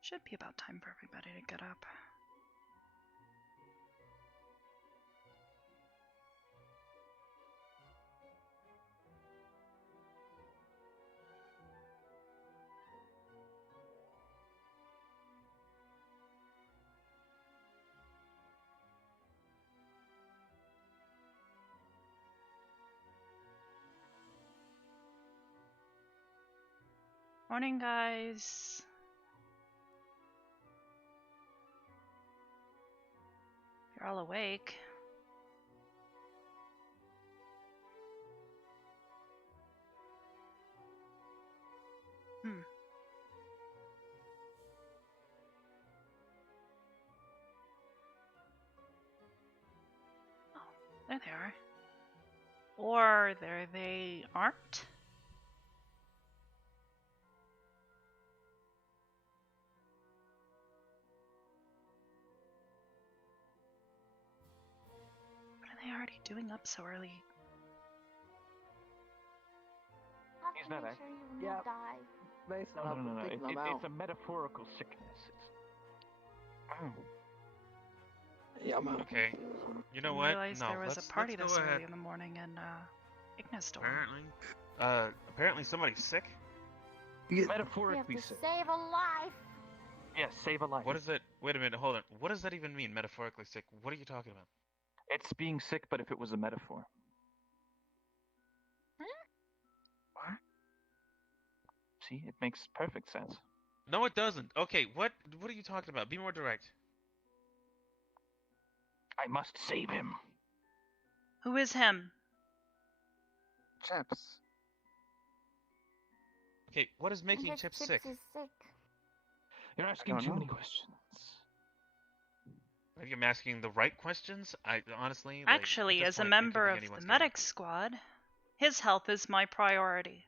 Should be about time for everybody to get up. Morning, guys. You're all awake. Oh, there they are. Or there they aren't. What are they already doing up so early? He's not sure you will not die. No. It's a metaphorical sickness. Yeah, I'm out. Okay. You know I what? realized No, there was let's a party go this ahead. early in the morning in Ignis Dorm. Apparently somebody's sick. You get, We have Metaphorically to sick. save a life. Yes, save a life. What is it? Wait a minute, hold on. What does that even mean, metaphorically sick? What are you talking about? It's being sick, but if it was a metaphor. What? See, it makes perfect sense. No, it doesn't. Okay, what are you talking about? Be more direct. I must save him. Who is him? Chips. Okay, what is making Because Chip Chips sick? is sick. You're asking don't too many know. questions. I think I'm asking the right questions. I honestly, like, Actually, at as this a point, it could member be of the anyone's medic squad, his health is my priority.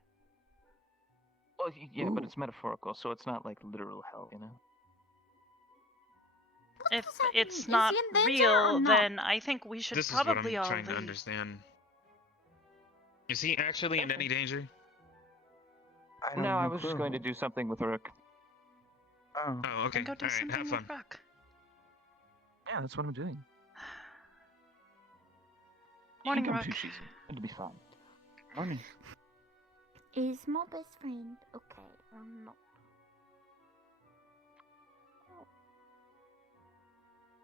Well, yeah, but Ooh. it's metaphorical, so it's not like literal hell, you know? If does that it's mean? Is not he in danger real, or not? then I think we should This is what I'm probably all trying to leave. understand. Is he actually in any danger? I have No, I no was just clue. going to do something with Rook. Oh. Oh, okay. Then go do All right, something have with fun. Rook. Yeah, that's what I'm doing. Morning, you can Rook. come too, Cheesy. It'll be fine. Morning. Is my best friend okay or not?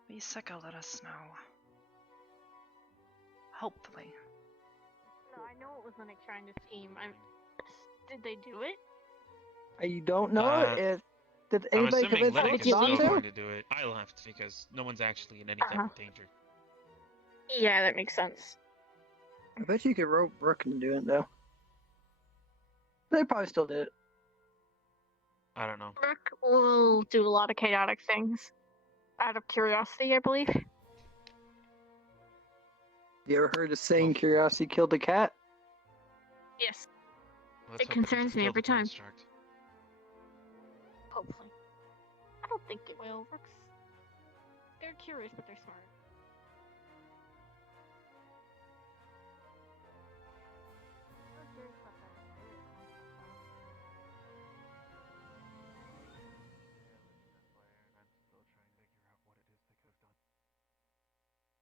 Be sick, let us know. Hopefully. No, I know it was Linux trying to team. Did they do it? I don't know. Did I'm anybody assuming convince Lennox Nick is you not still leave? going to? to do it. I left because no one's actually in any type of danger. Yeah, that makes sense. I bet you could rope Rook into doing it, though. They probably still did it. I don't know. Rook will do a lot of chaotic things. Out of curiosity, I believe. You ever heard the saying, Well- curiosity killed the cat? Yes, Let's It hope doesn't concerns me fulfill every the time. construct. hopefully. I don't think it will. Rooks, they're curious, but they're smart.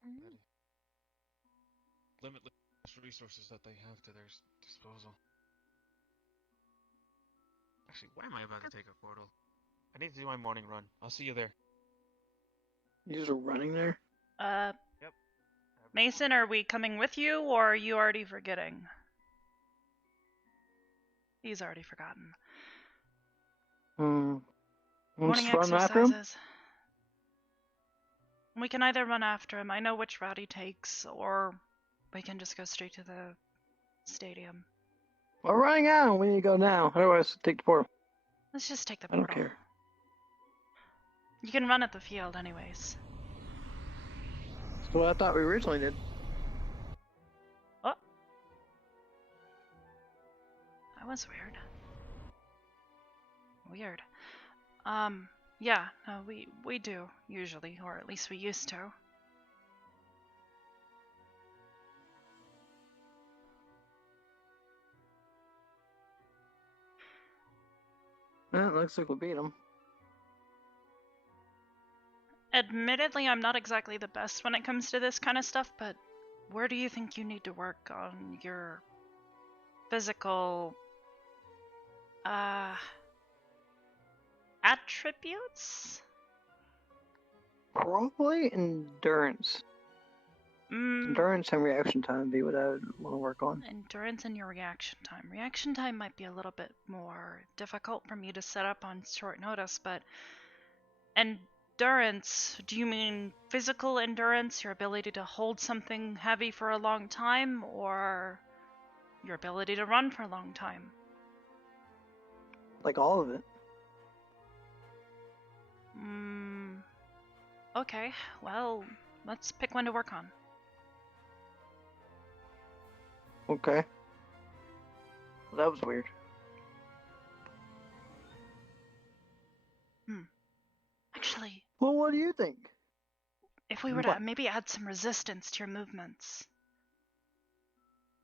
Mhm. Limitless resources that they have to their disposal. Actually, why am I about to take a portal? I need to do my morning run. I'll see you there. You just are running there? Yep. Mason, are we coming with you, or are you already forgetting? He's already forgotten. Let's Morning run after him. exercises. We can either run after him, I know which route he takes, or we can just go straight to the stadium. We're running out. We need to go now. Otherwise, take the portal. Let's just take the I don't portal. care. You can run at the field anyways. That's what I thought we originally did. Oh. That was weird. Weird. Yeah, no, we do, usually, or at least we used to. Well, it looks like we beat them. Admittedly, I'm not exactly the best when it comes to this kind of stuff, but where do you think you need to work on your physical attributes? Probably endurance. Endurance and reaction time would be what I would want to work on. Endurance and your reaction time. Reaction time might be a little bit more difficult for me to set up on short notice, but endurance, do you mean physical endurance, your ability to hold something heavy for a long time, or your ability to run for a long time? Like all of it. Okay, well, let's pick one to work on. Okay. Well, that was weird. Actually, well, what do you think? If we were to maybe add some resistance to your movements.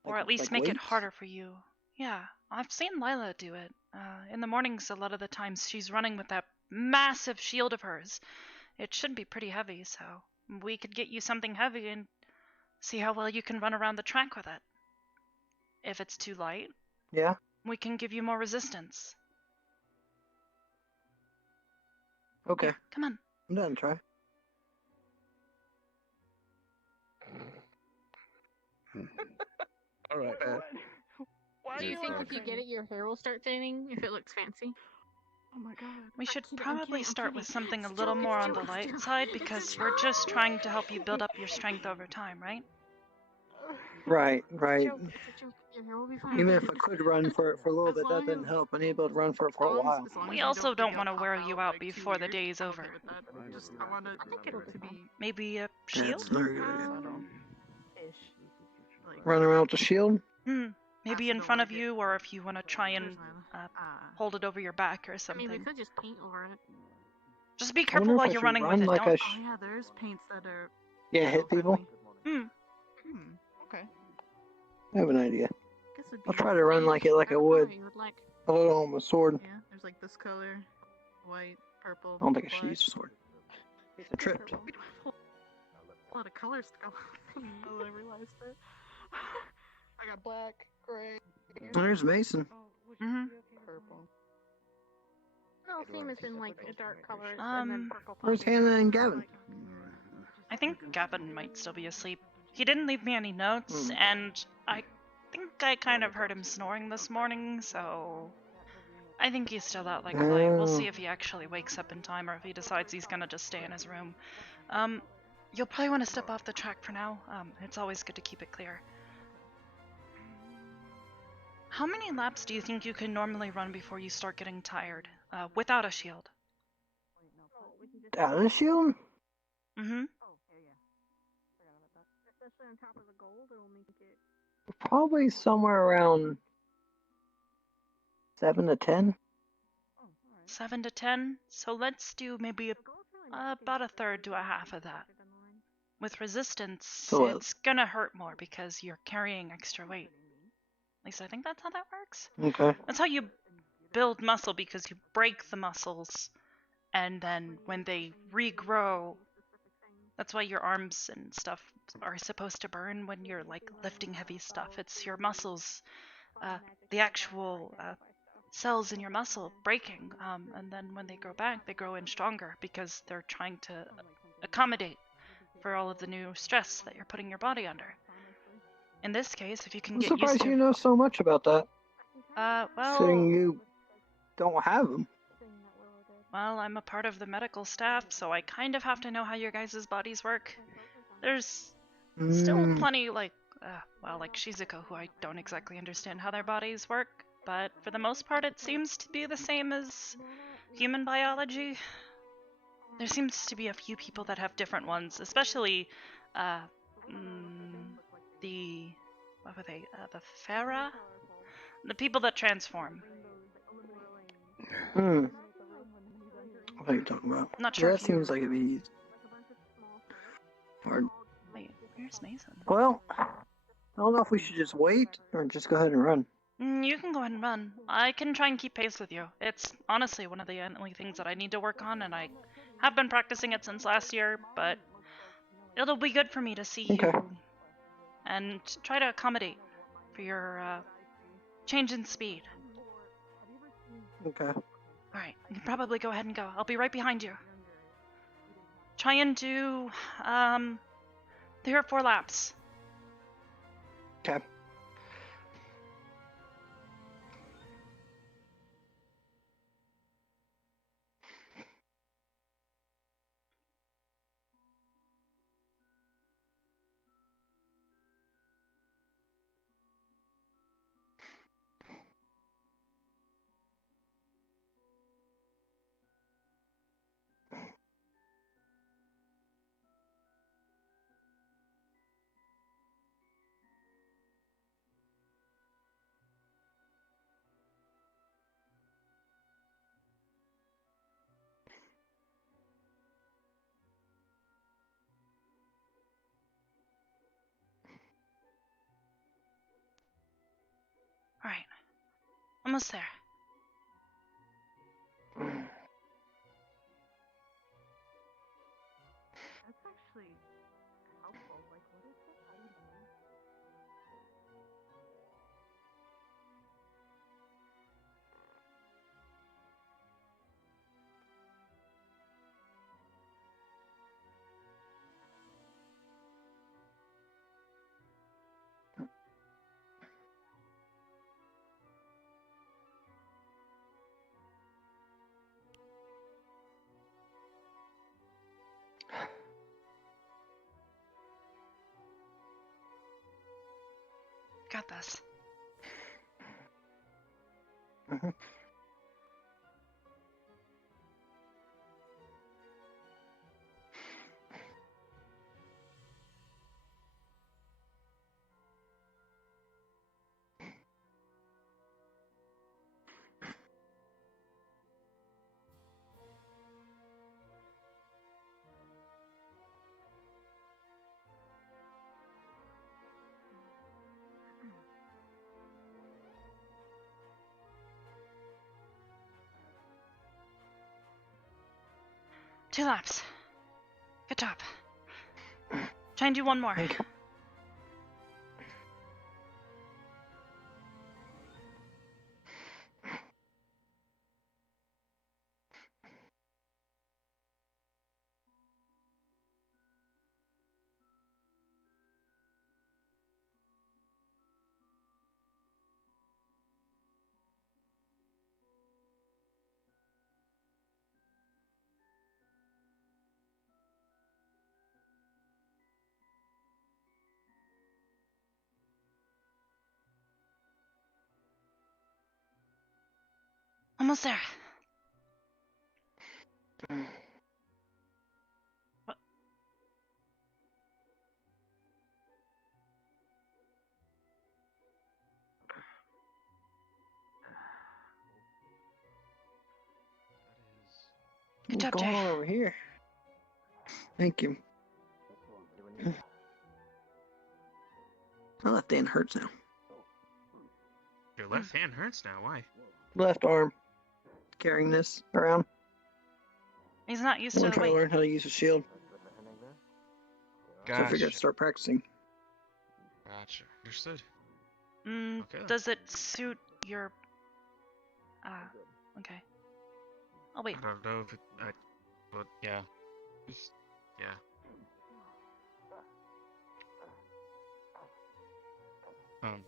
Or at least make weights? it harder for you. Yeah, I've seen Lila do it. In the mornings, a lot of the times, she's running with that massive shield of hers. It should be pretty heavy, so we could get you something heavy and see how well you can run around the track with it. If it's too light, yeah, we can give you more resistance. Okay. Yeah, come on. I'm done, try. All right. Do you think if you get it, your hair will start thinning if it looks fancy? Oh my god. We should probably start with something a little more on the light side because we're just trying to help you build up your strength over time, right? Right. Even if I could run for a little bit, that didn't help. I need to be able to run for a while. We also don't want to wear you out before the day is over. I want it to be... Maybe a shield? That's not a good idea. Run around with the shield? Maybe in front of you, or if you want to try and hold it over your back or something. I mean, we could just paint over it. Just be careful while you're running with it. Oh yeah, there's paints that are... Yeah, hit people? Okay. I have an idea. I'll try to run like I would. A little on my sword. Yeah, there's like this color. White, purple. I don't think I should use a sword. I tripped. A lot of colors to go on. I realized it. I got black, gray. There's Mason. Purple. No, theme has been like a dark color and then purple. Where's Hannah and Gavin? I think Gavin might still be asleep. He didn't leave me any notes, and I think I kind of heard him snoring this morning, so I think he's still out like a light. We'll see if he actually wakes up in time or if he decides he's gonna just stay in his room. You'll probably want to step off the track for now. It's always good to keep it clear. How many laps do you think you can normally run before you start getting tired, without a shield? Without a shield? Especially on top of the gold, it'll make it... Probably somewhere around 7 to 10. 7 to 10? So let's do maybe about a third to a half of that. With resistance, it's gonna hurt more because you're carrying extra weight. At least I think that's how that works. Okay. That's how you build muscle, because you break the muscles, and then when they regrow, that's why your arms and stuff are supposed to burn when you're like lifting heavy stuff. It's your muscles, the actual cells in your muscle breaking, and then when they grow back, they grow in stronger because they're trying to accommodate for all of the new stress that you're putting your body under. In this case, if you can get used to... I'm surprised you know so much about that. Well... Seeing you don't have them. Well, I'm a part of the medical staff, so I kind of have to know how your guys' bodies work. There's still plenty, like Shizuko, who I don't exactly understand how their bodies work, but for the most part it seems to be the same as human biology. There seems to be a few people that have different ones, especially, what were they, the Pharaoh? The people that transform. What are you talking about? Not sure. That seems like it'd be hard. Wait, where's Mason? Well, I don't know if we should just wait or just go ahead and run. You can go ahead and run. I can try and keep pace with you. It's honestly one of the only things that I need to work on, and I have been practicing it since last year, but it'll be good for me to see Okay. you and try to accommodate for your change in speed. Okay. Alright, you can probably go ahead and go. I'll be right behind you. Try and do 3 or 4 laps. Okay. Alright, almost there. That's actually helpful. Like, what is it? How do you know? Got this. Mhm. 2 laps. Good job. Try and do 1 more. Thank you. Almost there. What? Good What's job, going Jerry. on over here? Thank you. My left hand hurts now. Your left hand hurts now. Why? Left arm. Carrying this around. He's not used I want to to try to weight. learn how to use a shield. So I figured Gotcha. I'd start practicing. Gotcha. Understood. Okay. Does it suit your... okay. I'll wait. I don't know if it. But yeah. Just, yeah.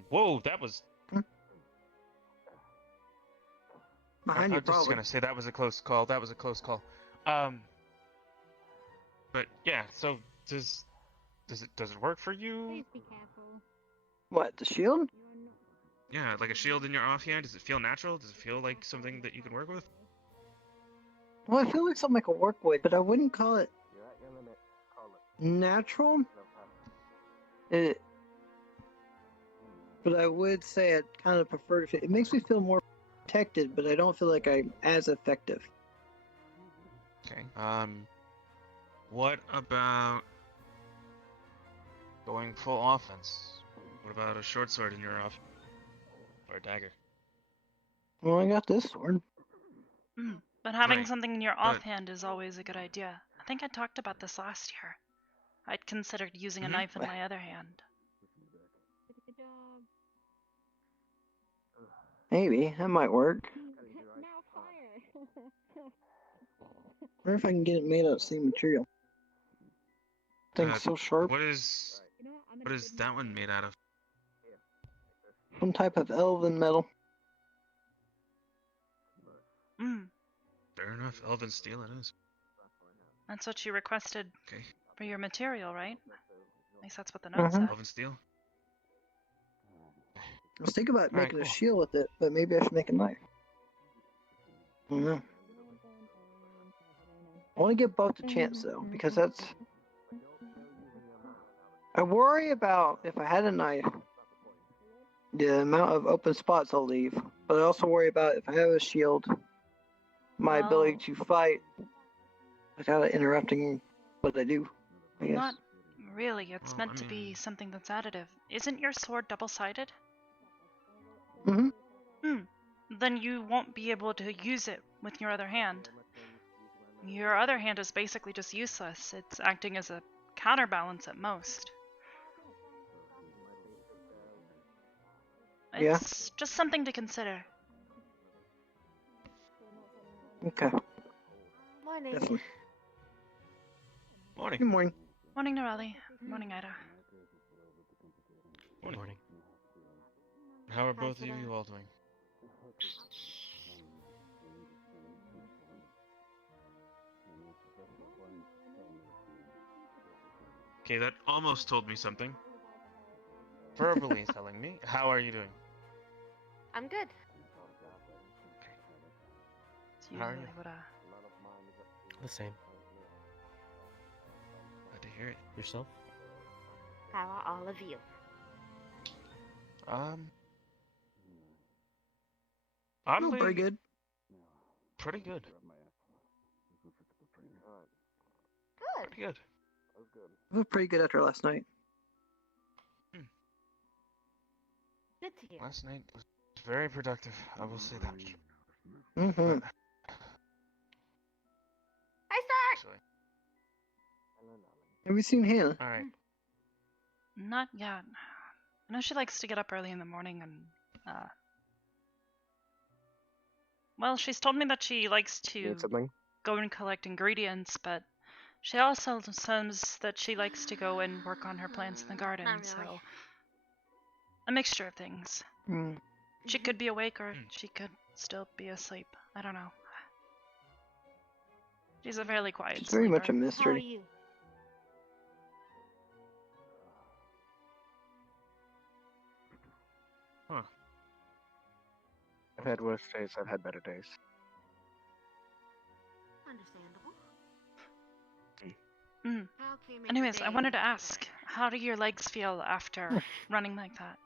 Whoa, that was. Behind I you, was just probably. gonna say that was a close call. That was a close call. But yeah. So does it work for you? Please be careful. What, the shield? You are not. Yeah, like a shield in your offhand. Does it feel natural? Does it feel like something that you can work with? Well, I feel like something I could work with, but I wouldn't call it natural. It, but I would say I'd kind of prefer to. It makes me feel more protected, but I don't feel like I'm as effective. Okay. What about going full offense? What about a short sword in your off? Or a dagger. Well, I got this sword. But having Right, something in your but- offhand is always a good idea. I think I talked about this last year. I'd considered using a Mhm. knife in my other hand. Good job. Maybe that might work. Now fire. Wonder if I can get it made out of the same material. Thing's so sharp. What is that one made out of? Some type of elven metal. Fair enough. Elven steel it is. That's what you requested Okay. for your material, right? At least that's what the note Mhm. said. Elven steel. I was thinking about Alright, making a cool. shield with it, but maybe I should make a knife. I don't know. I want to give both a chance though, because that's. I worry about if I had a knife, the amount of open spots I'll leave. But I also worry about if I have a shield, my ability to fight without it interrupting what I do. I guess. Not really. It's Well, meant I to be mean- something that's additive. Isn't your sword double-sided? Mhm. Then you won't be able to use it with your other hand. Your other hand is basically just useless. It's acting as a counterbalance at most. Yeah. It's just something to consider. Okay. Morning. Definitely. Morning. Good morning. Morning, Norelli. Morning, Ida. Morning. How are both of Sarah. you all doing? Okay, that almost told me something. Verbally telling me. How are you doing? I'm good. It's How are usually you? what The same. Glad to hear it. Yourself? How are all of you? Oh, Oddly, pretty good. Pretty good. Good. Pretty good. I feel pretty good after last night. Good to hear. Last night was very productive. I will say that. Mm-hmm. Hi, Star. Actually, Have you seen Hannah? all right. Not yet. I know she likes to get up early in the morning and, well, she's told me that she likes to something? go and collect ingredients, but she also says that she likes to go and work on her plants in the garden, Not really. so a mixture of things. Mm. She could be awake or Hmm. she could still be asleep. I don't know. She's a fairly quiet She's very much a sleeper. How are mystery. you? Huh. I've had worse days, I've had better days. Understandable. Mm. How can you make Anyways, the I day wanted to better? ask, how do your legs feel after running like that?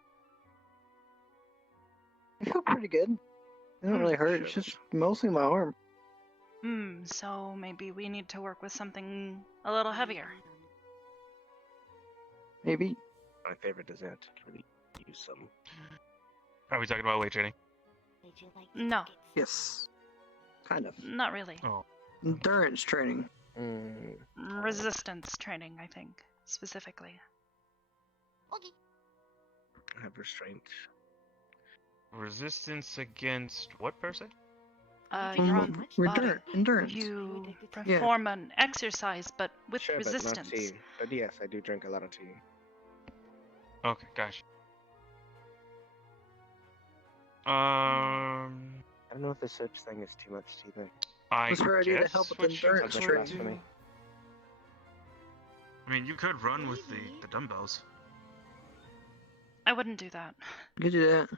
I feel pretty good. It don't really hurt. It's just mostly my arm. So maybe we need to work with something a little heavier. Maybe. My favorite dessert. Can really use some. Are we talking about weight training? Did you like No. tickets? Yes. Kind of. Not really. Oh. Endurance training. Resistance training, I think, specifically. Okay. I have restraint. Resistance against what per se? Your own body. Endurance. You Yeah. perform an exercise, but with Sure, resistance. but not tea. But yes, I do drink a lot of tea. Okay, gosh. I don't know if there's such thing as too much tea though. I It's her idea to guess help with what you endurance Sounds could like training. blasphemy. I mean, you could run with Maybe. the dumbbells. I wouldn't do that. You do that.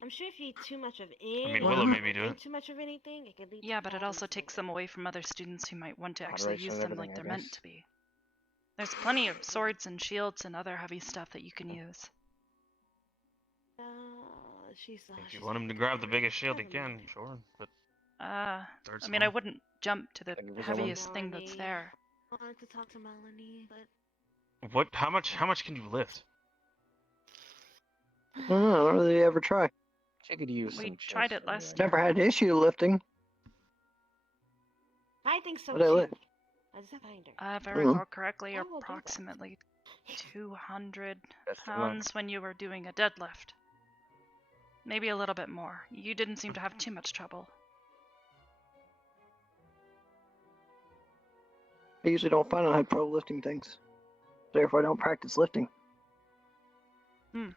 I'm sure if you eat too much of mean, it, Willow maybe do drink it. too much of anything, it could lead Yeah, to but it also problems takes later. them away from other students who might want to actually Moderation use and them everything, like I they're meant guess. to be. There's plenty of swords and shields and other heavy stuff that you can use. If you want him to grab the biggest shield he Never can, mind. sure. But I mean, I wouldn't jump to the Like, was that one- heaviest thing that's Melanie. there. I wanted to talk to Melanie, but what? How much can you lift? I don't know. I don't really ever try. She could use We some tried chest it last hair. Never had an issue lifting. I think so What I too. lift? As a finder. If I Mhm. recall correctly, I will do that. approximately 200 Best of luck. pounds when you were doing a deadlift. Maybe a little bit more. You didn't seem to have too much trouble. I usually don't find I have trouble lifting things. Therefore, I don't practice lifting. You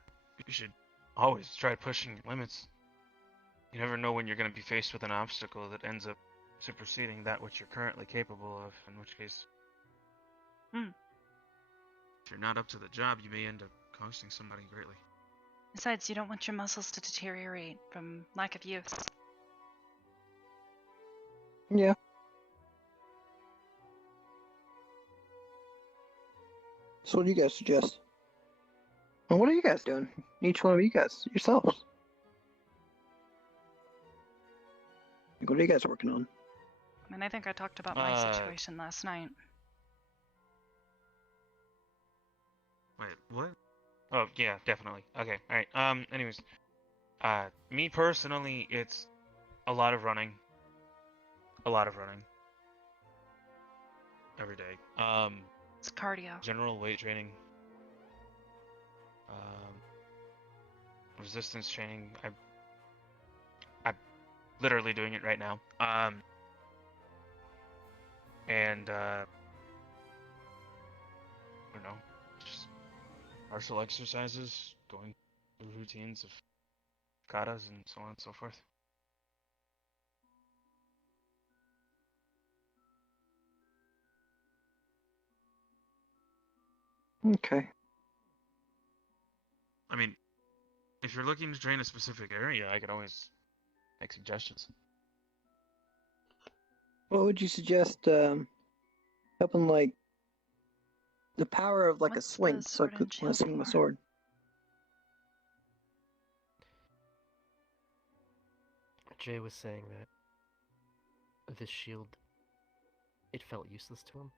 should always try pushing your limits. You never know when you're going to be faced with an obstacle that ends up superseding that which you're currently capable of, in which case, if you're not up to the job, you may end up costing somebody greatly. Besides, you don't want your muscles to deteriorate from lack of use. Yeah. So what do you guys suggest? And what are you guys doing? Each one of you guys, yourselves. Like, what are you guys working on? I mean, I think I talked about my situation last night. Wait, what? Oh, yeah, definitely. Okay, alright. Anyways. Me personally, it's a lot of running. A lot of running. Every day. It's cardio. General weight training. Resistance training. I'm literally doing it right now. And I don't know, just martial exercises, going through routines of katas and so on and so forth. Okay. I mean, if you're looking to train a specific area, I could always make suggestions. What would you suggest helping, like, the power of, like, What's a sling, the so I sword could and when I shield swing my for? sword? Jay was saying that this shield, it felt useless to him.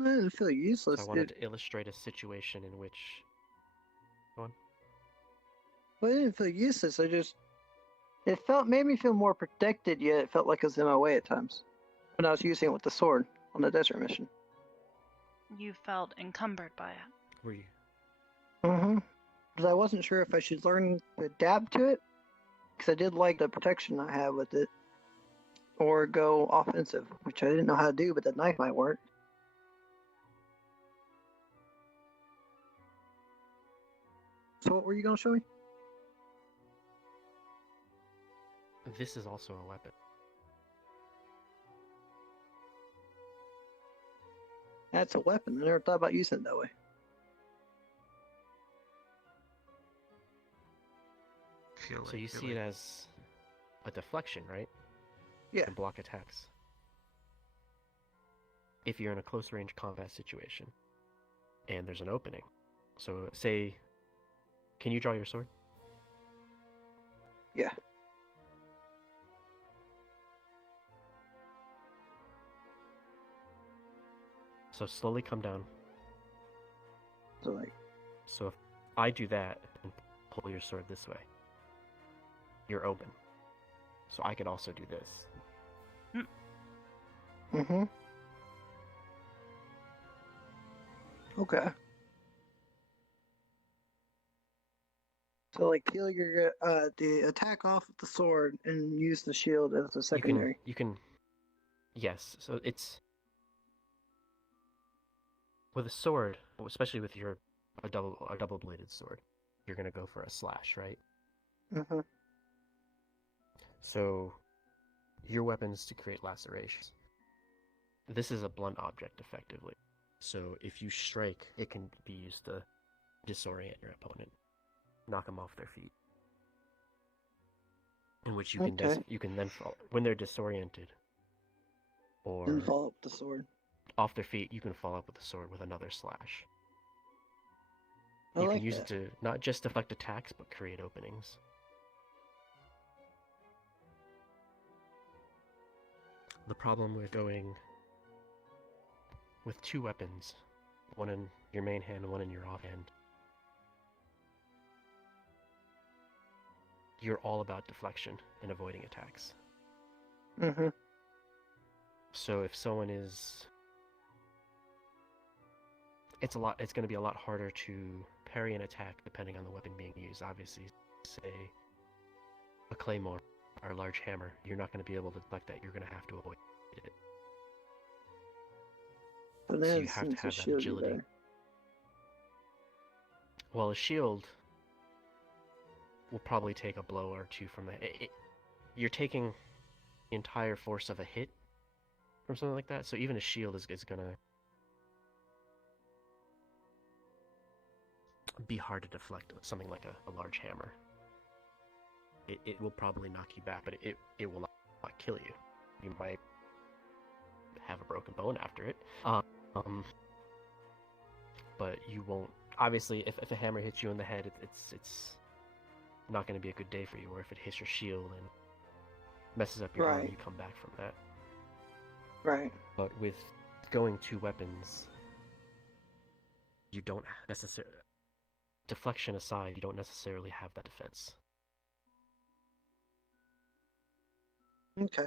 I didn't feel So useless. I wanted to illustrate a situation in which... Go on. Well, it didn't feel useless. It made me feel more protected, yet it felt like it was in my way at times when I was using it with the sword on the desert mission. You felt encumbered by it. Were you? Mm-hmm. Because I wasn't sure if I should learn to adapt to it, because I did like the protection I had with it, or go offensive, which I didn't know how to do, but that knife might work. So what were you going to show me? This is also a weapon. That's a weapon. I never thought about using it that way. So you see it as a deflection, right? Yeah. And block attacks. If you're in a close range combat situation and there's an opening. So say, can you draw your sword? Yeah. So slowly come down. So like, So if I do that and pull your sword this way, you're open. So I could also do this. mm-hmm. Okay. So like peel your the attack off with the sword and use the shield as a secondary. You can yes. So it's with a sword, especially with a double bladed sword, you're gonna go for a slash, right? Mm-hmm. So your weapon's to create lacerations. This is a blunt object, effectively. So if you strike, it can be used to disorient your opponent, knock them off their feet. In which you can you can then fall when they're disoriented, or Then follow up the sword. off their feet. You can follow up with a sword with another slash. I You like can use that. it to not just deflect attacks, but create openings. The problem with going with two weapons, one in your main hand and one in your offhand, you're all about deflection and avoiding attacks. Mm-hmm. So if someone is... It's going to be a lot harder to parry an attack depending on the weapon being used. Obviously, say a claymore or a large hammer, you're not going to be able to deflect that. You're going to have to avoid it. But So then you have to since the have that shield agility. there. Well, a shield will probably take a blow or two from that. You're taking the entire force of a hit from something like that, so even a shield is going to be hard to deflect with something like a large hammer. It will probably knock you back, but it will not kill you. You might have a broken bone after it. But you won't... Obviously, if a hammer hits you in the head, it's not going to be a good day for you, or if it hits your shield and messes up your arm, Right. you come back from that. Right. But with going two weapons, you don't necessarily... Deflection aside, you don't necessarily have that defense. Okay.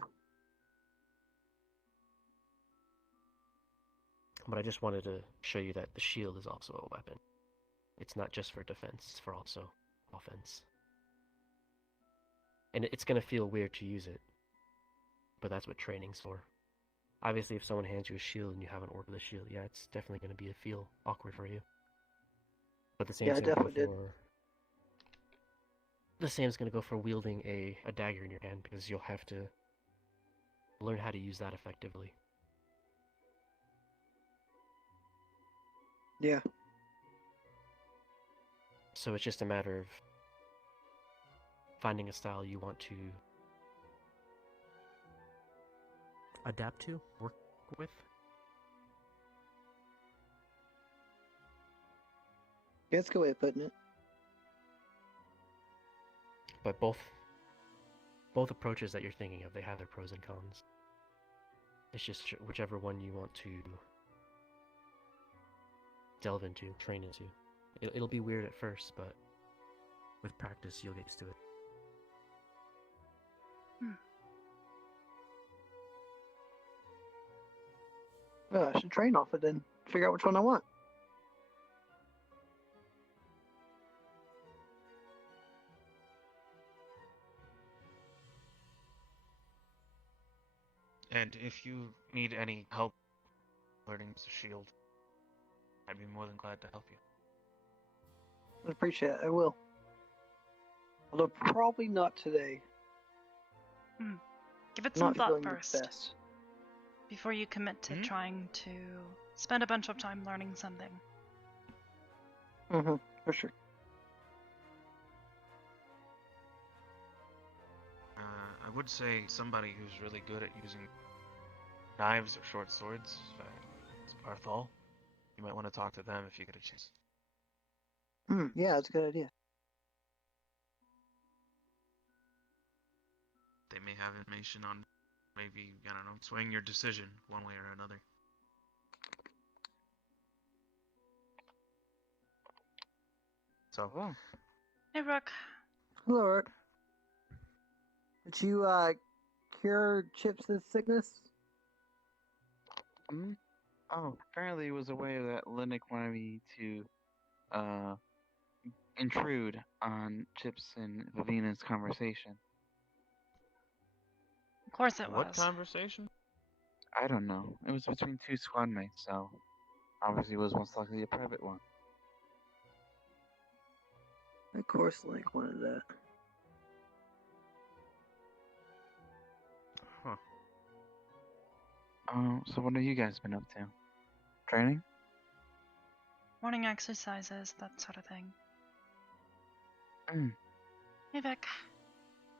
But I just wanted to show you that the shield is also a weapon. It's not just for defense, it's for also offense. And it's going to feel weird to use it, but that's what training's for. Obviously, if someone hands you a shield and you haven't worked with a shield, yeah, it's definitely going to feel awkward for you. But the Yeah, same's I going to go definitely did. for... The same's going to go for wielding a dagger in your hand, because you'll have to learn how to use that effectively. Yeah. So it's just a matter of finding a style you want to adapt to, work with. Yeah, that's a good way of putting it. But both approaches that you're thinking of, they have their pros and cons. It's just whichever one you want to delve into, train into. It'll be weird at first, but with practice, you'll get used to it. Well, I should train off it then. Figure out which one I want. And if you need any help learning the shield, I'd be more than glad to help you. I appreciate it. I will. Although probably not today. Give it some Not thought feeling the first best. before you commit to trying to spend a bunch of time learning something. Mm-hmm. For sure. I would say somebody who's really good at using knives or short swords is Barthol. You might want to talk to them if you get a chance. Yeah, that's a good idea. They may have information on maybe, I don't know, swaying your decision one way or another. So, well, Hey, Rook. Hello, Rook. Did you cure Chip's sickness? Oh, apparently it was a way that Linux wanted me to intrude on Chips and Vivina's conversation. Of course it what was. conversation? I don't know. It was between two squad mates, so obviously it was most likely a private one. Of course, Link wanted that. Huh. So what have you guys been up to? Training? Morning exercises, that sort of thing. Mm, Hey, Vic.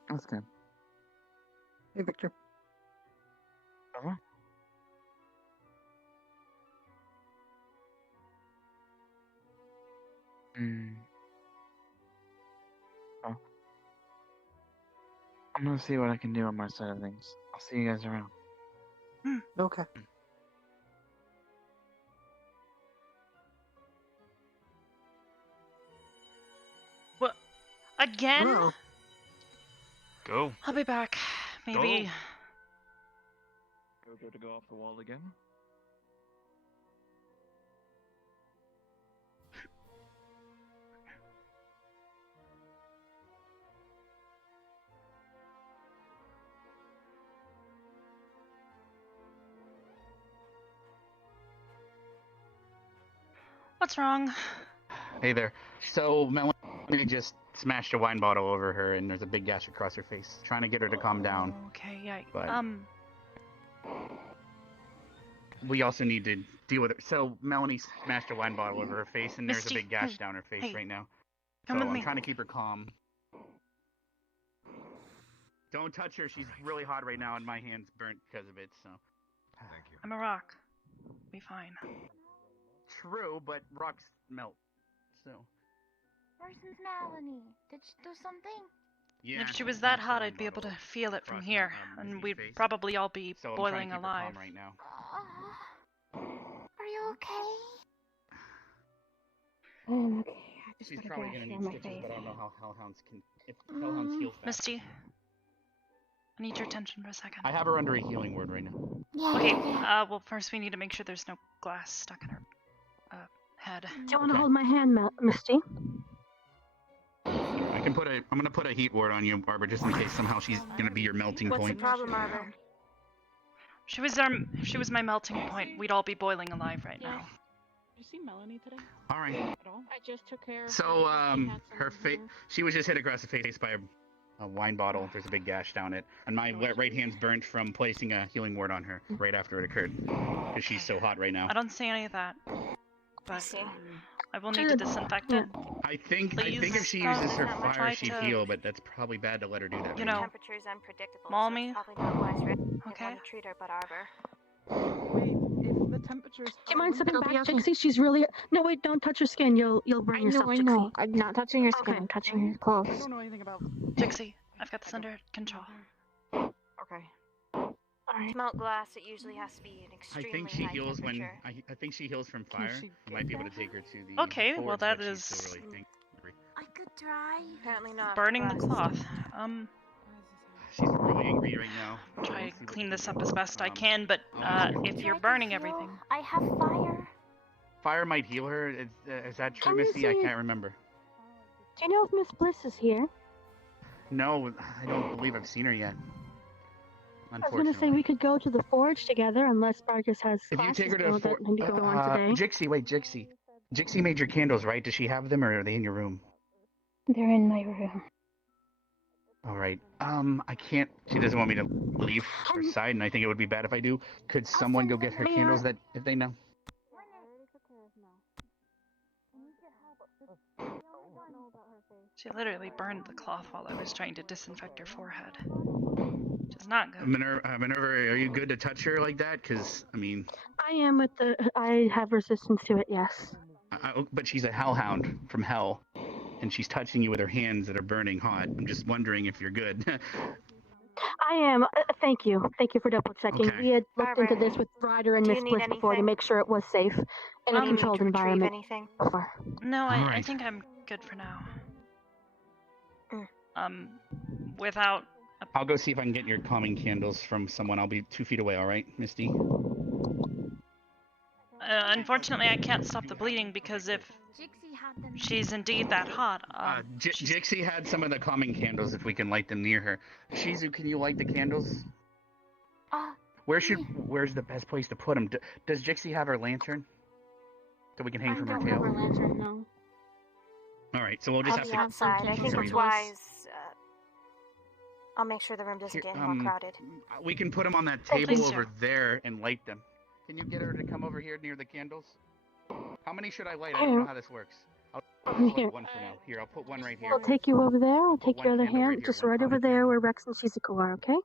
that's good. Hey, Victor. Uh-huh. Oh. I'm gonna see what I can do on my side of things. I'll see you guys around. Okay. What? Again? Well, Go. I'll be back. Maybe. Go to go off the wall again. What's wrong? Hey there. So Melanie just smashed a wine bottle over her, and there's a big gash across her face. Trying to get her to calm down. Okay, yeah. But we also need to deal with it. So Melanie smashed a wine bottle over her face, and there's Misty, a big gash down her face right now. So come with I'm me. trying to keep her calm. Don't touch her. She's really hot right now, and my hand's burnt because of it. So. Thank you. I'm a rock. Be fine. True, but rocks melt. So. Where's Melanie? Did she do something? Yeah. If she was that hot, I'd be able to feel it from here, and we'd probably all be So boiling I'm trying to keep her alive. calm right now. Are you okay? I'm okay. I just She's got a probably gash gonna on need my stitches, face. but I don't know how hellhounds can. If hellhounds heal fast. Misty, I need your attention for a second. I have her under a healing word right now. Yeah. Okay, yeah. well, first we need to make sure there's no glass stuck in her head. Do you want to hold my hand, Misty? I can I'm gonna put a heat ward on you, Arbor, just in case somehow she's gonna be your melting What's point. the problem, Arbor? If she was my melting point, we'd all be boiling alive right now. Did you see Melanie today? All right. At all? I just took care of So her. She had some her face. She was just hit across the face by a wine bottle. There's a big gash down it, and my right hand's burnt from placing a healing ward on her right after it occurred, because she's so hot right now. I don't see any of that, but see. I will need to disinfect it. I think if she Please, uses her try fire, she'd to- heal, but that's probably bad to let her do that. You right know, now. Temperature's unpredictable. maul so me. it's probably not wise for Okay. anyone to treat her but Arbor. Wait, if the temperature's Do you mind stepping it'll be back, okay. Dixie? She's really... No, wait, don't touch her skin. You'll burn yourself, I Dixie. know. I'm not touching your skin. Okay. I'm touching your I clothes. don't know anything about. Jixie, I've got this under control. Okay. To melt glass, it usually has to be an I extremely think she high heals when temperature. I think she heals from fire. she I might be able to take her to the. Okay, well, forge, that but she's is- still really angry. I could try. Apparently not. Burning the glass is cloth. She's really angry right now. Try Let's see to what clean we this can up do. as best I Um, can, but if Yeah, you're I can burning feel- everything, I have fire. Fire might heal her. Is that true, Can you Misty? I see- can't remember. Do you know if Miss Bliss is here? No, I don't believe I've seen her yet. I was Unfortunately. gonna say we could go to the forge together, unless Vargas has If you classes take her to the that maybe go on today. Jixie, wait, Jixie. Jixie made your candles, right? Does she have them, or are they in your room? They're in my room. All right. I can't. She doesn't want me to leave her side, and I think it would be bad if I do. Could someone go get her May I- candles that if they know? she literally burned the cloth while I was trying to disinfect her forehead. Which is not good. Minerva, are you good to touch her like that? Because I mean, I am with the... I have resistance to it, yes. but she's a hellhound from hell, and she's touching you with her hands that are burning hot. I'm just wondering if you're good. I am. Thank you. Thank you for double checking. Okay. We had looked into Barbara, this with Ryder and do you Miss need Bliss before to anything? make sure it was safe in a Do you need controlled to retrieve environment. anything? Before. No, I Alright. think I'm good for now. Mm. Without I'll go see if I can get your calming candles from someone. I'll be 2 feet away. All right, Misty. unfortunately, I can't stop the bleeding because if Jixie had them. she's indeed that hot, she's- Jixie had some of the calming candles. If we can light them near her. Shizu, can you light the candles? Where's the best place to put them? Does Jixie have her lantern that we can hang I from her don't tail? have a lantern, no. All right, so we'll just I'll have be to. outside. I think Sorry. it's wise. I'll make sure the room doesn't get any more crowded. We can put them on that Oh, table please over do. there and light them. Can you get her to come over here near the candles? How many should I light? I don't know how this works. I'll just Here. light one for now. Here, I'll put one right here. I'll take you over there. I'll take One your other candle right hand, here, just one right over calming there candle. where Rex and Shizuku are, okay?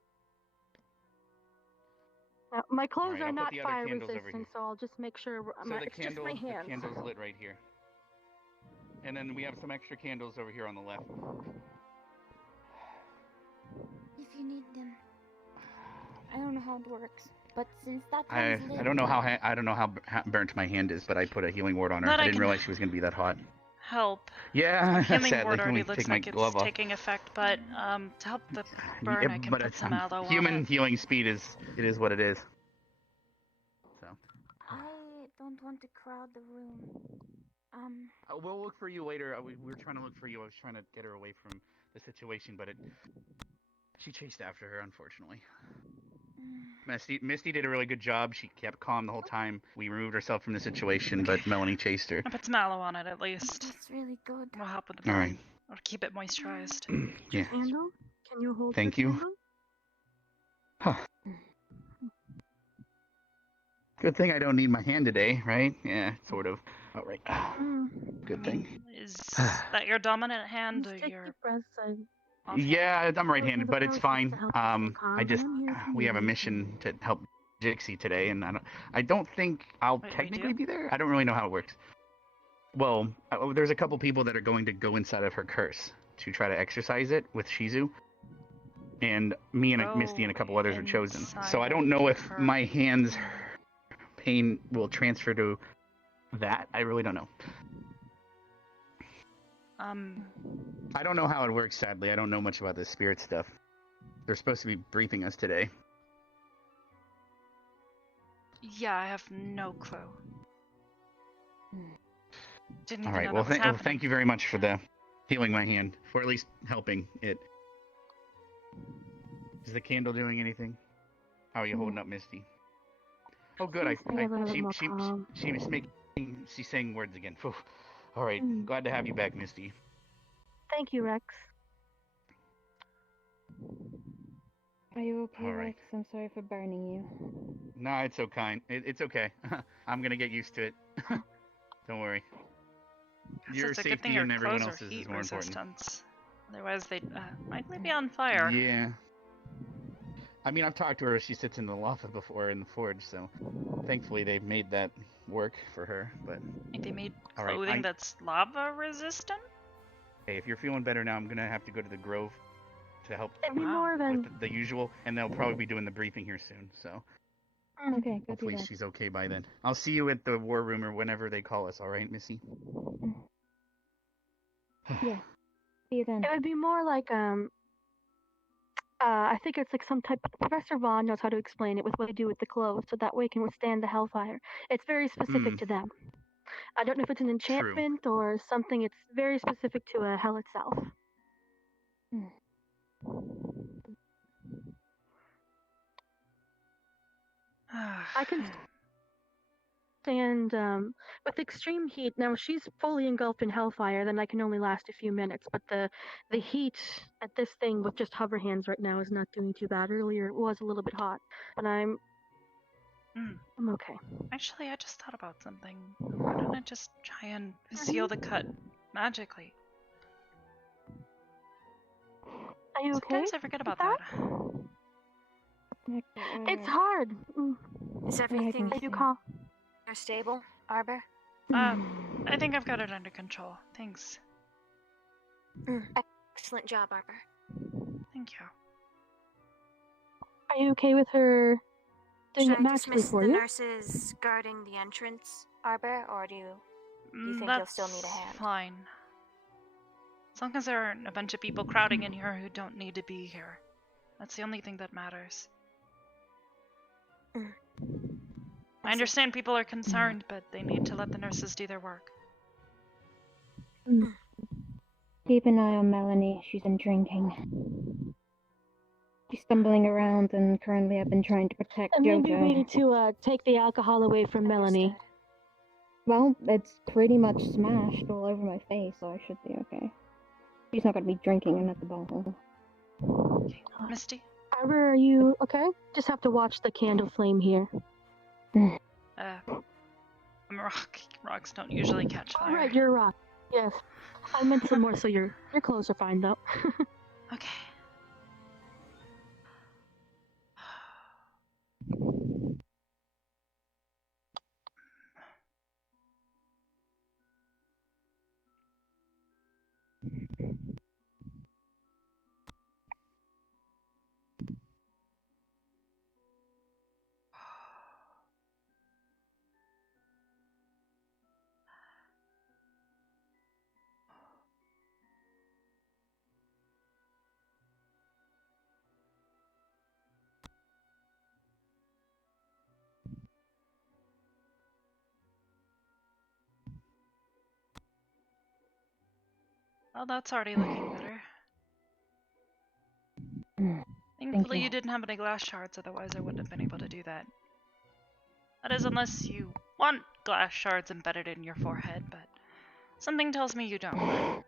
Now, my clothes Alright, are I'll put not the other fire candles over resistant, here. so I'll just make sure So the it's just my hands. candle's lit right here. And then we have some extra candles over here on the left. If you need them. I don't know how it works, but since that I time's lit, I don't know how burnt my hand is, but I put a healing ward on her. But I I didn't can- realize she was gonna be that hot. help. Yeah, Healing sadly, word let already me looks take my like it's glove off. taking effect, but to help the burn, Yeah, I can but put it's, some aloe on human it. healing speed is what it is. So. I don't want to crowd the room. We'll look for you later. We were trying to look for you. I was trying to get her away from the situation, but she chased after her, unfortunately. Misty did a really good job. She kept calm the whole time. We removed ourselves from the situation, but Melanie chased her. I put some aloe on it at least. That's really good. Will help with the burn. All right. Or keep it moisturized. Yeah. Candle? Can you hold Thank the you. candle? Huh. Good thing I don't need my hand today, right? Yeah, sort of. All right. Good thing. Is that your dominant hand or your... Yeah, I'm right-handed, but it's fine. I just I'm here if we you have a need mission to help Jixie today, and I don't think I'll Wait, we technically do? be there. I don't really know how it works. Well, there's a couple people that are going to go inside of her curse to try to exercise it with Shizu, and me and Misty and a couple others are chosen. So I don't know if my hand's pain will transfer to that. I really don't know. I don't know how it works, sadly. I don't know much about the spirit stuff. They're supposed to be briefing us today. Yeah, I have no clue. Didn't All even right. know Well, that was happening. thank you very much for the healing my hand, or at least helping it. Is the candle doing anything? How are you holding up, Misty? Oh, good. She's saying words again. Phew. All right. Glad to have you back, Misty. Thank you, Rex. Are you okay, All right. Rex? I'm sorry for burning you. No, it's okay. It's okay. I'm gonna get used to it. Don't worry. Your It's a good thing safety your and everyone clothes are else's is heat more important. resistance. Otherwise, they'd likely be on fire. Yeah. I mean, I've talked to her. She sits in the loft before in the forge, so thankfully they've made that work for her. But They made all right, clothing that's lava resistant? hey, if you're feeling better now, I'm gonna have to go to the Grove to help It'd be more than with the usual, and they'll probably be doing the briefing here soon. So Okay, go do hopefully that. she's okay by then. I'll see you at the war room or whenever they call us. All right, Missy? Yeah. See you then. it would be more like I think it's like some type. Professor Vaughn knows how to explain it with what they do with the clothes, so that way it can withstand the hellfire. It's very specific to them. I don't know if it's an enchantment or something. It's very specific to hell itself. I can stand with extreme heat. Now she's fully engulfed in hellfire, then I can only last a few minutes. But the heat at this thing with just hover hands right now is not doing too bad. Earlier it was a little bit hot, but I'm okay. Actually, I just thought about something. Why don't I just try and seal the cut magically? Are you okay? Sometimes I forget about that. It's hard. Is everything you call stable, Arbor? I think I've got it under control. Thanks. Excellent job, Arbor. Thank you. Are you okay with her doing Should it I magically dismiss for the you? nurses guarding the entrance, Arbor, or do you think you'll still need a hand? Fine. As long as there aren't a bunch of people crowding in here who don't need to be here. That's the only thing that matters. I understand people are concerned, but they need to let the nurses do their work. Keep an eye on Melanie. She's been drinking. She's stumbling around, and currently I've been trying to protect And maybe Jojo. we need to take the alcohol away from Melanie. Well, it's pretty much smashed all over my face, so I should be okay. She's not going to be drinking another bottle. Misty? Arbor, are you okay? Just have to watch the candle flame here. I'm a rock. Rocks don't usually catch fire. Oh, right, you're a rock. Yes. I meant some more so your clothes are fine, though. Okay. Well, that's already looking better. Thank Thankfully, you. you didn't have any glass shards, otherwise I wouldn't have been able to do that. That is, unless you want glass shards embedded in your forehead, but something tells me you don't.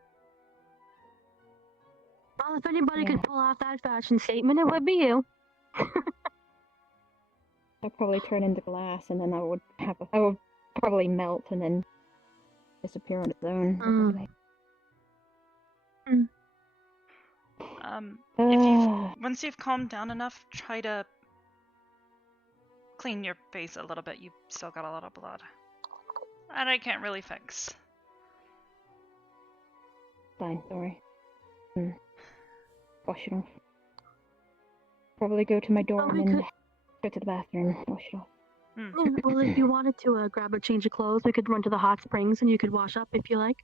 Well, if anybody could pull off that fashion statement, it would be you. I'd probably turn into glass, and then I would probably melt and then disappear on its own. Once you've calmed down enough, try to clean your face a little bit. You've still got a lot of blood. That I can't really fix. Fine, sorry. Wash it off. Probably go to my dorm and go to the bathroom, wash it off. Well, if you wanted to grab a change of clothes, we could run to the hot springs and you could wash up if you like.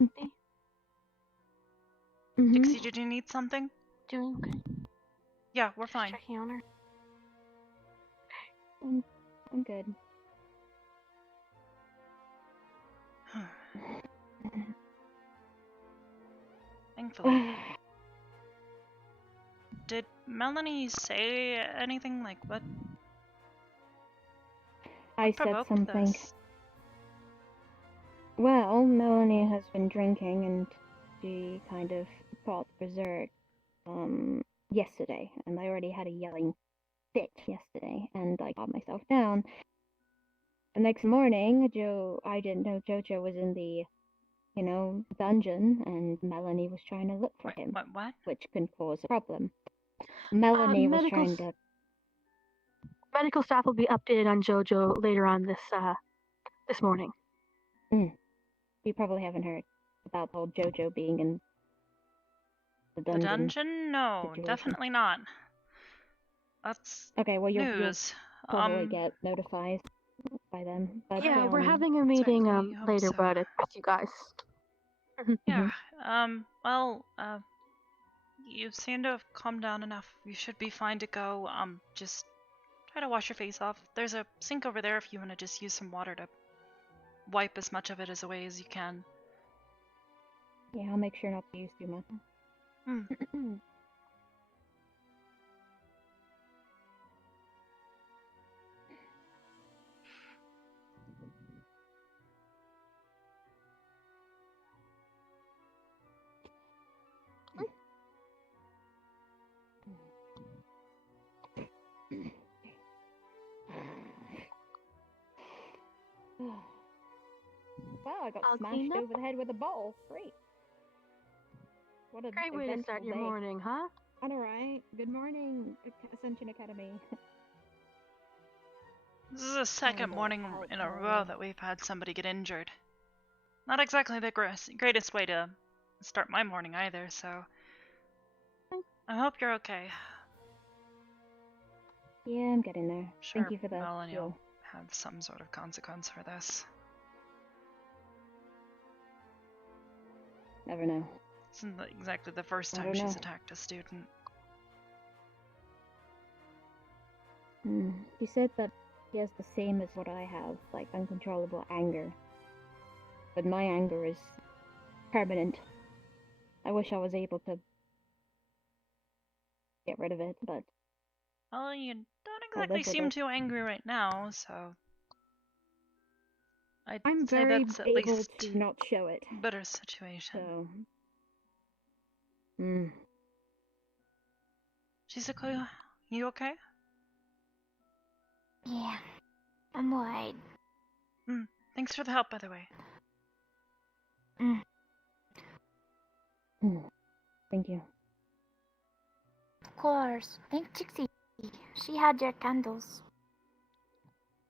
Okay. Dixie, did you need something? Doing okay. Yeah, we're fine. Checking on her. I'm good. Thankfully. Did Melanie say anything? Like, what? I said something. Well, Melanie has been drinking and she kind of got berserk yesterday, and I already had a yelling fit yesterday, and I got myself down. The next morning, I didn't know Jojo was in the, dungeon, and Melanie was trying to look for him. What? Which can cause a problem. Melanie was trying to... Medical staff will be updated on Jojo later on this morning. You probably haven't heard about old Jojo being in the dungeon. The dungeon? No, situation. Definitely not. That's okay. Well, you'll news. Probably get notified by them. But, yeah, we're having a meeting later about it with you guys. Yeah. Well, you seem to have calmed down enough. You should be fine to go. Just try to wash your face off. There's a sink over there if you want to just use some water to wipe as much of it away as you can. Yeah, I'll make sure not to use too much. Wow, I got smashed over the head with a ball. Great. What a great way to start your morning, huh? Alright. Good morning, Ascension Academy. This is the second morning in a row that we've had somebody get injured. Not exactly the greatest way to start my morning either, so I hope you're okay. Yeah, I'm getting there. Sure, Thank you for that. Melanie will have some sort of consequence for this. Never know. This isn't exactly the first time she's attacked a student. She said that he has the same as what I have, like uncontrollable anger. But my anger is permanent. I wish I was able to get rid of it, but... Well, you don't exactly seem too angry right now, so... I'm say very that's at able least to not show it. Better situation. So... Shizuku, you okay? Yeah, I'm alright. Thanks for the help, by the way. Thank you. Of course. Thank Trixie. She had your candles.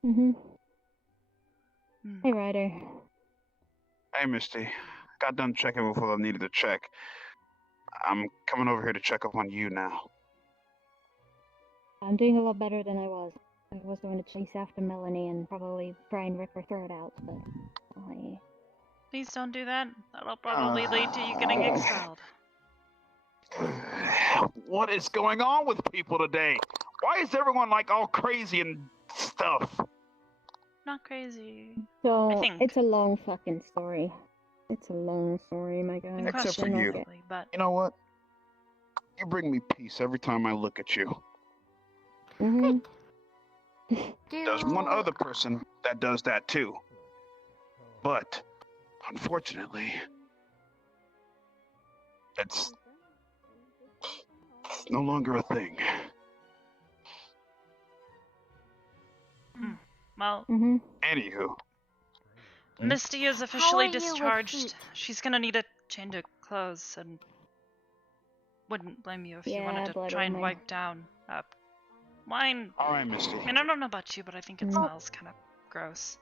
Hey, Ryder. Hey, Misty. Got done checking before I needed to check. I'm coming over here to check up on you now. I'm doing a lot better than I was. I was going to chase after Melanie and probably try and rip her throat out, but Please don't do that. That'll probably lead to you getting expelled. What is going on with people today? Why is everyone like all crazy and stuff? Not crazy. So, I think. it's a long fucking story. It's a long story, my guy. Except for you. But... You know what? You bring me peace every time I look at you. Mm-hmm. There's one other person that does that too. But, unfortunately, it's no longer a thing. Well, Anywho. Misty is officially discharged. She's gonna need a change of clothes, and wouldn't blame you if you wanted to try and wipe down mine. All right, Misty. I mean, I don't know about you, but I think it smells kind of gross.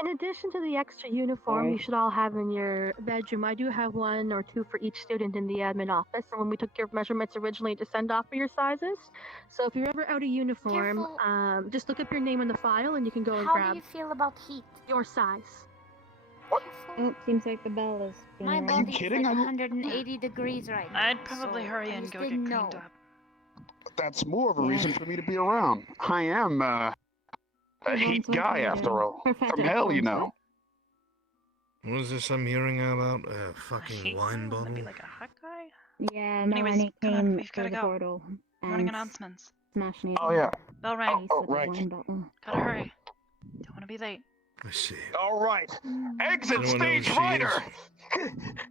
In addition to the extra uniform you should all have in your bedroom, I do have 1 or 2 for each student in the admin office. And when we took your measurements originally to send off for your sizes, so if you're ever out of uniform, just look up your name in the file and you can go and grab. How do you feel about heat? Your size. Oh, seems like the bell is. My body's like 180 degrees right now. I'd probably hurry and go get cleaned up. That's more of a reason for me to be around. I am a heat guy after all. From hell, you know. What is this I'm hearing about? A fucking wine bottle? Maybe like a hot guy? Yeah, Anyways, Melanie came we've gotta through the go. portal. Morning announcements. Smashed me. Oh, yeah. Bell rang. Oh, right. Gotta hurry. Don't want to be late. I see. All right. Exit Anyone know who stage she rider.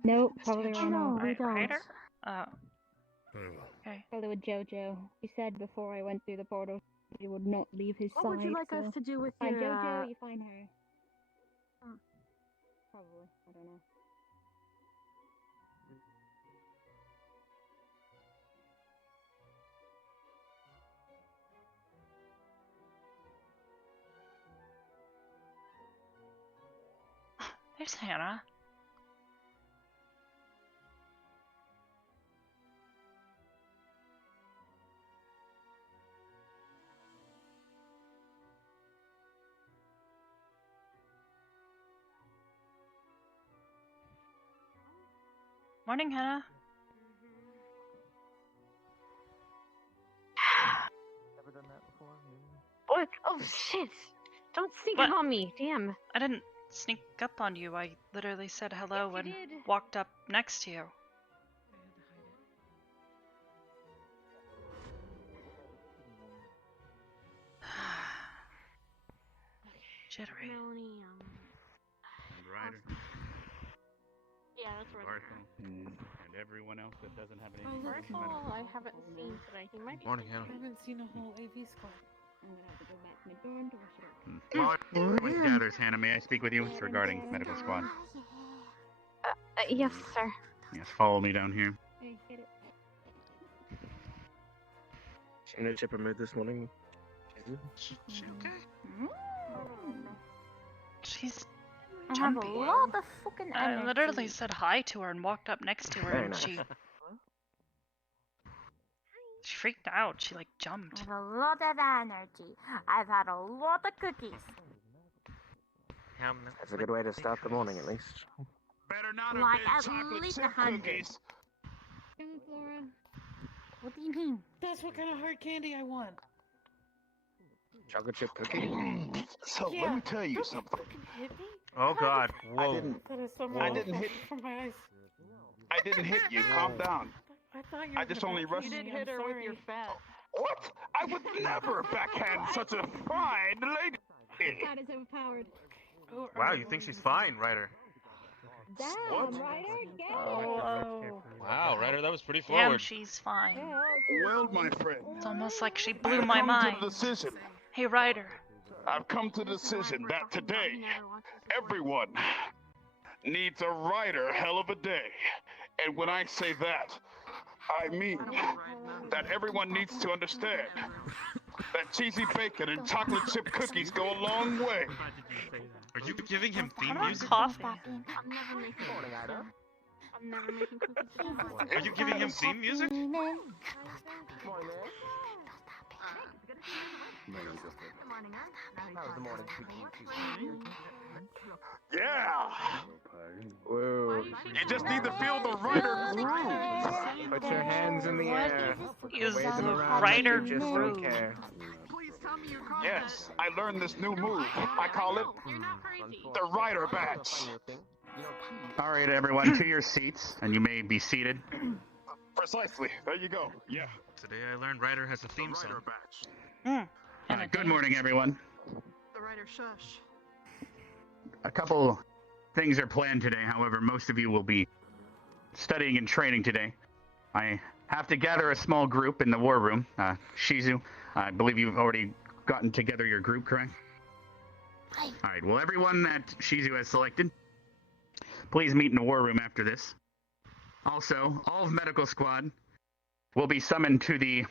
Nope, probably ran off. Ryder? Oh. Very well. Okay. Probably with JoJo. He said before I went through the portal he would not leave his side. What would you like so us to do with find your, JoJo, you find her. Probably. I don't know. There's Hannah. Morning, Hannah. Ever done that before? What? Oh shit! Don't sneak up on me, damn. I didn't sneak up on you. I literally said hello and walked up next to you. Jittery. Ryder. Yeah, that's right. Arthur. And everyone else that doesn't have anything. Arthur, I haven't seen today. He might be. Morning, Hannah. I haven't seen a whole AV squad. I'm gonna have to go back to my dorm to wash it up. Everyone gathers, Hannah. May I speak with you? It's regarding medical squad. Yes, sir. Yes, follow me down here. Hey, get it. She no chip her mood this morning. She okay? She's I have a jumpy. lot of fucking I energy. literally said hi to her and walked up next to her, Very and nice. she freaked out. She like jumped. I have a lot of energy. I've had a lot of cookies. That's a good way to start the morning, at least. Better not have Like been at chocolate least chip 100. cookies. Come, Flora. What do you mean? That's what kind of hard candy I want. Chocolate chip cookie? So Yeah, let me tell you don't something. fucking hit me. Oh God! Whoa! That is so I didn't hit. from my eyes. I didn't hit you. Calm down. I thought you I were just gonna only backhand rushed. me, You did hit I'm her with sorry. your fat. What? I would never backhand such a fine lady. That is overpowered. Oh, Wow, you think she's fine, Ryder? Damn, Ryder, get it. Oh. Wow, Ryder, that was pretty Damn, forward. she's fine. Well, my friend, It's almost like she blew I've my come mind. to the decision. Hey, Ryder. I've come to the decision that today, everyone needs a rider hell of a day. And when I say that, I mean that everyone needs to understand that cheesy bacon and chocolate chip cookies go a long way. Are you giving him theme I want music? coffee. I'm never making cookies. I'm never making cookies. Are you giving him theme music? Yeah! Whoa. You just need to feel the rider groove. Put your hands in the air. Is Wave them around Ryder like you just rude? don't care. Yes, I learned this new move. I call it the rider badge. All right, everyone, to your seats, and you may be seated. Precisely. There you go. Yeah. Today I learned Ryder has a theme song. Good morning, everyone. The writer shush. A couple things are planned today. However, most of you will be studying and training today. I have to gather a small group in the war room. Shizu, I believe you've already gotten together your group, correct? Hi. All right. Well, everyone that Shizu has selected, please meet in the war room after this. Also, all of medical squad will be summoned to the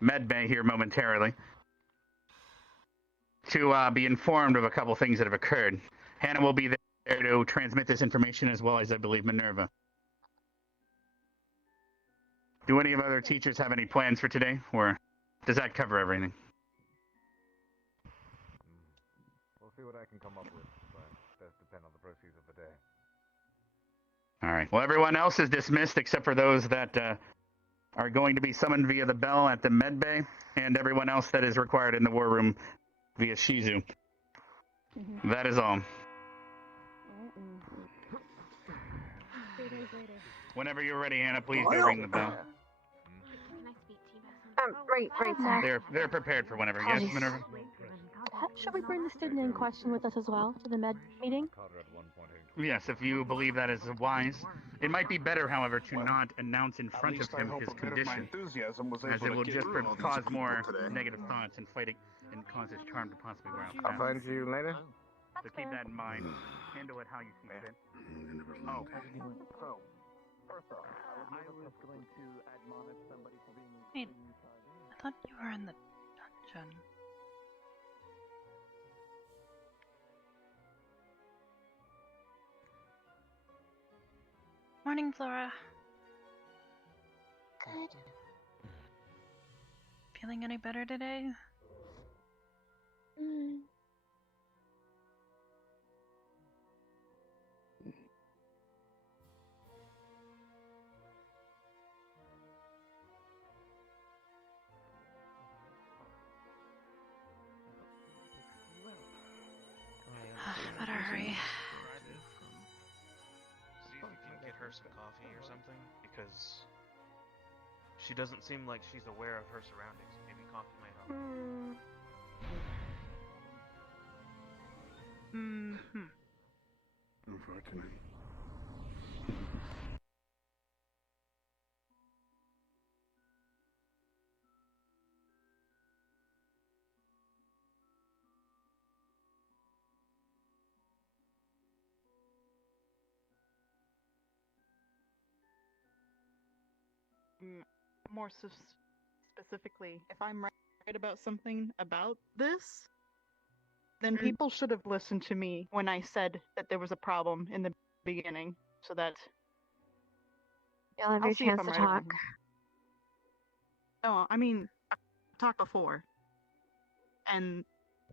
med bay here momentarily to be informed of a couple things that have occurred. Hannah will be there to transmit this information, as well as, I believe, Minerva. Do any of other teachers have any plans for today, or does that cover everything? We'll see what I can come up with, but it does depend on the proceeds of the day. All right. Well, everyone else is dismissed except for those that are going to be summoned via the bell at the med bay, and everyone else that is required in the war room via Shizu. That is all. Whenever you're ready, Hannah, please do ring the bell. Right, sir. They're prepared for whenever. Yes, Minerva? Should we bring the student in question with us as well to the med meeting? Yes, if you believe that is wise. It might be better, however, to not announce in front of him his condition, as it will just cause more negative thoughts and fighting and cause his charm to possibly wear out. I'll find you later. So keep that in mind. Handle it how you see fit. Oh. First off, I was going to admonish somebody for being. Wait, I thought you were in the dungeon. Morning, Flora. Good. Feeling any better today? Better hurry. See if you can get her some coffee or something, because she doesn't seem like she's aware of her surroundings. Maybe coffee might help. Unfortunately. More specifically, if I'm right about something about this, then people should have listened to me when I said that there was a problem in the beginning, so that You'll have your I'll see if chance I'm to right or talk. wrong. No, I mean, I talked before, and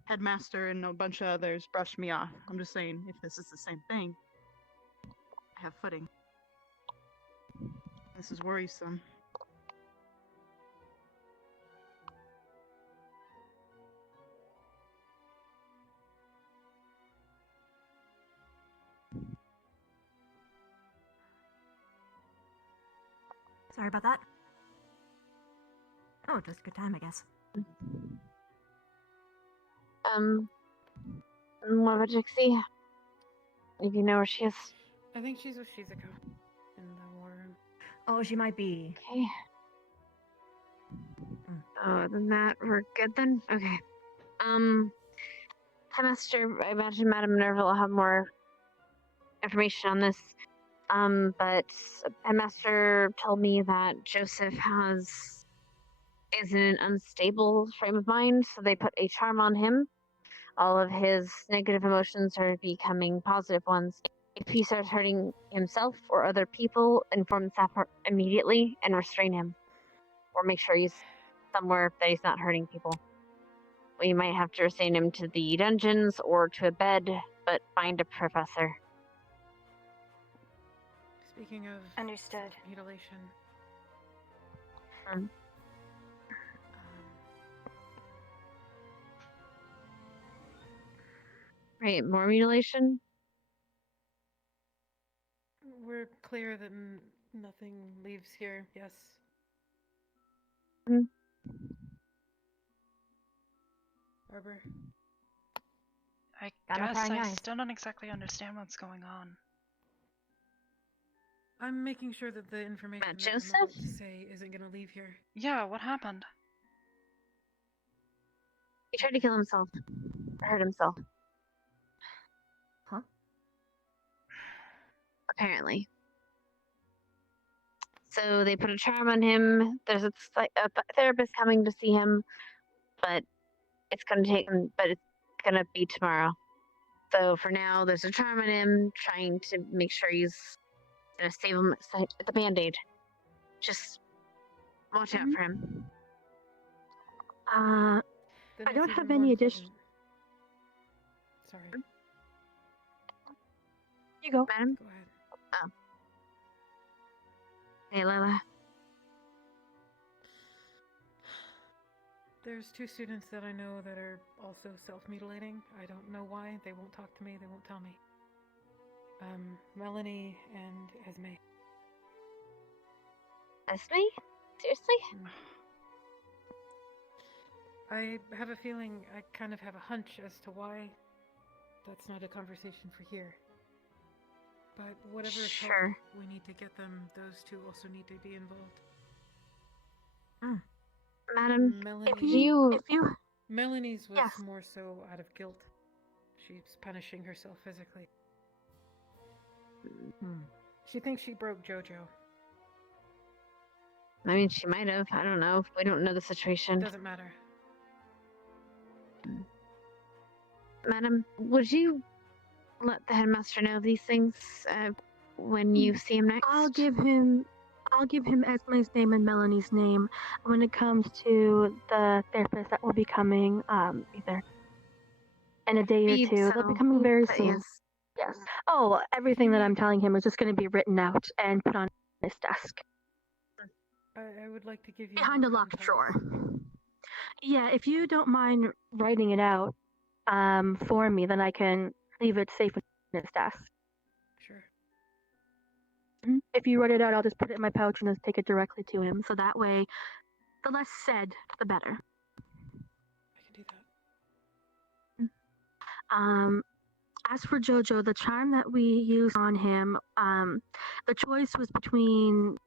Headmaster and a bunch of others brushed me off. I'm just saying, if this is the same thing, I have footing. This is worrisome. Sorry about that. Oh, just good time, I guess. What about Jixie? If you know where she is. I think she's with Shizuka in the war room. Oh, she might be. Okay. Oh, then that we're good then? Okay. Headmaster, I imagine Madam Minerva will have more information on this. But Headmaster told me that Joseph is in an unstable frame of mind, so they put a charm on him. All of his negative emotions are becoming positive ones. If he starts hurting himself or other people, inform the staff immediately and restrain him. Or make sure he's somewhere that he's not hurting people. We might have to restrain him to the dungeons or to a bed, but find a professor. Speaking of understood mutilation. Right, more mutilation? we're clear that nothing leaves here, yes? Arbor? I Got my guess prying I eyes. still don't exactly understand what's going on. I'm making sure that the information that Joseph? I'm about to say isn't gonna leave here. Yeah, what happened? He tried to kill himself. Or hurt himself. Huh? Apparently. So they put a charm on him. There's a therapist coming to see him, but it's gonna take him. But it's gonna be tomorrow. So for now, there's a charm on him, trying to make sure he's gonna save him. It's a band-aid. Just watch out for him. I don't have any additional. Sorry. You go. Madam? Go ahead. Oh. Hey, Lila. There's 2 students that I know that are also self-mutilating. I don't know why. They won't talk to me. They won't tell me. Melanie and Esme. Esme? Seriously? I have a feeling, I kind of have a hunch as to why. That's not a conversation for here. But whatever help we need to get them, those 2 also need to be involved. Madam, Melanie, Melanie's was more so out of guilt. She's punishing herself physically. She thinks she broke JoJo. I mean, she might have. I don't know. We don't know the situation. Doesn't matter. Madam, would you let the headmaster know of these things when you see him next? I'll give him Esme's name and Melanie's name when it comes to the therapist that will be coming either in a day or 2. They'll be coming very soon. Yes. Oh, everything that I'm telling him is just going to be written out and put on his desk. I would like to give you behind a locked drawer. Yeah, if you don't mind writing it out for me, then I can leave it safe in his desk. Sure. If you write it out, I'll just put it in my pouch and just take it directly to him. So that way, the less said, the better. I can do that. As for JoJo, the charm that we use on him, the choice was between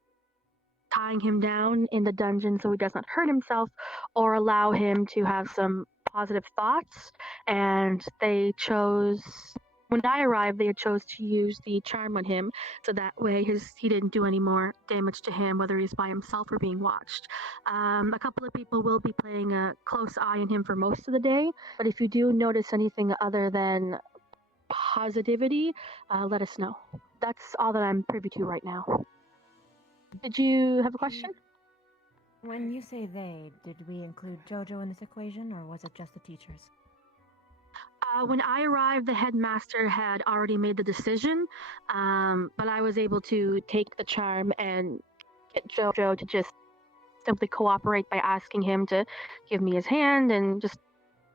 tying him down in the dungeon so he does not hurt himself, or allow him to have some positive thoughts. And they chose, when I arrived, they chose to use the charm on him, so that way he didn't do any more damage to him, whether he's by himself or being watched. A couple of people will be playing a close eye on him for most of the day, but if you do notice anything other than positivity, let us know. That's all that I'm privy to right now. Did you have a question? When you say they, did we include JoJo in this equation, or was it just the teachers? When I arrived, the headmaster had already made the decision, but I was able to take the charm and get JoJo to just simply cooperate by asking him to give me his hand and just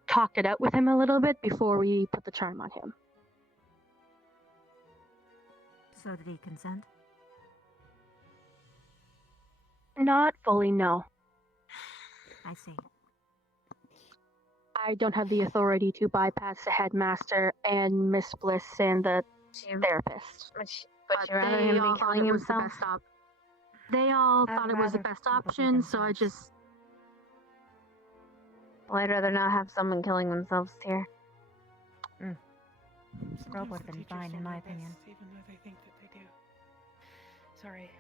talked it out with him a little bit before we put the charm on him. So did he consent? Not fully, no. I see. I don't have the authority to bypass the headmaster and Miss Bliss and the therapist. But you rather him be killing himself? They all thought it was the best option, so I just... Well, I'd rather not have someone killing themselves here. Rob would have been fine, in my opinion. Even though they think that they do. Sorry.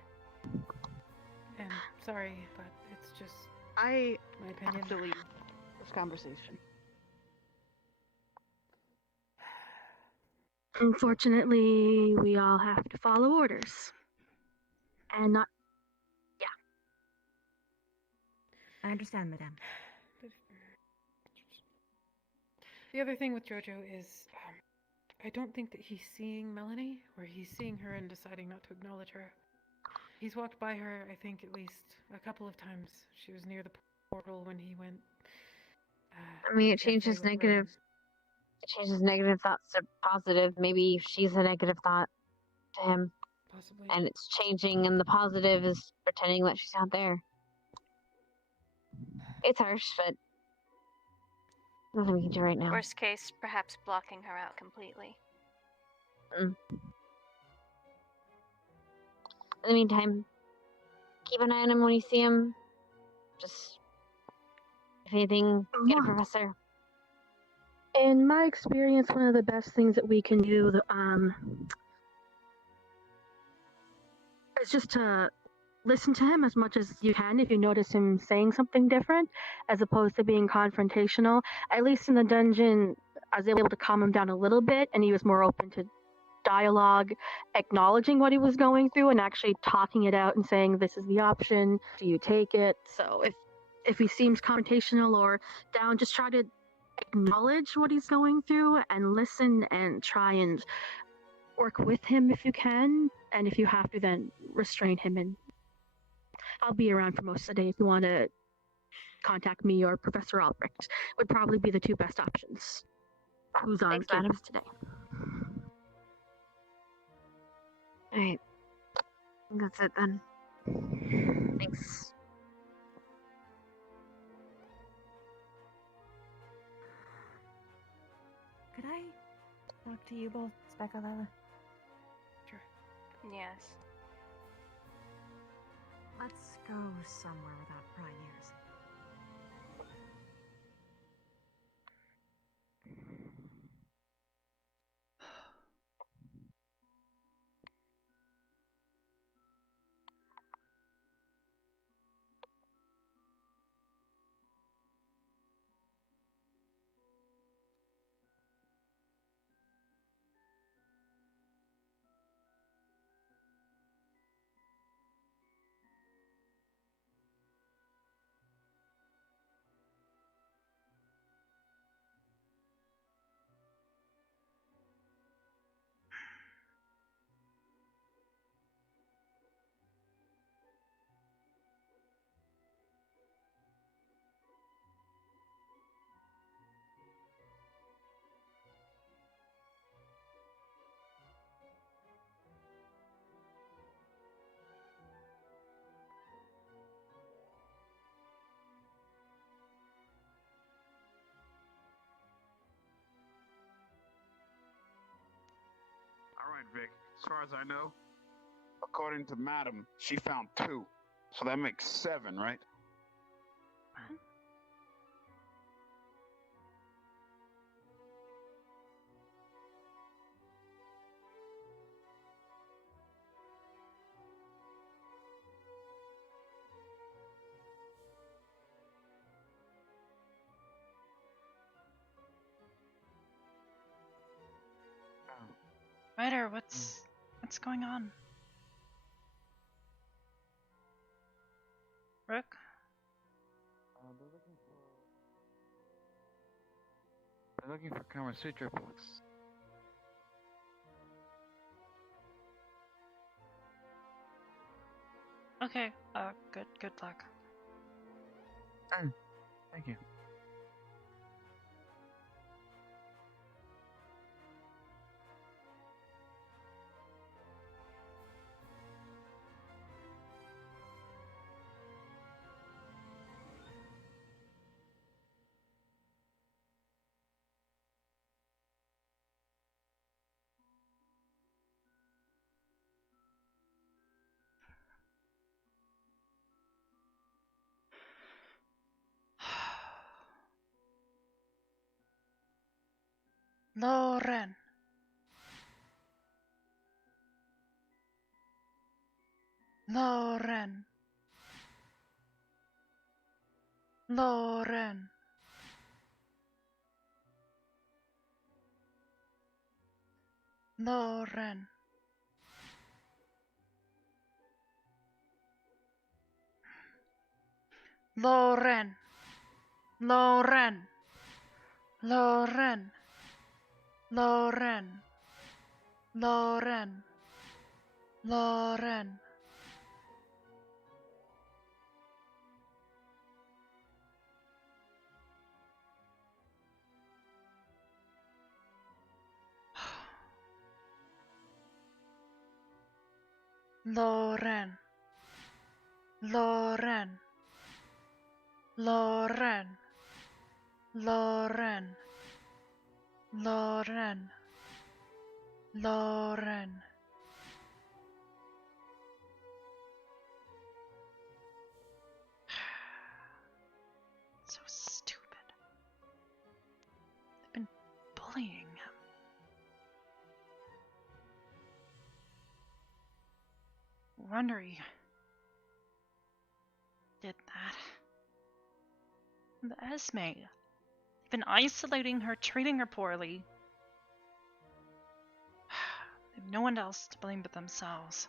And sorry, but it's just I my opinion. have to leave this conversation. Unfortunately, we all have to follow orders. And not... Yeah. I understand, madame. The other thing with JoJo is, I don't think that he's seeing Melanie, or he's seeing her and deciding not to acknowledge her. He's walked by her, I think, at least a couple of times. She was near the portal when he went. I mean, it changes negative. It changes negative thoughts to positive. Maybe she's a negative thought to him. Possibly. And it's changing, and the positive is pretending that she's not there. It's harsh, but nothing we can do right now. Worst case, perhaps blocking her out completely. In the meantime, keep an eye on him when you see him. Just, if anything, get a professor. In my experience, one of the best things that we can do is just to listen to him as much as you can if you notice him saying something different, as opposed to being confrontational. At least in the dungeon, I was able to calm him down a little bit, and he was more open to dialogue, acknowledging what he was going through, and actually talking it out and saying, "This is the option. Do you take it?" So if he seems confrontational or down, just try to acknowledge what he's going through and listen and try and work with him if you can. And if you have to, then restrain him. And I'll be around for most of the day if you want to contact me or Professor Albrecht. Would probably be the two best options. Who's on campus today? Alright. That's it then. Thanks. Could I talk to you both, Specca, Lila? Sure. Yes. Let's go somewhere without prying ears. All right, Vic. As far as I know, according to Madam, she found 2. So that makes 7, right? Ryder, what's going on? Rook? They're looking for Kama Sutra books. Okay, good luck. Thank you. Lauren. Lauren. Lauren. Lauren. Lauren. Lauren. Lauren. Lauren. Lauren. Lauren. Lauren. Lauren. Lauren. Lauren. Lauren. Lauren. So stupid. They've been bullying him. Wonder he did that. The Esme. They've been isolating her, treating her poorly. They have no one else to blame but themselves.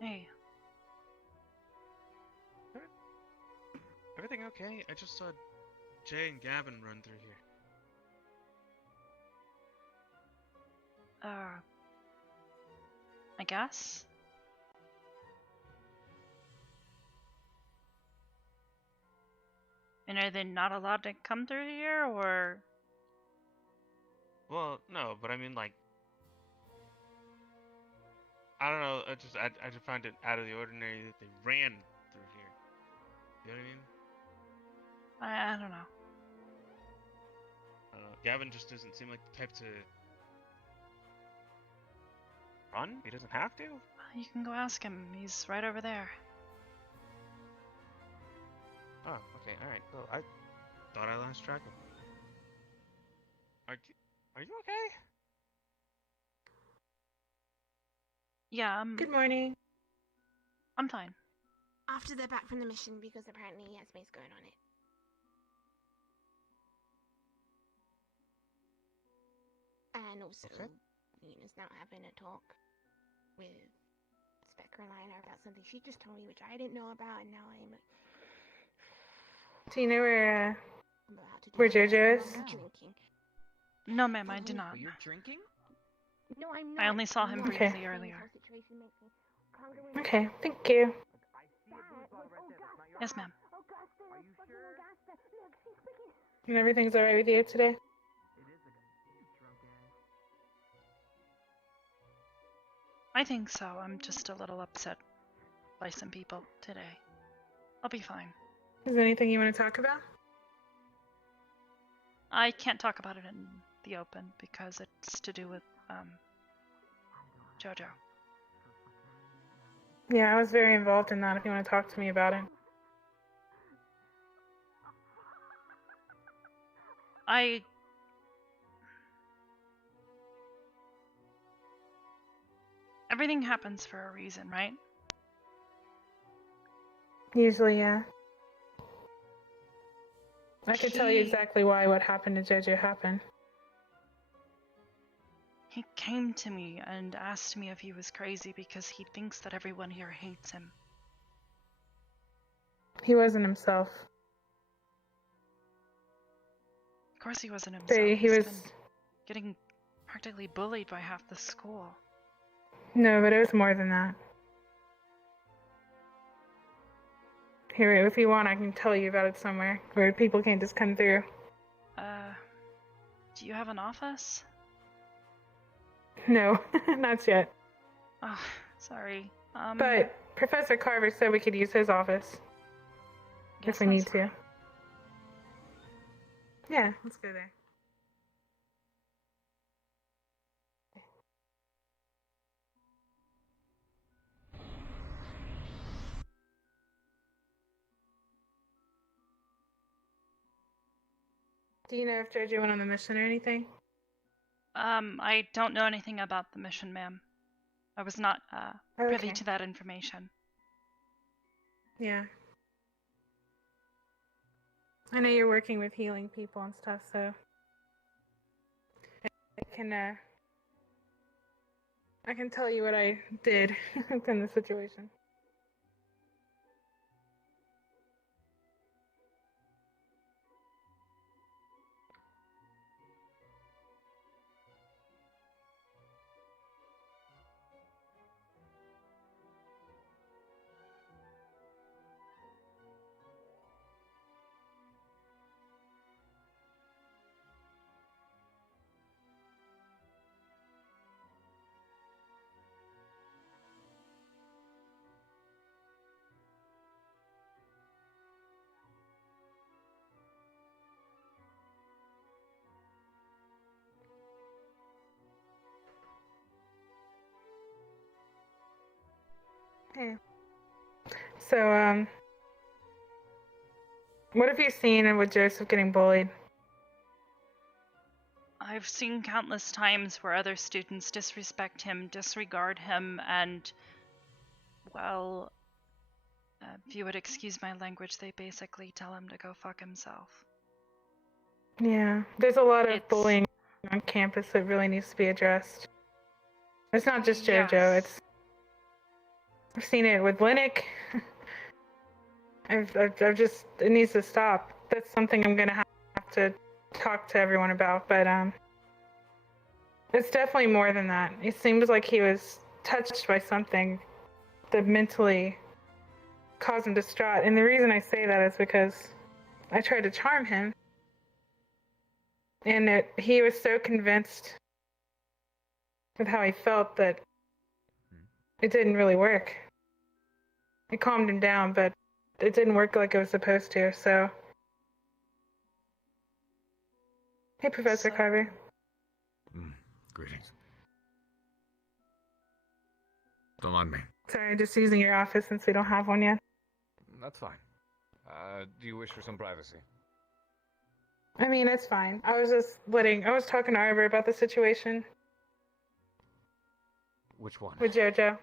Hey. Everything okay? I just saw Jay and Gavin run through here. I guess? And are they not allowed to come through here, or? Well, no, but I mean, like, I don't know. I just find it out of the ordinary that they ran through here. You know what I mean? I don't know. Gavin just doesn't seem like the type to run. He doesn't have to. You can go ask him. He's right over there. Oh, okay, all right. Well, I thought I lost track of him. Are you okay? Yeah, Good morning. I'm fine. After they're back from the mission, because apparently Esme's going on it. And also, Nina's now having a talk with Specker and Lina about something she just told me, which I didn't know about, and now I'm like... Do you know where Jojo is? Drinking. No, ma'am, I do not. You're drinking? No, I'm not. I only saw him Okay. briefly earlier. Okay, thank you. Yes, ma'am. And everything's alright with you today? I think so. I'm just a little upset by some people today. I'll be fine. Is there anything you want to talk about? I can't talk about it in the open because it's to do with, Jojo. Yeah, I was very involved in that if you want to talk to me about it. Everything happens for a reason, right? Usually, yeah. I could tell you exactly why what happened to Jojo happened. He came to me and asked me if he was crazy because he thinks that everyone here hates him. He wasn't himself. course he wasn't himself. He He's was. been getting practically bullied by half the school. No, but it was more than that. Here, if you want, I can tell you about it somewhere where people can't just come through. Do you have an office? No, not yet. Oh, sorry. But Professor Carver said we could use his office if we need to. Yeah, let's go there. Do you know if Jojo went on the mission or anything? I don't know anything about the mission, ma'am. I was not privy Okay. to that information. Yeah. I know you're working with healing people and stuff, so I can tell you what I did in the situation. Okay. So, what have you seen with Joseph getting bullied? I've seen countless times where other students disrespect him, disregard him, and, well, if you would excuse my language, they basically tell him to go fuck himself. Yeah, there's a lot of bullying on campus that really needs to be addressed. It's not just JoJo, I've seen it with Linux. I've just, it needs to stop. That's something I'm gonna have to talk to everyone about, but it's definitely more than that. It seems like he was touched by something that mentally caused him distraught. And the reason I say that is because I tried to charm him, and he was so convinced with how he felt that it didn't really work. It calmed him down, but it didn't work like it was supposed to, so. Hey, Professor Carver. Greetings. Don't mind me. Sorry, just using your office since we don't have one yet. That's fine. Do you wish for some privacy? I mean, it's fine. I was talking to Arbor about the situation Which one? with JoJo.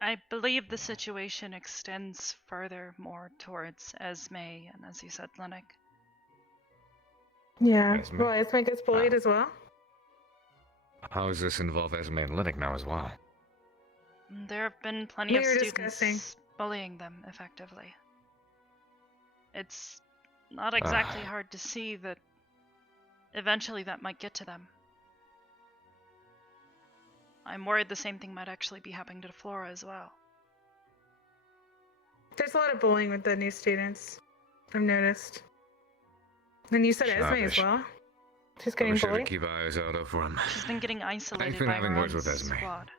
I believe the situation extends further more towards Esme and, as you said, Linux. Yeah. Esme? Well, Esme gets bullied as well? How does this involve Esme and Linux now as well? There have been plenty of students bullying them effectively. It's not exactly hard to see that eventually that might get to them. I'm worried the same thing might actually be happening to Flora as well. There's a lot of bullying with the new students, I've noticed. And you said Esme as well? She's getting Be sure to bullied? keep eyes out for him. She's been getting isolated I've been by having her words own with Esme. squad.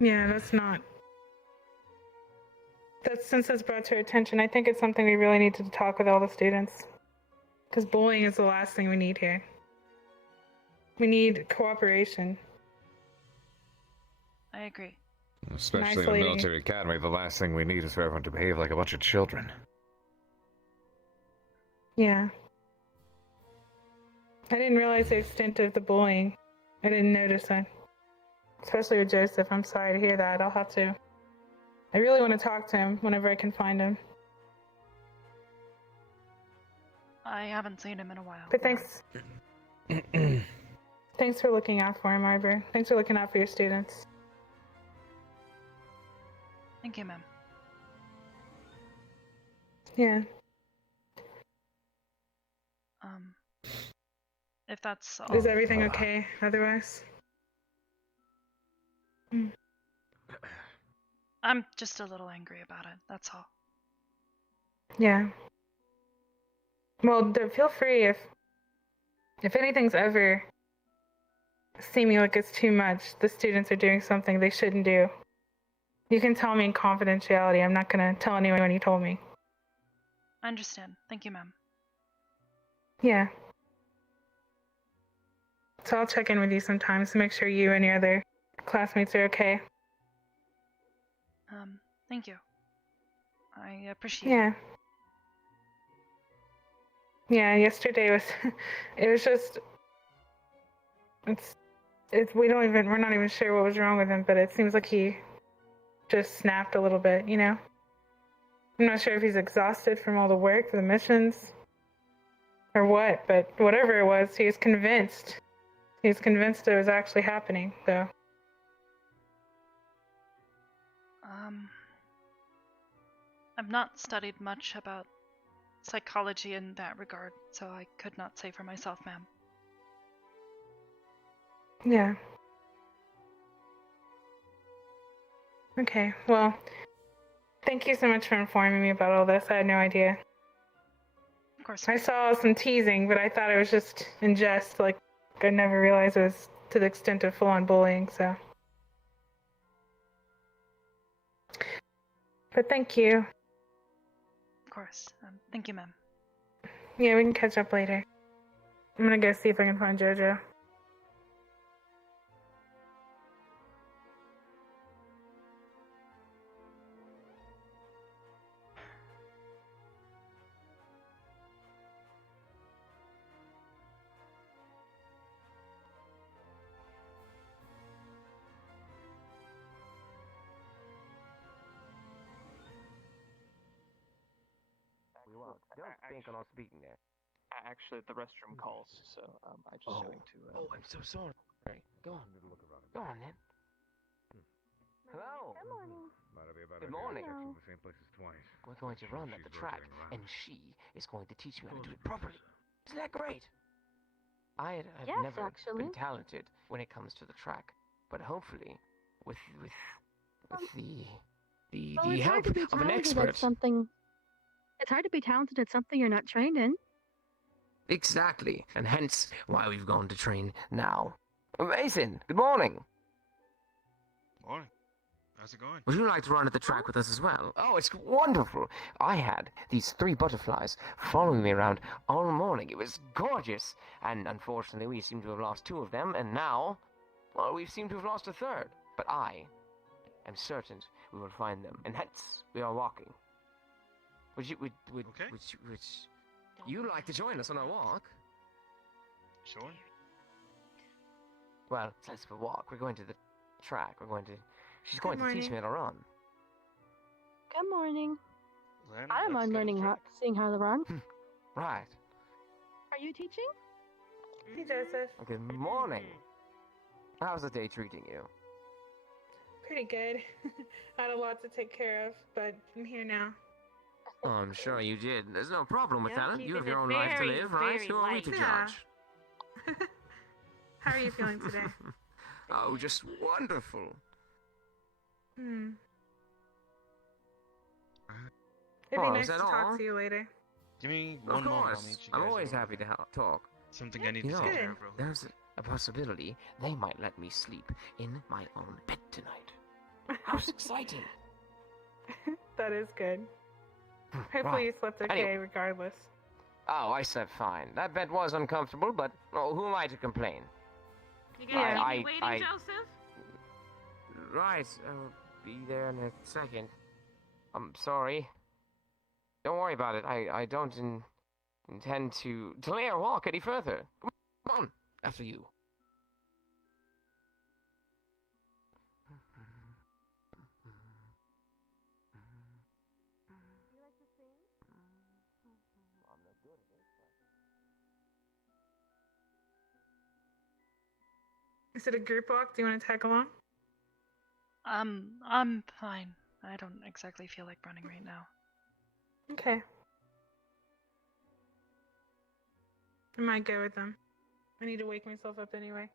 Yeah, since it's brought to our attention, I think it's something we really need to talk with all the students. Because bullying is the last thing we need here. We need cooperation. I agree. Especially in the military academy, the last thing we need is for everyone to behave like a bunch of children. Yeah. I didn't realize the extent of the bullying. I didn't notice that. Especially with Joseph. I'm sorry to hear that. I really want to talk to him whenever I can find him. I haven't seen him in a while. But thanks. Thanks for looking out for him, Arbor. Thanks for looking out for your students. Thank you, ma'am. Yeah. If that's all. Is everything okay otherwise? I'm just a little angry about it, that's all. Yeah. Well, feel free if anything's ever seeming like it's too much, the students are doing something they shouldn't do. You can tell me in confidentiality. I'm not gonna tell anyone you told me. I understand. Thank you, ma'am. Yeah. So I'll check in with you sometimes to make sure you and your other classmates are okay. Thank you. I appreciate it. Yeah. Yeah, yesterday was, it was just, we're not even sure what was wrong with him, but it seems like he just snapped a little bit, you know? I'm not sure if he's exhausted from all the work, the missions, or what, but whatever it was, he was convinced. He was convinced it was actually happening, so. I've not studied much about psychology in that regard, so I could not say for myself, ma'am. Yeah. Okay, well, thank you so much for informing me about all this. I had no idea. Of course. I saw some teasing, but I thought it was just in jest. Like, I never realized it was to the extent of full-on bullying, so. But thank you. Of course. Thank you, ma'am. Yeah, we can catch up later. I'm gonna go see if I can find JoJo. Don't think on speaking there. Actually, the restroom calls, so I just going to. Oh, I'm so sorry. Go on. Go on then. Hello. Good morning. Good morning. From the same places twice. We're going to run at the track, and she is going to teach me how to do it properly. Isn't that great? I've Yes, never actually. been talented when it comes to the track, but hopefully, with the Well, it's hard help to be of an talented expert. at something. It's hard to be talented at something you're not trained in. Exactly, and hence why we've gone to train now. Mason, good morning. Morning. How's it going? Would you like to run at the track with us as well? Oh, it's wonderful. I had these 3 butterflies following me around all morning. It was gorgeous. And unfortunately, we seem to have lost 2 of them, and now, well, we seem to have lost a 3rd. But I am certain we will find them, and hence we are walking. Would you like to join us on our walk? Sure. Well, it's less of a walk. We're going to the track. She's going to teach me how to run. Good morning. Then I don't let's mind go learning track. seeing how to run. Right. Are you teaching? Hey, Joseph. Good morning. How's the day treating you? Pretty good. I had a lot to take care of, but I'm here now. Oh, I'm sure you did. There's no problem with Yeah, that. You have keeping your it own life to very, live, right? very Who are we to light. Yeah. judge? How are you feeling today? Oh, just wonderful. It'd Oh, be is nice that to all? talk to you later. Give me Of one moment. I'll course. meet you I'm guys always over happy to there. talk. Something I need You to know, take care of real quick. there's a possibility they might let me sleep in my own bed tonight. How exciting! That is good. Hopefully Right. you slept okay Anyway. regardless. Oh, I slept fine. That bed was uncomfortable, but who am I to complain? You gonna I- keep me waiting, I- Joseph? Right, I'll be there in a second. I'm sorry. Don't worry about it. I don't intend to delay our walk any further. Come on, after you. Is it a group walk? Do you want to tag along? I'm fine. I don't exactly feel like running right now. Okay. I might go with them. I need to wake myself up anyway.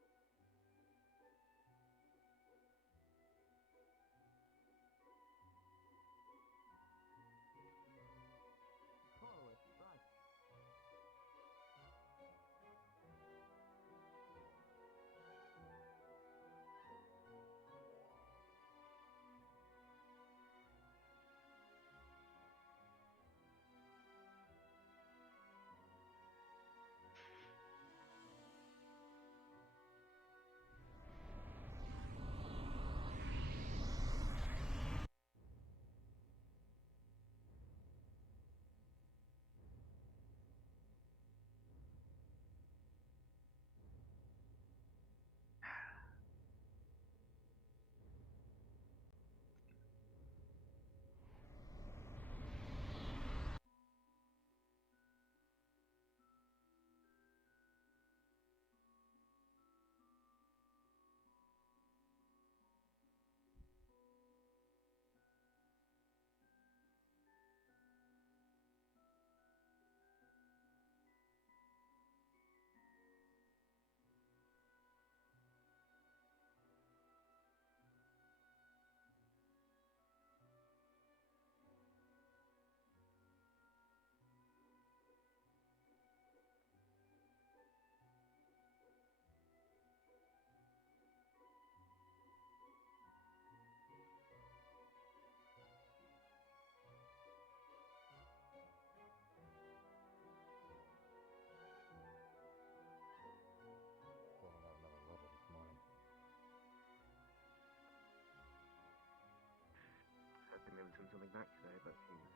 Hoping they would send something back today, but he's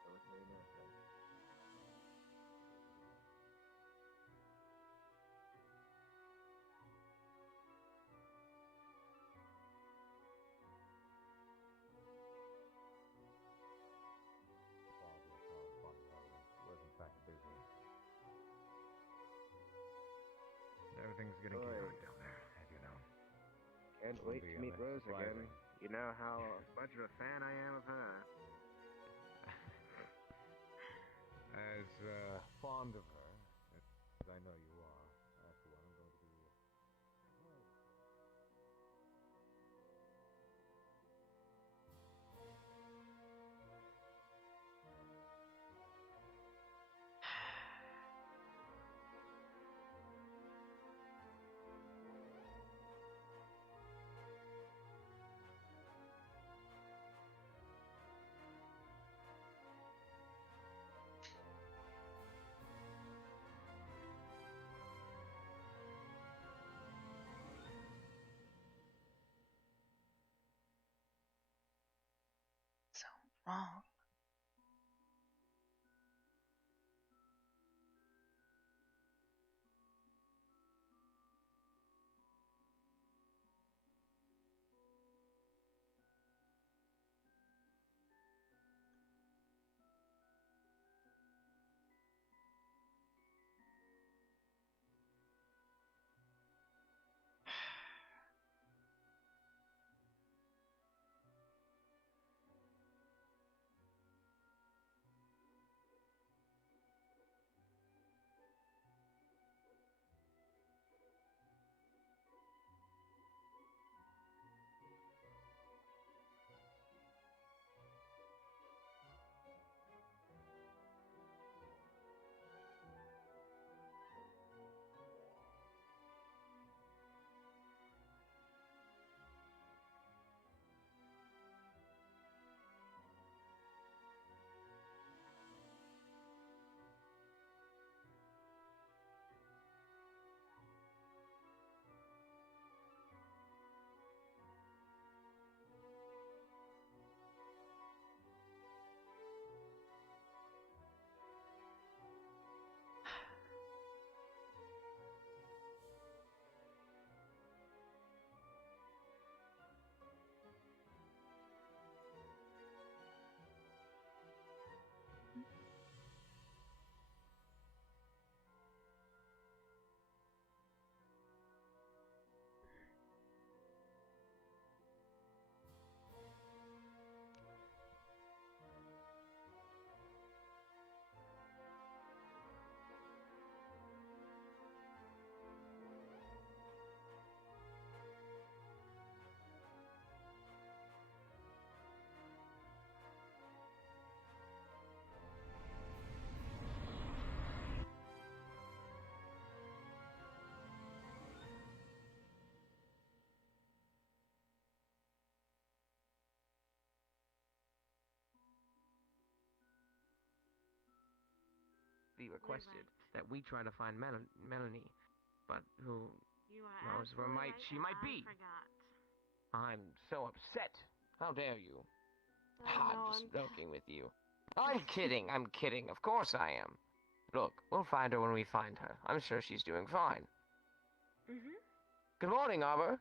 still with me now, so. Was in fact busy. Everything's gonna get hard down there, as you know. Can't Wouldn't wait be to meet Rose surprising. again. You know how much of a fan I am of her. As fond of her as I know you are, that's what I'm going to be. So wrong. kindly requested that we try to find Melanie, but who knows where she might be. I'm so upset. How dare you? I'm just joking with you. I'm kidding. I'm kidding. Of course I am. Look, we'll find her when we find her. I'm sure she's doing fine. Good morning, Arbor.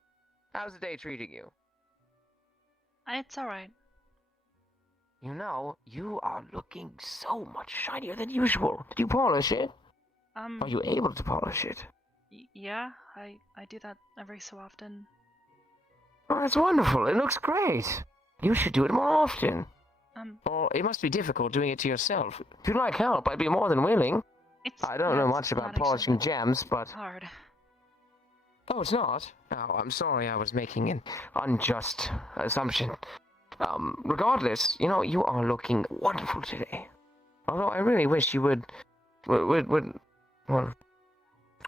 How's the day treating you? It's alright. You know, you are looking so much shinier than usual. Did you polish it? Are you able to polish it? Yeah, I do that every so often. Oh, that's wonderful. It looks great. You should do it more often. Um, Or it must be difficult doing it to yourself. If you'd like help, I'd be more than willing. I don't know much about polishing gems, but... hard. Oh, it's not? Oh, I'm sorry I was making an unjust assumption. Regardless, you know, you are looking wonderful today. Although I really wish you would, well,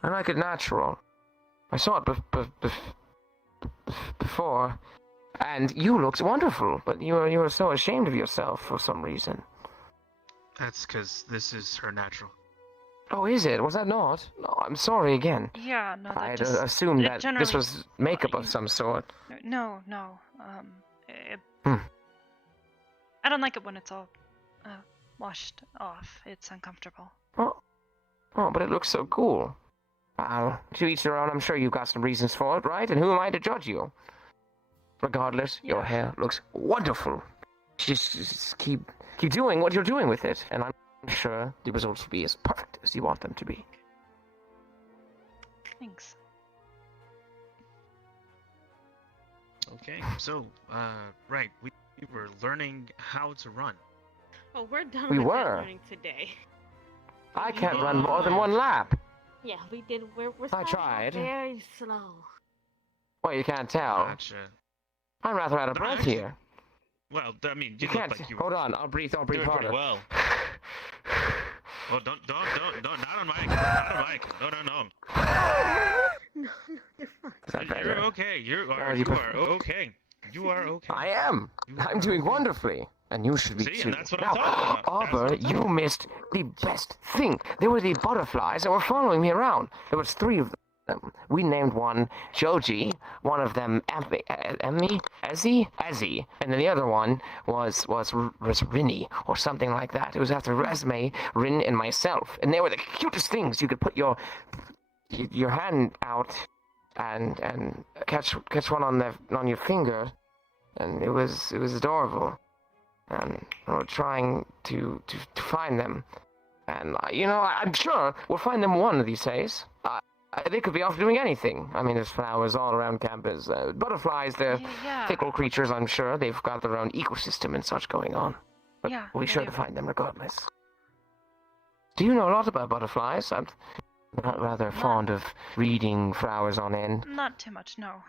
I like it natural. I saw it before, and you looked wonderful, but you were so ashamed of yourself for some reason. That's because this is her natural. Oh, is it? Was that not? No, I'm sorry again. Yeah, no, that I had just... assumed that generally... this was makeup of some sort. No. I don't like it when it's all washed off. It's uncomfortable. Oh, but it looks so cool. To each their own, I'm sure you've got some reasons for it, right? And who am I to judge you? Regardless, your hair looks wonderful. Just keep doing what you're doing with it, and I'm sure the results will be as perfect as you want them to be. Thanks. Okay, so, right, we were learning how to run. Oh, we're done We with were. that learning today. I can't run more than one lap. Yeah, we did. We're I tried. very slow. Well, you can't tell. Gotcha. I'm rather out of breath here. Well, I mean, You you can't. look like you Hold on, I'll breathe doing harder. pretty well. Oh, don't, not on mic, not on mic. No. No, you're fine. Is that better? You're okay. You are okay. You are okay. I am. I'm doing wonderfully. And you should be See, too. and that's what now, I'm talking about. Arbor, you missed the best thing. There were the butterflies that were following me around. There was 3 of them. We named one Joji, one of them Ezzy, and then the other one was Rinny, or something like that. It was after Resme, Rin, and myself. And they were the cutest things. You could put your hand out and catch one on your finger, and it was adorable. And we're trying to find them, and I'm sure we'll find them one of these days. They could be off doing anything. I mean, there's flowers all around campus. Butterflies, they're fickle creatures. I'm sure they've got their own ecosystem and such going on. But we'll be sure to find them regardless. Do you know a lot about butterflies? I'm rather fond of reading flowers on end. Not too much, no.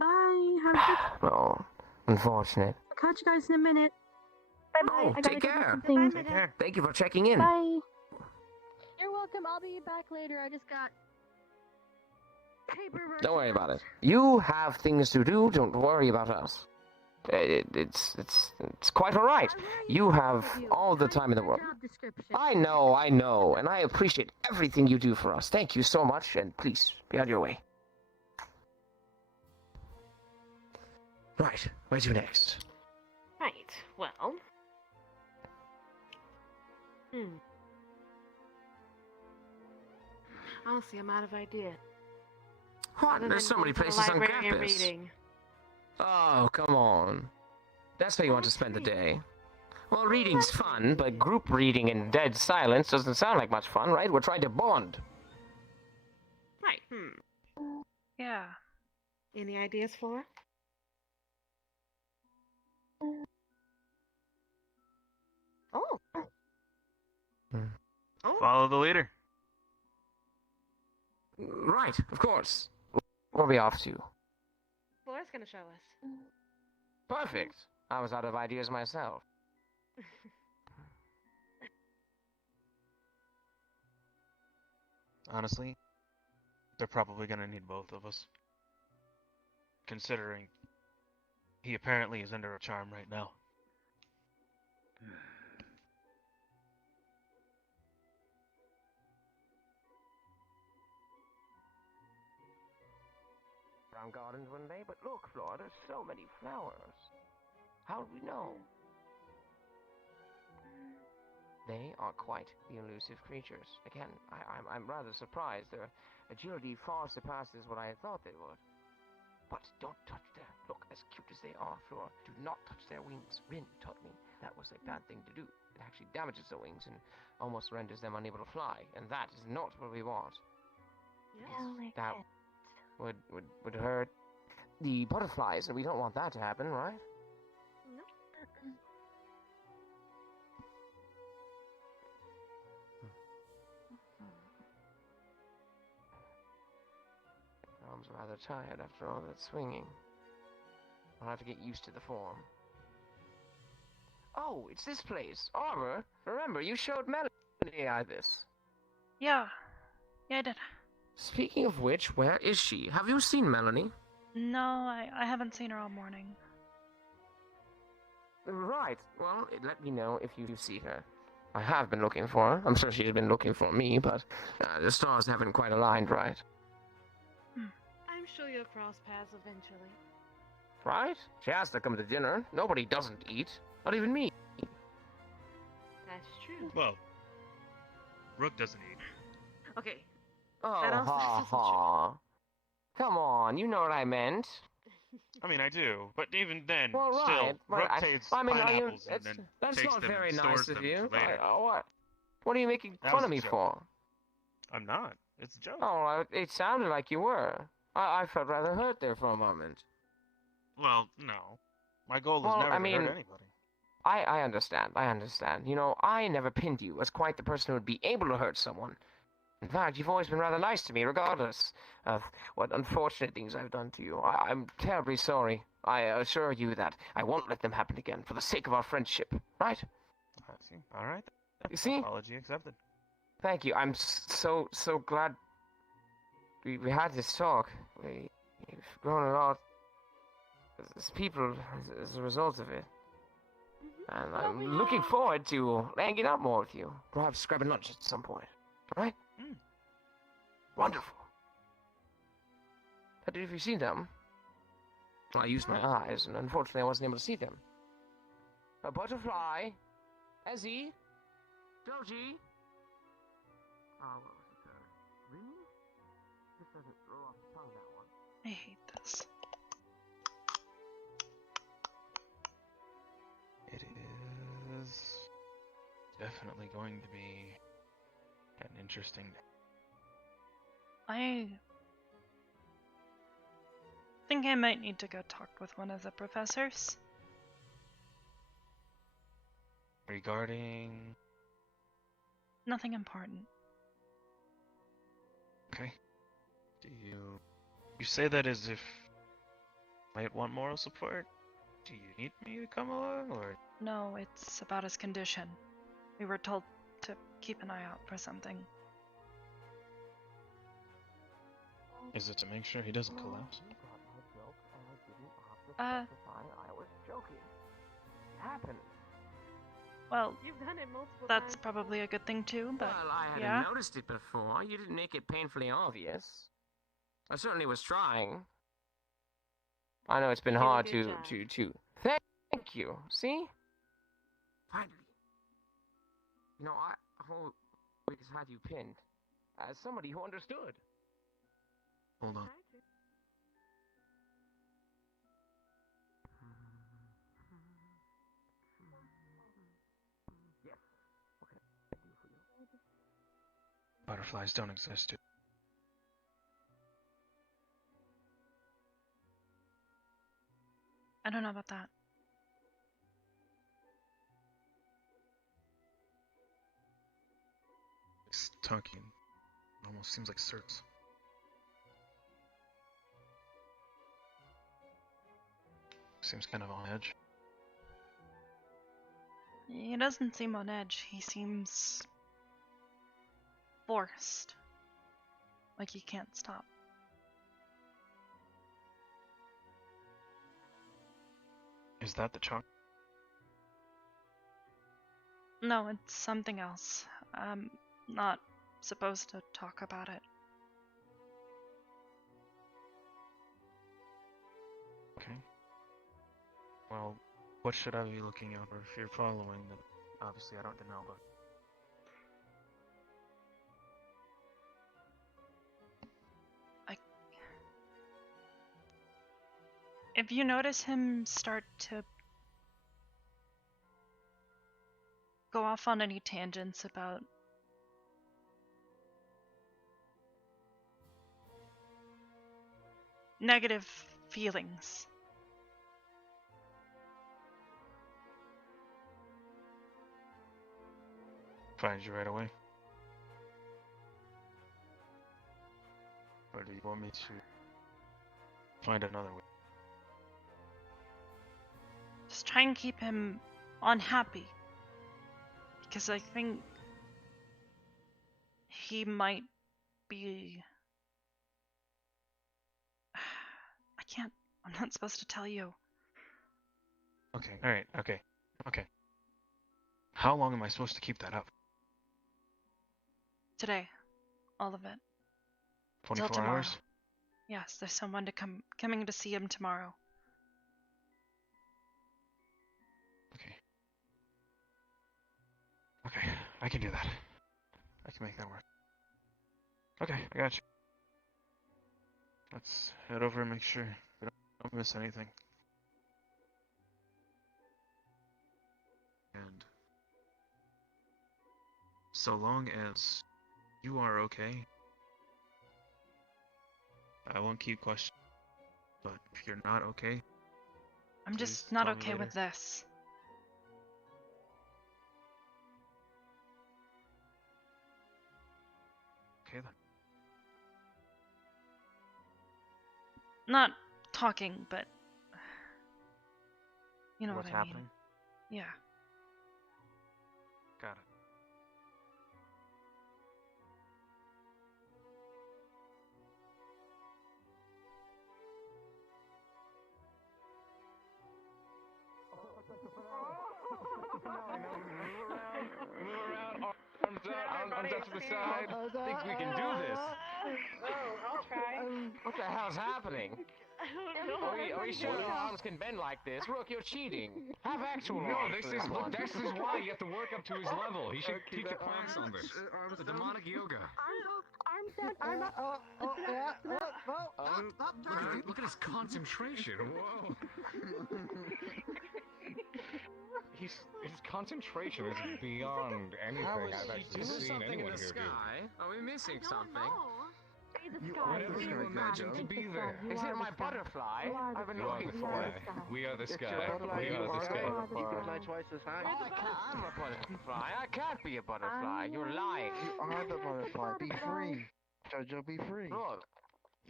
Bye. Have a good... No, unfortunate. I'll catch you guys in a minute. Bye-bye. Oh, I gotta take go do care. some things. Take care. Thank you for checking in. Bye. You're welcome. I'll be back later. I just got paperwork. Don't worry about it. You have things to do. Don't worry about us. It's quite all right. You have all the time in the world. I know, and I appreciate everything you do for us. Thank you so much, and please be on your way. Right, where to next? Right. Well. Honestly, I'm out of ideas. What? Other There's than so many going to the places on library and campus. reading. Oh, come on. That's how you want to spend the day. Well, reading's fun, but group reading in dead silence doesn't sound like much fun, right? We're trying to bond. Right. Yeah. Any ideas, Flora? Oh. Follow the leader. Right, of course. Where are we off to? Flora's gonna show us. Perfect. I was out of ideas myself. Honestly, they're probably gonna need both of us. Considering he apparently is under a charm right now. underground gardens, wouldn't they? But look, Flora, there's so many flowers. How do we know? They are quite the elusive creatures. Again, I'm rather surprised. Their agility far surpasses what I had thought they would. But don't touch their... Look, as cute as they are, Flora, do not touch their wings. Rin taught me that was a bad thing to do. It actually damages their wings and almost renders them unable to fly. And that is not what we want. That would hurt the butterflies, and we don't want that to happen, right? No. Arms are rather tired after all that swinging. I'll have to get used to the form. Oh, it's this place, Arbor. Remember, you showed Melody this. Yeah. Yeah, I did. Speaking of which, where is she? Have you seen Melanie? No, I haven't seen her all morning. Right. Well, let me know if you see her. I have been looking for her. I'm sure she's been looking for me, but the stars haven't quite aligned right. I'm sure you'll cross paths eventually. Right? She has to come to dinner. Nobody doesn't eat. Not even me. That's true. Well, Rook doesn't eat. Okay. Oh, That also ha isn't true. ha. Come on, you know what I meant. I mean, I do, but even then, Well, right. still, But Rook takes pineapples and then that's takes not them very and nice stores of them you. for later. What are you making That fun was of a me joke. for? I'm not. It's a joke. Oh, it sounded like you were. I felt rather hurt there for a moment. Well, no. My goal is Well, never I to mean, hurt anybody. I understand. I understand. You know, I never pinned you as quite the person who would be able to hurt someone. In fact, you've always been rather nice to me, regardless of what unfortunate things I've done to you. I'm terribly sorry. I assure you that I won't let them happen again, for the sake of our friendship. Right? I see. All right. You see? Apology accepted. Thank you. I'm so glad we had this talk. We've grown a lot as people as a result of it. And I'm looking forward to hanging out more with you. Perhaps grabbing lunch at some point. Right? Wonderful. But have you seen them? I used my eyes, and unfortunately I wasn't able to see them. A butterfly. Ezzy. Doji. Oh, what was it? Rini? This doesn't roll off the tongue, that one. I hate this. It is definitely going to be an interesting day. I think I might need to go talk with one of the professors. Regarding... Nothing important. Okay. Do you say that as if you might want moral support? Do you need me to come along, or...? No, it's about his condition. We were told to keep an eye out for something. Is it to make sure he doesn't collapse? I was joking. It happened. Well, You've done it multiple that's times. probably a good thing too, but Well, I hadn't yeah. noticed it before. You didn't make it painfully obvious. I certainly was trying. I know it's been hard to. Thank you. See? Finally. You know, I always had you pinned as somebody who understood. Hold on. Yes. What can I do for you? Butterflies don't exist. I don't know about that. It's talking. Almost seems like certs. Seems kind of on edge. He doesn't seem on edge. He seems forced. Like he can't stop. Is that the chalk? No, it's something else. I'm not supposed to talk about it. Well, what should I be looking out for if you're following them? Obviously, I don't know, but... If you notice him start to go off on any tangents about negative feelings, Find you right away. Or do you want me to find another way? just try and keep him unhappy. Because I think he might be... I'm not supposed to tell you. Okay, alright, okay. How long am I supposed to keep that up? Today. All of it. 24 Till tomorrow. hours? Yes, there's someone coming to see him tomorrow. Okay, I can do that. I can make that work. Okay, I got you. Let's head over and make sure we don't miss anything. And so long as you are okay, I won't keep questioning. But if you're not okay, I'm please just not tell me okay with later. this. Okay then. Not talking, but you know What's what I mean. happening? Yeah. Got it. Arms out to the side. Think we can do this? I'll try. What the hell's happening? Are we sure your arms can bend like this? Look, you're cheating. Have actual arms. This is why you have to work up to his level. He should teach a class on this. The demonic yoga. Arms down, arm up. Look at his concentration. Whoa. His concentration is beyond anything I've actually seen anyone here do. Are we missing something? Whatever you imagine to be there. Is it my butterfly? I've been looking for it. We are the sky. We are the sky. You can fly twice as high. I'm a butterfly. I can't be a butterfly. You're lying. You are the butterfly. Be free. Jojo, be free. Look.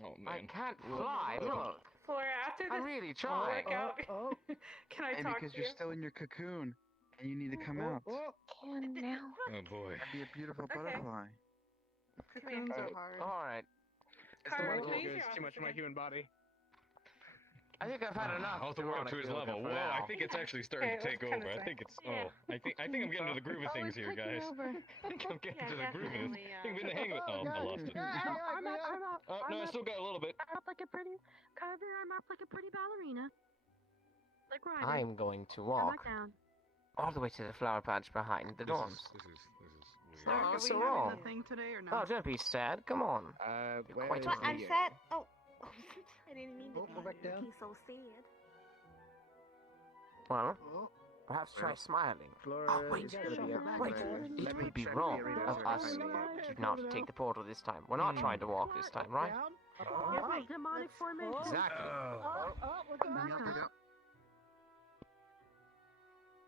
Oh, I man. can't fly. Look. Flora, after this I'm really trying. workout, can I And talk because to you're you? still in your cocoon, and you need to come out. Can now. Oh, boy. Be a beautiful butterfly. Cocoons are hard. Alright. Carmen, please, It's you're too much for my human body. I think I've had enough. I'll have to work up to his level. Whoa, I think it's actually starting to take over. I think it's. Oh, I think I'm getting into the groove of things here, guys. I think I'm getting into the groove of this. I think I'm in the hang of it. Oh, I lost it. Arm up. Oh, no, I still got a little bit. Arm up like a pretty, carve your arm up like a pretty ballerina. Like Ryder. I'm going to Come walk back down. all the way to the flower patch behind the dorms. This is So, Oh, are what's we so having wrong? the thing today or Oh, no? don't be sad. Come on. Where quite is What, I'm the- sad. Oh, I didn't mean to Go back down. be so sad. Well, Oh, perhaps try smiling. Flora wait, is gonna be up wait. there. It Let me would be check wrong the arena of if us I may. to not take the portal this time. We're not trying to walk this time, right? Yes, demonic formation. Exactly. Back up.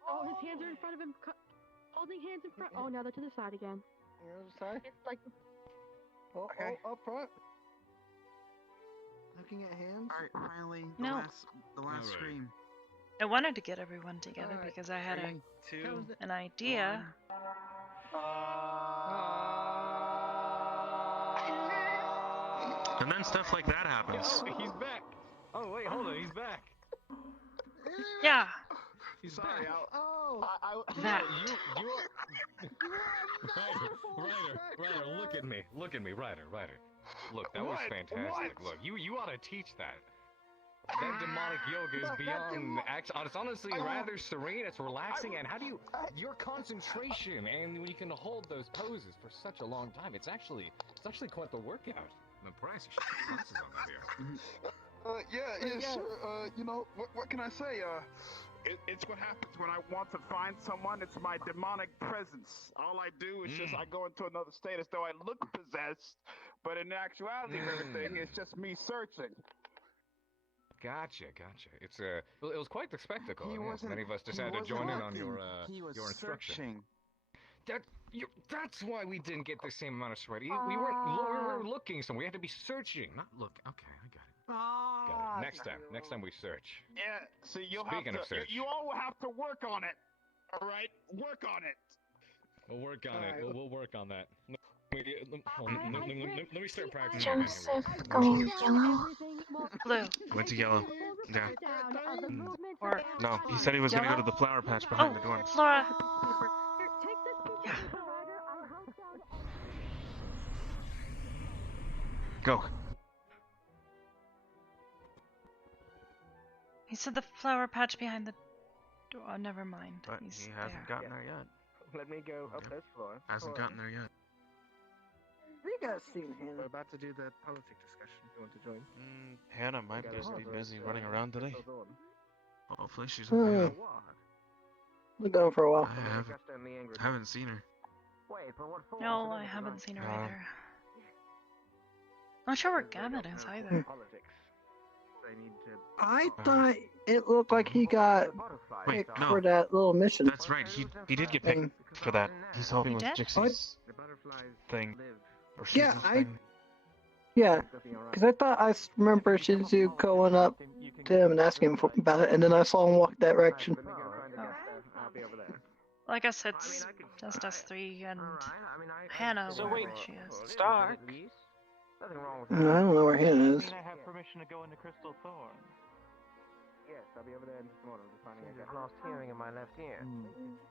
Oh, his hands are in front of him. Holding hands in front. Oh, now they're to the side again. you're on the side. It's like Oh, up front. Looking at hands. Alright, finally, the No. last Alright. scream. I wanted to get everyone together Alright, because I had 3, 2, an idea. And then stuff like that happens. Oh, he's back. Oh, wait, hold on. He's back. Yeah, He's Sorry, back. that. Ryder, look at me, Ryder. Look, that was What? fantastic. What? Look, you ought to teach that. That demonic yoga is beyond. It's honestly rather serene. It's relaxing. And how do you? Your concentration and when you can hold those poses for such a long time, it's actually quite the workout. The price, you should put glasses on that here. Sure. You know, what can I say? It's what happens when I want to find someone. It's my demonic presence. All I do is just I go into another state as though I look possessed, but in actuality of everything, it's just me searching. Gotcha. It was quite the spectacle. Yes, many of us decided to join in on your instruction. That's why we didn't get the same amount of sweat. We were looking somewhere. We had to be searching, not look. Okay, I got it. Got it. Next time we search. Yeah. See, Speaking of search. You all will have to work on it. All right, work on it. We'll work on it. We'll work on that. Let me start practicing. Joseph going yellow. Blue. Went to yellow. Yeah. Or No, he said he was gonna go to the flower patch behind the door. Flora. Go. He said the flower patch behind the door. Oh, never mind. But He's he hasn't gotten there yet. Let me go up this floor. Hasn't gotten there yet. You guys seen Hannah? We're about to do the politics discussion. You want to join? Hannah might be busy running around today. Hopefully she's Hmm. okay. Been going for a while. I haven't seen her. No, I haven't seen her either. Not sure where Gavin is either. I thought it looked like he got Wait, picked no. for that little mission. That's right. He did get picked for that. He's helping He with did? Jixie's thing. Or Yeah, Shizu's I. thing. Yeah, because I thought I remember Shizu going up to him and asking him about it, and then I saw him walk that direction. Well, I guess it's just us three and Hannah. So wherever wait, she is. Stark. I don't know where Hannah is. I have permission to go into Crystal Thorn. Yes, I'll be over there in just a moment. I'm just finding a lost hearing in my left ear.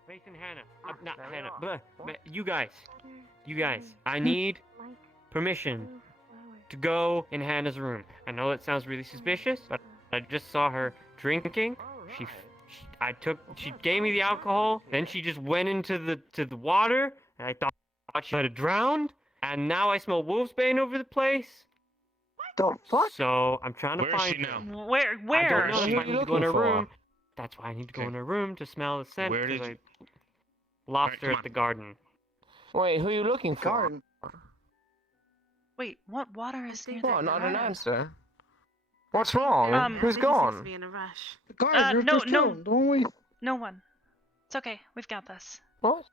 Mason, Hannah. Not Hannah. But you guys. I need permission to go in Hannah's room. I know it sounds really suspicious, but I just saw her drinking. She gave me the alcohol, then she just went into the water, and I thought she might have drowned, and now I smell wolfsbane over the place. The fuck? So I'm trying to Where is find she her. now? Where? I don't Where? know. Who I are you need to go in her looking for? room. That's why I need to go in her room to smell the scent. Where did because you- I lost Alright, her come at on. the garden. Wait, who are you looking for? Garden. Wait, what water is near What, the not an garden? answer? What's wrong? Who's gone? Be in a rush. The garden. You're no, just no. killed, don't we? No one. It's okay. We've got this. What?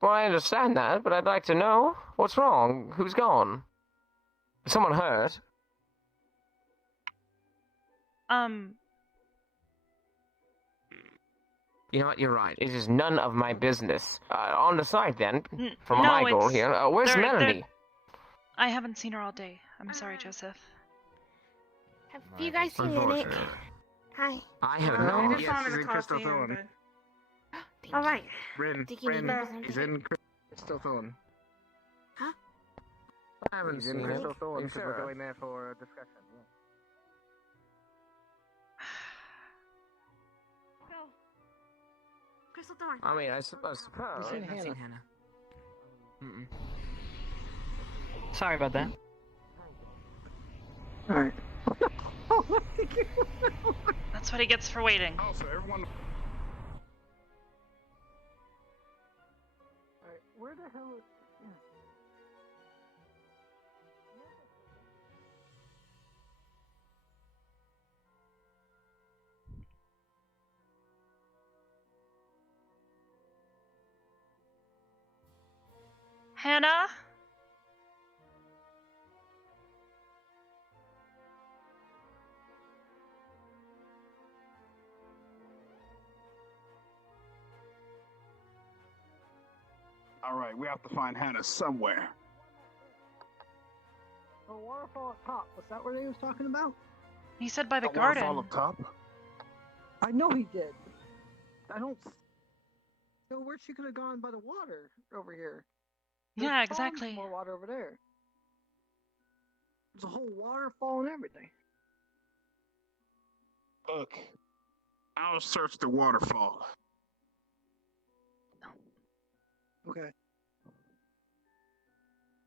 Well, I understand that, but I'd like to know. What's wrong? Who's gone? Is someone hurt? You know what, you're right. It is none of my business. On the side then, from no, my goal it's- here, where's they're- Melanie? I haven't seen her all day. I'm sorry, Joseph. Have you guys seen Nick? Unfortunately. Hi. I have I not. just yes, wanted he's to in talk Crystal to him, Thorn. but... All right. Rin, Think you need me for he's something? in Crystal Thorn. Huh? I haven't He's seen in him. Crystal Thorn You because we're sure? going there for a discussion. Yeah. Crystal Thorn. I mean, I suppose. I've seen Hannah. Mm-mm. Sorry about that. Alright. That's what he gets for waiting. Also, everyone. Alright, where the hell is... Hannah? All right, we have to find Hannah somewhere. The waterfall up top. Was that what he was talking about? He said by the A waterfall garden. up top. I know he did. I don't... So where she could have gone by the water over here? There's Yeah, tons exactly. more water over there. There's a whole waterfall and everything. Look, I'll search the waterfall. Okay.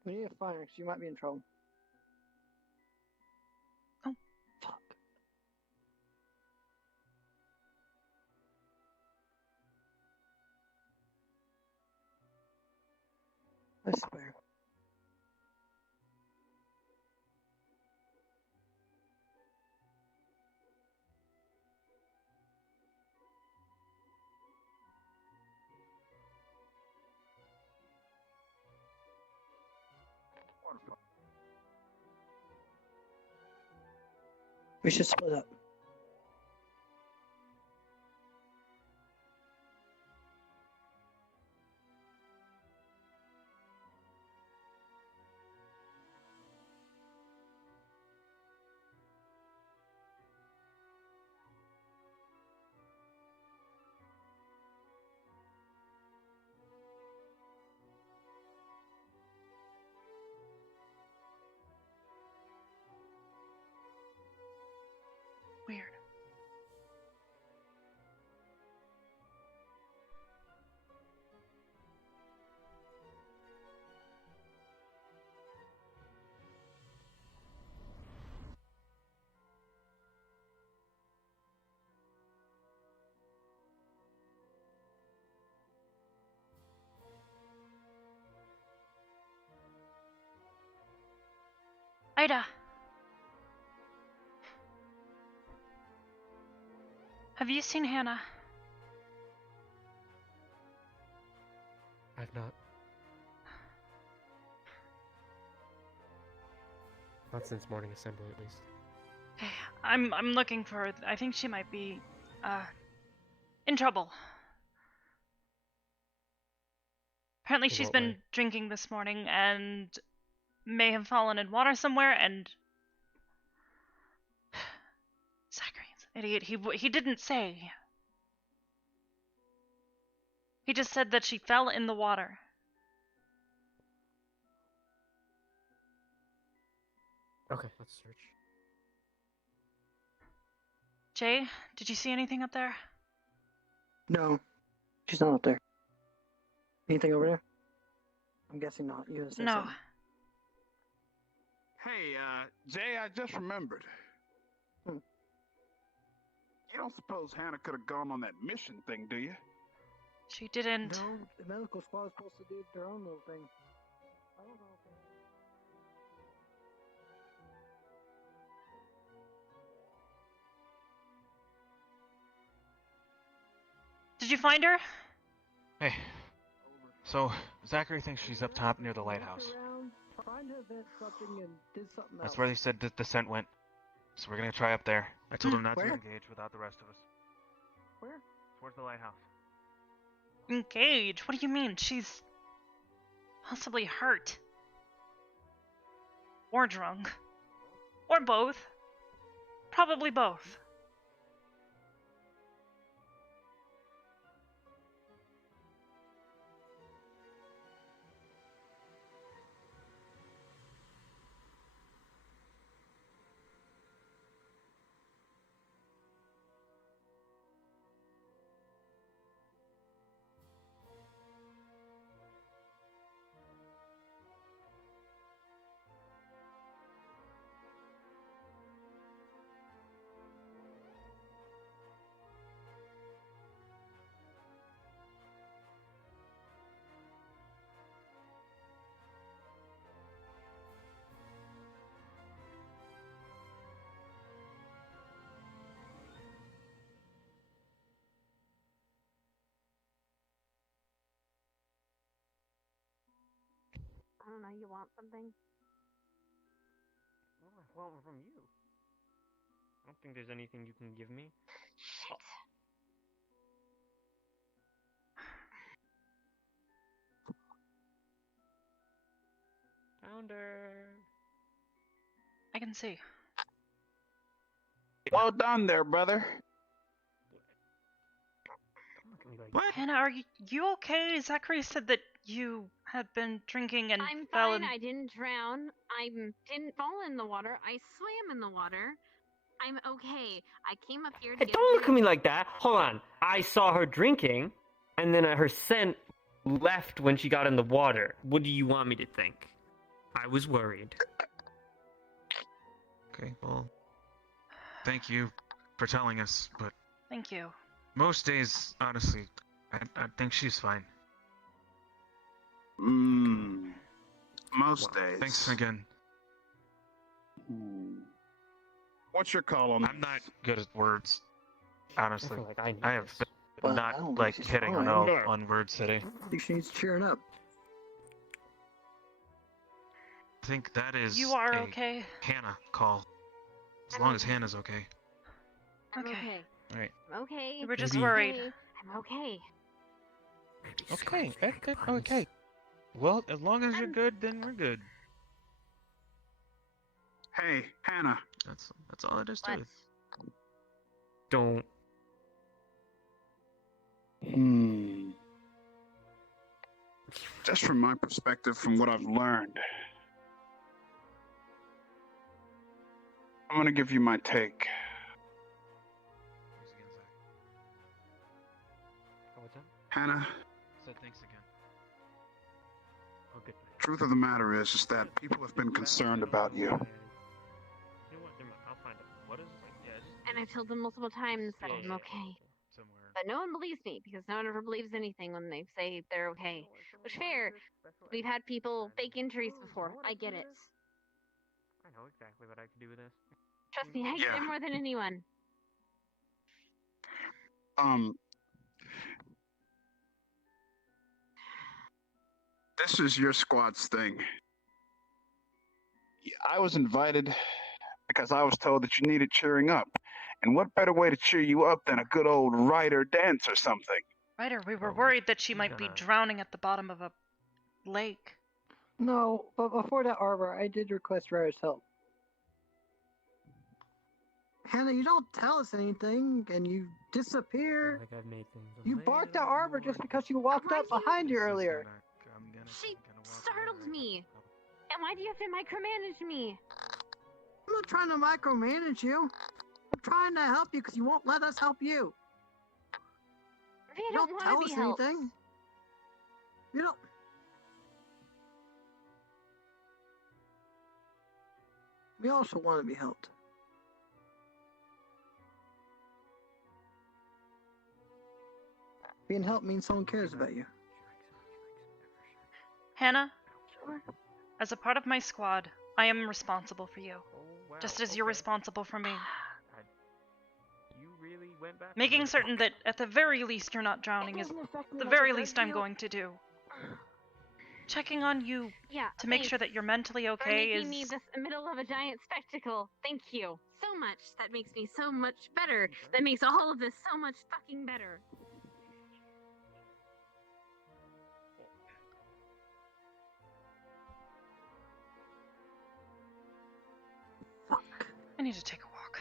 We need to find her, 'cause you might be in trouble. Oh. Fuck. I swear. We should split up. Weird. Ida! Have you seen Hannah? I've not. Not since morning assembly, at least. I'm looking for her. I think she might be, in trouble. Apparently In she's what been way? drinking this morning and may have fallen in water somewhere, and Zachary's an idiot. He didn't say. He just said that she fell in the water. Okay, let's search. Jay, did you see anything up there? No, she's not up there. Anything over there? I'm guessing not. You said No. something. Hey, Jay, I just remembered. Hmm. You don't suppose Hannah could have gone on that mission thing, do you? She didn't. No, the medical squad is supposed to do their own little thing. I don't know. Did you find her? Hey. So, Zachary thinks she's up top near the lighthouse. Find her, vent something, and did something That's else. where they said the descent went. So we're gonna try up there. I told him not Where? to engage without the rest of us. Where? Towards the lighthouse. Engage? What do you mean? She's possibly hurt. Or drunk. Or both. Probably both. I don't know, you want something? Well, from you. I don't think there's anything you can give me. Shit. Found her. I can see. Well done there, brother. What? Hannah, are you okay? Zachary said that you had been drinking and I'm fell fine. in... I didn't drown. I didn't fall in the water. I swam in the water. I'm okay. I came up here to Hey, get don't a look at me like that. Hold on. I saw her drinking, and then her scent left when she got in the water. What do you want me to think? I was worried. Okay, well, thank you for telling us, but Thank you. most days, honestly, I think she's fine. Most days. Thanks again. What's your call on? I'm not good at words, honestly. feel like I need I have this. been I not don't think like she's hitting on fine. on words today. I think she needs cheering up. I think that is You are a okay? Hannah call. As I'm long as okay. Hannah's okay. I'm Okay. okay. All right. I'm okay. We were just Maybe- worried. I'm okay. Okay. Okay. Well, as long as you're good, then we're good. Hey, Hannah. That's all it is to What? it. Don't. Just from my perspective, from what I've learned, I'm gonna give you my take. What's that? Hannah, Said thanks again. Oh, good. truth of the matter is that people have been concerned about you. You know what? Never mind. I'll find out. What is it? Like, yeah, just And I've told them multiple times that Yeah, I'm yeah, okay. somewhere. But no one believes me because no one ever believes anything when they say they're okay. Which fair. We've had people fake injuries before. I get it. I know exactly what I can do with this. Trust me, I get Yeah. it more than anyone. This is your squad's thing. I was invited because I was told that you needed cheering up. And what better way to cheer you up than a good old rider dance or something? Ryder, we were worried that she might be drowning at the bottom of a lake. No, but before that, Arbor, I did request Ryder's help. Hannah, you don't tell us anything, and you disappear. Like I've made things. You barked at Arbor just because you walked up behind you earlier. She startled me. And why do you have to micromanage me? I'm not trying to micromanage you. I'm trying to help you because you won't let us help you. They You don't don't want tell to be us helped. anything. You don't. We also want to be helped. Being helped means someone cares about you. Hannah, as a part of my squad, I am responsible for you. Just as you're responsible for me. You really went back. Making certain that at the very least you're not drowning is the very least I'm going to do. Checking on you to make sure that you're mentally okay for is... making me this middle of a giant spectacle. Thank you so much. That makes me so much better. That makes all of this so much fucking better. I need to take a walk.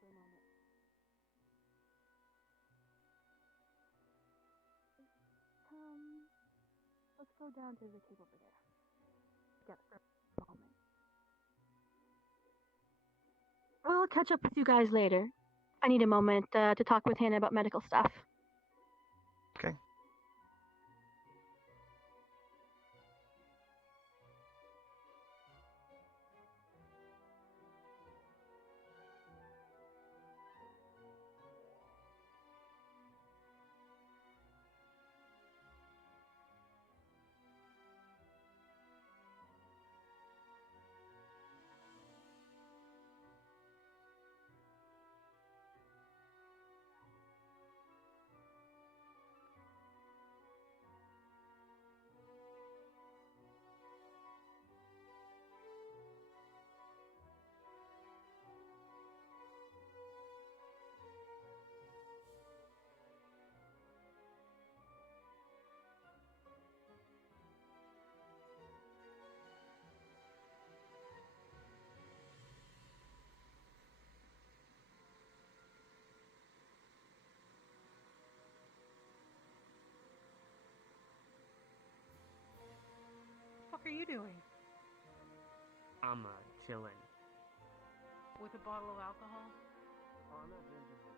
For a moment. Let's go down to the cave over there. Together for a moment. We'll catch up with you guys later. I need a moment to talk with Hannah about medical stuff. Okay. are you doing? I'm chilling. With a bottle of alcohol? Oh, I'm not drinking this.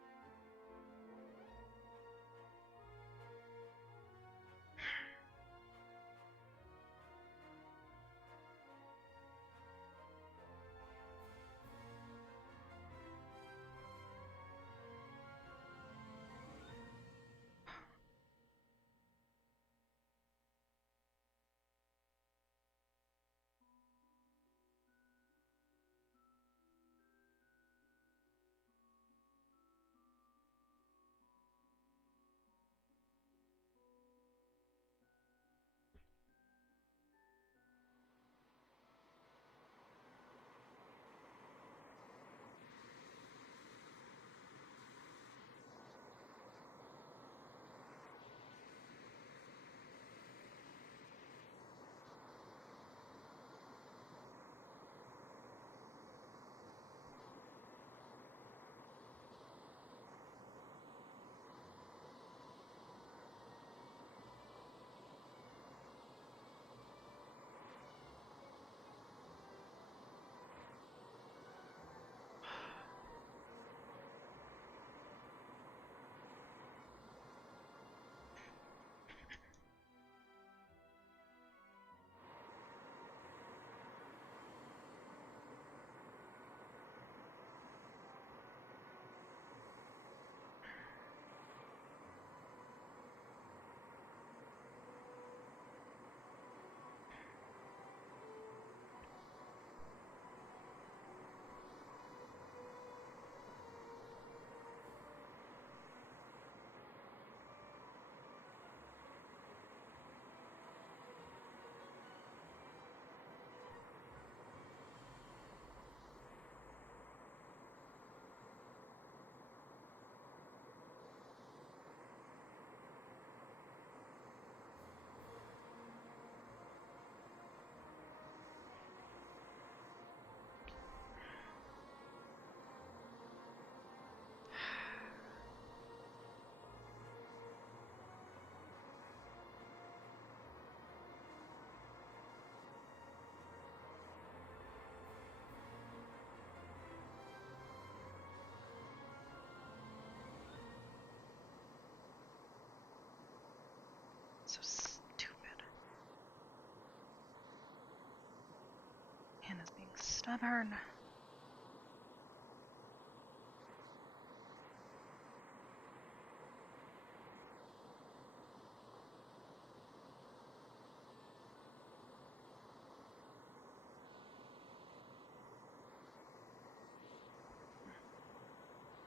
So stupid. Hannah's being stubborn.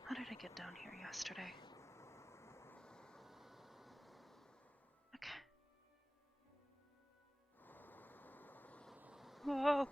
How did I get down here yesterday? Okay. Whoa.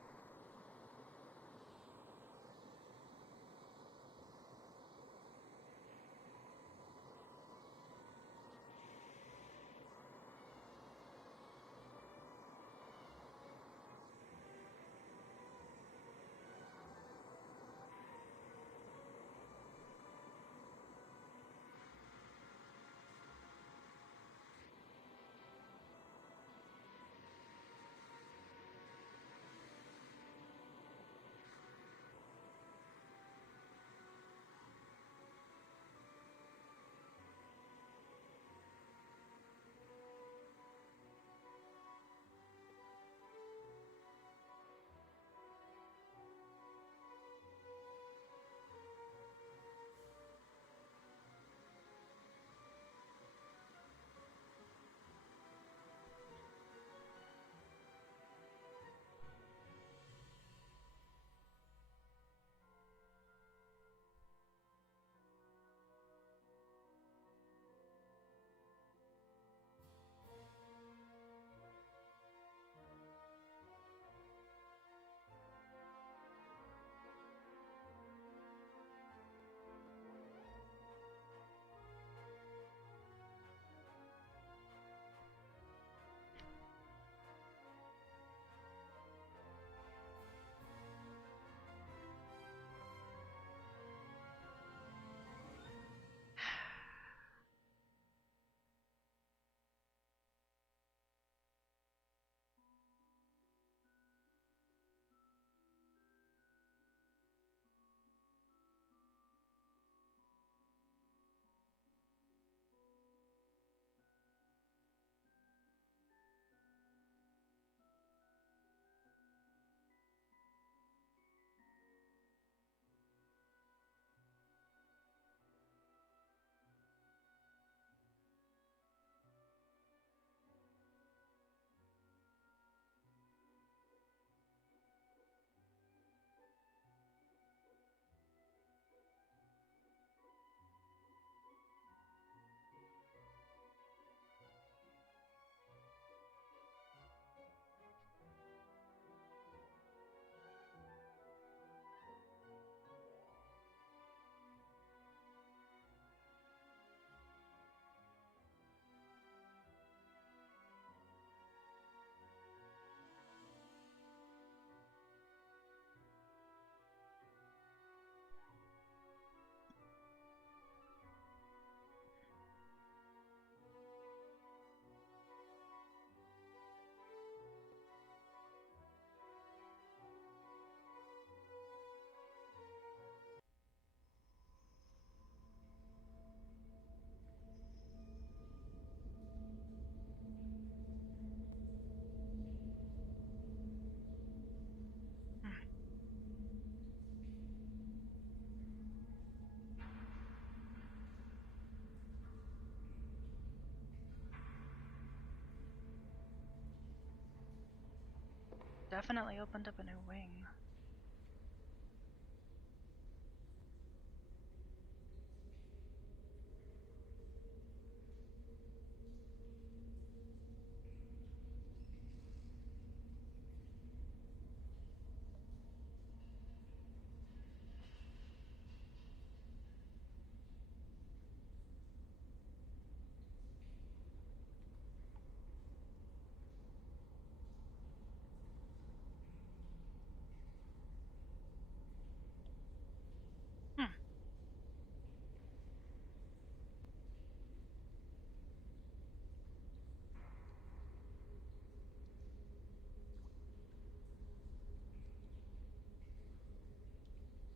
Definitely opened up a new wing.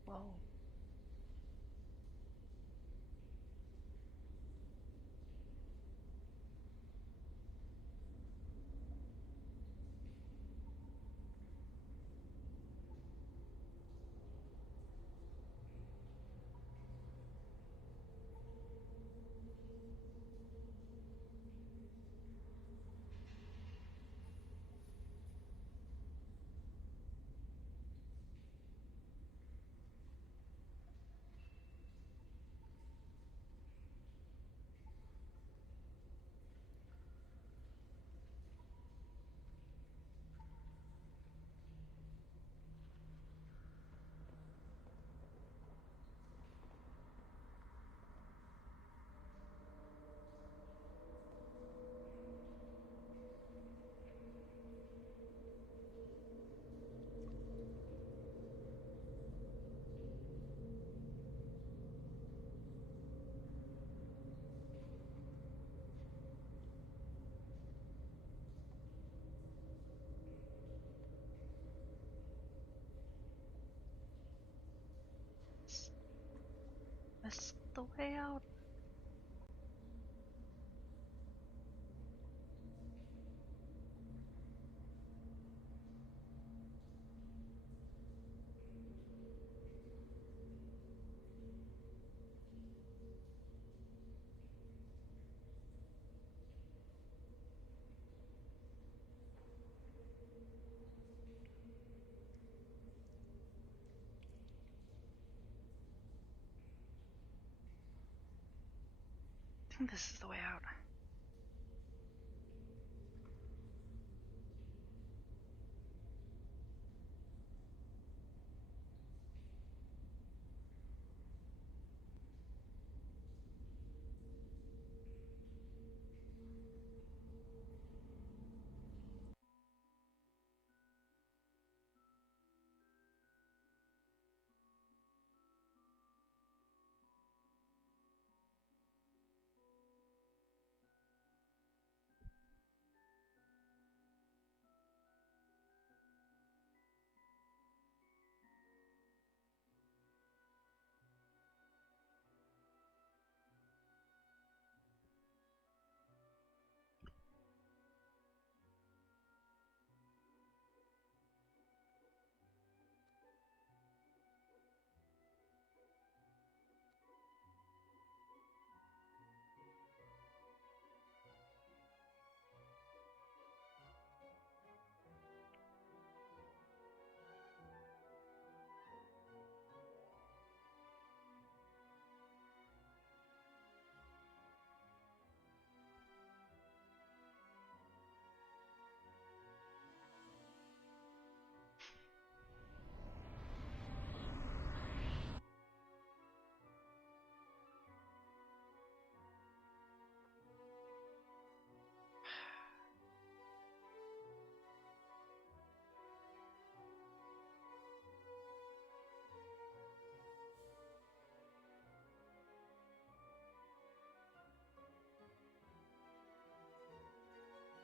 Whoa. This is the way out. I think this is the way out.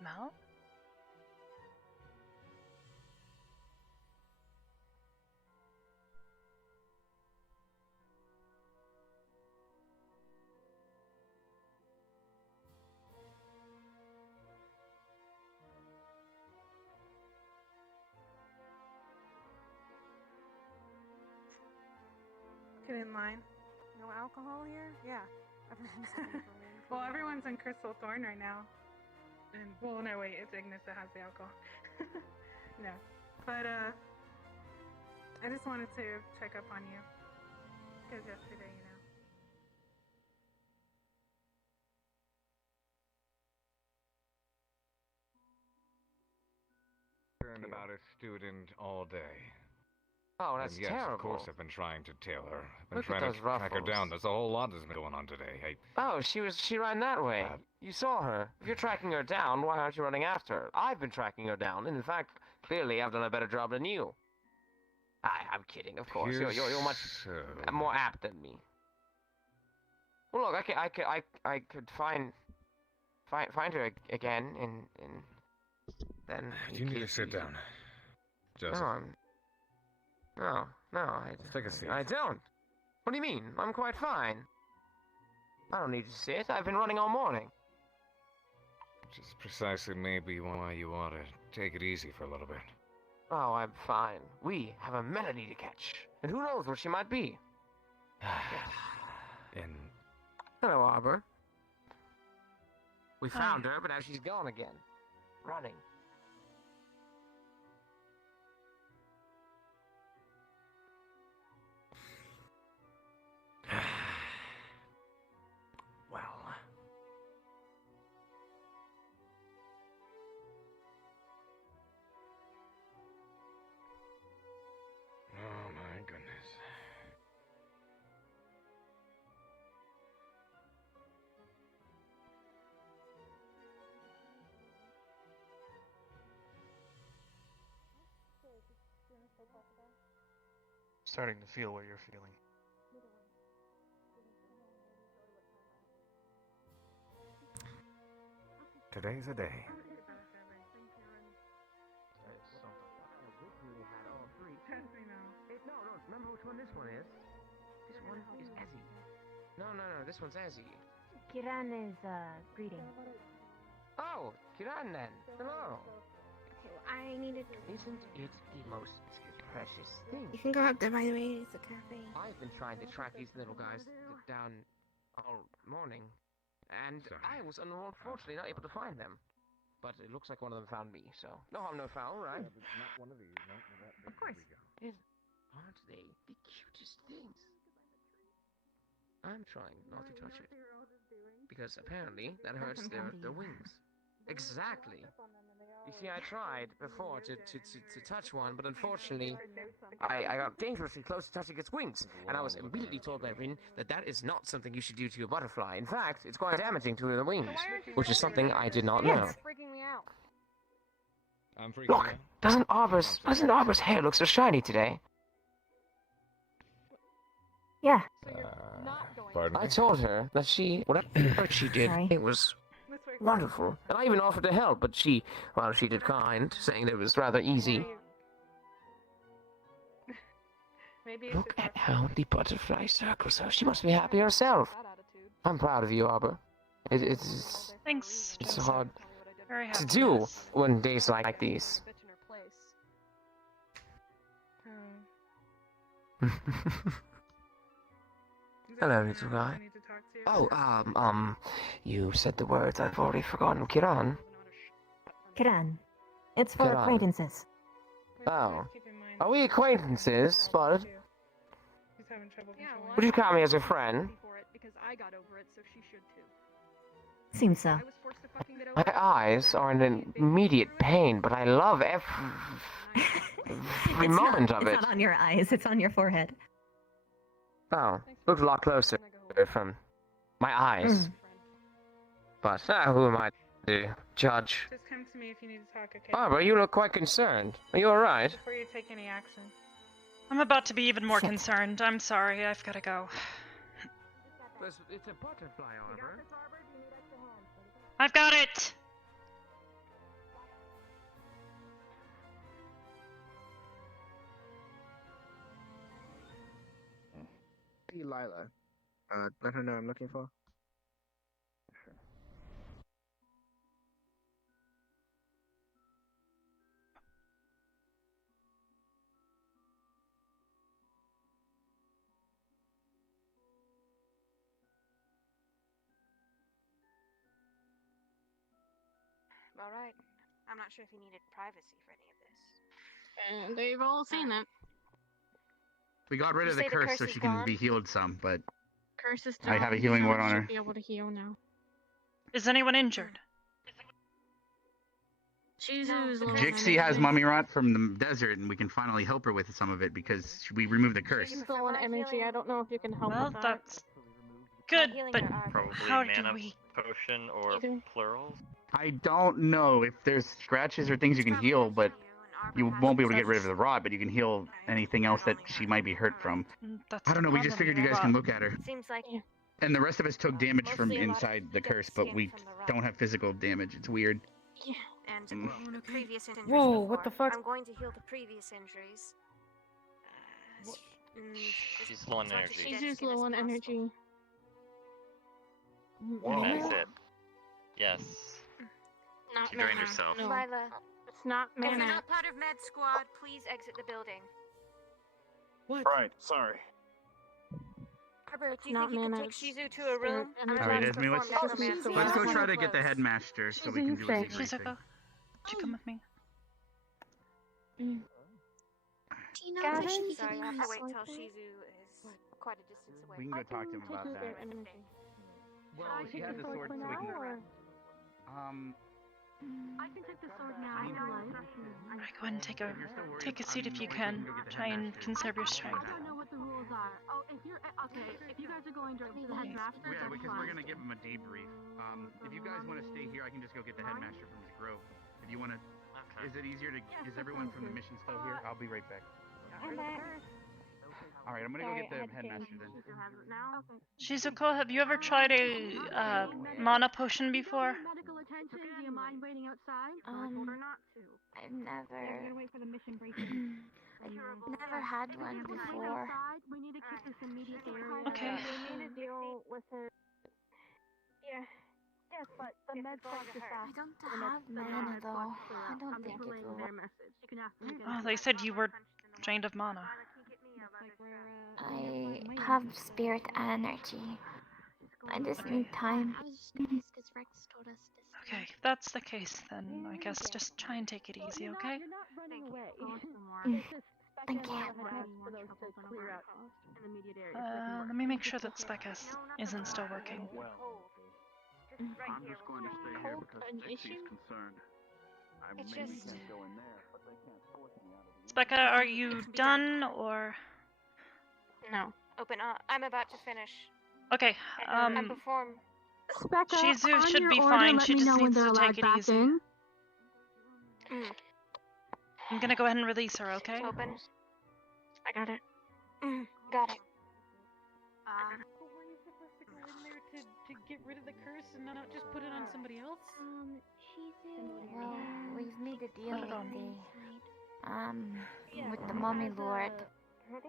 Mel? Get in line. No alcohol here? Yeah. Everyone's looking for me. Well, everyone's in Crystal Thorn right now. And well, no, wait, it's Ignis that has the alcohol. No. But I just wanted to check up on you because yesterday, you know. Concerned about a student all day. Oh, that's and yes, terrible. of course, I've been trying to tail her. I've been Look at trying those to track her ruffles. down. There's a whole lot that's been going on today. Oh, she ran that way. You saw her. If you're tracking her down, why aren't you running after her? I've been tracking her down, and in fact, clearly I've done a better job than you. I'm kidding, of course. You're much more apt than me. Well, look, I could find her again, and then You need to sit down, Joseph. No, Let's take a seat. I don't. What do you mean? I'm quite fine. I don't need to sit. I've been running all morning. Which is precisely maybe why you ought to take it easy for a little bit. Oh, I'm fine. We have a melody to catch, and who knows where she might be. And Hello, Arbor. We found her, but now she's gone again. Running. well, oh my goodness. Starting to feel what you're feeling. Today's a day. No, remember which one this one is? This one is Ezzy. No, this one's Ezzy. Kiran is, greeting. Oh, Kiran then. Hello. Okay, well, I needed to... Isn't it the most precious thing? You can go up there, by the way. It's a cafe. I've been trying to track these little guys down all morning, and I was unfortunately not able to find them. But it looks like one of them found me, so no harm, no foul, right? Yeah, but not one of these. No, of course. Aren't they the cutest things? I'm trying not to touch it, because apparently that hurts their wings. Exactly. You see, I tried before to touch one, but unfortunately, I got dangerously close to touching its wings, and I was immediately told by Rin that is not something you should do to your butterfly. In fact, it's quite damaging to the wings, which is something I did not know. Freaking me out. I'm freaking Look, doesn't Arbor's hair look so shiny today? Yeah. Pardon me? I told her that whatever she did, it was wonderful. And I even offered to help, but she declined, saying that it was rather easy. Look at how the butterfly circles her. She must be happy herself. I'm proud of you, Arbor. It's Thanks. It's hard Very happy to do yes. when days like these. Hello, little guy. Oh, you said the words I've already forgotten. Kiran. Kiran. It's for Kiran. acquaintances. Oh. Are we acquaintances, Spud? Would you count me as a friend? Because I got over it, so she should too. Seems so. My eyes are in immediate pain, but I love every moment of it. It's not on your eyes, it's on your forehead. Oh, looked a lot closer from my eyes. But who am I to judge? Just come to me if you need to talk, okay? Arbor, you look quite concerned. Are you alright? Before you take any action. I'm about to be even more concerned. I'm sorry, I've gotta go. It's a butterfly, Arbor. I've got it! See Lila. Let her know I'm looking for. All right. I'm not sure if you needed privacy for any of this. And they've all seen it. We got rid You of the say the curse curse so is she can be gone? healed some, but Curse is I have a gone, healing so word it on should her. be able to heal now. Is anyone injured? Shizu's low on Jixie has energy. mummy rot from the desert, and we can finally help her with some of it because we removed the curse. She's low on energy. I don't know if you can help Well, with that. that's good, but Probably how do mana we... potion or Either. plurals. I don't know if there's scratches or things you can heal, but you won't be able to get rid of the rot, but you can heal anything else that she might be hurt from. That's I don't know, we just figured you guys can look at her. Seems like And the rest of us took damage from Mostly a lot of inside the curse, but we don't have physical damage. It's weird. yeah. And the previous injuries Whoa, before. what the fuck? I'm going to heal the previous injuries. She's low on energy. Shizu's low on energy. That's it. Yes. Not She drained mana. herself. No. Lila, It's not if you're mana. not part of Med Squad, please exit the building. What? Right, sorry. Arbor, do you Not think you could mana, take it's Shizu to a room? energy. Alright, Let's Esme, perform necromancy. let's go Yeah. try to get the headmaster so we can do a Shizu's debriefing. Shizuko, would you come with me? Gavin? Sorry, I have to wait till Shizu is quite a distance away. We can go talk to him about that. Well, she has a sword, so we can. I can take the sword now. Alright, go ahead and take a seat if you can. Try and conserve your strength. I don't know what the rules are. Oh, if you're okay, if you guys are going directly to the headmaster, Yeah, that's because we're fine. gonna give him a debrief. If you guys want to stay here, I can just go get the headmaster from his grove. If you want to, is it easier to? Is everyone from the mission still here? I'll be right back. All right, I'm gonna go get the headmaster then. Shizuko, have you ever tried a mana potion before? Medical attention. Do you mind waiting outside? Or not to? I've never Wait for the mission briefing. I've never had one before. We need to keep this immediate area. Okay. We need to deal with her. Yeah. Yes, but the med squad just I asked. don't for the med- have the mana med though. squad to I don't I'm think just it relaying will their work. message. You can ask them again. Oh, they said you were drained of mana. I have spirit energy. I just need time. I was just gonna ask because Rex told us to. Okay, if that's the case, then I guess just try and take it easy, okay? You're not running away. Thank you. Let me make sure that Spekas isn't still working. I'm just going to stay here because An Dixie's issue? concerned. I It's maybe just- can't go in there, but they can't force me out of the Speka, are you done or? No. Open up. I'm about to finish. Okay, and perform. Specca, Shizu on should your be order, fine. let She me just know when needs they're to allowed take it back easy. in. I'm gonna go ahead and release her, okay? Open. I got it. Got it. Were you supposed to go in there to get rid of the curse and not just put it on somebody else? Well, we've made a deal Put it on. with the Mummy Lord,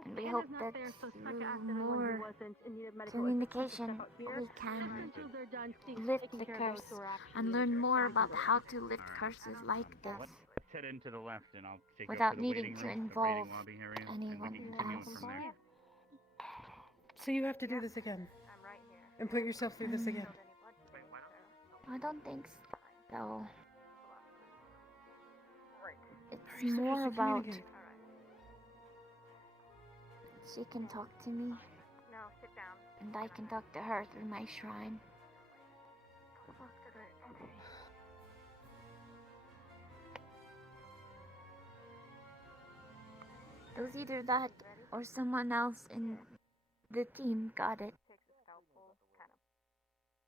and we hope that through more communication we can lift the curse and learn more about how to lift curses like this Let's head into the left, and I'll take you without up to the needing waiting to room, the waiting involve lobby area, and we anyone can continue else. from there. So you have to do this again. And put yourself through this again. I don't think so. How It's are you supposed more to about communicate? she can talk to me, No, sit down. and I can talk to her through my shrine. It was either that or someone else in the team got it.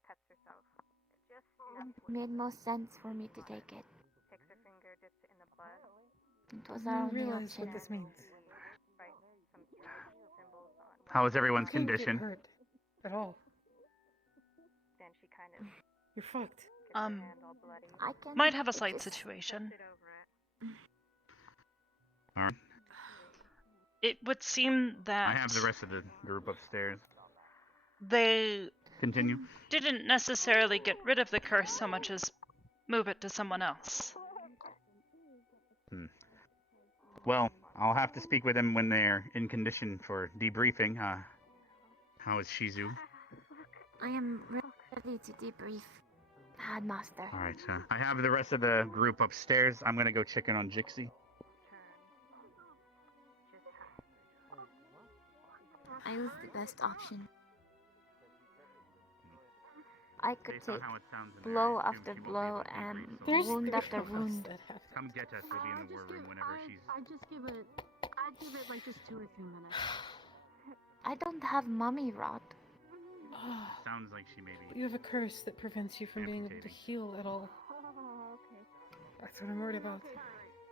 Cuts herself. Just It made most sense for me to take it. takes her finger, dips it in the blood. It was You our only realize option. what this means. Write some symbols on. How is everyone's You can't get condition? hurt at all. Then she kind of You're fucked. gets her hand all bloody. I can. Might have a it slight just- situation. Sit over it. All right. It would seem that I have the rest of the group upstairs. they Continue. didn't necessarily get rid of the curse so much as move it to someone else. Well, I'll have to speak with them when they're in condition for debriefing. How is Shizu? I am ready to debrief, Headmaster. All right. I have the rest of the group upstairs. I'm gonna go check in on Jixie. was the best option. I could Based on take how it sounds in there, blow I assume after she won't be blow able to and embrace all wound of it. after wound. Come get us. We'll be in the war room whenever she's. I'd give it like just 2 or 3 minutes. I don't have mummy rot. Sounds like she may be. You have a curse that prevents you from being able to heal at all. Okay. That's what I'm worried about.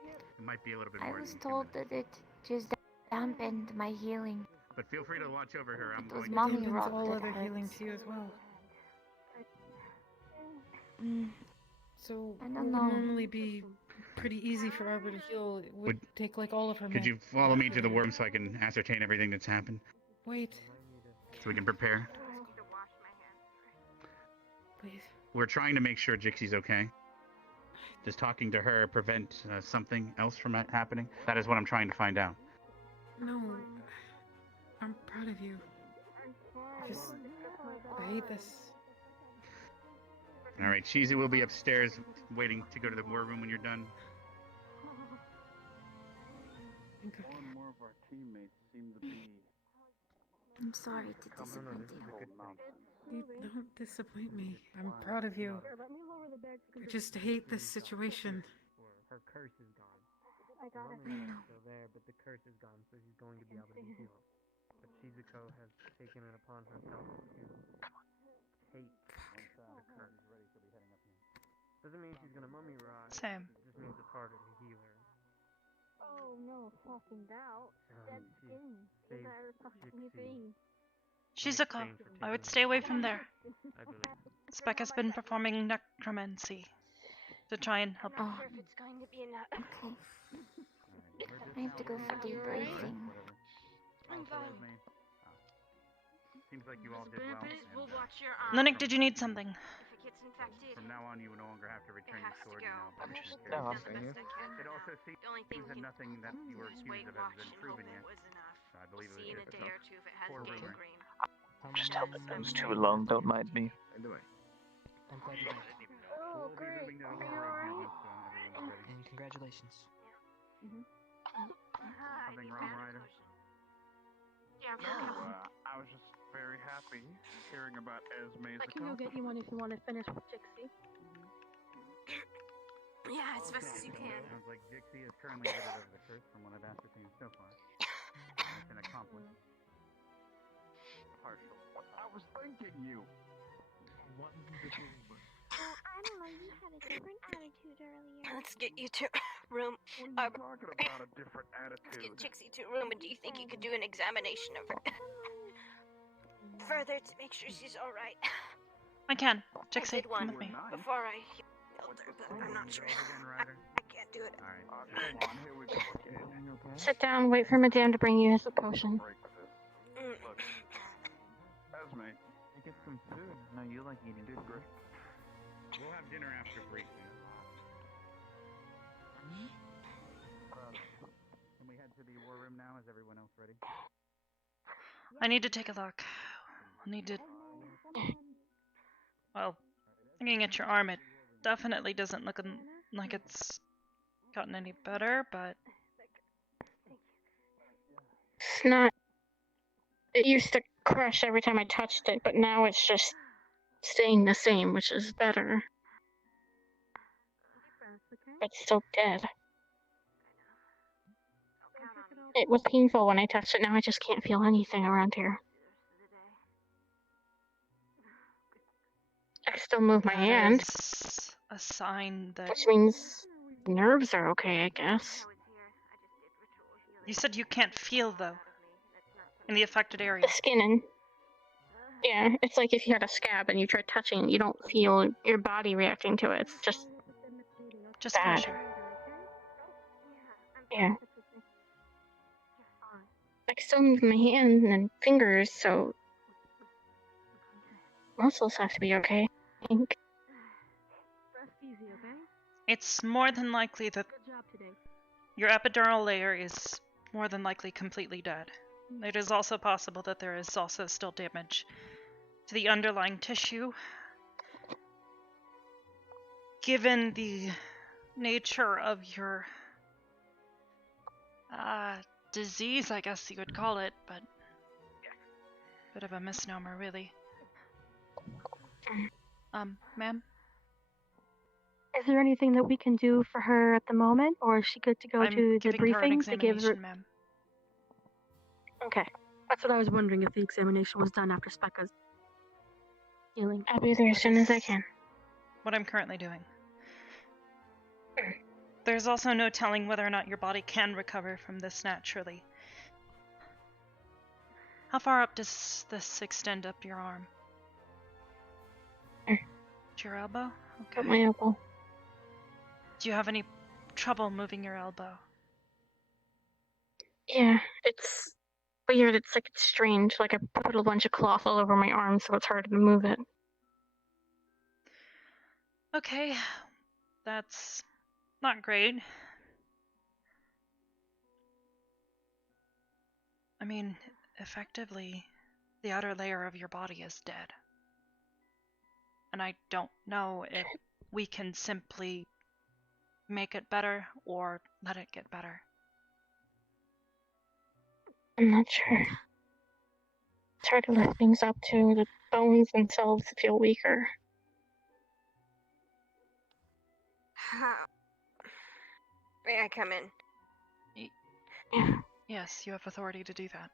It might be a little bit I more. was than 2 told minutes. that it just dampened my healing. But feel free to watch over her. I'm It was going mommy to. rot all that other healing hurts. to you as well. So I it don't would know. normally be pretty easy for Arbor to heal. It would take like all of her Could men. you follow me to the worm so I can ascertain everything that's happened? Wait, So we can prepare. please. We're trying to make sure Jixie's okay. Does talking to her prevent something else from happening? That is what I'm trying to find out. No, I'm proud of you. I hate this. All right, Shizu will be upstairs waiting to go to the war room when you're done. One more of our teammates seem to be. I'm sorry to disappoint you. You don't disappoint me. I'm proud of you. I just hate this situation. Her curse is gone. I got it. Mummy Rot's still there, but the curse is gone, so he's going to be able to be healed. But Shizuko has taken it upon herself to hate the curse. Doesn't mean she's gonna mummy rot. Same. It just means it's harder to heal her. Oh no, fucking doubt. Dead skin. Is that a fucking thing? Shizuko, I would stay away from there. I believe. Spec has been performing necromancy to try and help. Oh. If it's going to be enough. Okay. I have to go for debriefing. I'm fine. Seems like you all did well. We'll and, watch your arm. Linux, did you need something? If it gets infected, From now on, you will no longer have to return your has to sword. go. I'm just No, I'm Done the saying best I can. It also seems The only thing we that can nothing that you were is accused wait, of has watch, been and proven hope yet. it was enough. So I believe See it in was a day or two if it has poor rumor. gangrene. Just hope it goes too long. Don't mind me. Anyway. I'm glad you did. Oh, great. Moving to the war room now, so everyone's ready. And congratulations. Something wrong, Ryder? Yeah, No, I was just very happy hearing about Esme's I can go get you one if you want to finish with Jixie. Yeah, as fast as you can. Sounds like Jixie is currently headed over the curse from what I've ascertained so far. It's an accomplice. partial. I was thanking you. I don't know, you had a different attitude earlier. Let's get you to room. What are you talking about? A different Let's get attitude. Trixie to a room, and do you think you could do an examination of her? Further to make sure she's alright. I can. I Jixie, did come one with me. before I healed her, but I'm not sure. I can't do it. Come on, here we go again. Sit down, wait for Madame to bring you his potion. Look, Esme, Get some food. No, you like eating good. We'll have dinner after briefing. Can we head to the war room now? Is everyone else ready? I need to take a look. I need to. Well, looking at your arm, it definitely doesn't look like it's gotten any better, but. It's not. It used to crush every time I touched it, but now it's just staying the same, which is better. But still dead. It was painful when I touched it, now I just can't feel anything around here. I still move my hand, That is a sign that. which means nerves are okay, I guess. You said you can't feel, though. In the affected area. The skin and yeah, it's like if you had a scab and you try touching it, you don't feel your body reacting to it. It's just bad. Pressure. Yeah. I can still move my hand and fingers, so muscles have to be okay, I think. Rest easy, okay? It's more than likely that Good job today. your epidermal layer is more than likely completely dead. It is also possible that there is also still damage to the underlying tissue. Given the nature of your disease, I guess you would call it, but bit of a misnomer, really. Ma'am? Is there anything that we can do for her at the moment, or is she good to go I'm to the giving her an briefing to give her? examination, ma'am. Okay, that's what I was wondering, if the examination was done after Specca's healing. I'll be there as soon as I can. What I'm currently doing. There's also no telling whether or not your body can recover from this naturally. How far up does this extend up your arm? Here. To your elbow? Got my elbow. Do you have any trouble moving your elbow? Yeah, it's weird. It's like it's strange. Like I put a bunch of cloth all over my arm, so it's harder to move it. Okay, that's not great. I mean, effectively, the outer layer of your body is dead. And I don't know if we can simply make it better or let it get better. I'm not sure. It's hard to lift things up too. The bones themselves feel weaker. May I come in? Yes, you have authority to do that.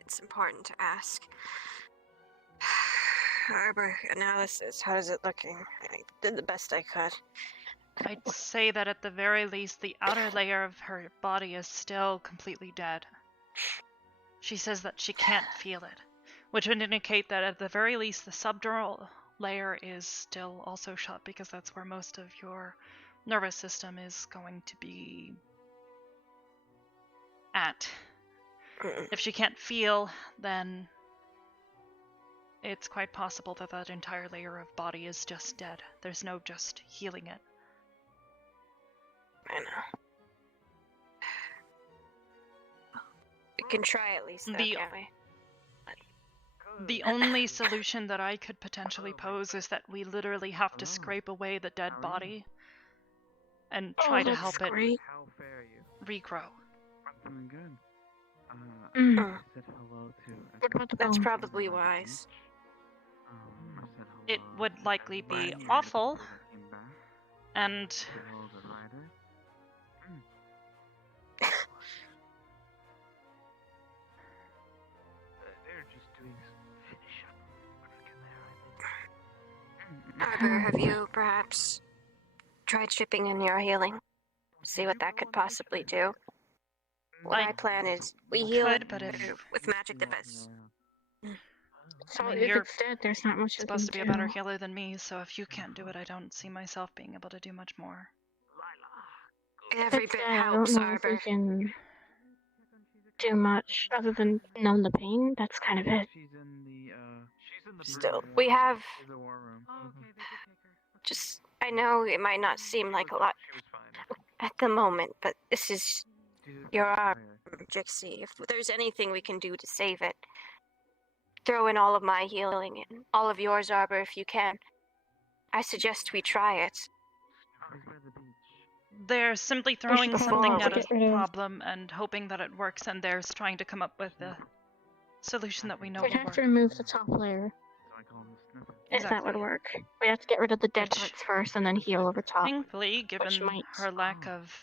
It's important to ask. Arbor analysis, how is it looking? I did the best I could. I'd say that at the very least, the outer layer of her body is still completely dead. She says that she can't feel it, which would indicate that at the very least, the subdural layer is still also shut, because that's where most of your nervous system is going to be at. If she can't feel, then it's quite possible that that entire layer of body is just dead. There's no just healing it. I know. We can try at least, though, can't we? The only solution that I could potentially pose is that we literally have to scrape away the dead body and try to help it regrow. I'm good. Mm. Said hello to. What about the That's bones? probably wise. It would likely be awful, and They're just doing finish up work in there, I think. Arbor, have you perhaps tried chipping in your healing? See what that could possibly do. What my plan is, we heal it with magic the best. So I mean, if you're it's dead, there's not much supposed to be we a can better do. healer than me, so if you can't do it, I don't see myself being able to do much more. Every It's bit dead, I don't helps, know if we Arbor. can do much other than numb the pain. That's kind of it. Still, we have. Just, I know it might not seem like a lot at the moment, but this is your arm, Jixie. If there's anything we can do to save it, throw in all of my healing and all of yours, Arbor, if you can. I suggest we try it. They're simply throwing something at a get rid of- problem and hoping that it works, and they're trying to come up with a solution that we know We'd will have work. to remove the top layer. If that would work. We have to get rid of the dead parts first and then heal over top. Thankfully, given might- her lack of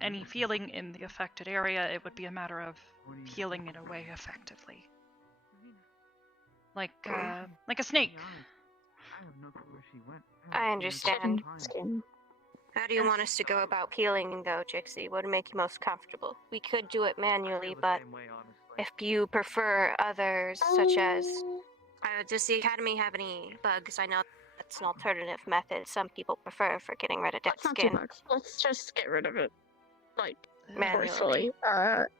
any feeling in the affected area, it would be a matter of healing in a way effectively. Like a snake. I understand. How do you want us to go about healing, though, Jixie? What would make you most comfortable? We could do it manually, but if you prefer others, such as... does the Academy have any bugs? I know that's an alternative method some people prefer for getting rid of dead Let's not skin. do bugs. Let's just get rid of it. Like, Manually. forcefully.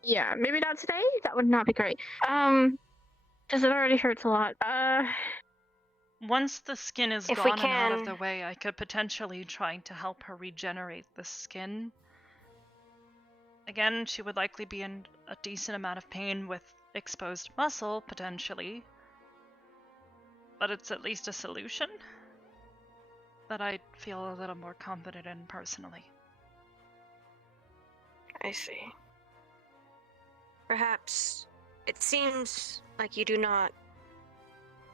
Yeah, maybe not today? That would not be great. Because it already hurts a lot. Once the skin is If we gone and out of can- the way, I could potentially try to help her regenerate the skin. Again, she would likely be in a decent amount of pain with exposed muscle, potentially. But it's at least a solution that I feel a little more confident in personally. I see. Perhaps It seems like you do not.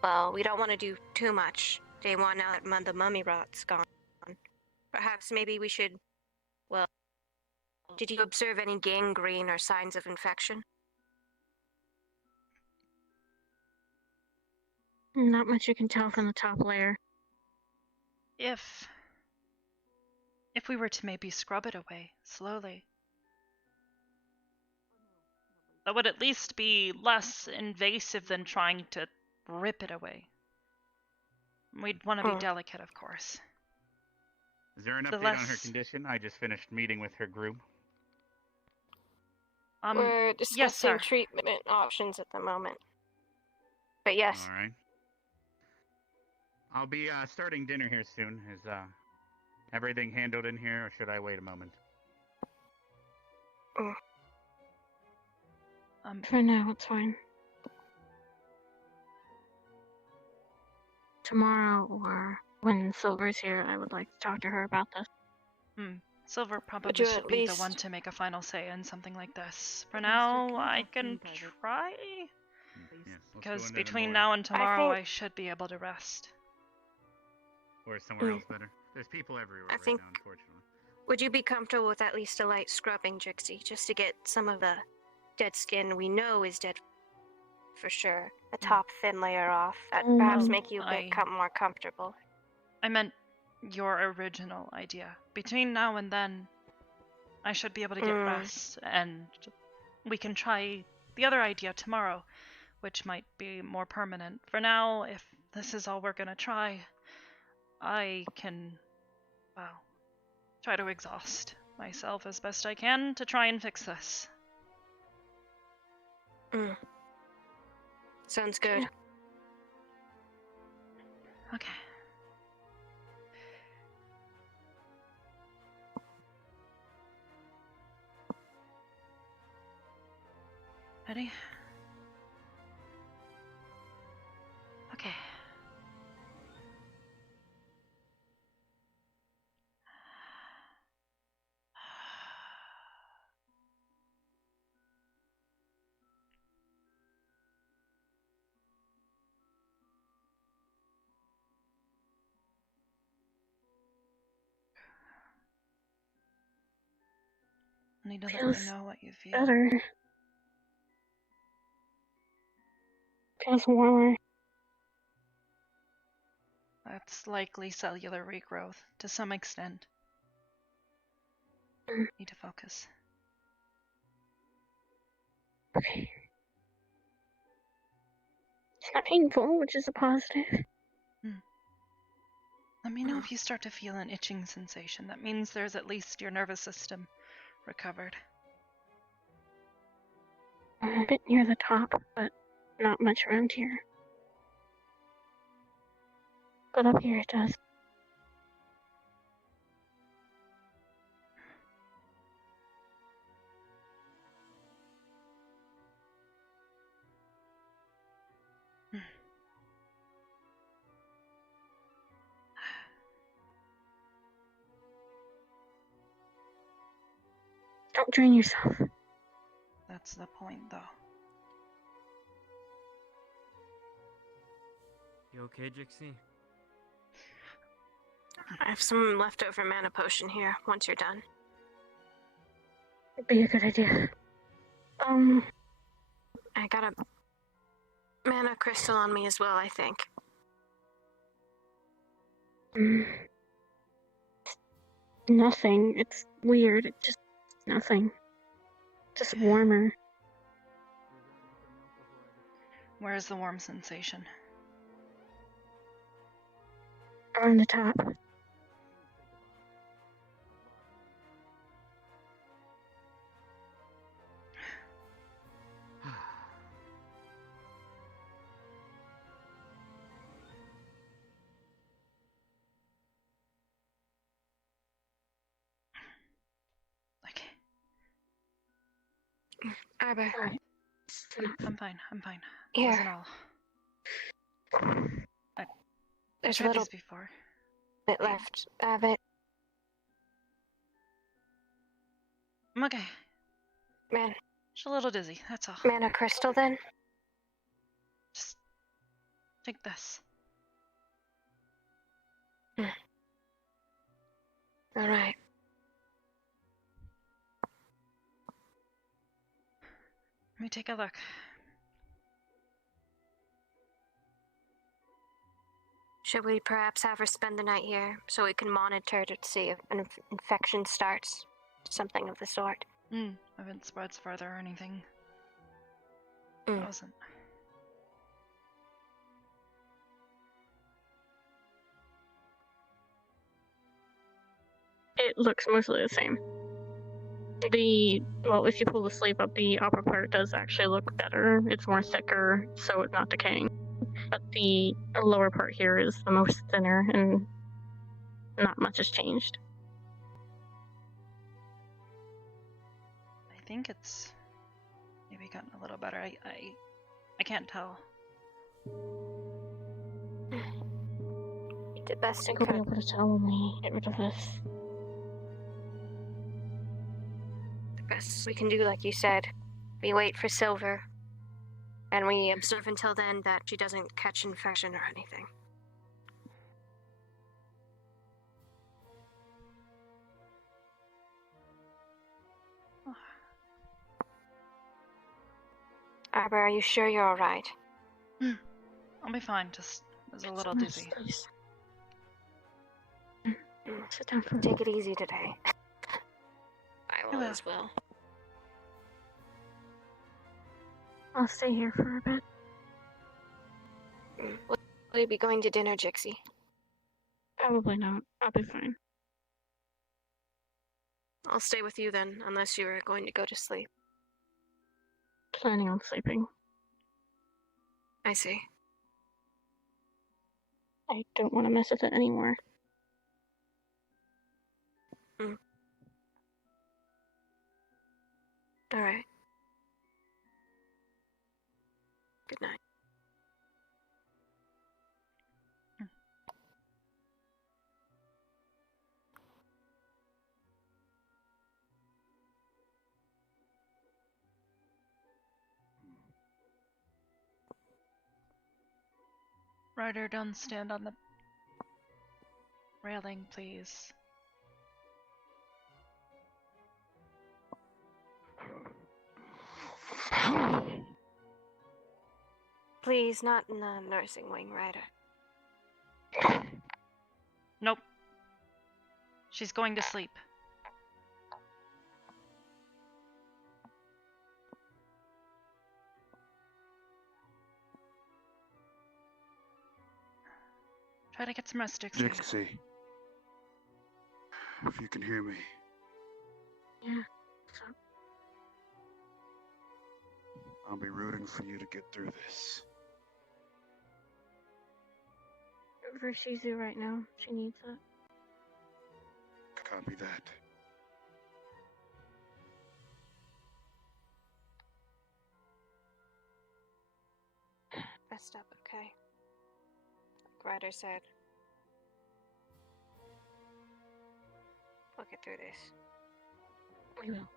Well, we don't want to do too much day one now that the mummy rot's gone. Perhaps maybe we should. Well, did you observe any gangrene or signs of infection? Not much you can tell from the top layer. If we were to maybe scrub it away slowly, that would at least be less invasive than trying to rip it away. We'd want to be delicate, of course. Is there an The update on her less- condition? I just finished meeting with her group. We're discussing yes, sir. treatment options at the moment. But yes. All right. I'll be starting dinner here soon. Is everything handled in here, or should I wait a moment? For now, it's fine. Tomorrow or when Silver's here, I would like to talk to her about this. Silver you probably should at be the least- one to make a final say in something like this. For now, I can try. Yes, let's go Because into the between morning. now and tomorrow, think- I should be able to rest. Or somewhere else better. There's people everywhere right think- now, unfortunately. Would you be comfortable with at least a light scrubbing, Jixie, just to get some of the dead skin we know is dead for sure? The top thin layer off. That perhaps make you a bit more comfortable. I meant your original idea. Between now and then, I should be able to get rest, and we can try the other idea tomorrow, which might be more permanent. For now, if this is all we're gonna try, I can, well, try to exhaust myself as best I can to try and fix this. Sounds good. Okay. Ready? Okay. I need to let Feels me know what you feel. better. Feels warmer. That's likely cellular regrowth to some extent. Need to focus. Okay. It's not painful, which is a positive. Let me know if you start to feel an itching sensation. That means there's at least your nervous system recovered. A bit near the top, but not much around here. But up here it does. Don't drain yourself. That's the point, though. You okay, Jixie? I have some leftover mana potion here, once you're done. It'd be a good idea. I got a mana crystal on me as well, I think. Nothing. It's weird. It's just nothing. Just warmer. Where is the warm sensation? On the top. Arbor. I'm fine. I'm fine. Here. Wasn't all. There's a tried little these before. bit left of it. I'm okay. Man, Just a little dizzy, that's all. Mana crystal then? Just take this. Alright. Let me take a look. Should we perhaps have her spend the night here so we can monitor to see if an infection starts? Something of the sort. If it spreads further or anything. Mm. Wasn't. It looks mostly the same. Well, if you pull the sleeve up, the upper part does actually look better. It's more thicker, so it's not decaying. But the lower part here is the most thinner, and not much has changed. I think it's maybe gotten a little better. I can't tell. You did best in You'll be able to tell when we get rid of this. The best we can do, like you said. We wait for Silver. And we observe until then that she doesn't catch infection or anything. Arbor, are you sure you're alright? I'll be fine, just was a little dizzy. Sit down for Take it easy today. I will as well. I'll stay here for a bit. Will you be going to dinner, Jixie? Probably not. I'll be fine. I'll stay with you then, unless you are going to go to sleep. Planning on sleeping. I see. I don't want to mess with it anymore. Alright. Good night. Ryder, don't stand on the railing, please. Please, not in the nursing wing, Ryder. Nope. She's going to sleep. Try to get some rest, Dixie. Jixie. If you can hear me. Yeah. I'll be rooting for you to get through this. For Shizu right now. She needs it. Copy that. Rest up, okay? Like Ryder said. We'll get through this. We will.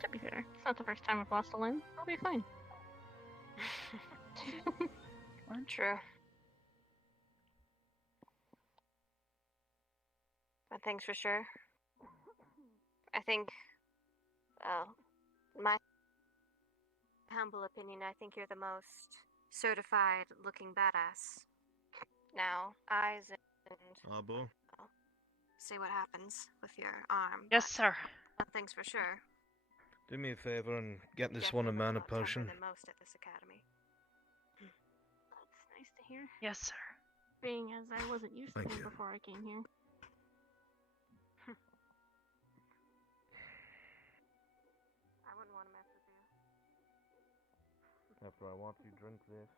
To be fair, it's not the first time I've lost a limb. I'll be fine. True. One thing's for sure. I think, well, in my humble opinion, I think you're the most certified looking badass. Now, eyes and Arbor? see what happens with your arm. Yes, sir. One thing's for sure. Do me a favor and get this Definitely one a mana lot tougher potion. than most at this academy. That's nice to hear. Yes, sir. Being as I wasn't used to Thank him you. before I came here. I wouldn't want to mess with you. After I watch you drink this,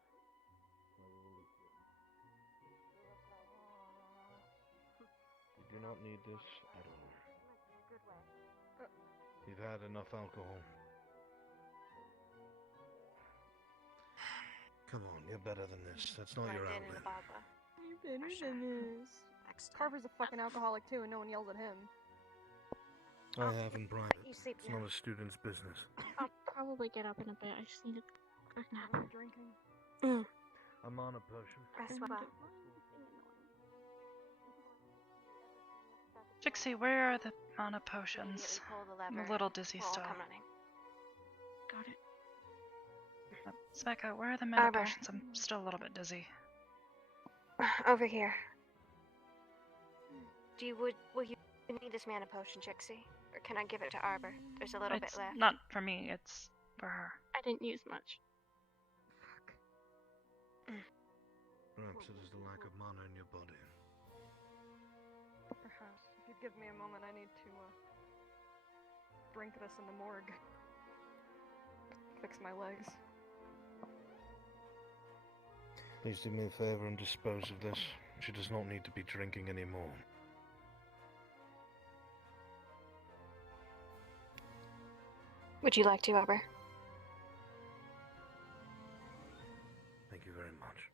I will release you. You do not need this at all. You've had enough alcohol. Come on, you're better than this. That's not your Brendan and outlet. Baba. You're better than this. Carver's a fucking alcoholic too, and no one yells at him. I have in private. You sleep It's now. not a student's business. I'll probably get up in a bit. I just need a quick nap. Drinking. A mana potion. Rest well. Jixie, where are the mana potions? Immediately pull the I'm lever. a little dizzy We'll all still. come running. Got it. Smecca, where are the mana Arbor. potions? I'm still a little bit dizzy. Over here. Will you need this mana potion, Jixie? Or can I give it to Arbor? There's a little It's bit left. not for me, it's for her. I didn't use much. Perhaps it is the lack of mana in your body. Perhaps. If you'd give me a moment, I need to drink this in the morgue. Fix my legs. Please do me a favor and dispose of this. She does not need to be drinking anymore. Would you like to, Arbor? Thank you very much.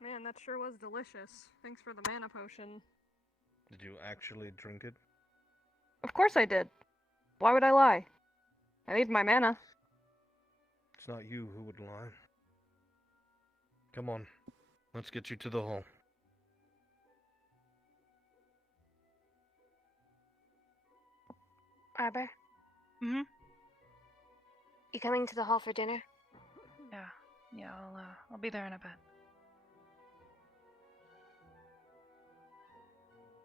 Man, that sure was delicious. Thanks for the mana potion. Did you actually drink it? Of course I did. Why would I lie? I need my mana. It's not you who would lie. Come on, let's get you to the hall. Arbor? Mm-hmm. You coming to the hall for dinner? Yeah, I'll be there in a bit.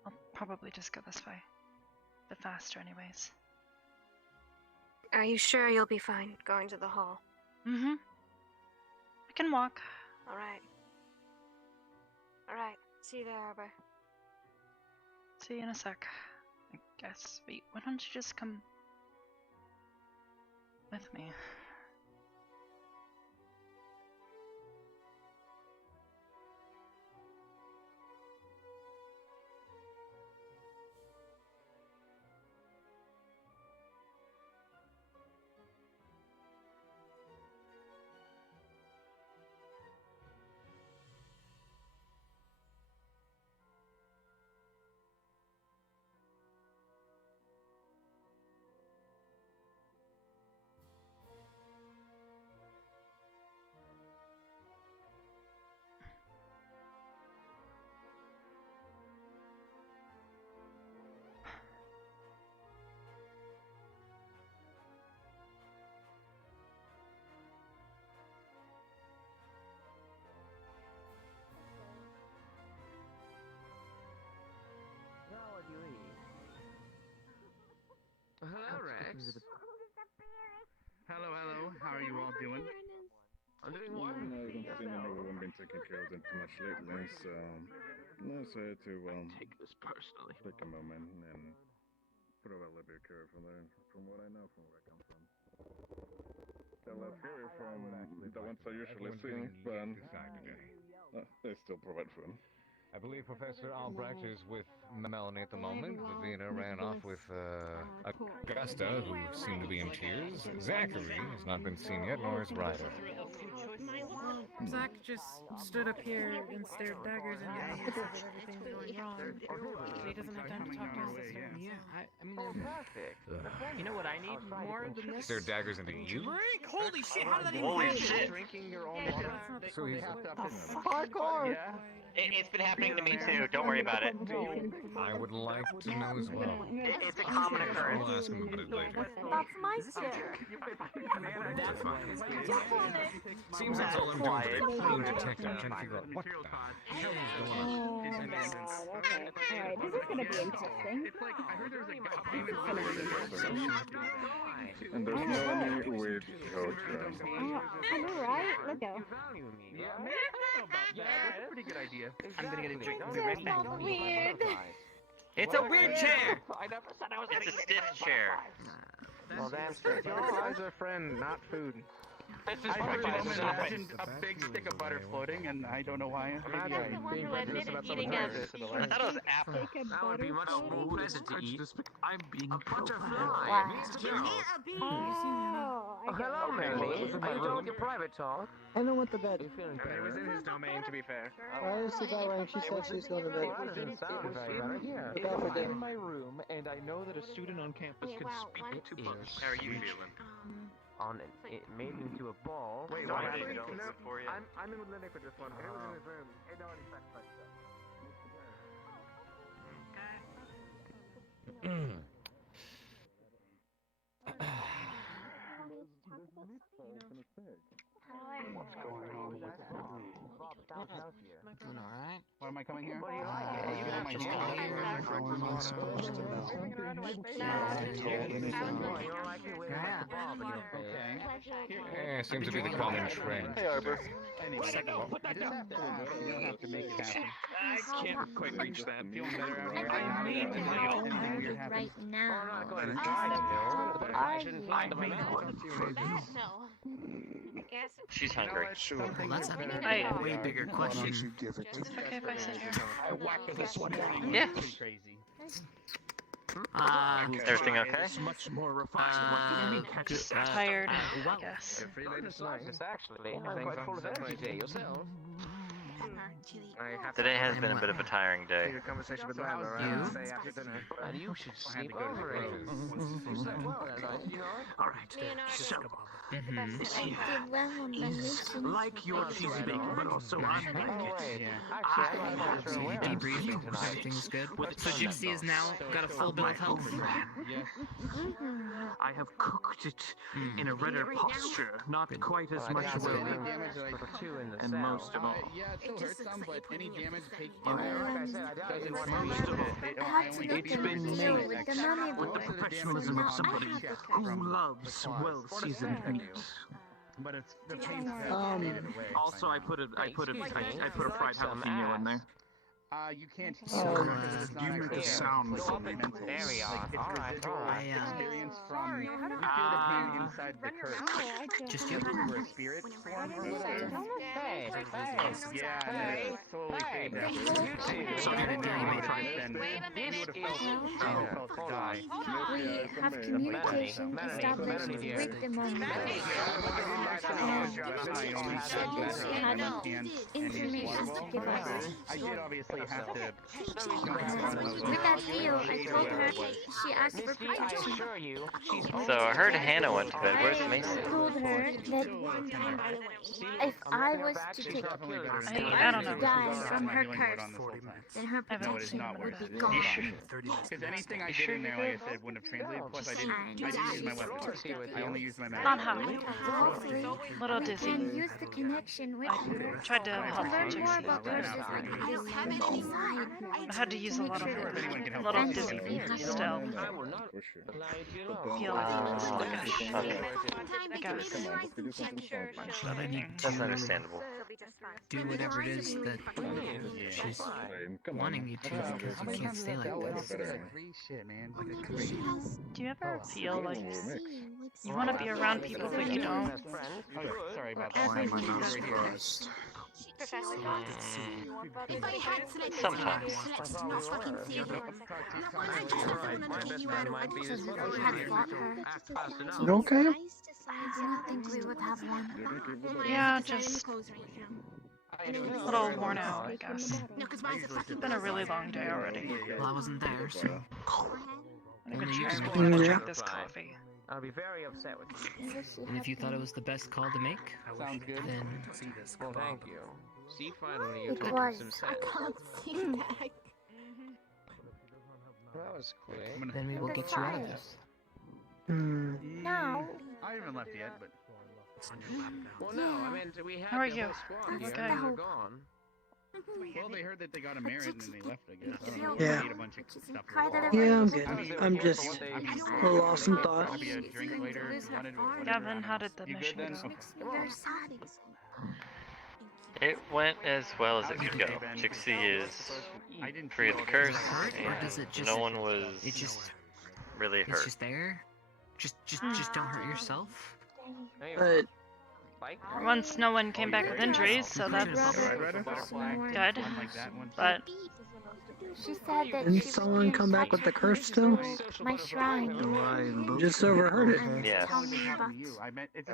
I'll probably just go this way. A bit faster anyways. Are you sure you'll be fine going to the hall? Mm-hmm. I can walk. Alright. Alright. See you there, Arbor. See you in a sec, I guess. Wait, why don't you just come with me? Hello, Rex. Hello. How are you all doing? I'm doing Well, wonderful. I've been seeing that we haven't been taking care of them too much lately, so let's say to Take this personally. take a moment and probably be careful there. From what I know, from where I come from, they're less scary from the ones I usually see, but they still provide food. I believe Professor Albrecht is with Melanie at the moment. Vivina ran off with Augusta, who seemed to be in tears. Zachary has not been seen yet, nor is Ryder. Zach just stood up here and stared daggers into me and said that everything's going wrong. He doesn't have time to talk to his sister. I mean, you know what I need more than this? Is there daggers into you? Holy shit! How did that even Holy happen? shit! Drinking your own water. So he's Fuck off! Yeah. It's been happening to me too. Don't worry about it. I would like to know as well. It's a common occurrence. I'll ask him about it later. That's my shit. That's fine. Seems that's all I'm doing today. Being detective, trying to figure out what the hell is going on. Alright, this is gonna be interesting. And there's no need with Jojo. I know, right? Let's go. Yeah, that's a pretty good idea. I'm gonna get a drink. This is so weird. It's a weird chair. I never said I was It's a stiff chair. Well, damn straight. Flies are a friend, not food. I for a moment imagined a big stick of butter floating, and I don't know why. Imagine being prejudiced about someone's I hair. thought it was apple. That would be much more pleasant to eat. I'm being A butterfly. Wow. Mr. Joe. Oh, hello, Melanie. Are you done with your private talk? I know what the bed. Are you feeling It was better? in his domain, to be fair. Why is the guy wearing? She said she's going to bed. Well, that doesn't sound very better. Yeah. Look out for in dinner. my room, and I know that a student on campus Yeah, can well, speak one- to books. How are you feeling? On it made into a ball. Wait, No, why I did didn't you know know? it for you. I'm in with Linux for this one. It was in his room. It already sacrificed What's going on with that? Doing alright? Why am I coming here? What do you like? You got my Seems to be the common trend. Hey, Arbor. Anyway, you don't have to make it happen. I can't quite reach that. Feeling better out here? I'm Anything really weird happen? right now. Going to Oh, try are to you? find the banana. No. Guess She's hungry. Well, that's I- a way bigger question. It's okay if I sit here. I whacked this one down. Yeah. Pretty crazy. Everything okay? It's much more refined than what you Just tired, I well, guess. Good for you, ladies. It's actually, I'm quite full of energy today yourself. I have Today has been a bit of a tiring day. a conversation with Lila, right? You? Say after dinner. And you should I had to sleep go to over it. You slept well that night, did you not? Alright, so I did well on my mission. like your cheesy bacon, but also I'm Oh, getting it. wait. Yeah. Actually, I'm not sure where I'm Debriefing. sleeping tonight. Everything's good. With So Gypsy is now got a full bill of health. Yes. I have cooked it in a redder posture, not quite as Well, much I as got Any it. damage that I For two in the and cell. most of all. yeah, it still hurts some, but any damage taken. Like I said, I doubt you want to Most of all, I had to look it's and been deal made with the mummy with the boy. professionalism of somebody who loves well-seasoned meat. But it's the pain's Also, I put a fried jalapeno in there. You can't heal Oh, because it's not you make actually a sound it's for me. mental. There we are. Like, it's Alright, residual alright. experience from Sorry, you how do feel the pain inside the curse. Just You you. where spirit form or whatever. Hey, Yeah, and then it slowly fades Hey. after. So good idea you made. Then This you would is have felt to die. We have communication established with the mummy boy. And information to give us. I did obviously have to. With that deal, I told her she asked for Misty, I protection. assure you, she's So I heard Hannah went to bed. Where's I Mason? told her that if I was to take I don't know. die from her curse, then her I haven't No, it is protection not would worth be it. gone. Because anything I did in there, like I said, wouldn't have translated. Plus, I didn't use my weapon. I only used my Not magic. how. Hopefully, Little we dizzy. can use the connection with her Tried to to help learn more Gypsy. about curses like this inside. I had to use a lot of little dizzy beats still. I will not allow you to know. Feel sluggish. I guess. But I need That's to understandable. do whatever it is that she's wanting you to because you can't stay like this. Shit, man. Do you ever feel like you want to be around people but you don't? Oh, sorry about Everyone that. is cursed. If I had selected Sometimes. selected to not fucking see you. I just want to kick you out of So if we had fought her, You okay? I didn't think we would have won. Yeah, just a little worn out, I guess. No, because mine's a fucking It's been a really long day already. Well, I wasn't there, so. I'm gonna Yeah. drink this coffee. I'll be very upset with you. And if you thought it was the best call to make, Sounds good. then Well, thank you. See, finally, you It took was. some I sense. can't see back. That was quick. then we will get you out of this. No. I haven't left yet, but. Well, no, I mean, we had How are the you? whole squad here, Okay. and they're gone. Well, they heard that they got a merit and then they left, I guess. I don't know. Yeah. They ate a bunch of stuff. Yeah, I'm good. I'm just a little lost in thought. Maybe a drink later if you wanted or whatever. Gavin, how did the You good mission then? go? Okay. Makes me very sad. It went as well as it could go. Jixie is free of the curse, and no one was really It's hurt. just there. Just don't hurt yourself. But Once no one came back with injuries, so that's good. But She said that didn't she someone come back with the curse too? my shrine. I just overheard it. Yes. Tell me about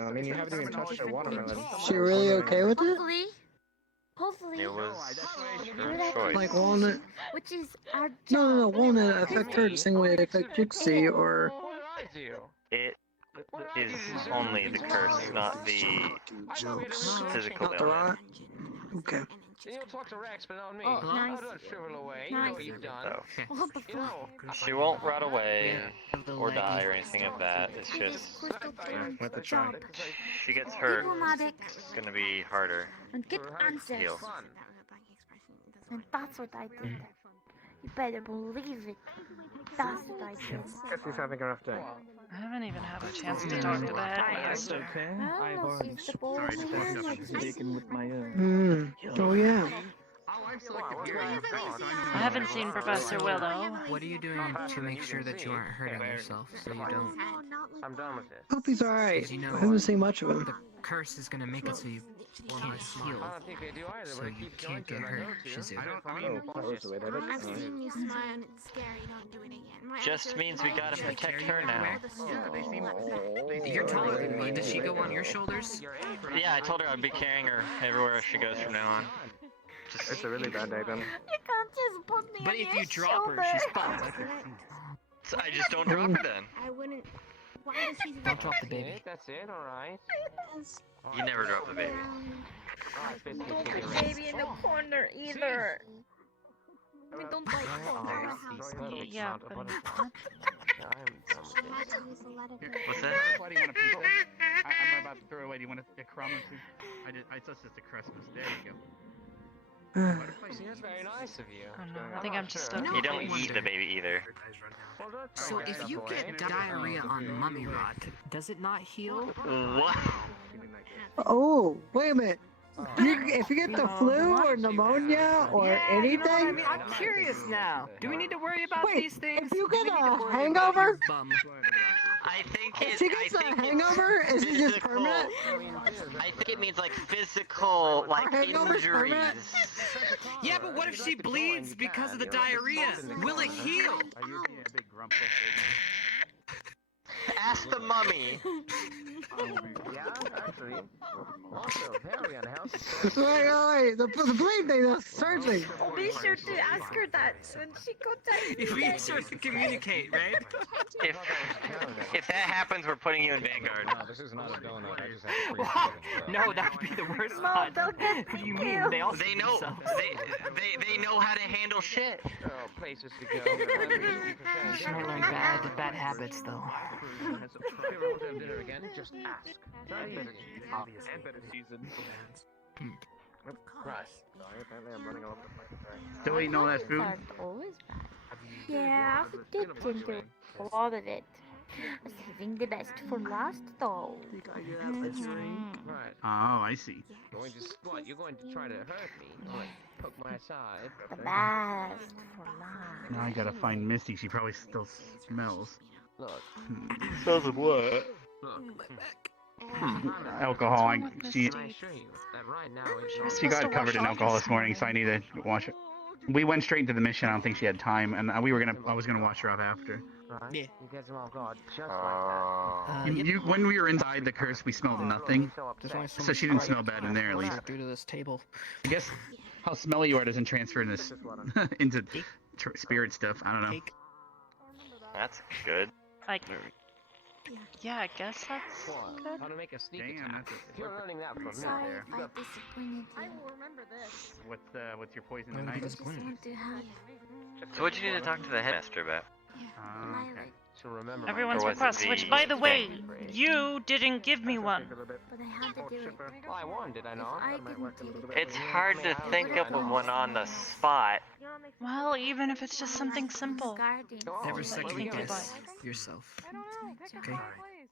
I mean, you haven't even touched her watermelon. She really okay with it? Hopefully. It was her That choice. Like walnut? which is our job. No, walnut affect her the same way it affect Jixie or. It is only the curse, not the physical Not the ailment. rot? Okay. You'll talk to Rex, but not me. Oh, nice. I don't shrivel away. You Nice. know what you've done. So, What the fuck? she won't rot away or die or anything of that. It's just With the try. she gets hurt. Diplomatic. It's gonna be harder And get to answers. heal. And that's what I did. You better believe it. That's what I did. Guess he's having a rough day. I haven't even had a chance to talk to the headmaster. I don't know, she's the bold Taken with my Oh yeah. I haven't seen Professor Willow. What are you doing to make sure that you aren't hurting yourself so you don't? I'm done with it. Hope he's alright. You know, I haven't seen much of him. The curse is gonna make it so you can't heal, I don't think they do either, so but it you keeps can't get going hurt, to Shizu. That was the way that I've seen you smile and it's scary. Don't do it again. My Just answer means is we no. gotta protect her now. You're taller than me. Does she go on your shoulders? Yeah, I told her I'd be carrying her everywhere she goes from now on. It's a really bad day then. You can't just put me But on if your you drop her, she's shoulder. fucked. So I just don't drop her then. I wouldn't. Why does he? Don't drop the baby. That's it, alright. You never drop the baby. Don't put baby in the corner either. We don't like corners. Yeah, but What's that? Why do you want a pizza? I'm about to throw away. Do you want a crumb or two? It's just a Christmas. There you go. See, that's very nice of you. I think I'm just You know, You don't I eat wonder. the baby either. So if you get diarrhea on mummy rot, does it not heal? What? Oh, wait a minute. If you get the flu or pneumonia or anything, I'm curious now. Do we need to worry about wait, these things? if you get Do we need to a worry about hangover, your bum? I think if she gets a hangover, is it just permanent? I think it means like physical, like hangovers injuries. permanent? Yeah, but what if she bleeds because of the diarrhea? Will it heal? Are you being a big grump? Ask the mummy. Yeah, actually. Also, very unhealthy. Wait. The bleed thing, the surgery. Be sure to ask her that when she goes If we sort of communicate, right? If that happens, we're putting you in Vanguard. No, this is not a donut. I just have to freeze No, that would be the worst No, part. they'll get What do you mean? They all They know. They know how to handle shit. Oh, places to go. She might learn bad habits though. Dinner again, just ask. And better season. Right. Apparently I'm running all over the place. Still eating all that food? always bad. Yeah, I did into a lot of it. Saving the best for last, though. Right. Oh, I see. Going to what? You're going to try to hurt me? Like, poke my side? The best for last. Now I gotta find Misty. She probably still smells. Look. Smells of what? Look. Alcohol. She I assure you that right now she got covered in alcohol this morning, so I need to wash it. We went straight into the mission. I don't think she had time, and I was gonna wash her off after. Right? Yeah. You get them all gone just like You, when we were inside the curse, we smelled nothing, There's only so she didn't smell bad in there at least. due to this table. I guess how smelly you are doesn't transfer in this into spirit stuff. I don't know. That's good. Like, yeah, I guess that's good. How to make a sneak Damn, attack. that's If you're learning that from me Sorry there. if I disappointed you. I will remember this. What's your poison Why would you tonight? be disappointed? Want to have So what you need to talk to the headmaster about? Okay. So remember Everyone's Or was it request, the which, by the way, thing? you didn't give me one. but I had to do it. Well, I won, did I not? I didn't take it. It's hard to think up of one on the spot. Well, even if it's just something simple. Guardian. Never Oh, second what do you guess think? yourself. I don't know. Pick Okay. a place.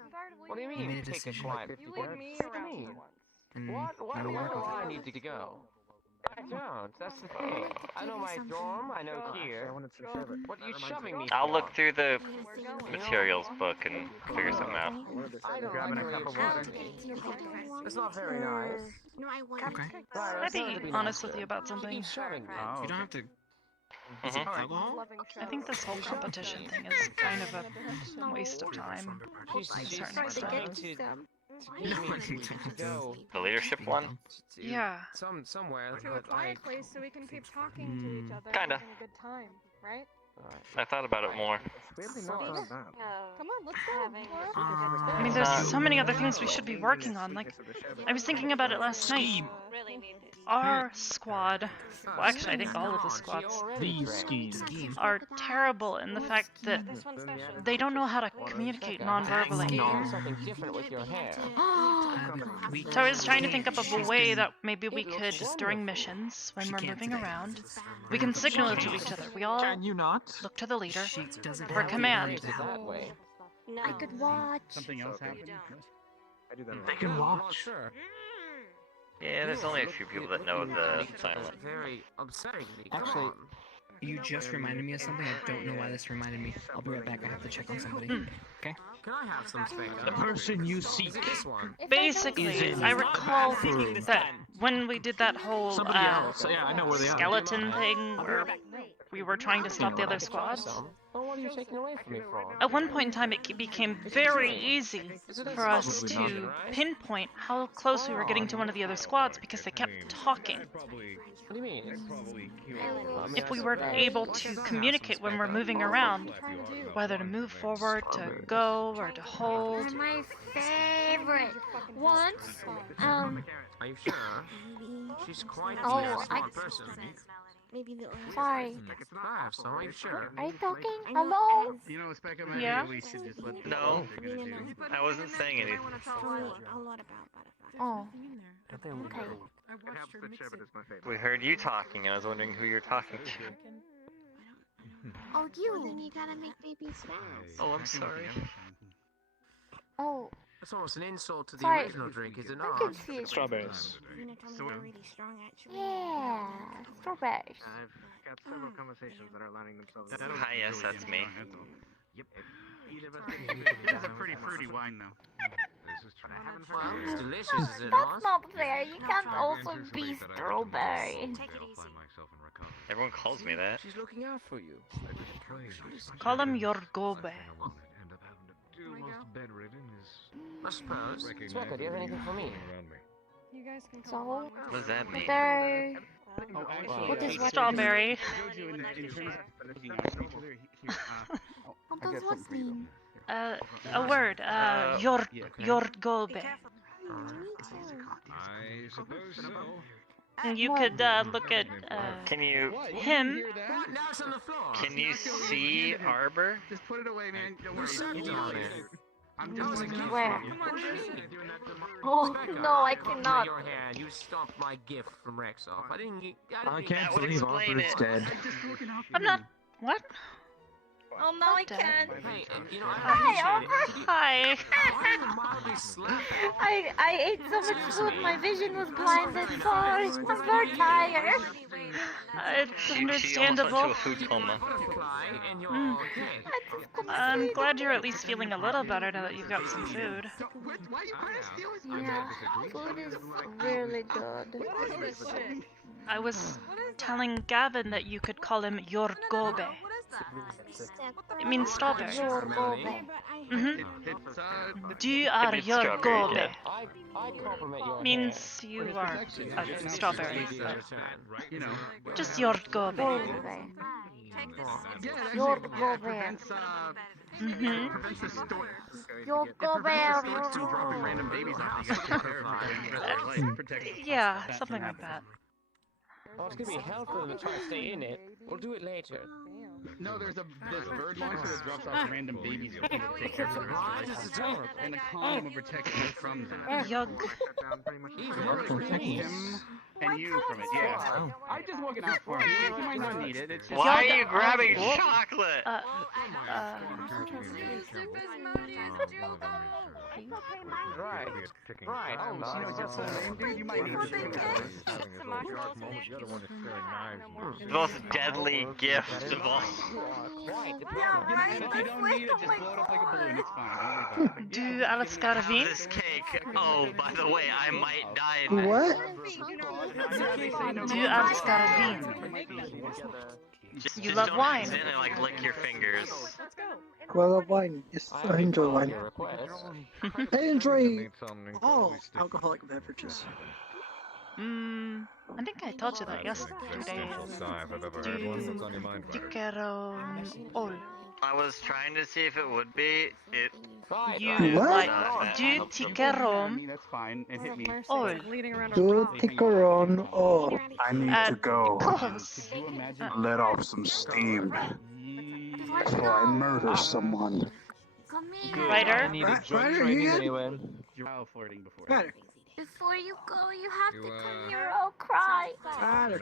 I'm tired of What do you leaving. You mean? made a Take a decision. climb. You lead me around for once. and Why do I need to go? I don't. That's the thing. I know my dorm. I know here. What are you shoving me for? I'll look through the materials book and figure something out. I don't like a cup of water. It's not very nice. No, I want Okay. I'd be honest with you about something. You don't have to. Is Mhm. it alcohol? I think this whole competition thing is kind of a waste of time. To a certain extent. The leadership one? Yeah. Somewhere. To a quiet place so we can keep talking to each other. Kinda. Having a good time, right? I thought about it more. Come on, let's go. I mean, there's so many other things we should be working on. Like, I was thinking about it last night. Our squad, well, actually, I think all of the squads are terrible in the fact that they don't know how to communicate non-verbally. Something different with your hair. So I was trying to think up of a way that maybe we could, during missions, when we're moving around, we can signal to each other. We all look to the leader for command. I could watch. Something else happened? They can watch. Yeah, there's only a few people that know the silent. Very upsetting. Actually, you just reminded me of something. I don't know why this reminded me. I'll be right back. I have to check on somebody. Okay? Can I have some space? The person you seek. This one. Basically, I recall that when we did that whole skeleton thing where we were trying to stop the other squads, Well, what are you taking away from me for? at one point in time it became very easy for us to pinpoint how close we were getting to one of the other squads because they kept talking. What do you mean? If we were able to communicate when we're moving around, whether to move forward, to go, or to hold. My favorite. Once, Are you sure? She's quite a smart person. Maybe the sorry. So are you sure? Are you talking? Hello? You know, Spectre, Yeah? we should just let No, I wasn't saying anything. a lot about butterflies. Oh. Okay. We heard you talking, and I was wondering who you're talking to. Oh, you. Then you gotta make babies fast. Oh, I'm sorry. Oh. That's almost an insult to the Sorry. original drink, is it I not? can see it. Strawberries. Lena told me they're really strong, actually. Yeah. Strawberries. I've got several conversations that are lining themselves. Hi, yes, that's me. Yep. It is a pretty fruity wine, though. Well, it's delicious, is it That's not? not fair. You can't also be strawberry. Everyone calls me that. She's looking out for you. Call him your gobe. I suppose. Sweka, do you have anything for me? You guys can So, What does that mean? strawberry. Oh, What is what? Strawberry. What does what mean? A word. Your gobe. I suppose so. And you could look at Can you him. Now it's on the floor. can you see Arbor? Just put it away, man. Don't You worry. sucked on it. I'm That was a just gift Where? from you. Oh, no, I cannot. Your hand. You stopped my gift from Rexoff. I didn't get. That would explain it. I'm not. What? Oh, no, I can't. Hey, you know, Hi, Hi. I ate so much food, my vision was blinded. Sorry, I'm very tired. It's She almost understandable. went to a food coma. Mm. I'm glad you're at least feeling a little better now that you've got some food. Yeah, food is really good. I was telling Gavin that you could call him your gobe. It means strawberry. Your gobe. You are means your strawberry, gobe. yeah. I compliment your Means you are a strawberry. You know. Just your gobe. Gobe. Yeah, that Your actually gobe. prevents, Mm-hmm. prevents the storm. Your It prevents the storks from gobe. dropping random babies off. You gotta take care of them. Protect them. Yeah, something like that. Oh, it's gonna be helpful to try to stay in it. We'll do it later. No, there's a bird launcher that drops off random babies for people to take care of. And the condom will protect you from that. Yug. Protect him and you from it, yeah. I'm just looking out for him. You might not need it. It's just... Why are you grabbing chocolate? Right. Right. Oh, so you know, just the name, dude, you might need it. The most deadly gift of all. And if you don't need it, just blow it up like a balloon. It's fine. Don't worry about it. Du alles klar wie? This cake. Oh, by the way, I might die. What? Du alles klar wie? Just You love don't wine. sit and like lick your fingers. I love wine. Yes, I enjoy wine. I enjoy all alcoholic beverages. I think I told you that yesterday. Du quiero all. I was trying to see if it would be. You What? like du quiero That's fine. It hit me. all. Do ticaron all. I need to go. Close. Let off some steam before I murder someone. Ryder? Ryder, you good? You're out flirting before. Ryder. Before you go, you have to come here. I'll cry. Ryder.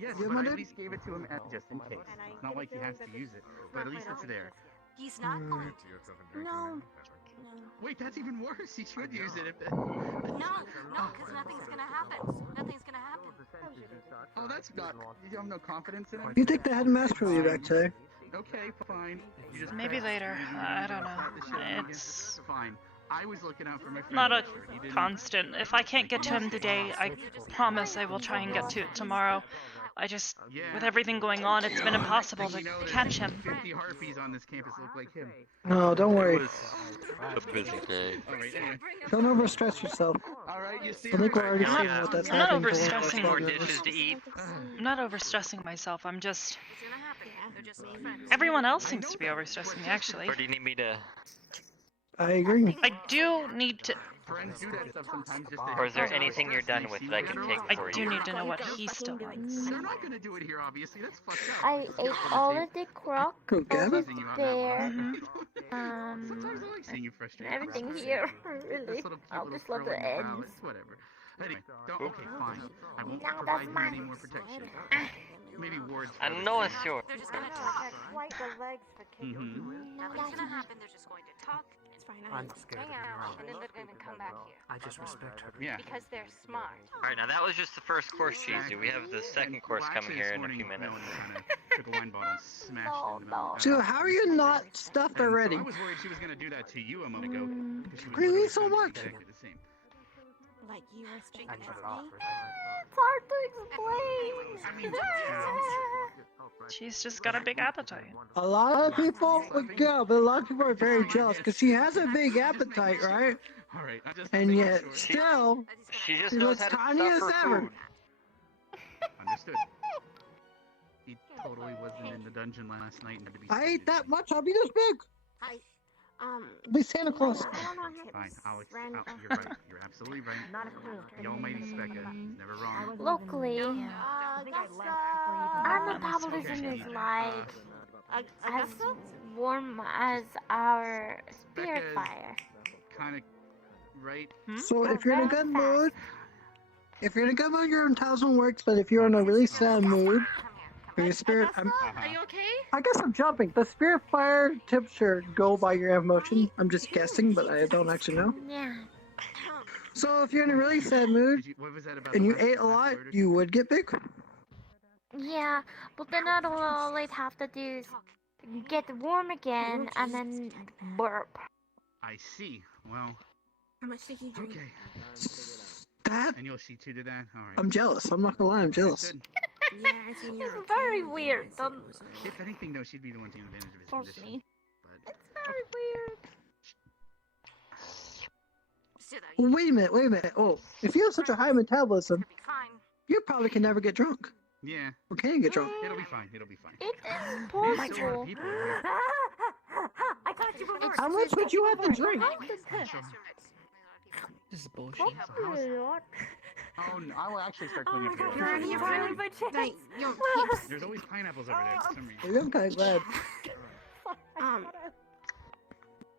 Yes, You but I want at it? least gave it to him just in case. It's not like he has to use it, but at least it's there. He's not going to. No. Wait, that's even worse. He should use it if. No, because nothing's gonna happen. Nothing's gonna happen. Oh, that's not. You have no confidence in him. You think the headmaster will be back today? Okay, fine. You just Maybe later. I don't know. It's fine. I was looking out for my friend. Not a Richard. He didn't- constant. If I can't get to him today, I promise I will try and get to it tomorrow. I just, with everything going on, it's been impossible to catch him. 50 harpies on this campus look like him. No, don't worry. A busy day. Alright, anyway. Don't overstress yourself. Alright, you see I think we're already I'm seeing not, what that's I'm not happening to overstressing one More of us. dishes to eat. I'm not overstressing myself. I'm just. Everyone else seems to be overstressing me, actually. Or do you need me to? I agree. I do need to. Friends do that stuff sometimes just Or is there anything you're done with that I can take I for do you? need to know what he still wants. They're not gonna do it here, obviously. That's fucked up. I ate all of the crock Go, over Gavin. there. Sometimes I like seeing you frustrated. Everything here, really. I'll just love the ends. Whatever. Anyway, okay, fine. I won't No, that's provide you mine. any more protection. Maybe wards. I know it's yours. They're just gonna talk. Wipe the legs for kicking. Nothing's gonna happen. They're just going to talk. It's fine. I'm scared of Hang out, the and then they're gonna come back here. I just respect her. Yeah. Because they're smart. Alright, now that was just the first course, Cheesy. We have the second course coming here in a few minutes. Took a wine bottle and smashed it in the middle. So how are you not stuffed already? I was worried she was gonna do that to you a moment ago. What do you eat so much? Exactly the same. Like you were speaking I to shut it me. off. It's hard to explain. She's just got a big appetite. A lot of people would go, but a lot of people are very jealous because she has a big appetite, right? Alright, I just And yet, still, She just she's knows as how to tiny stuff as her ever. food. Understood. He totally wasn't in the dungeon last night and had to be. I ate that much, I'll be this big. Hi. I'll be Santa Claus. Fine, Alex. You're right. You're absolutely right. The almighty Specca. He's never wrong. Locally, our metabolism is like as warm as our spirit fire. Kind of right. So if you're in a good mood, your intelligence works, but if you're in a really sad mood, or your spirit, Are you okay? I guess I'm jumping. The spirit fire temperature go by your emotion. I'm just guessing, but I don't actually know. Yeah. So if you're in a really sad mood What was that about? and you ate a lot, you would get big. Yeah, but then all I always have to do is get warm again and then burp. I see. Well. How much did you drink? Okay. That And you'll see too to that. All right. I'm jealous. I'm not gonna lie, I'm jealous. Good. Yeah, I seen you. It's very weird. Don't If anything, though, she'd be the one taking advantage of his force condition. me. But It's very weird. Wait a minute. Oh, if you have such a high metabolism, Fine. you probably can never get drunk. yeah, Or can get drunk. it'll be fine. It'll be fine. It is Maybe some more possible. people here. I thought you were How much would you have to drink? This is bullshit. Oh, no, I will actually start cleaning up God, your you're office. really like, your hips. There's always pineapples over there for some reason. Maybe I'm kind of glad.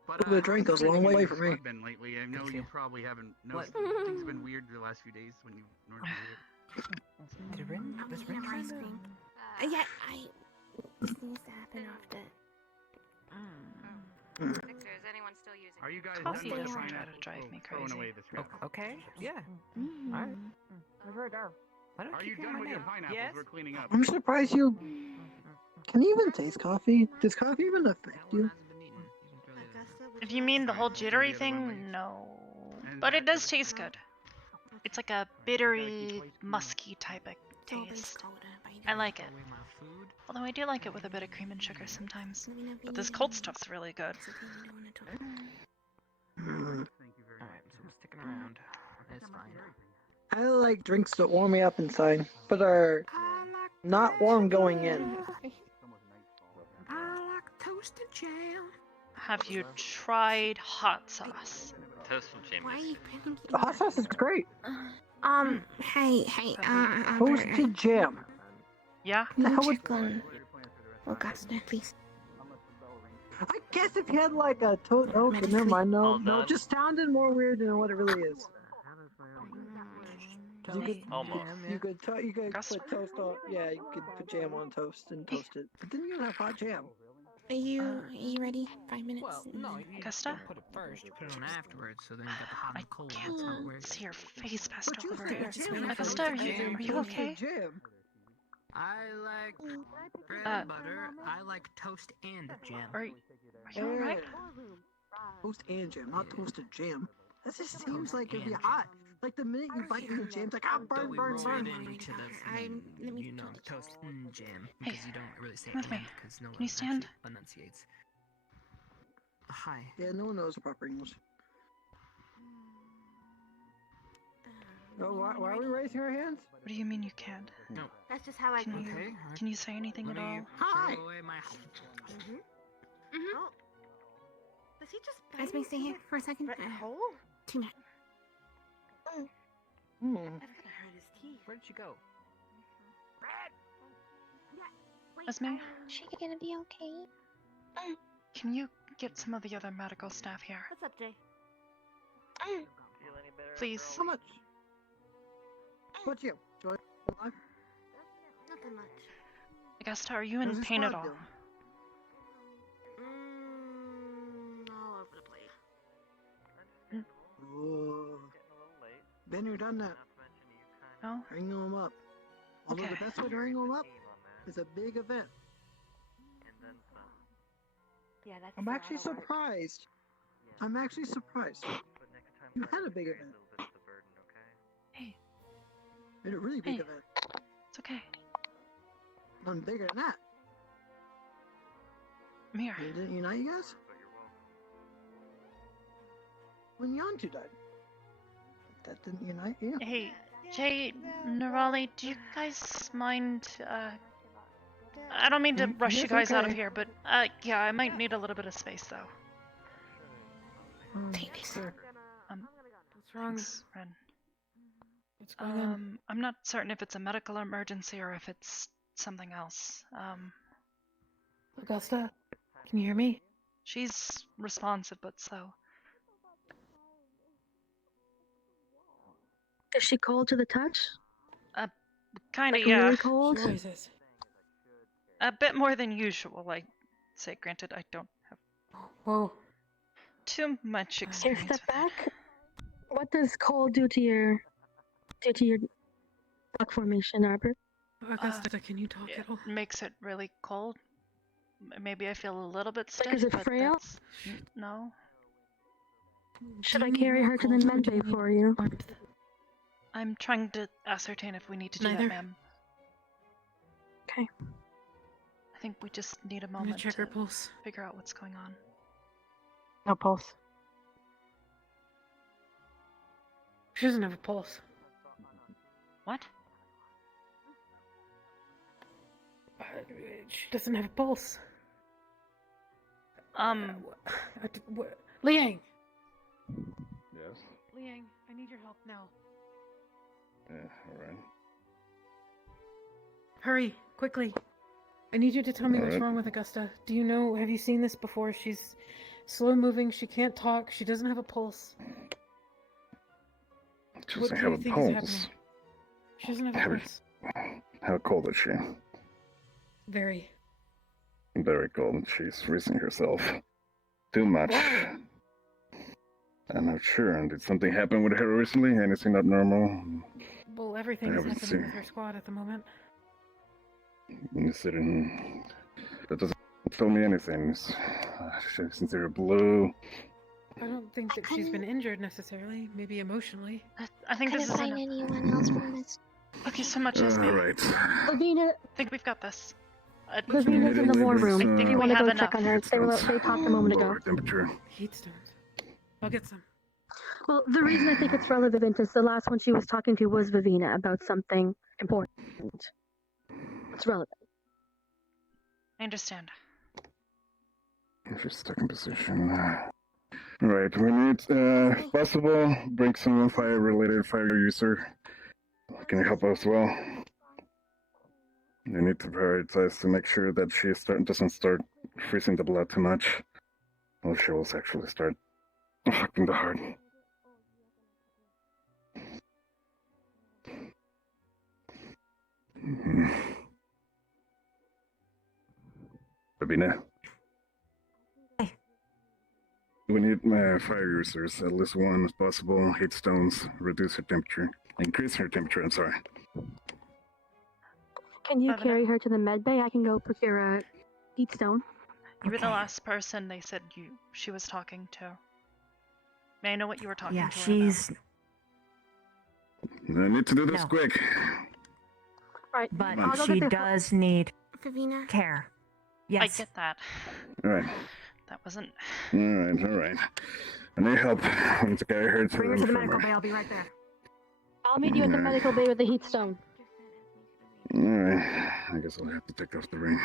But, The drink goes a long way for me. Been lately. I know you probably haven't noticed. Things have been weird the last few days when you normally Does Rin Ice cream. Yeah, this needs to happen often. Is anyone still using? Are you guys Coffee done with the doesn't try pineapple? to drive me Throwing crazy. away this crap. Okay, yeah. Alright. Why don't Are you you keep done my with your name? pineapples? Yes? We're cleaning up. I'm surprised you. Can you even taste coffee? Does coffee even affect you? If you mean the whole jittery thing, no. But it does taste good. It's like a bittery, musky type of taste. I like it. Although I do like it with a bit of cream and sugar sometimes. But this cold stuff's really good. Alright, so I'm sticking around. It's fine. I like drinks that warm me up inside, but are not warm going in. I like toasted jam. Have you tried hot sauce? Toasted jam. Why are you picking? The hot sauce is great. Hey, Toasted jam. Yeah? The hell would... check on Augusta, please. I guess if you had like a toast... Okay, never mind. No, Hold no, up. it just sounded more weird than what it really is. You could, Almost. you could put toast on... Yeah, you could put jam on toast and toast it. But then you don't have hot jam. Are you ready? 5 minutes. Well, no, you Augusta? don't put it first, you put it on afterwards, so then you got the hot and cold. That's how it works. See your face past But all you over said here. jam. Augusta, are you okay? Jam. I like bread and butter. I like toast and jam. Are you alright? Toast and jam, not toasted jam. That just seems like it'd be hot. Like the minute you bite into the jam, it's like, burn, burn, burn. Into the, you know, toast and jam, because you don't really say come with and, me. because no Can one you stand? actually enunciates. Hi. Yeah, no one knows the proper English. Oh, why are we raising our hands? What do you mean you can't? No. That's just how I Can go. Can you say anything at all? Hi! Throw away my... Oh. Does he just As we stay here for a second? 2 minutes. Hmm. That's gonna hurt his teeth. Where did you go? Esme, She gonna be okay? can you get some of the other medical staff here? What's up, Jay? Please. How much? What's you? Joy alive? Nothing much. Augusta, are you in How's this pain at squad all? doing? All over the place. Oh. Been here, done that. No? Wrangle them up. Although Okay. the best way to wrangle them up is a big event. Yeah, that's. I'm actually surprised. I'm actually surprised. You had a big event. Hey, You had a really big Hey. event. it's okay. One bigger than that. I'm here. You didn't unite you guys? When Yantu died. That didn't unite you? Hey, Jay, Nerali, do you guys mind, I don't mean to rush you Yes, guys out of okay. here, but, yeah, I might need a little bit of space, though. Take this. Sure. What's wrong? Thanks, Ren. What's going on? I'm not certain if it's a medical emergency or if it's something else. Augusta, can you hear me? She's responsive, but slow. Is she cold to the touch? Kinda, Like yeah. really cold? Jesus. A bit more than usual, I'd say. Granted, I don't have Whoa. too much Here, experience step with it. back. What does cold do to your block formation, Arbor? Augusta, can you talk at all? It makes it really cold. Maybe I feel a little bit stiff, is it but frail? that's... No. Should I carry her to the med bay for you? I'm trying to ascertain if we need to do Neither. that, ma'am. Okay. I think we just need a I'm gonna moment check her to pulse. figure out what's going on. No pulse. She doesn't have a pulse. What? She doesn't have a pulse. Um, Liang! Yes. Liang, I need your help now. Alright. Hurry, quickly. I need you to tell me what's Alright. wrong with Augusta. Do you know, have you seen this before? She's slow moving, she can't talk, she doesn't have a pulse. She What doesn't do have you a think is pulse. happening? She doesn't have a pulse. How cold is she? Very. Very cold. She's freezing herself. Too much. I'm not sure. Did something happen with her recently? Anything not normal? Well, everything's haven't happening seen- with her squad at the moment. That doesn't tell me anything. Since they're blue. I don't think that she's been injured necessarily, maybe emotionally. I think this is Couldn't find anyone else from this. Thank you so much, Esme. Alright. Lavina, I think we've got this. Lavina's in the war room. I think If you want we to go have check enough. on her, they talked a moment ago. Temperature. Heat stones. I'll get some. Well, the reason I think it's relevant is the last one she was talking to was Vivina about something important. It's relevant. I understand. She's stuck in position. Right, we need, if possible, bring some fire-related fire user. Can you help us well? You need to prioritize to make sure that she doesn't start freezing the blood too much. Or she will actually start affecting the heart. Sabina? We need fire users, at least one if possible. Heat stones, reduce her temperature. Increase her temperature, I'm sorry. Can you carry her to the med bay? I can go procure a heat stone. You were the last person they said she was talking to. May I know what you were talking to her she's. I need to do this quick. Right, but I'll go she get the- does need Vivina. care. about? Yes. I get that. Alright. That wasn't... Alright. I need help. I need to carry her to Bring her to the medical bay. I'll be right there. I'll meet you at the medical bay with the heat stone. Alright. I guess I'll have to take off the ring.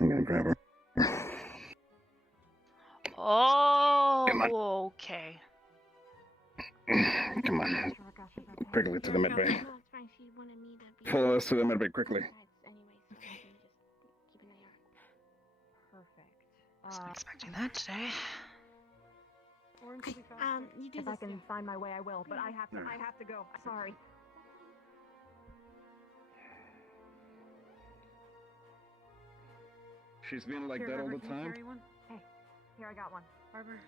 I'm gonna grab her. Oh, okay. Come on. Quickly to the med bay. Follow us to the med bay quickly. Wasn't expecting that today. You do If this. I can find my way, I will. But I have to go. Sorry. She's been like that all the time? Hey, here I got one. Arbor.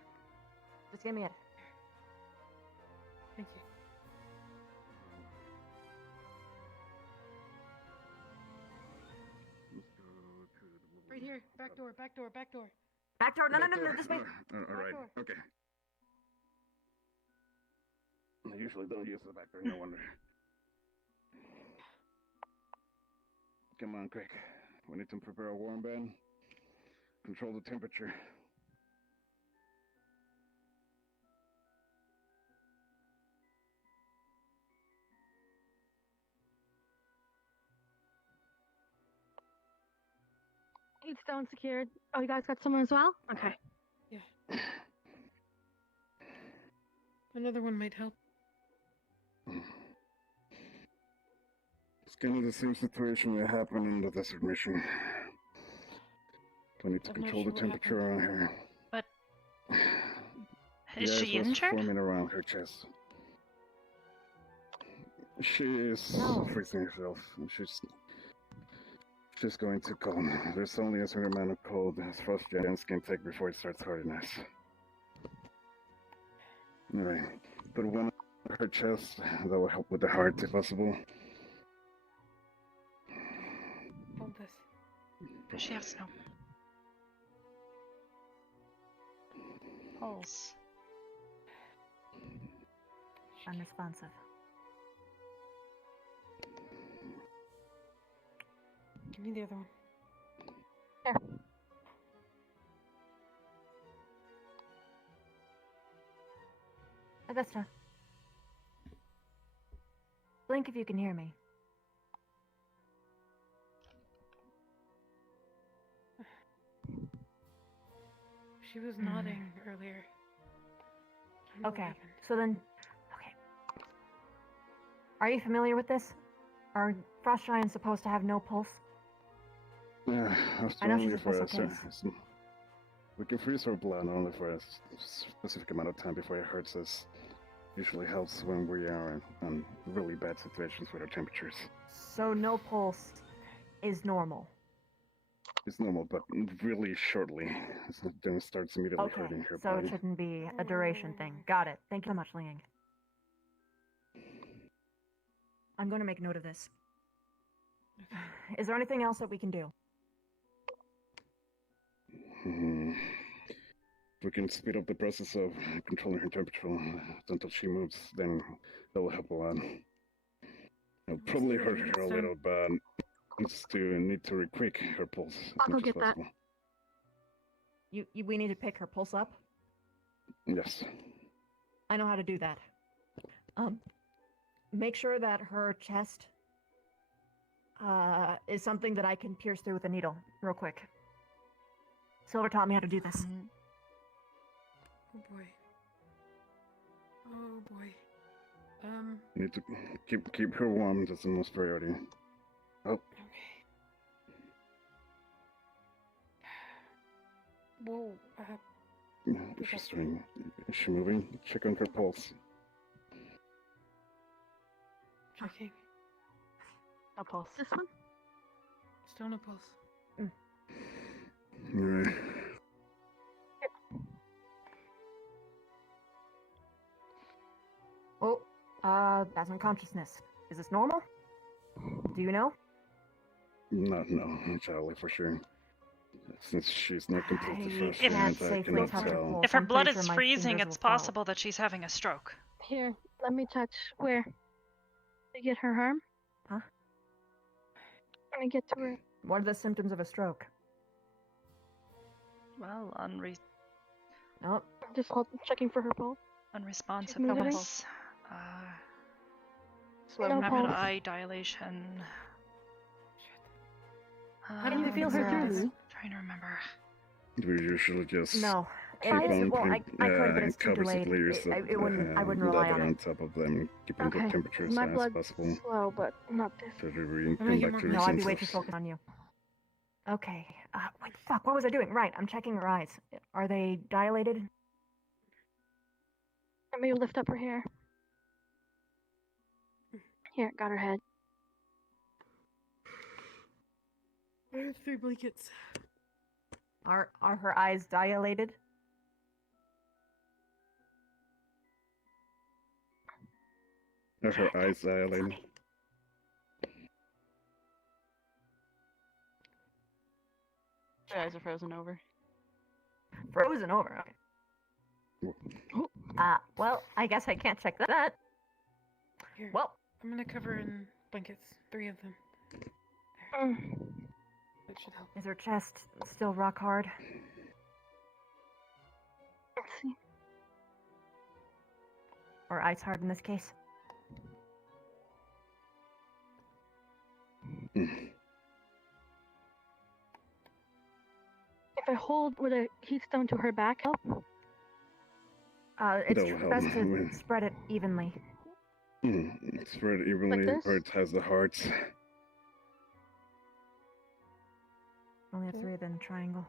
Just give me it. Thank you. Right here. Back door. Back door. No, this way. Alright, okay. I usually don't use the back door, no wonder. Come on, quick. We need to prepare a warm bed. Control the temperature. Heat stone secured. Oh, you guys got someone as well? Okay. Yeah. Another one might help. It's kind of the same situation that happened in the desert mission. We need to I'm not control sure the what temperature around her. But... The Is ice she was injured? forming around her chest. She is freezing herself. She's going to cold. There's only a certain amount of cold as frost giants can take before it starts hurting us. Alright, put one on her chest. That will help with the heart if possible. Hold this. She has no... pulse. Unresponsive. Give me the other one. There. Augusta. Blink if you can hear me. She was nodding earlier. I don't know what Okay, happened. so then, okay. Are you familiar with this? Are frost giants supposed to have no pulse? Yeah, I know only she's a for special case. we can freeze her blood only for a specific amount of time before it hurts us. Usually helps when we are in really bad situations with our temperatures. So no pulse is normal. It's normal, but really shortly. Then it starts immediately Okay, hurting her so body. it shouldn't be a duration thing. Got it. Thank you so much, Liang. I'm going to make note of this. Is there anything else that we can do? If we can speed up the process of controlling her temperature until she moves, then that will help a lot. It'll probably hurt her a little, but it's to need to requick her pulse as much as possible. We need to pick her pulse up? Yes. I know how to do that. Make sure that her chest is something that I can pierce through with a needle real quick. Silver taught me how to do this. Oh boy. Oh boy. You need to keep her warm. That's the most priority. Oh. Whoa. Is she moving? Check on her pulse. Checking. No pulse. This one? Still no pulse. Alright. Oh, that's unconsciousness. Is this normal? Do you know? No, entirely for sure. Since she's not completely fresh, If- I cannot tell. If her blood is freezing, it's possible that she's having a stroke. Here, let me touch. Where? To get her arm? Huh? Let me get to her. What are the symptoms of a stroke? Well, Nope. Just checking for her pulse. unresponsiveness, No rapid pulse. eye dilation. How do you feel her through? Trying to remember. We usually just No. keep I on could, but it's too covers of delayed. layers I of wouldn't rely leather on on it. top of them, keeping the temperature as My high as blood's possible. slow, but not this. So we come back to No, I'd be way too senses. focused on you. Okay. Wait, fuck, what was I doing? Right, I'm checking her eyes. Are they dilated? Let me lift up her hair. Here, got her head. I have 3 blankets. Are her eyes dilated? Are her eyes dilated? Her eyes are frozen over. Frozen over, okay. Well, I guess I can't check that. Here. Well, I'm gonna cover in blankets. 3 of them. That should help. is her chest still rock hard? Let's see. Or ice hard in this case? If I hold with a heat stone to her back, help? It's That'll help. best to spread it evenly. Spread it evenly this? where it has the hearts. Only have 3 of them in a triangle.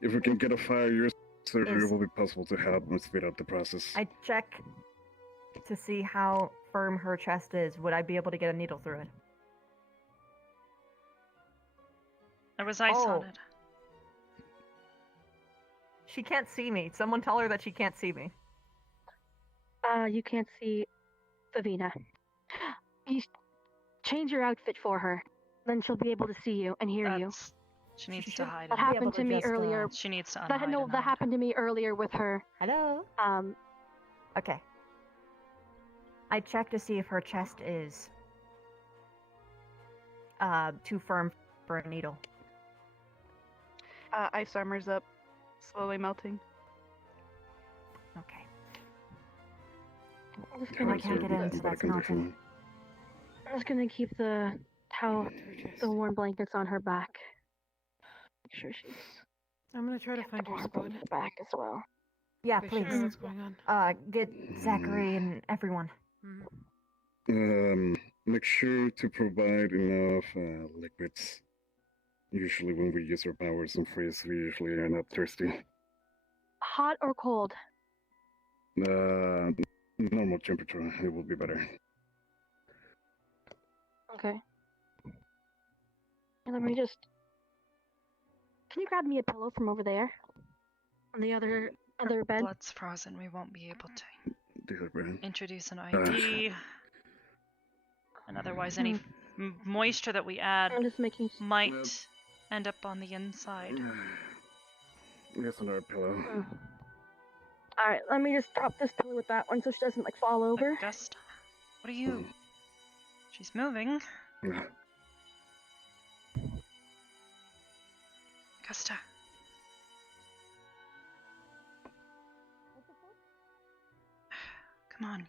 If we can get a fire user, it Is- will be possible to help and speed up the process. I check to see how firm her chest is. Would I be able to get a needle through it? There was ice on it. She can't see me. Someone tell her that she can't see me. You can't see Savina. You change your outfit for her. Then she'll be able to see you and hear you. She needs to hide. That happened to me earlier. She needs to That unhide. that happened to me earlier with her. Hello. Okay. I check to see if her chest is too firm for a needle. Ice armor's up, slowly melting. Okay. I'm just Well, gonna I can't get in, so that's melting. I'm just gonna keep the towel, the warm blankets on her back. Make sure she's I'm gonna try to find her squad. Back as well. Yeah, They should please. know what's going on. Get Zachary and everyone. Make sure to provide enough liquids. Usually when we use our powers and freeze, we usually are not thirsty. Hot or cold? Normal temperature, it will be better. Okay. And let me just... Can you grab me a pillow from over there? On the other bed? Blood's frozen. We won't be able to introduce an Uh, IV. And otherwise, any moisture that we add I'm just making... might end up on the inside. Here's another pillow. Alright, let me just drop this pillow with that one so she doesn't, like, fall over. Augusta, what are you? She's moving. Augusta. Come on.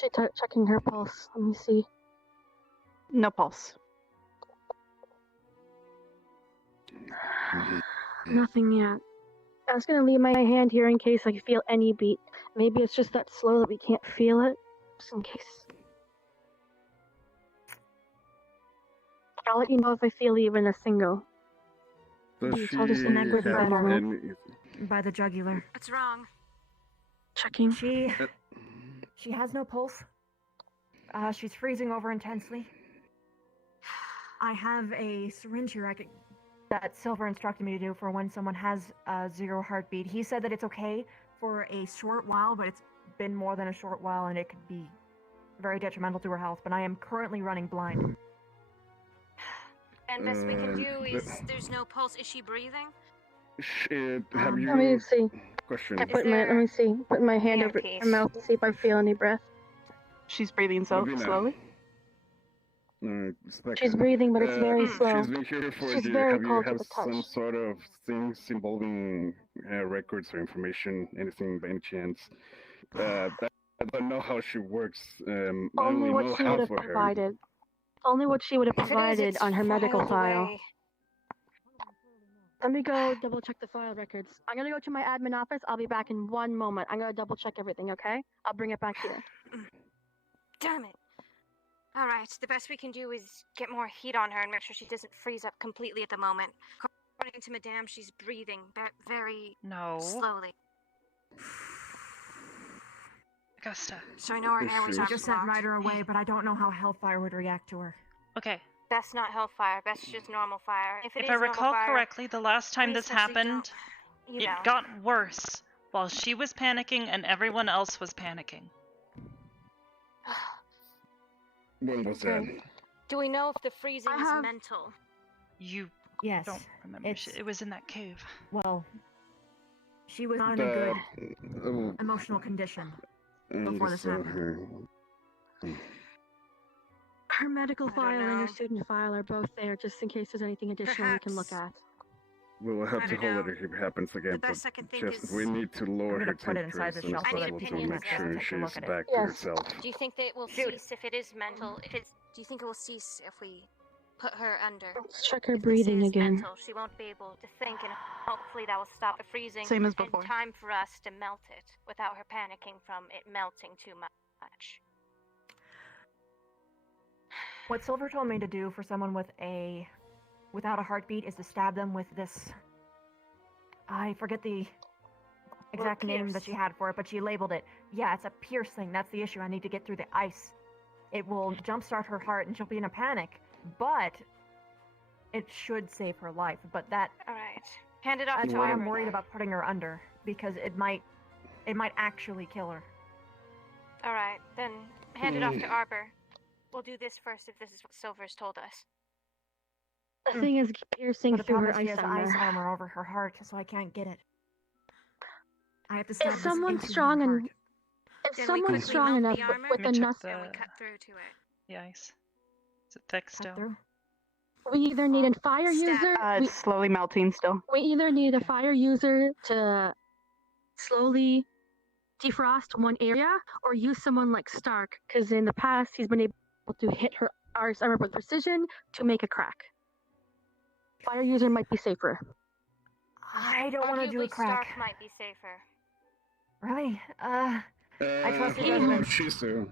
She's checking her pulse. Let me see. No pulse. Nothing yet. I was gonna leave my hand here in case I feel any beat. Maybe it's just that slow that we can't feel it. Just in case. I'll let you know if I feel even a single. I'll just connect with you. By the jugular. What's wrong? Checking. She has no pulse. She's freezing over intensely. I have a syringe here that Silver instructed me to do for when someone has a 0 heartbeat. He said that it's okay for a short while, but it's been more than a short while and it could be very detrimental to her health, but I am currently running blind. And best we can do is there's no pulse. Is she breathing? Have you... Let me see. Question. Let me see. Put my hand over her mouth to see if I feel any breath. She's breathing so slowly. She's breathing, but it's very slow. She's been here for She's a year. very Have you cold to have the touch. some sort of things involving records or information, anything by any chance? I don't know how she works. I Only only know what she how would have for her. provided. Only what she would have provided on her medical file. Let me go double check the file records. I'm gonna go to my admin office. I'll be back in 1 moment. I'm gonna double check everything, okay? I'll bring it back here. Damn it. Alright, the best we can do is get more heat on her and make sure she doesn't freeze up completely at the moment. According to Madame, she's breathing very slowly. Augusta. So I know her airways She are just sent blocked. Ryder away, but I don't know how Hellfire would react to her. Okay. That's not hellfire. That's just normal fire. If I recall correctly, the last time this happened, it got worse while she was panicking and everyone else was panicking. When was that? Do we know if the freezing is mental? You Yes, don't remember. It was in that cave. Well, she was not in a good emotional condition before this happened. Her medical file and her student file are both there, just in case there's anything additional we can look at. We'll have to hold it if it happens again, but just we need to lower her temperature as soon as possible to make sure she's back to herself. Do you think that it will cease if it is mental? Do you think it will cease if we put her under? Let's check her breathing again. Mental, she won't be able to think, and hopefully that will stop the freezing. Same as before. And time for us to melt it without her panicking from it melting too much. What Silver told me to do for someone without a heartbeat is to stab them with this. I forget the exact name that she had for it, but she labeled it. Yeah, it's a piercing. That's the issue. I need to get through the ice. It will jumpstart her heart and she'll be in a panic, but it should save her life. But that. Alright. Hand it off That's to why Arbor. I'm worried about putting her under, because it might actually kill her. Alright, then hand it off to Arbor. We'll do this first if this is what Silver's told us. The thing is piercing But the through problem her is she ice has armor. ice armor over her heart, so I can't get it. I have to stab If this someone's into strong her and heart. if someone's strong enough with Let me enough, check We cut through to it. the ice. Is it thick still? we either need a fire user. It's slowly melting still. We either need a fire user to slowly defrost one area, or use someone like Stark, because in the past he's been able to hit her ice armor with precision to make a crack. Fire user might be safer. I don't want to do a Arguably, crack. Stark might be safer. Really? I trust your How about judgment. Shizu?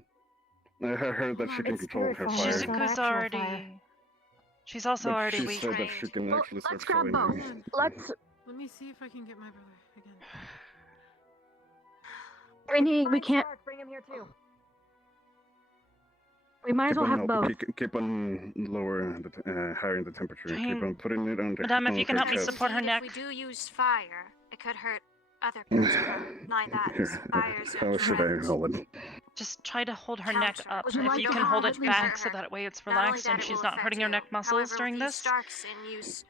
I heard that she can It's control spirit her fire, fire. it's not Shizuku's actual already. fire. She's also But already she weak. said that she can Well, actually let's start grab both. feeling. Let's. Let me see if I can get my brother again. We can't. Bring him here too. We might as well have both. Keep on higher the temperature. Trying- Keep on putting it on the. Madame, if you can her help me chest. support her neck. If we do use fire, it could hurt other parts of her. Like that. Fires How should I hold it? Just try to hold her neck up. Would you If like you to can hold hold it it back for so her? that way it's Not only relaxed that, and it she's will not affect hurting her you. neck muscles However, during with these this. Starks and use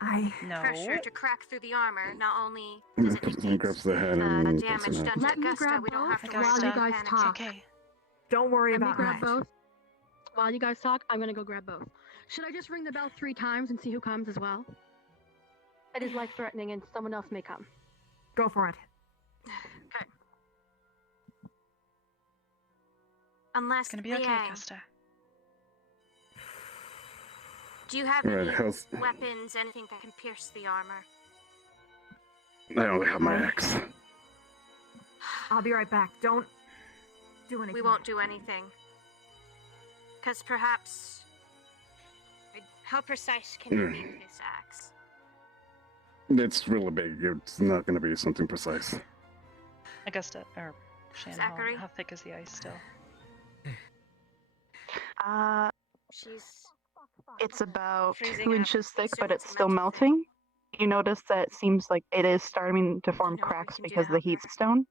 No. pressure to crack through the armor, not only And then grabs the head and puts damage it out. done to Let me Augusta, grab we don't have both to worry while about you guys panic. talk. Okay. Don't worry Let me about grab that. both. While you guys talk, I'm gonna go grab both. Should I just ring the bell 3 times and see who comes as well? It is life-threatening, and someone else may come. Go for it. Okay. Unless It's gonna be okay, Liang, Costa. do you have Right, any how's- weapons, anything that can pierce the armor? I only have my axe. I'll be right back. Don't do anything. We won't do anything. Because perhaps... How precise can you be with this axe? It's really big. It's not going to be something precise. Augusta, or Shan, Zachary? how thick is the ice still? It's about freezing 2 up. inches thick, Assume but it's it's a still mental melting. You notice that it seems like it is starting to form know what we cracks can do to because of the help heat her? stone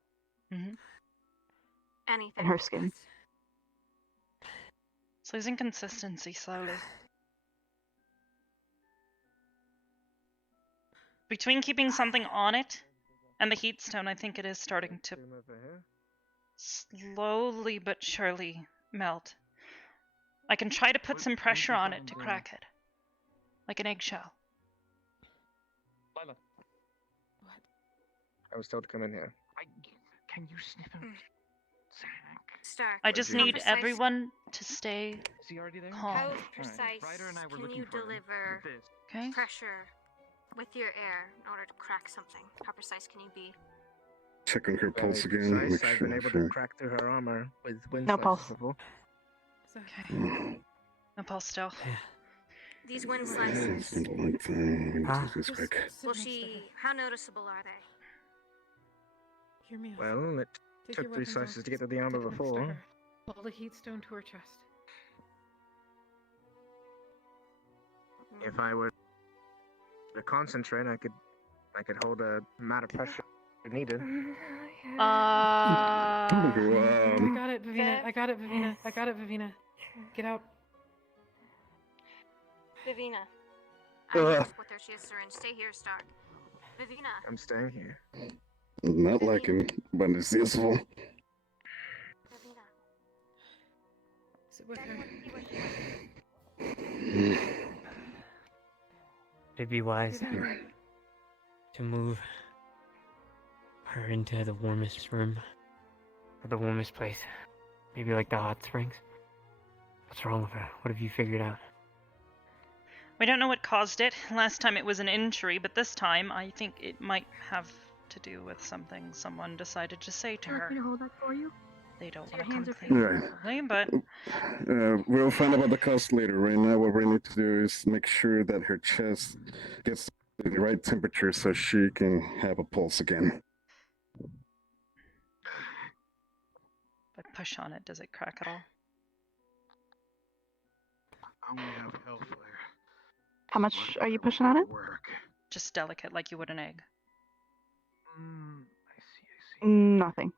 Anything. in her skin. It's losing consistency slowly. Between keeping something on it and the heat stone, I think it is starting to slowly but surely melt. I can try to put some pressure on it to crack it. Like an eggshell. Lila. I was told to come in here. Can you sniff him? Stark. I just how need precise- everyone to stay Is he already there? calm. How precise can you deliver Okay. pressure with your air in order to crack something? How precise can you be? Check on her pulse Very again. precise. Make I've been sure. able sure. to crack through her armor with wind No slices pulse. before. Okay. No pulse still. These wind It's slices, been a long time. We need to do this quick. will she... How noticeable are they? Hear me out. Well, it Take took your 3 weapons slices off. to get to the armor Take them next to before. her. Pull the heat stone to her chest. If I were to concentrate, I could hold a amount of pressure needed. I got it, Vivina. I got it, Vivina. I got it, Vivina. Get out. Vivina. Ugh. With her, she has syringe. Stay here, Stark. Vivina. I'm staying here. Not liking, but it's useful. Sit with her. It'd be wise to move her into the warmest room, or the warmest place. Maybe like the hot springs. What's wrong with her? What have you figured out? We don't know what caused it. Last time it was an injury, but this time I think it might have to do with something someone decided to say to Would you like me her. to hold that for you? They don't So want your to hands are complain Right. probably, but We'll find out about the cost later. Right now, what we need to do is make sure that her chest gets to the right temperature so she can have a pulse again. if I push on it, does it crack at all? I only have hellfire. How much are you pushing on it? Just delicate, like you would an egg. Nothing.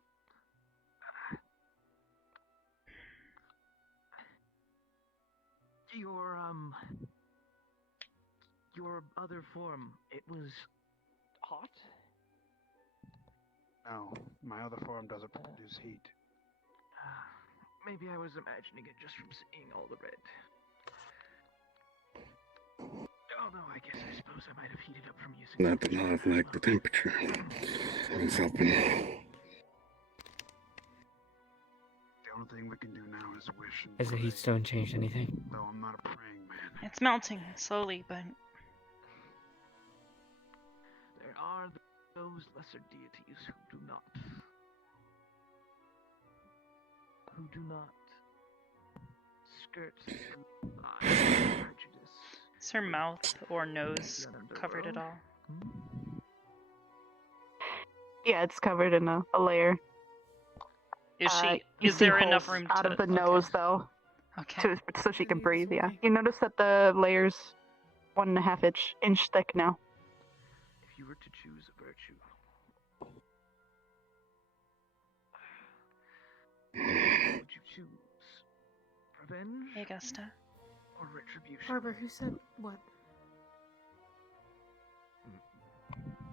Your other form, it was hot? No, my other form doesn't produce heat. Maybe I was imagining it just from seeing all the red. Although I guess I suppose I might have heated up from using Not enough, like the temperature. It's helping. The only thing we can do now is wish and Has the heat stone changed anything? though I'm not a praying man. It's melting slowly, but There are those lesser deities who do not skirt the line of prejudice. Is her mouth or nose covered at all? Yeah, it's covered in a layer. Is she? You Is see there enough holes room out to? of the nose, though, Okay. so she can breathe? Yeah. You notice that the layer's 1.5 inch thick now. If you were to choose a virtue, what would you choose? Revenge? Hey, Augusta. Or retribution? Arbor, who said what?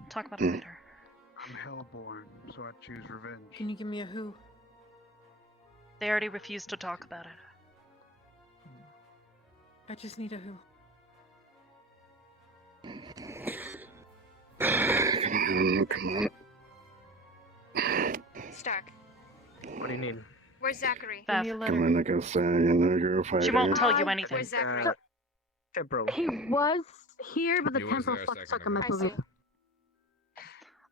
Talk about it later. I'm hellborn, so I choose revenge. Can you give me a who? They already refused to talk about it. I just need a who. Come on. Stark, What do you need? where's Zachary? Beth. Give me a Come letter. on, I can say, you know, you're a fighter. She won't tell you anything. Where's Zachary? Temporal. He was here, but the He was temporal there a flux second took him, I ago. believe.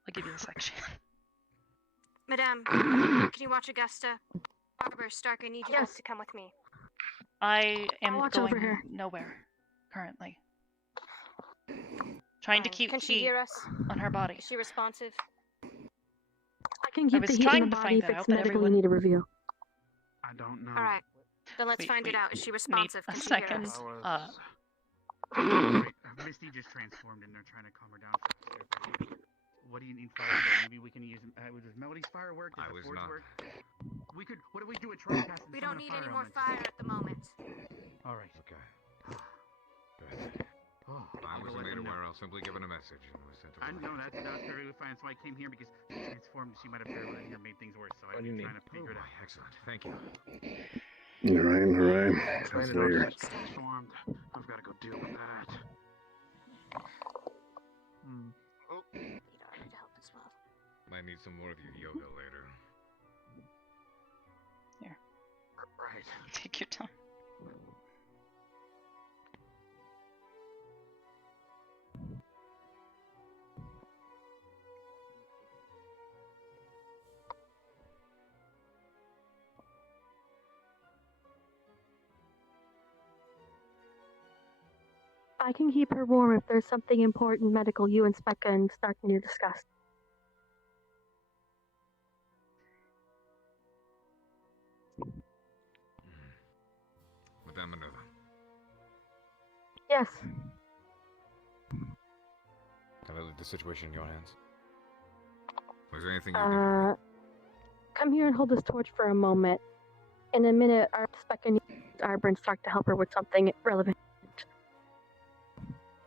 I'll give you the section. Madame, can you watch Augusta? Arbor, Stark, I need you both to come with me. I am I'll watch going over her. nowhere currently. Trying to keep Can she heat hear us? on her body. Is she responsive? I can keep was the heat in trying the to body find if that it's out, but medically everyone- need a review. I don't know. All right. Then let's Wait, find it wait, out. Is she responsive? a Can she second. hear us? Misty just transformed and they're trying to calm her down. What do you need fire for? Maybe we can use. Was Melody's fire work? Does I the was forge not. work? We could. What do we do at Trollcast? We don't need any more fire at the moment. All right. Okay. Oh, I I'll go wasn't let made them know. aware. I'll simply given a message and was sent I away. know that's perfectly fine. So I came here because she transformed. She might have barreled in here, made things worse. So I've been trying to figure it out. Excellent. Thank you. All right, all right. Explain That's it all. later. She's transformed. I've got to go deal with that. Need Arbor to help as well. Might need some more of your yoga later. Here. Right. Take your time. I can keep her warm if there's something important medical you and Specca and Stark need to discuss. Madame Minerva. Yes. Can I leave the situation in your hands? Was there anything you can do? Come here and hold this torch for a moment. In a minute, our Specca needs Arbor and Stark to help her with something relevant.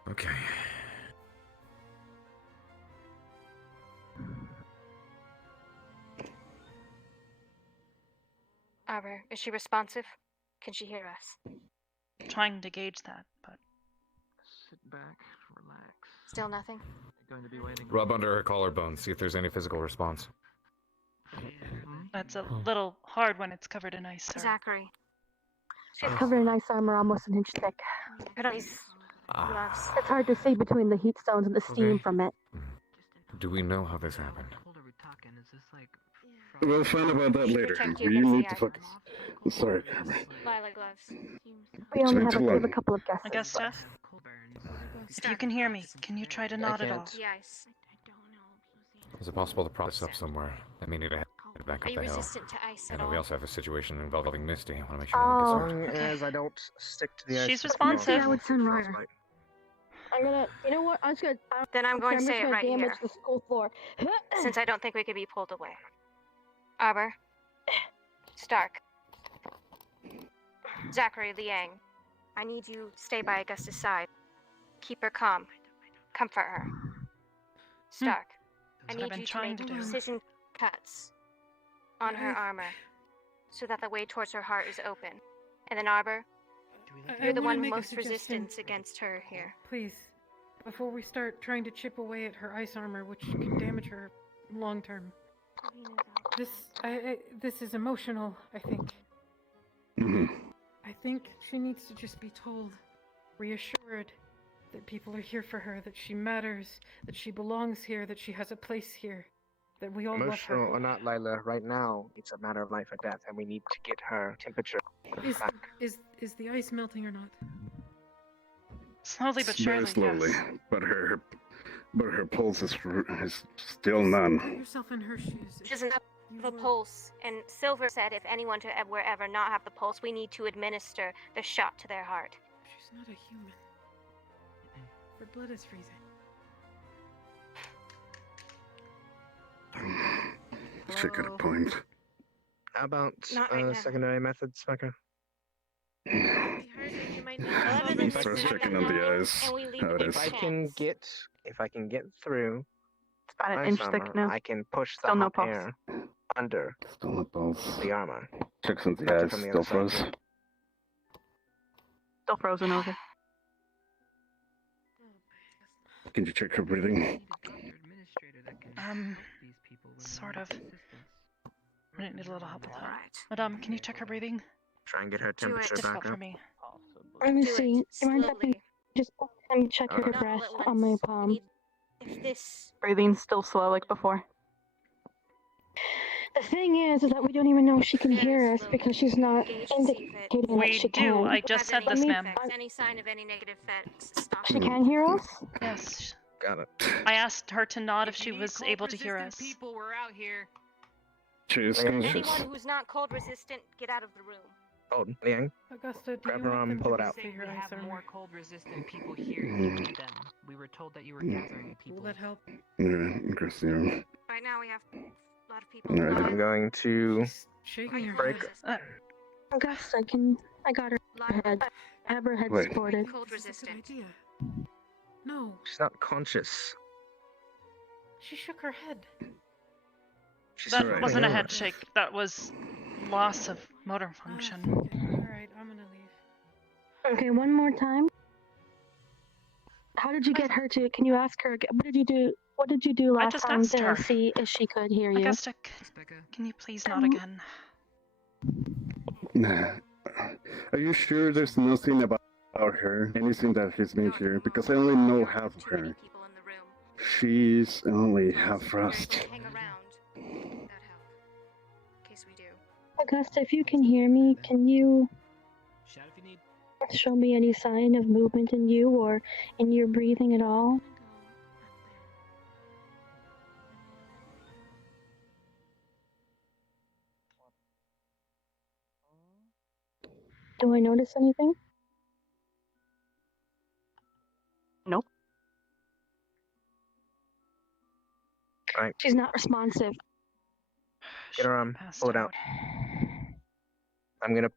Okay. Arbor, is she responsive? Can she hear us? Trying to gauge that, but Sit back, relax. Still nothing? You're going to be waiting. Rub under her collarbone, see if there's any physical response. that's a little hard when it's covered in ice, sir. Zachary. She's covered in ice armor almost an inch thick. Put on these gloves. It's hard to see between the heat stones and the steam from it. Do we know how this happened? We'll find about that later. Protect you You against need the to focus. Sorry, Lilac gloves. We only It's have too we have a long. couple of guesses. Augusta, if you can hear me, can you try to nod at all? Yes. Is it possible to prop this up somewhere? I may need to head back Are up you the hill. resistant to ice I at know all? we also have a situation involving Misty. I want to make As sure we long get as I don't stick to the ice. She's it's fine. responsive. I would send Ryder. I'm gonna, you know what? I'm just gonna. Then I'm going to just say it gonna right damage here. the school floor. Since I don't think we could be pulled away. Arbor. Stark. Zachary Liang. I need you to stay by Augusta's side. Keep her calm. Comfort her. Stark. I That's what I've need been you to trying make to do. precision cuts on her armor so that the way towards her heart is open. And then Arbor, you're the wanna one make a most suggestion. resistance against her here. Please, before we start trying to chip away at her ice armor, which can damage her long term. This is emotional, I think. Mhm. I think she needs to just be told, reassured, that people are here for her, that she matters, that she belongs here, that she has a place here, that we all love Emotional her. or not, Lila, right now it's a matter of life and death, and we need to get her temperature back. Is the ice melting or not? Slowly but Very surely, slowly, yes. but her pulse is still none. Put yourself in her shoes. She doesn't have a pulse, and Silver said if anyone were ever not have the pulse, we need to administer the shot to their heart. She's not a human. Her blood is freezing. She got a point. How about Not right now. secondary methods, Becca? Starts checking on the eyes. How it is. If I can get through It's about an ice inch armor, thick now. I can push the Still no hot pulse. air under Still no pulse. the armor. Checks on the Touch it eyes. from the Still other side, froze. too. Still frozen over. Can you check her breathing? Sort of. I need a little help with that. Madame, can you check her breathing? Try and get her It's temperature difficult back for up. me. Let me see. Do you mind if I just let me check her Alright. breath on my palm? If this Breathing's still slow like before. The thing is that we don't even know if she can hear us because she's not indicating that We she do. can. I just said this, ma'am. any sign of any negative effects, stop. She can hear us? Yes. Got it. I asked her to nod if she was able to hear us. People were out here. She is Anyone conscious. who's not cold resistant, get out of the room. Hold, Liang. Augusta, do Grab you her want arm, them pull to it out. say your We ice have armor? more cold resistant people here Mm. even than we were told that you were gathering people. Will that help? Yeah, Christina. Right now we have a lot of people. Alright. I'm going to Shaking her break. head. Augusta, I got her head. I have her head Wait. supported. Cold This is a resistant. good idea. No, She's not conscious. she shook her head. She's That alright. wasn't a head shake. That was loss of motor function. Alright, I'm gonna leave. Okay, one more time. How did you get her to? Can you ask her? What did you do? What did you do I last just time asked to her. see if she could hear you? Augusta, can you please nod again? Nah. Are you sure there's nothing about her, anything that has been here? Because I only know half of her. She's only half rust. Hang around. That help. In case we do. Augusta, if you can hear me, can you Shout if you need. show me any sign of movement in you or in your breathing at all? Do I notice anything? Nope. Right. She's not responsive. Get her arm. Pull it out. I'm gonna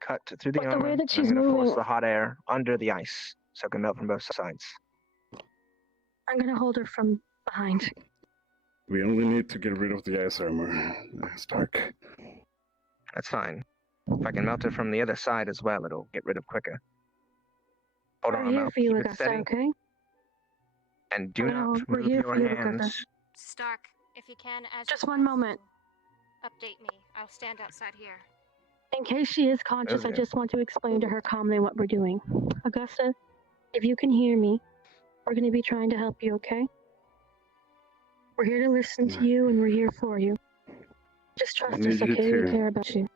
cut through the But the armor. way that and she's I'm gonna force moving- the hot air under the ice so it can melt from both sides. I'm gonna hold her from behind. We only need to get rid of the ice armor, Stark. That's fine. If I can melt it from the other side as well, it'll get rid of quicker. Hold We're on, here now. for you, Keep it Augusta, steady. okay? And do No, not we're move here your for you, hands. Augusta. Stark, if you can, as Just one moment. update me. I'll stand outside here. In case she is conscious, I Okay. just want to explain to her calmly what we're doing. Augusta, if you can hear me, we're going to be trying to help you, okay? We're here to listen to you, and we're here for you. Just trust Need us, you okay? We to- care about you.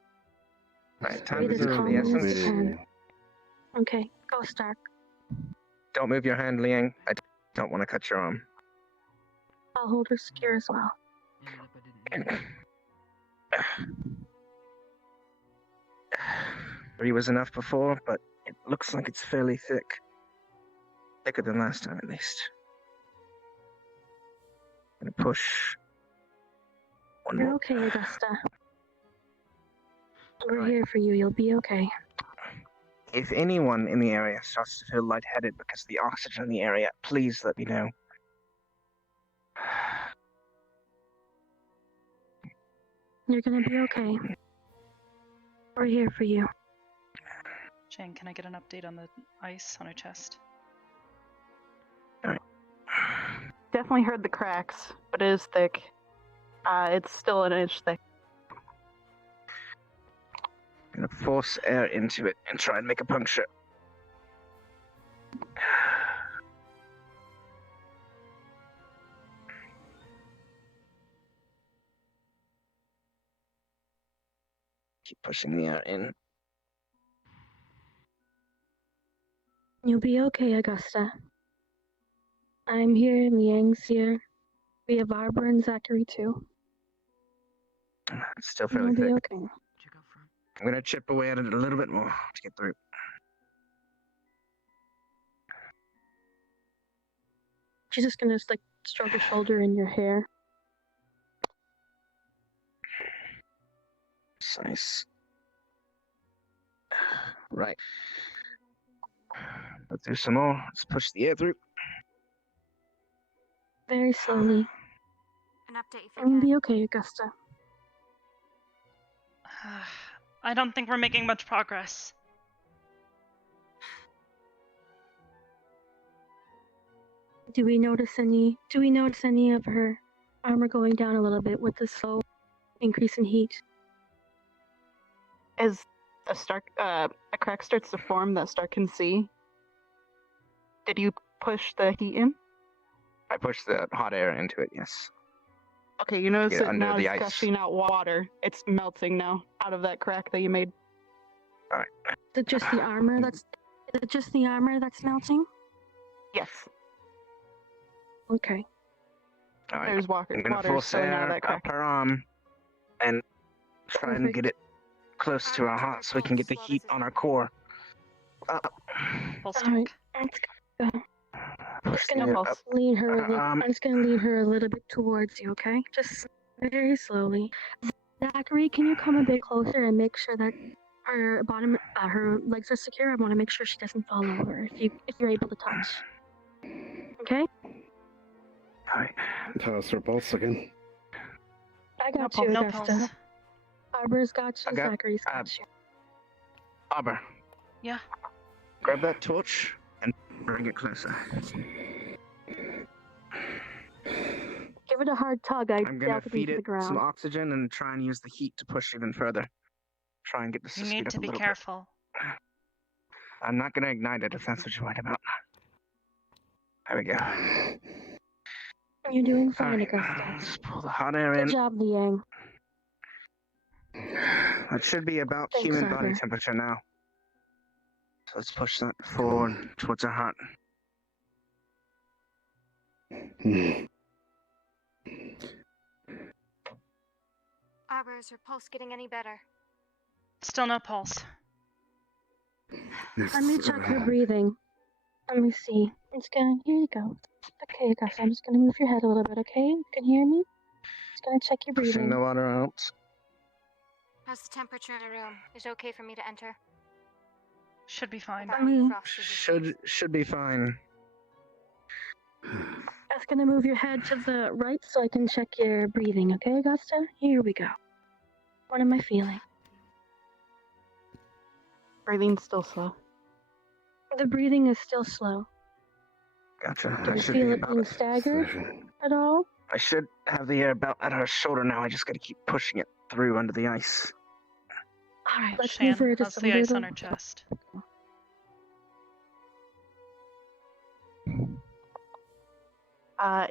Right, time Breathe is as of the calmly as you essence. can. Okay, go, Stark. Don't move your hand, Liang. I don't want to cut your arm. I'll hold her secure as well. Three was enough before, but it looks like it's fairly thick. Thicker than last time, at least. Gonna push. One You're more. okay, Augusta. We're here for you. You'll be okay. If anyone in the area starts to feel lightheaded because of the oxygen in the area, please let me know. You're gonna be okay. We're here for you. Jane, can I get an update on the ice on her chest? Definitely heard the cracks, but it is thick. It's still an inch thick. Gonna force air into it and try and make a puncture. keep pushing the air in. You'll be okay, Augusta. I'm here, Liang's here. We have Arbor and Zachary too. It's still fairly You'll thick. be okay. I'm gonna chip away at it a little bit more to get through. She's just gonna like stroke a shoulder in your hair. Nice. Right. Let's do some more. Let's push the air through. Very slowly. An update if you You'll can. be okay, Augusta. I don't think we're making much progress. Do we notice any of her armor going down a little bit with the slow increase in heat? As a crack starts to form that Stark can see, did you push the heat in? I pushed the hot air into it, yes. Okay, you notice Get it under now the it's ice. gushing out water. It's melting now out of that crack that you made. Alright. Is it just the armor that's melting? Yes. Okay. Alright. There's water. I'm gonna Water force spilling out air of that up crack. her arm and try and get it close to our heart so we can get the heat on our core. Up. Alright. I'm just gonna lean her a little. I'm just gonna lean her a little bit towards you, okay? Just very slowly. Zachary, can you come a bit closer and make sure that her her legs are secure? I want to make sure she doesn't fall over. If you're able to touch. Okay. Alright. Tell us her pulse again. I got you, No Augusta. pulse. Arbor's got you. I got- Zachary's got you. Arbor, Yeah. grab that torch and bring it closer. Give it a hard tug. I I'm gonna doubt it feed into the it ground. some oxygen and try and use the heat to push even further. Try and get this You to speed need up to a be little careful. bit. I'm not gonna ignite it if that's what you're worried about. There we go. You're doing fine, Alright, Augusta. let's pull the hot air Good in. job, Liang. That should be about Thanks, human body Arbor. temperature now. So let's push that forward towards our heart. Arbor, is her pulse getting any better? Still no pulse. Let me check her breathing. Let me see. Here you go. Okay, Augusta, I'm just gonna move your head a little bit, okay? You can hear me? Just gonna check your Pushing breathing. the water out. How's the temperature in the room? Is it okay for me to enter? Should be fine. Should be fine. I'm just gonna move your head to the right so I can check your breathing, okay, Augusta? Here we go. What am I feeling? Breathing's still slow. The breathing is still slow. Gotcha. Do I you should feel be it about being staggered at all? I should have the air about at her shoulder now. I just gotta keep pushing it through under the ice. Alright, let's Shan, move her how's just a the ice little. on her chest?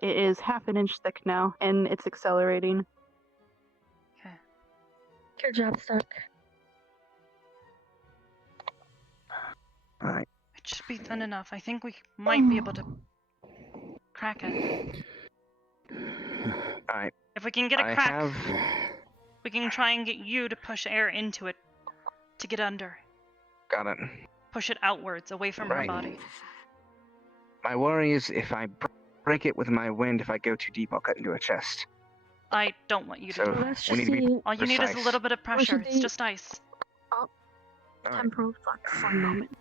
It is half an inch thick now, and it's accelerating. Good job, Stark. Alright. It should be thin enough. I think we might be able to crack it. Alright. If we can get a I crack, have... we can try and get you to push air into it to get under. Got it. Push it outwards, away from her Right. body. My worry is if I break it with my wind, if I go too deep, I'll cut into her chest. I don't want you to So, do Well, that. let's we need to be just All you need is a precise. little bit of pressure. should It's be- just ice. Temporal flux, one moment.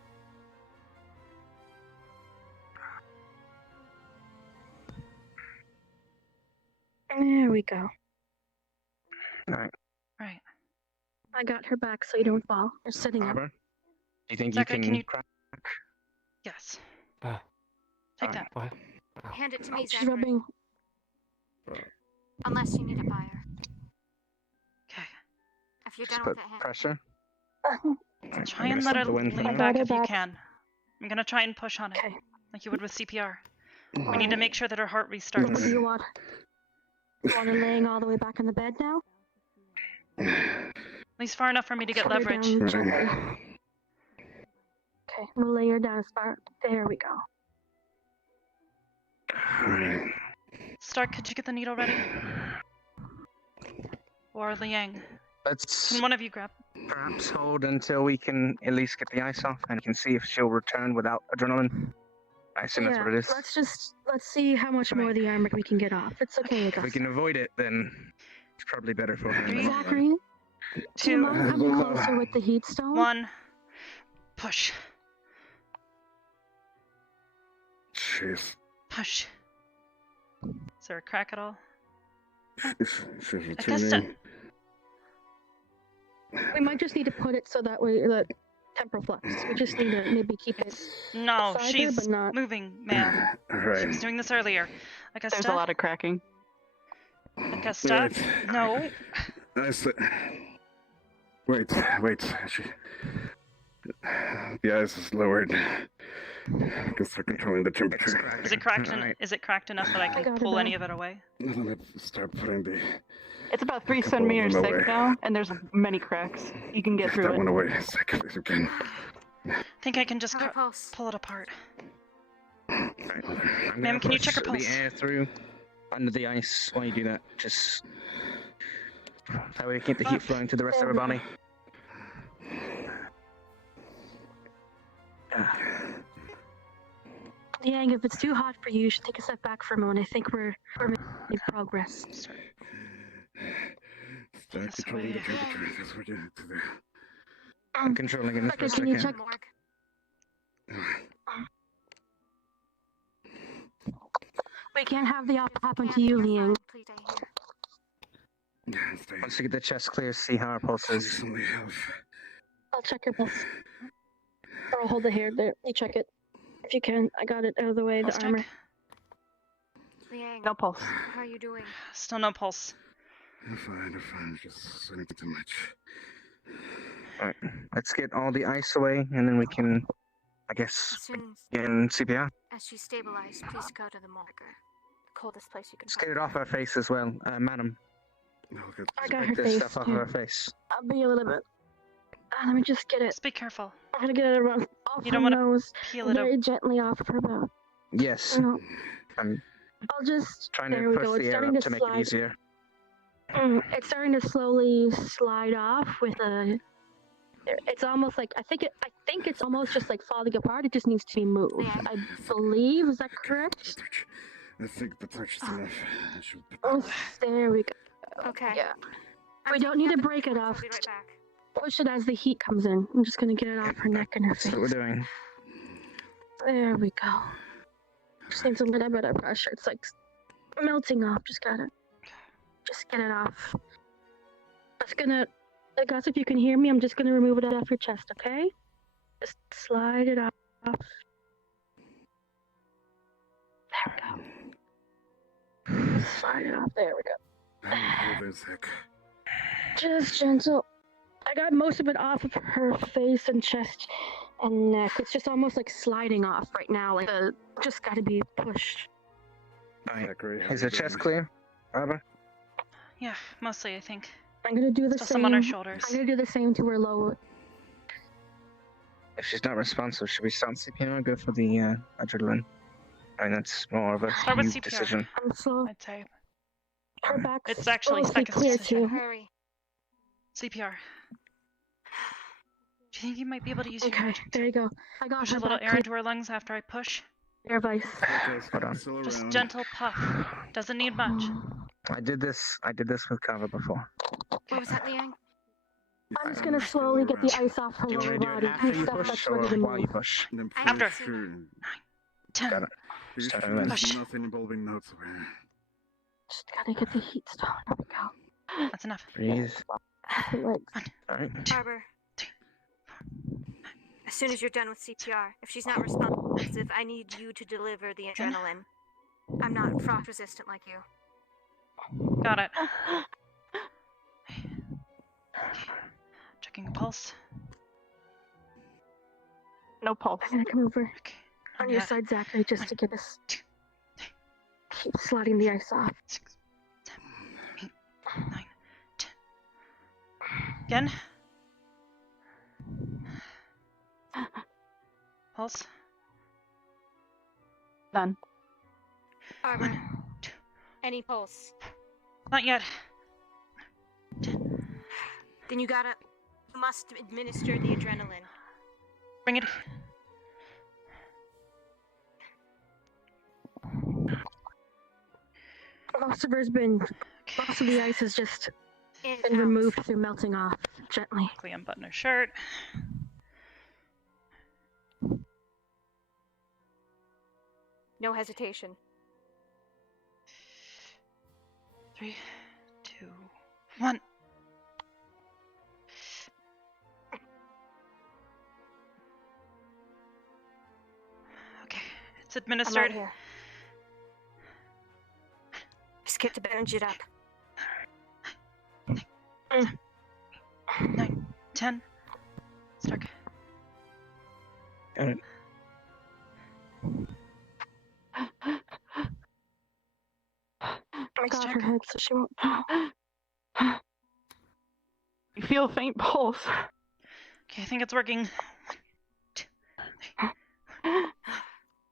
There we go. Alright. Right. I got her back so you don't fall. You're sitting up. Arbor, do you think Zachary, you can can you- crack? Yes. Take that. What? Hand it to me, She's Zachary. rubbing. Unless you need it by her. Okay. If you're Just done put with it, hand pressure. Try I'm and gonna let stop her the wind lean from back her if you back. can. I'm gonna try and push on it, like you would with CPR. We need to Alright. make sure that her heart What restarts. do you want? You want her laying all the way back in the bed now? least far enough for me to get Put her leverage. down gently. Okay, we'll lay her down as far. There we go. Stark, could you get the needle ready? Or Liang? Let's Can one of you grab? perhaps hold until we can at least get the ice off and we can see if she'll return without adrenaline. I assume that's what it is. Let's see how much more of the armor we can get off. It's okay, If we can avoid it, then it's probably better for her. Zachary, do you mind coming closer with the heat stone? 1. Push. Jeez. Push. Is there a crack at all? She's Augusta. returning. We might just need to put it so that way the temporal flux. We just need to maybe keep it. No, beside her, she's but not. moving, ma'am. Right. She was doing this earlier. Augusta? There's a lot of cracking. Augusta? No. Wait. She... The ice is lowered. I can start controlling the temperature. Is it cracked? Is it cracked enough that I can pull any of it away? Let me start putting the... It's about 3 couple of centimeters them thick away. now, and there's many cracks. You can get Get through that it. one away as quickly as you can. Think I can just pull it apart. I'm Ma'am, gonna can you push check her pulse? the air through under the ice while you do that. Just that way we keep the heat flowing to the rest of her body. Yang, if it's too hot for you, you should take a step back for a moment. I think we're making progress. Start controlling the temperature as we're getting to the... I'm controlling it for a Can you second. check? We can't have the opposite happen to you, Liang. Once you get the chest clear, see how our pulse is. I'll check your pulse. Or I'll hold the hair there. You check it. If you can. I got it out of the way, the armor. Liang, no pulse. How are you doing? Still no pulse. I'm fine. Just sweating too much. Alright, let's get all the ice away, and then we can, I guess, As soon get in CPR. as she's stabilized, please go to the marker. The coldest place you can Let's get it off our face as well, madam. I got her Get this face. stuff off of her face. I'll be a little bit. Let me just get it. Just be careful. I'm gonna get it around off You her don't want to nose, peel it very up. gently off of her mouth. Yes. No. I'm I'll just. trying there to we push go. the It's air starting up to to make slide. it easier. It's starting to slowly slide off with a. It's almost like I think it's almost just like falling apart. It just needs to be moved. I believe. Is that correct? I think the touch is enough. I should... Oh, there we go. Okay. Yeah. We don't need to break it off. I'll be right back. Push it as the heat comes in. I'm just gonna get it off her neck and her face. That's what we're doing. There we go. Just needs a little bit of pressure. It's like melting off. Just get it off. Just gonna, I guess if you can hear me, I'm just gonna remove it off your chest, okay? Just slide it off. There we go. Slide it off. There we go. Hold this heck. Just gentle. I got most of it off of her face and chest and neck. It's just almost like sliding off right now. Like just gotta be pushed. Alright, is her chest clear, Arbor? Yeah, mostly I think. I'm gonna do the Still same. some on her shoulders. I'm gonna do the same to her lower. If she's not responsive, should we start CPR or go for the adrenaline? I mean, that's more of a Start with you CPR. decision. I'm slow. I'd say. Her back. It's actually mostly second clear decision. too. Hurry. CPR. Do you think you might be able to use Okay, your there you go. I got push her a little back air clear. into her lungs after I push? Air vice. Hold on. Just gentle puff. Doesn't need much. I did this with cover before. What was that, Liang? I'm just gonna slowly get the ice off her Do you lower want to do body. it after you Stuff push that's or ready to while you move. push? After. 10. Got it. There's Start with nothing involving notes. Just gotta get the heat stone. There we go. That's enough. Breathe. Legs. Alright. Arbor. As soon as you're done with CPR, if she's not responsive, I need you to deliver the adrenaline. I'm not frost resistant like you. Got it. Checking the pulse. No pulse. I'm gonna come over on your Yeah. side, Zachary, just to get us. Keep sliding the ice off. 6, 7, 8, 9, 10. Again. Pulse. None. Arbor. Any pulse? Not yet. Then you must administer the adrenaline. Bring it. Most of the ice has just been removed through melting off gently. Quickly unbutton her shirt. No hesitation. 3, 2, 1. Okay, it's administered. I'm right here. Just get to bandage it up. 9, 10. Stark. Got it. I got her head so she won't. You feel a faint pulse. Okay, I think it's working.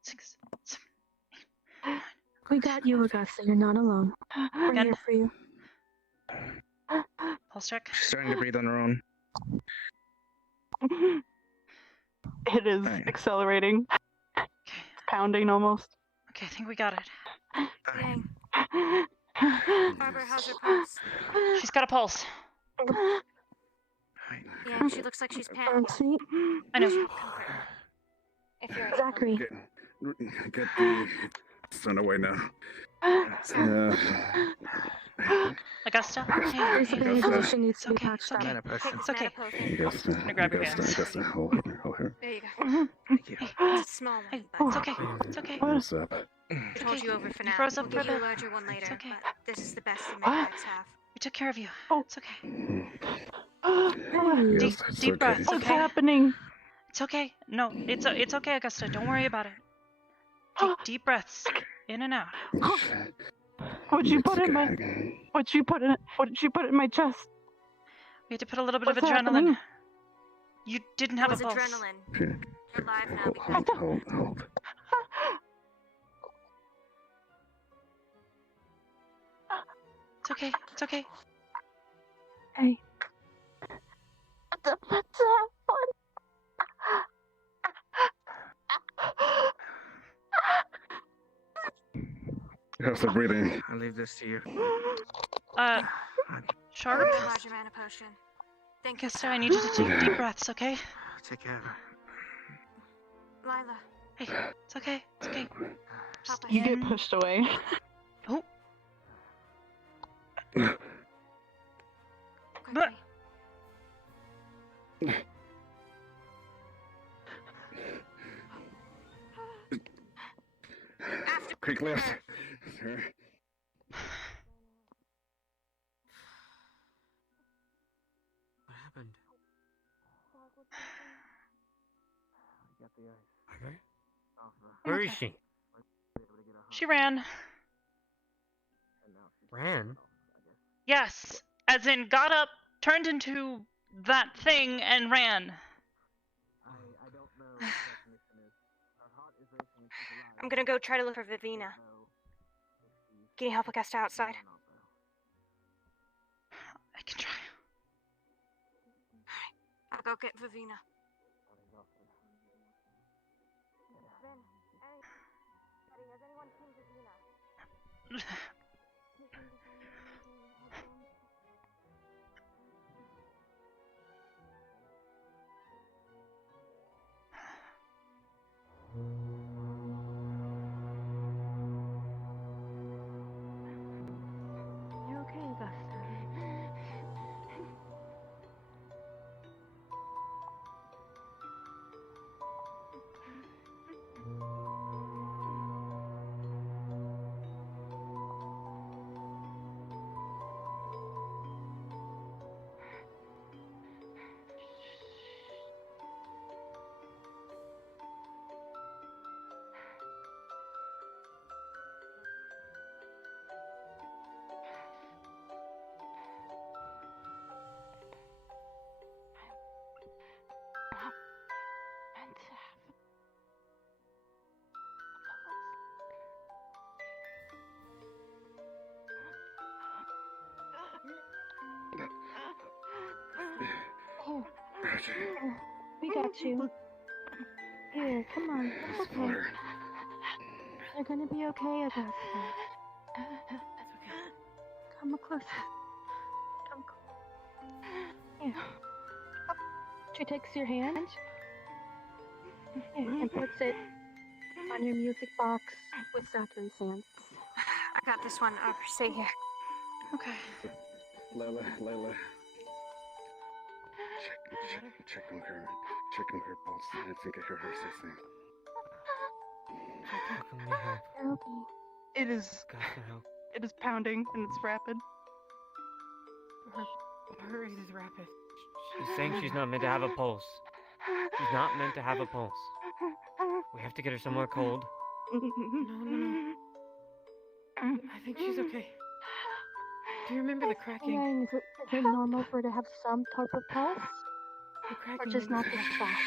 6, 7. We got you, Augusta. You're not alone. We're Again. here for you. Pulse check. She's starting to breathe on her own. It is accelerating. Pounding almost. Okay, I think we got it. Dang. Arbor, how's her pulse? She's got a pulse. Yeah, she looks like she's panicking. I know. If you're Zachary. Get the son away now. Augusta? There's a bandage she needs to be patched up. It's okay. Augusta, I'm gonna grab your hands. Augusta, hold her. There you go. Thank you. It's a small one, but It's okay. It's okay. What's up? I told you over for now. froze up We'll for give you a the- larger one later, It's okay. but this is the best the medics have. We took care of you. It's okay. Yes, it's Deep okay. breaths, What's okay? happening? It's okay. No, it's okay, Augusta. Don't worry about it. Take deep breaths in and out. What'd you put in my? What did you put in my chest? We had to put a little bit of What's adrenaline. happening? You didn't have It was a pulse. adrenaline. You're alive now because Hold. It's okay. It's okay. Hey. Let's have fun. How's the breathing? I'll leave this to you. Sharp? Here's your mana potion. Thank you, Augusta, I need you to take deep breaths, okay? Take care of her. Lila. Hey, it's okay. It's okay. Just You get in. pushed away. Oh. Quickly. Quick left. Sir. What happened? Okay. Where is she? She ran. Ran? Yes. As in, got up, turned into that thing, and ran. I'm gonna go try to look for Vivina. Can you help Augusta outside? I can try. I'll go get Vivina. You're okay, Augusta. We got you. Here, come on. It's Just okay. pull her. You're gonna be okay, Augusta. Come closer. Come here. She takes your hand and puts it on your music box with Zachary's hand. I got this one. Stay here. Okay. Layla. Check on her. Check on her pulse. I think I heard her say something. You're okay. It is. It is pounding and it's rapid. Her heart rate is rapid. She's saying she's not meant to have a pulse. She's not meant to have a pulse. We have to get her somewhere cold. No. I think she's okay. Do you remember the cracking? Yeah, is it normal for her to have some type of pulse? The cracking. Or just not this fast?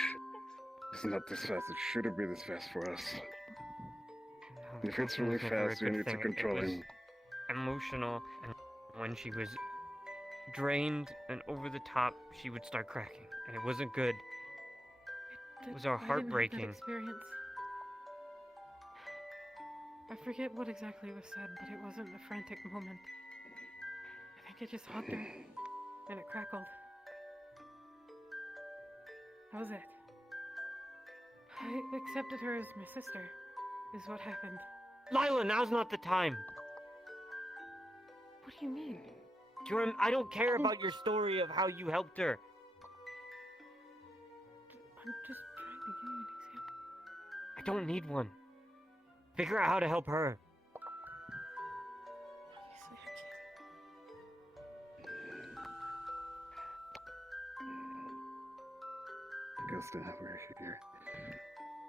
It's not this fast. It shouldn't be this fast for us. No, If it's really cracking was fast, never we a need good to thing. control It was him. emotional, and when she was drained and over the top, she would start cracking, and it wasn't good. It was our I didn't have that heartbreaking. experience. I forget what exactly was said, but it wasn't a frantic moment. I think I just hugged her, and it crackled. That was it. I accepted her as my sister, is what happened. Lila, now's not the time. What do you mean? I don't care about your story of how you helped her. I'm just trying to give you an example. I don't need one. Figure out how to help her. Obviously, I can't. Augusta, we're here.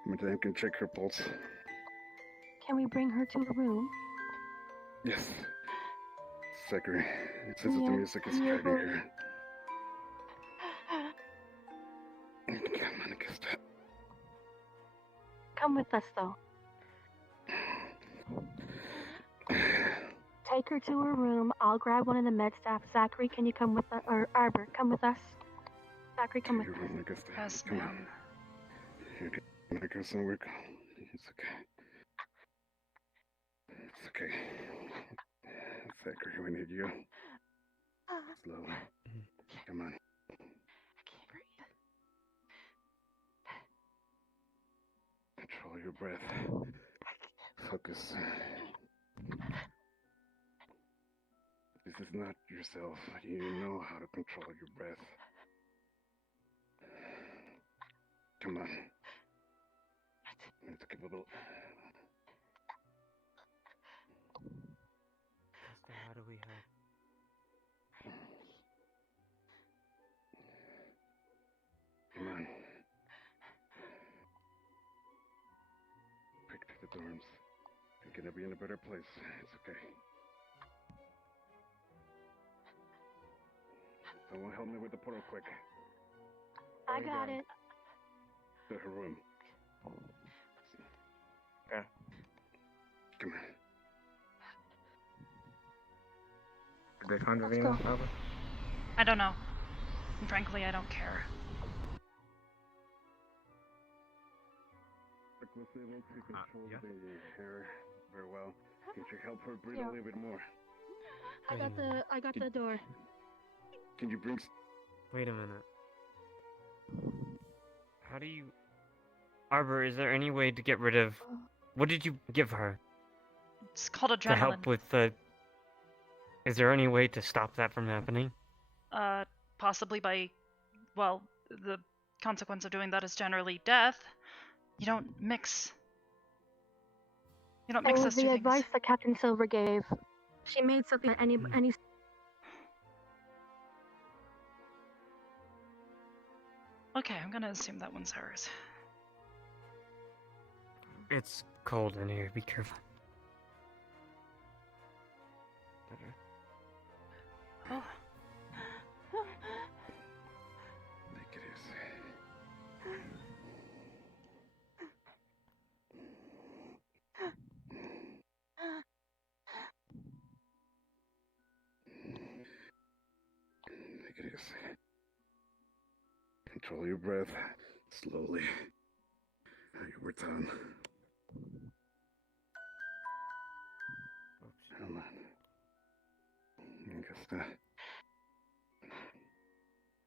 Madame can check her pulse. Can we bring her to the room? Yes. Zachary, it says that the music is driving her. Come on, Augusta. Come with us, though. Take her to her room. I'll grab one of the med staff. Zachary, can you come with us? Or Arbor, come with us. Zachary, come with us. Your room, Augusta. Yes, Come ma'am. on. Here, can I go somewhere? It's okay. It's okay. Zachary, we need you. Slowly. Come on. Control your breath. Focus. This is not yourself. You know how to control your breath. Come on. We need to keep a little. How do we help? Come on. Pick the dorms. You're gonna be in a better place. It's okay. Someone help me with the portal quick. I got it. To her room. Yeah. Come on. Did they find Let's Ravina, go. Albert? I don't know. And frankly, I don't care. Was able to control yeah. the hair very well. Can you help her breathe Yeah. a little bit more? I got the door. Can you bring? Wait a minute. How do you... Arbor, is there any way to get rid of... What did you give her? It's called To help adrenaline. with the... Is there any way to stop that from happening? Possibly by, well, the consequence of doing that is generally death. You don't mix. You don't That mix was those two the things. advice that Captain Silver gave. She made something that any Okay, I'm gonna assume that one's hers. It's cold in here, be careful. Oh. Take it easy. Take it easy. Control your breath. Slowly. We're done. Hold on. I guess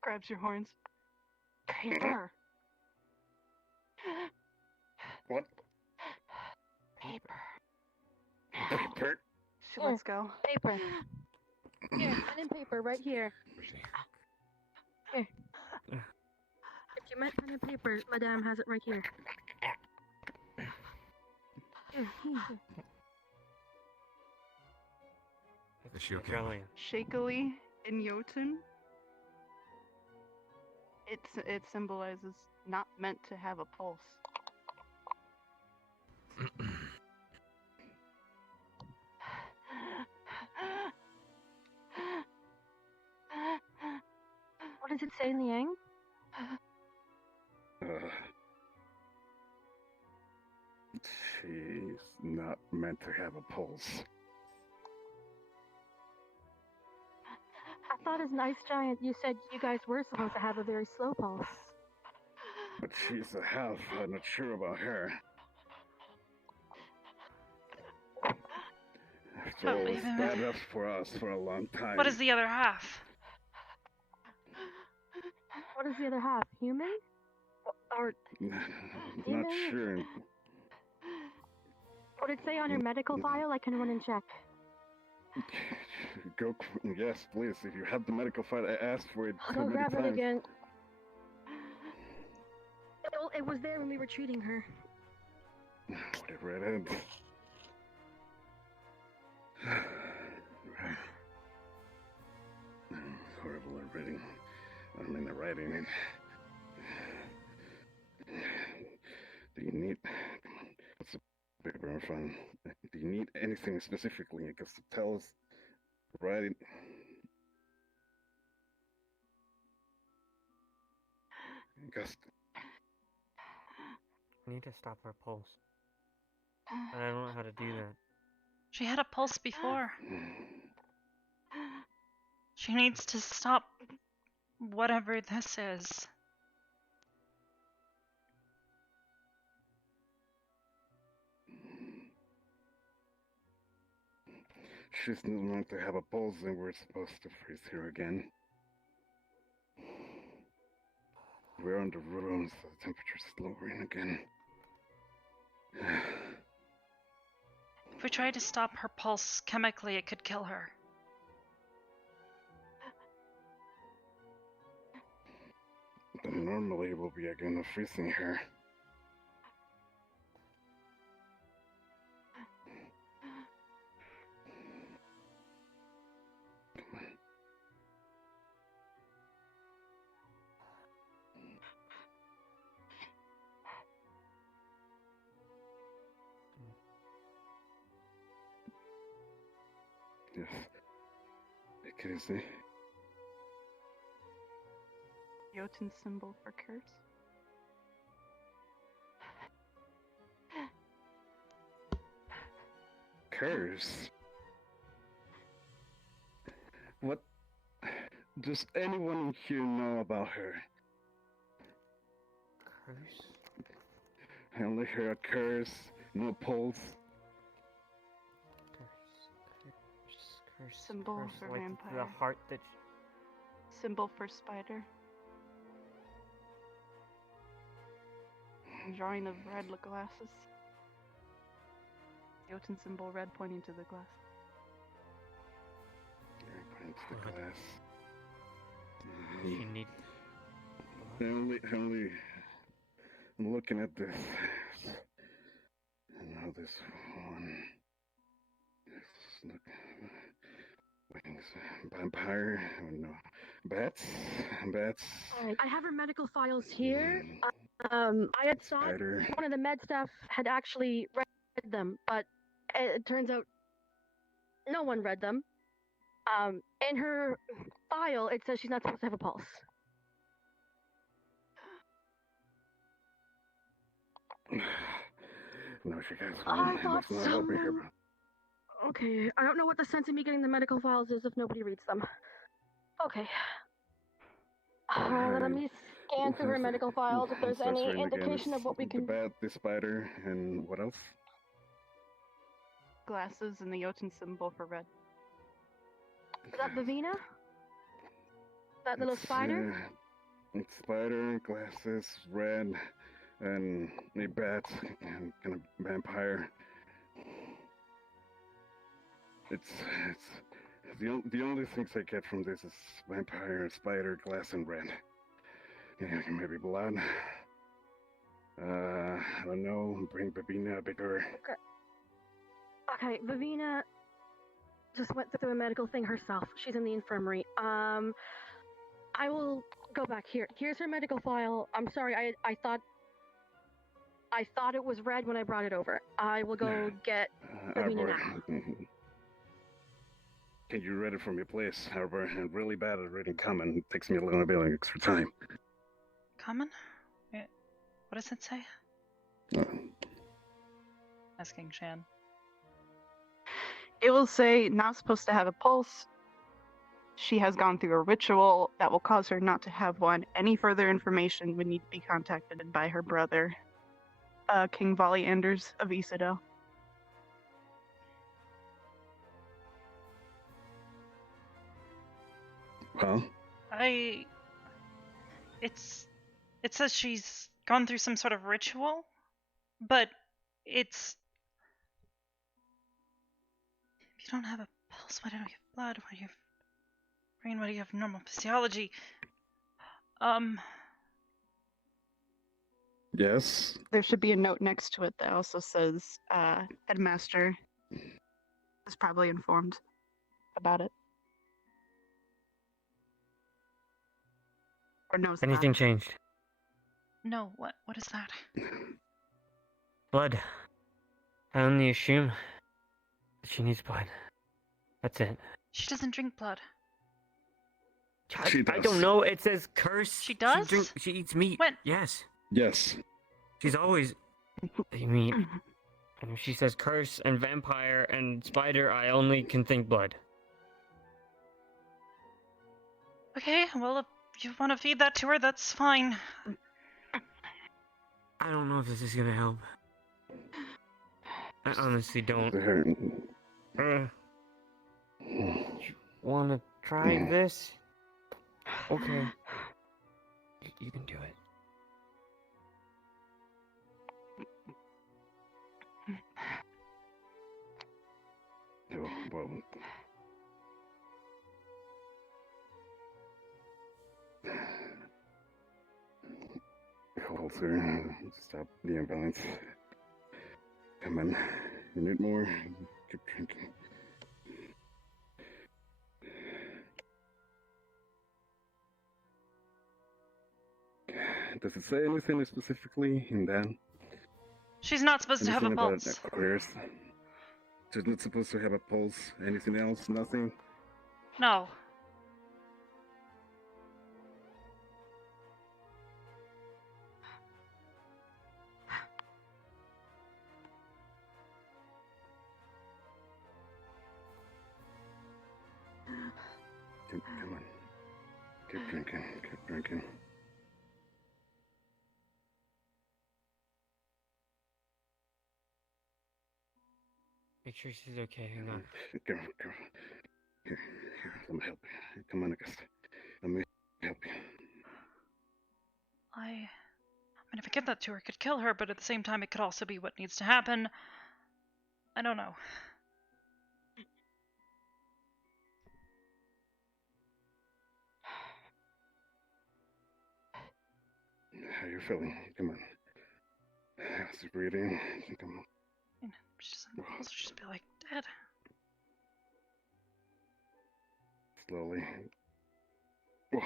Grabs your horns. Paper. What? Paper. Paper? She lets go. Paper. Here, pen and paper, right here. Here. If you meant pen and paper, Madame has it right here. Here. Is she okay? Shakily in Jotun, it symbolizes not meant to have a pulse. What does it say, Liang? She's not meant to have a pulse. I thought as an ice giant, you said you guys were supposed to have a very slow pulse. But she's a half. I'm not sure about her. After all, it's bad enough for us for a long time. What is the other half? What is the other half? Human? Or Not sure. what did it say on your medical file? I can run and check. Go. Yes, please. If you have the medical file, I asked for it I'll so go many grab it times. again. It was there when we were treating her. Whatever it is. Horrible at reading. I mean, the writing it. Do you need... What's the paper I'm fine. Do you need anything specifically? I guess to tell us, write it. I guess... I need to stop her pulse. And I don't know how to do that. She had a pulse before. She needs to stop whatever this is. She's not meant to have a pulse and we're supposed to freeze her again. We're on the room, so the temperature's lowering again. If we try to stop her pulse chemically, it could kill her. Then normally we'll be again freezing her. Yes. Take it easy. Jotun symbol for curse. Curse? What does anyone here know about her? Curse? I only hear a curse, no pulse. Curse. Symbol curse, for like vampire. The heart that. Symbol for spider. Drawing of red glasses. Jotun symbol red pointing to the glass. Pointing to the glass. She need. I'm looking at this. I know this one. Look. Wings. Vampire. Oh no. Bats. Alright, I have her medical files here. I had thought Spider. one of the med staff had actually read them, but it turns out no one read them. In her file, it says she's not supposed to have a pulse. No, she has I one. thought That's not helping her. someone- Okay, I don't know what the sense of me getting the medical files is if nobody reads them. Okay. Let me scan through her medical files if there's Starts any reading again. indication of what we The can. bat, the spider, and what else? Glasses and the Jotun symbol for red. Is that Vivina? That little spider? It's spider, glasses, red, and a bat, and kind of vampire. It's the only things I get from this is vampire, spider, glass, and red. Yeah, maybe blood. I don't know. Bring Babina bigger. Okay, Vivina just went through a medical thing herself. She's in the infirmary. I will go back here. Here's her medical file. I'm sorry, I thought it was red when I brought it over. I will go get Vivina Arbor. now. Can you read it from your place, Arbor? I'm really bad at reading common. It takes me a little bit of extra time. Common? What does it say? Asking Shan. It will say not supposed to have a pulse. She has gone through a ritual that will cause her not to have one. Any further information would need to be contacted by her brother, King Volley Anders of Isidel. Huh? It says she's gone through some sort of ritual, but it's... If you don't have a pulse, why don't you have blood? Why do you have brain? Why do you have normal physiology? Yes? There should be a note next to it that also says, Headmaster is probably informed about it. Or knows about Anything it. changed? No, what is that? Blood. I only assume that she needs blood. That's it. She doesn't drink blood. She does. I don't know. It says curse. She does? She eats meat. When? Yes. Yes. She's always eating meat. And if she says curse and vampire and spider, I only can think blood. Okay, well, if you want to feed that to her, that's fine. I don't know if this is gonna help. I honestly don't. Wanna try this? Okay. You can do it. Oh, well. Closer. Stop the imbalance. Come on. You need more. Keep drinking. Does it say anything specifically in that? She's not supposed to have a Anything about pulse. Aquarius? She's not supposed to have a pulse. Anything else? Nothing? No. Come on. Keep drinking. Keep drinking. Make sure she's okay. Hang on. Go. Here, let me help you. Come on, Augusta. Let me help you. I mean, if I give that to her, it could kill her, but at the same time, it could also be what needs to happen. I don't know. How you feeling? Come on. How's the breathing? Come on. I mean, she'll just be like dead. Slowly. Whoa.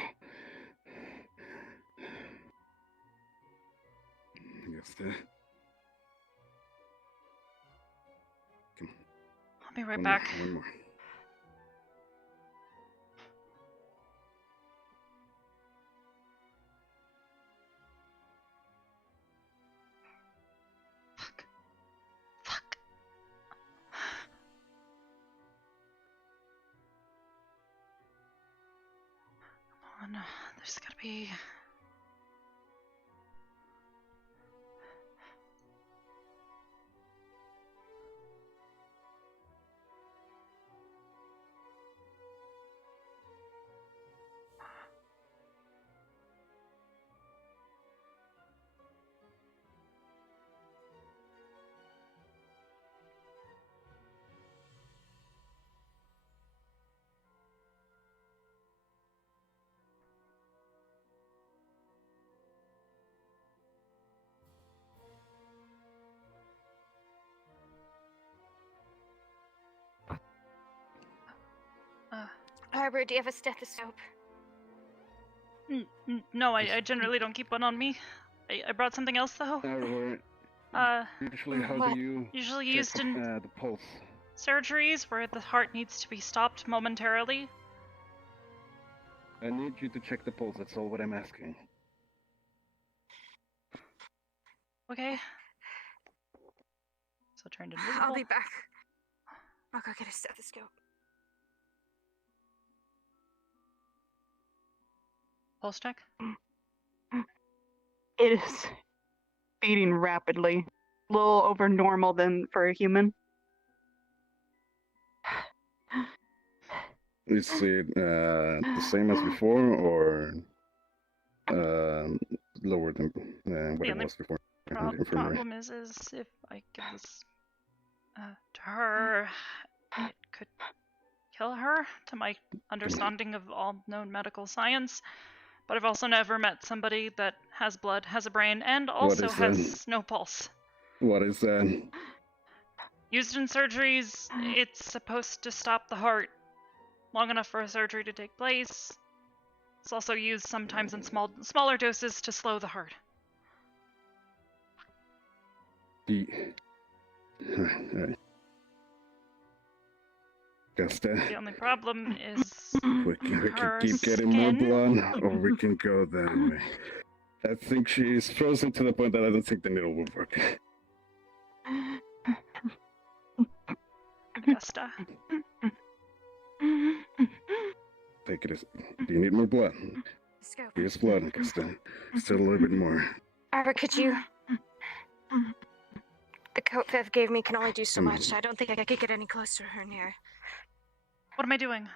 Augusta. Come on. I'll be right One back. More, one more. Come on, there's gotta be... Arbor, do you have a stethoscope? No, I generally don't keep one on me. I brought something else though. Usually, how do you usually check used in the pulse? surgeries where the heart needs to be stopped momentarily. I need you to check the pulse. That's all what I'm asking. Okay. So turned invisible. I'll be back. I'll go get a stethoscope. Pulse check. It is beating rapidly. A little over normal than for a human. Is it the same as before, or lower than what The it only was before? in the infirmary? problem is if I give this to her, it could kill her, to my understanding of all known medical science. But I've also never met somebody that has blood, has a brain, and also is has no pulse. What is that? Used in surgeries, it's supposed to stop the heart long enough for a surgery to take place. It's also used sometimes in smaller doses to slow the heart. The only problem is we can her keep getting more skin. blood, or we can go that way. I think she's frozen to the point that I don't think the needle will work. Augusta. Take it as. Do you need more blood? Scope. Here's blood, Augusta. Still a little bit more. Arbor, could you... The coat Viv gave me can only do so much. I don't think I could get any closer to her near. What am I doing?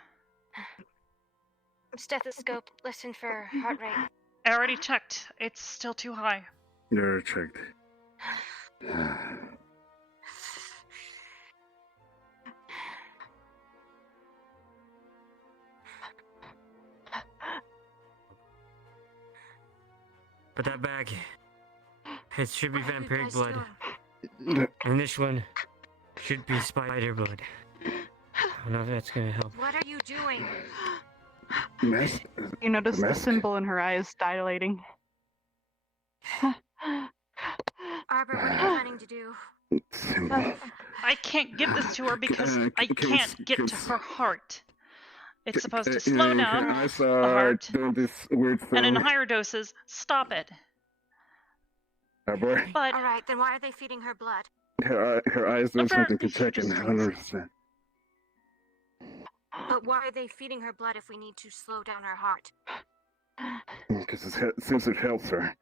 Stethoscope, listen for heart rate. I already checked. It's still too high. You're checked. But that bag, it should be vampiric blood. And this one should be spider blood. I don't know if that's gonna help. What are you doing? You notice the symbol in her eyes dilating. Arbor, what are you planning to do? I can't give this to her because I can't get to her heart. It's supposed to slow down I the saw heart, doing this weird thing. and in higher doses, stop it. Arbor, But Alright, then why are they feeding her blood? her eyes doing Arbor, something to check, and I don't understand. But why are they feeding her blood if we need to slow down her heart? Because it seems it helps her.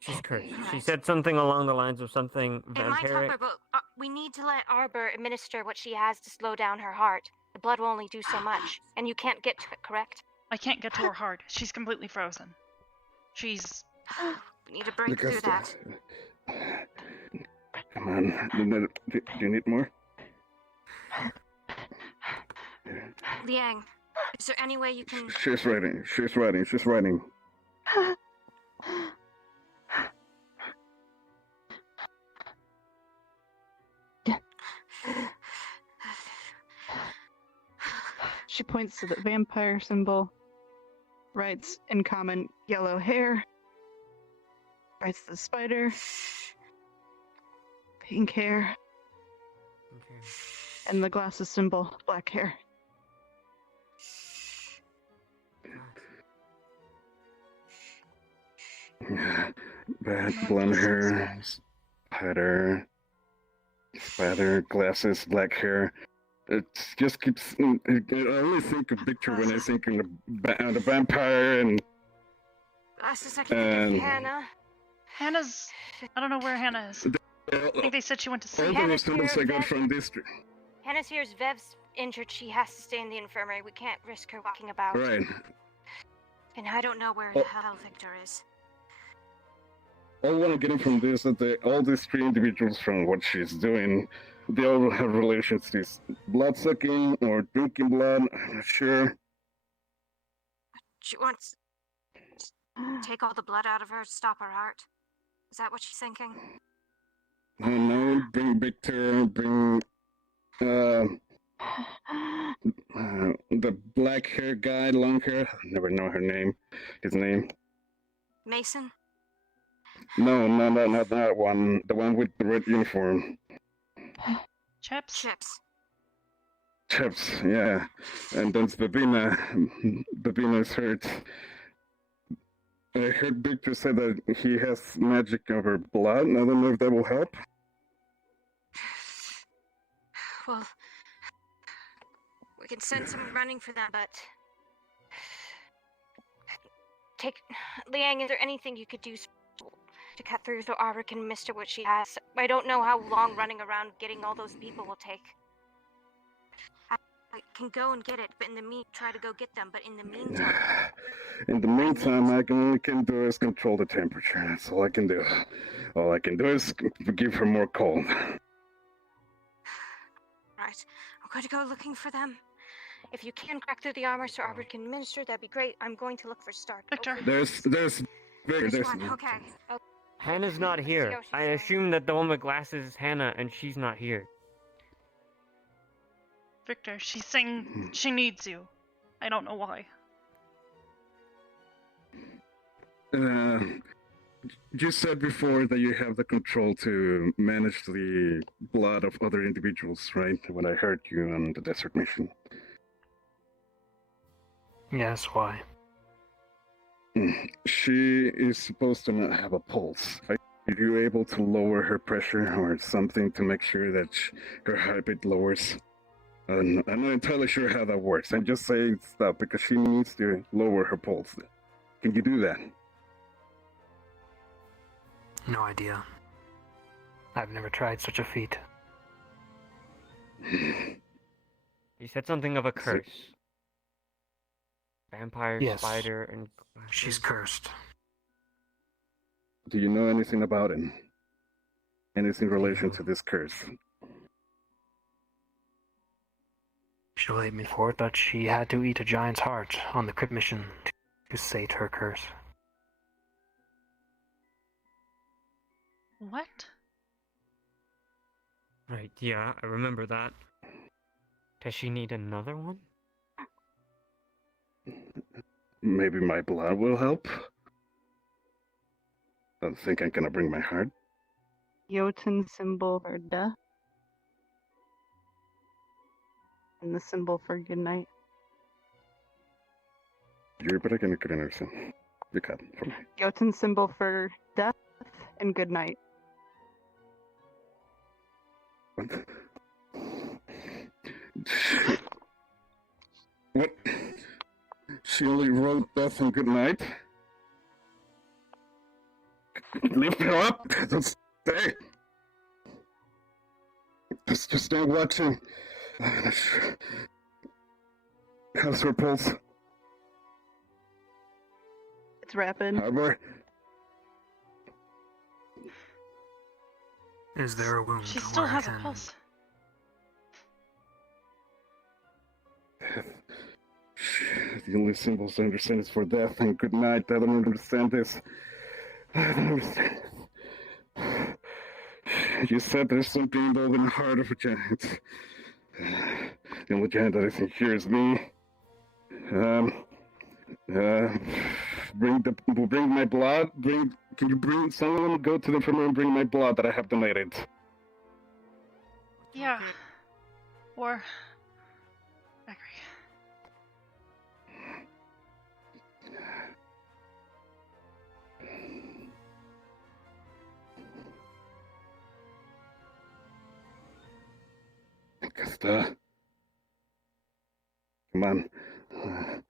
She's cursed. She said something along the lines of something It might help vampiric. her, but we need to let Arbor administer what she has to slow down her heart. The blood will only do so much, and you can't get to it, correct? I can't get to her heart. She's completely frozen. She's... We need to break through that. Come on. Do you need more? Liang, is there any way you can... She's writing. She points to the vampire symbol, writes in common yellow hair, writes the spider, pink hair, and the glasses symbol, black hair. Bad blonde hair, spider, glasses, black hair. It just keeps. I only think of Victor when I think of the vampire and. Last I can think of Hannah. Hannah's... I don't know where Hannah is. I think they said she went to All sleep. the responses I got from this. Hannah's here is Vev's injured. She has to stay in the infirmary. We can't risk her walking about. Right. And I don't know where the hell Victor is. All what I'm getting from this is that all these three individuals, from what she's doing, they all have relations to this blood sucking or drinking blood. I'm not sure. She wants to take all the blood out of her to stop her heart. Is that what she's thinking? I don't know. Bring Victor. Bring the black hair guy, long hair. Never know her name. His name. Mason? No, not that one. The one with the red uniform. Chips? Chips, yeah. And then Babina. Babina's hurt. I heard Victor say that he has magic over blood. I don't know if that will help. Well, we can send someone running for them, but... Liang, is there anything you could do to cut through so Arbor can minister what she has? I don't know how long running around getting all those people will take. I can go and get it, but try to go get them, but in the meantime... In the meantime, I can do is control the temperature. That's all I can do. All I can do is give her more cold. Right. I'm going to go looking for them. If you can crack through the armor so Arbor can minister, that'd be great. I'm going to look for Stark. Victor. There's one. Okay. Hannah's not here. I assume that the one with glasses is Hannah, and she's not here. Victor, she's saying she needs you. I don't know why. You said before that you have the control to manage the blood of other individuals, right? When I heard you on the desert mission. Yes, why? She is supposed to not have a pulse. Are you able to lower her pressure or something to make sure that her heartbeat lowers? I'm not entirely sure how that works. I'm just saying stuff because she needs to lower her pulse. Can you do that? No idea. I've never tried such a feat. You said something of a curse. Vampire, yes. spider, and... She's cursed. Do you know anything about it? Anything in relation to this curse? She relayed me forth that she had to eat a giant's heart on the crypt mission to sate her curse. What? Right, yeah, I remember that. Does she need another one? Maybe my blood will help? I don't think I'm gonna bring my heart. Jotun symbol for death. And the symbol for good night. You're better gonna get understand. You cut for me. Jotun symbol for death and good night. What? She only wrote death and good night? Lift her up! Don't stay! Just stay watching. How's her pulse? It's rapid. Arbor? Is there a wound? She still has a pulse. The only symbols I understand is for death and good night. I don't understand this. I don't understand this. You said there's something involved in the heart of a giant. The only giant that I think here is me. Bring my blood. Can you bring someone? Go to the infirmary and bring my blood that I have donated. Yeah. Or... Casta. Come on. Come on.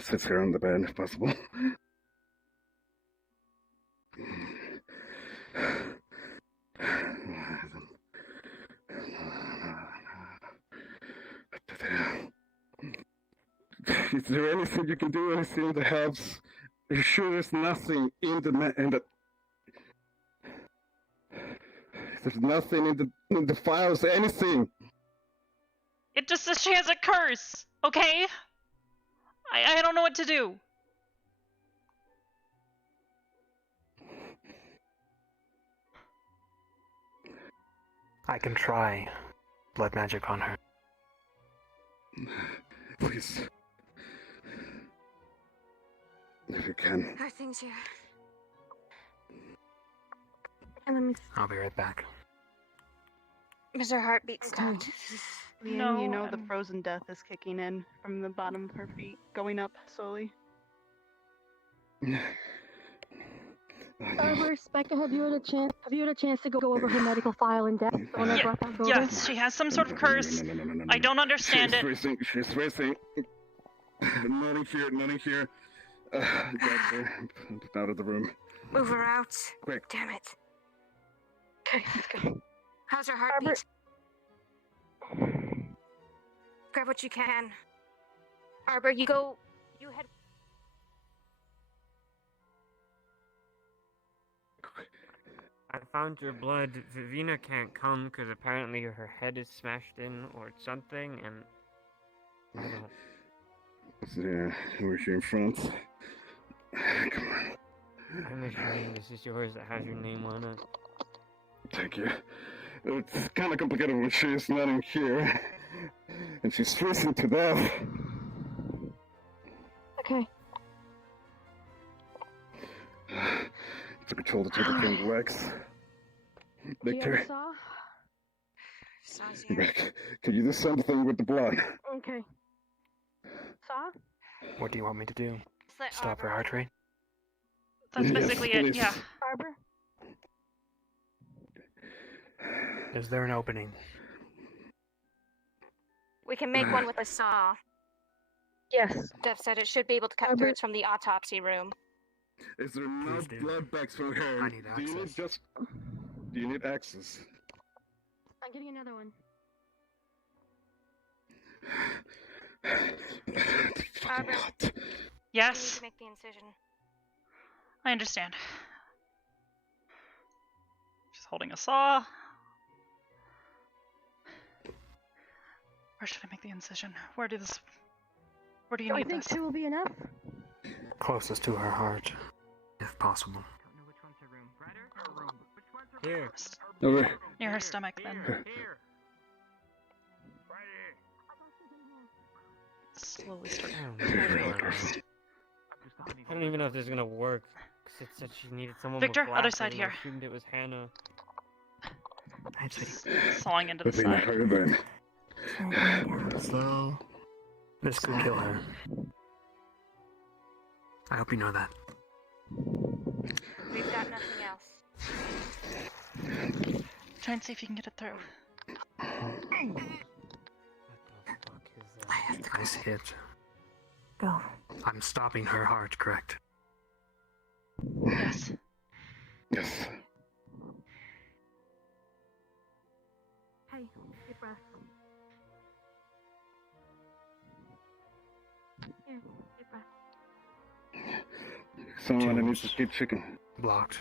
Sit here on the bed if possible. Is there anything you can do? Anything that helps? Are you sure there's nothing in the There's nothing in the files, anything. It just says she has a curse, okay? I don't know what to do. I can try blood magic on her. Please. If you can. How are things here? And let me. I'll be right back. Is her heartbeat stopped? Leanne, No, you know the frozen death is kicking in from the bottom of her feet, going up slowly. Arbor, Becca, have you had a chance to go over her medical file in depth? Yes, she has some sort of curse. I don't understand it. She's racing. Nothing here. Got her. Out of the room. Move her out. Quick. Damn it. Okay, let's go. How's her heartbeat? Grab what you can. Arbor, you head. I found your blood. Vivina can't come because apparently her head is smashed in or something, and I don't. Yeah, where's she in France? Come on. I'm assuming this is yours that has your name on it. Thank you. It's kind of complicated when she's not in here. And she's freezing to death. Okay. To control the temperature in the legs. Victor. Rick, can you do something with the blood? Okay. Saw? What do you want me to do? Stop her heart rate? That's basically it, yeah. Arbor? Is there an opening? We can make one with a saw. Yes. Dev said it should be able to cut through. It's from the autopsy room. Is there no blood bags from her? I need access. Do you need access? I'm getting another one. Arbor. Yes. Make the incision. I understand. She's holding a saw. Where should I make the incision? Where do you I need think this? 2 will be enough. Closest to her heart, if possible. Here. Over. Near her stomach, then. Slowly start. I don't even know if this is gonna work. Cause it said she needed someone Victor, with other glasses, side and I here. assumed it was Hannah. Sawing into the Within side. her then. Slow. This could kill her. I hope you know that. We've got nothing else. Try and see if you can get it through. Nice hit. Go. I'm stopping her heart, correct? Yes. Yes. Hey, deep breath. Here, deep breath. Someone needs to keep chicken. Blocked.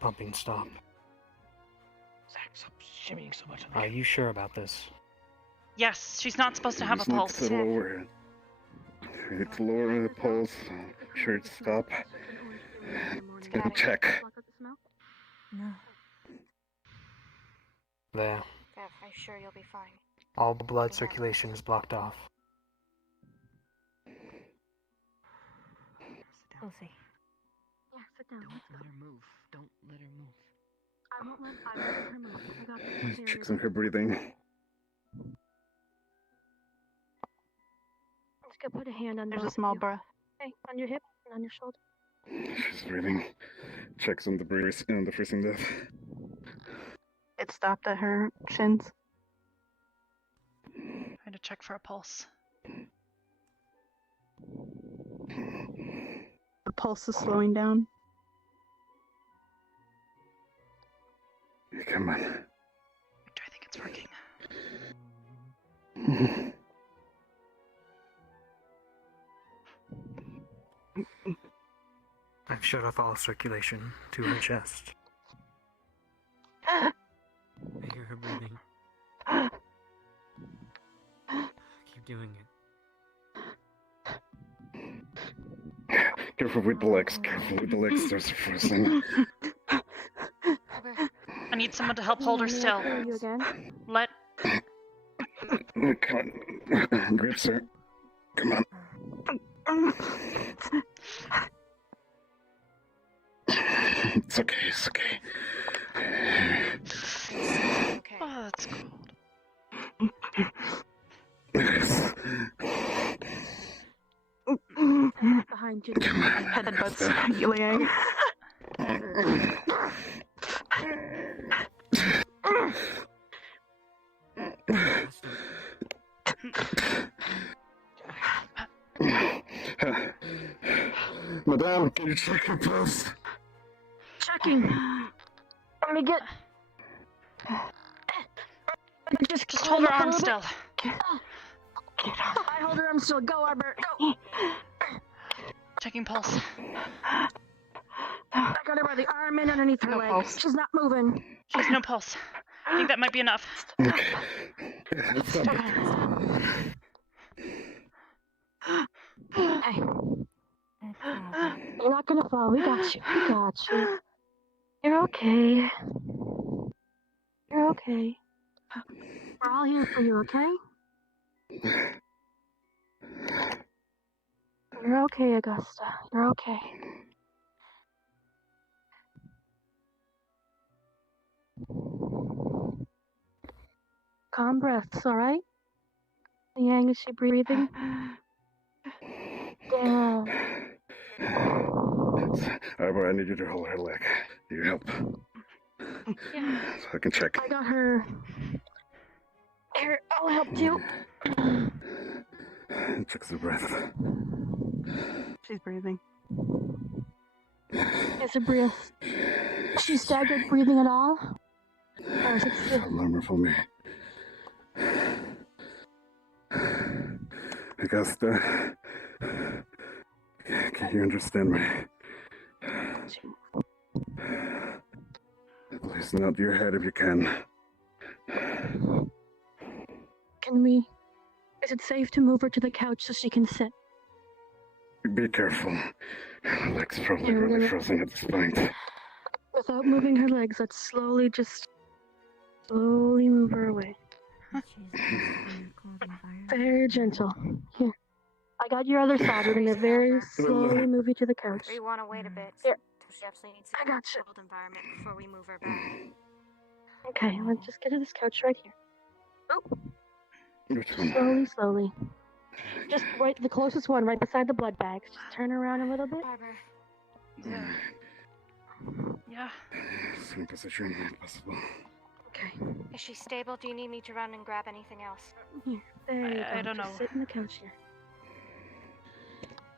Pumping stop. Zach, stop shimmying so much. Are you sure about this? Yes, she's not supposed to have a Just need pulse. to lower it. We need to lower the pulse. Sure it stop. Let me check. No. There. Dev, I'm sure you'll be fine. All blood circulation is blocked off. We'll see. Yeah, sit down. Let's go. Let her move. Don't let her move. I won't let her move. I got this. Checks on her breathing. Let's go put a hand on There's both a small of you. breath. Hey, on your hip and on your shoulder. She's breathing. Checks on the freezing death. It stopped at her shins. Trying to check for a pulse. The pulse is slowing down. Come on. Victor, I think it's working. I've shut off all circulation to her chest. I hear her breathing. Keep doing it. Careful with the legs. Careful with the legs. There's freezing. I need someone to help hold her still. You again? Let. Come on. Grips her. Come on. It's okay, it's okay. Okay. Oh, that's cold. Behind you. Headbutts Liang. Madame, can you check her pulse? Checking. Let me get. Just hold her arm still. I hold her arm still. Go, Arbor. Go. Checking pulse. I got her by the arm and underneath her leg. She's not moving. She has no pulse. I think that might be enough. Okay. Let's stop it. Hey. You're not gonna fall. We got you. We got you. You're okay. You're okay. We're all here for you, okay? You're okay, Augusta. You're okay. Calm breaths, alright? Yang, is she breathing? Damn. Arbor, I need you to hold her leg. Need your help. Yeah. So I can check. I got her. Here, I'll help you. Check the breath. She's breathing. Is it breathe? She staggered breathing at all? Or is it still? Normal for me. Augusta, can you understand me? Please nod your head if you can. Can we? Is it safe to move her to the couch so she can sit? Be careful. Her leg's probably really frozen at this point. Without moving her legs, let's slowly move her away. Very gentle. Here. I got your other side. We're gonna very slowly move you to the couch. We want to wait a bit. Here. She absolutely needs I got you. cold environment before we move her back. Okay, let's just get to this couch right here. Oh. Which one? Slowly, slowly. Just right, the closest one, right beside the blood bags. Just turn around a little bit. Arbor. Yeah. Same position if possible. Okay. Is she stable? Do you need me to run and grab anything else? Here. There you go. I don't know. Just sit in the couch here.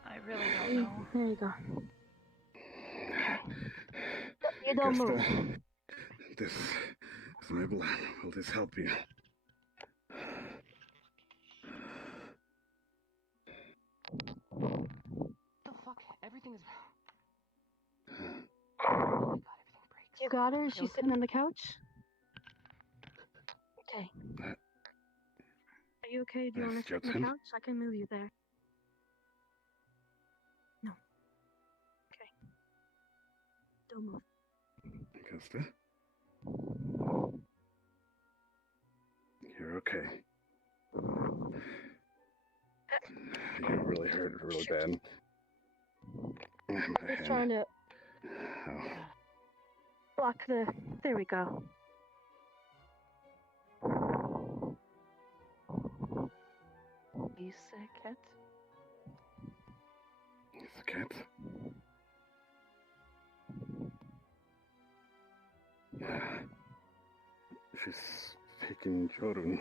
I really don't know. There you go. You don't move. This is my blood. Will this help you? The fuck? Everything's. You got her? She's sitting on the couch? Okay. Are you okay? Do you want to sit on the couch? I can move you there. No. Okay. Don't move. Augusta? You're okay. You really hurt really bad. My Just hand. trying to Oh. block the... There we go. You sick, cat? It's a cat. She's speaking Jordan.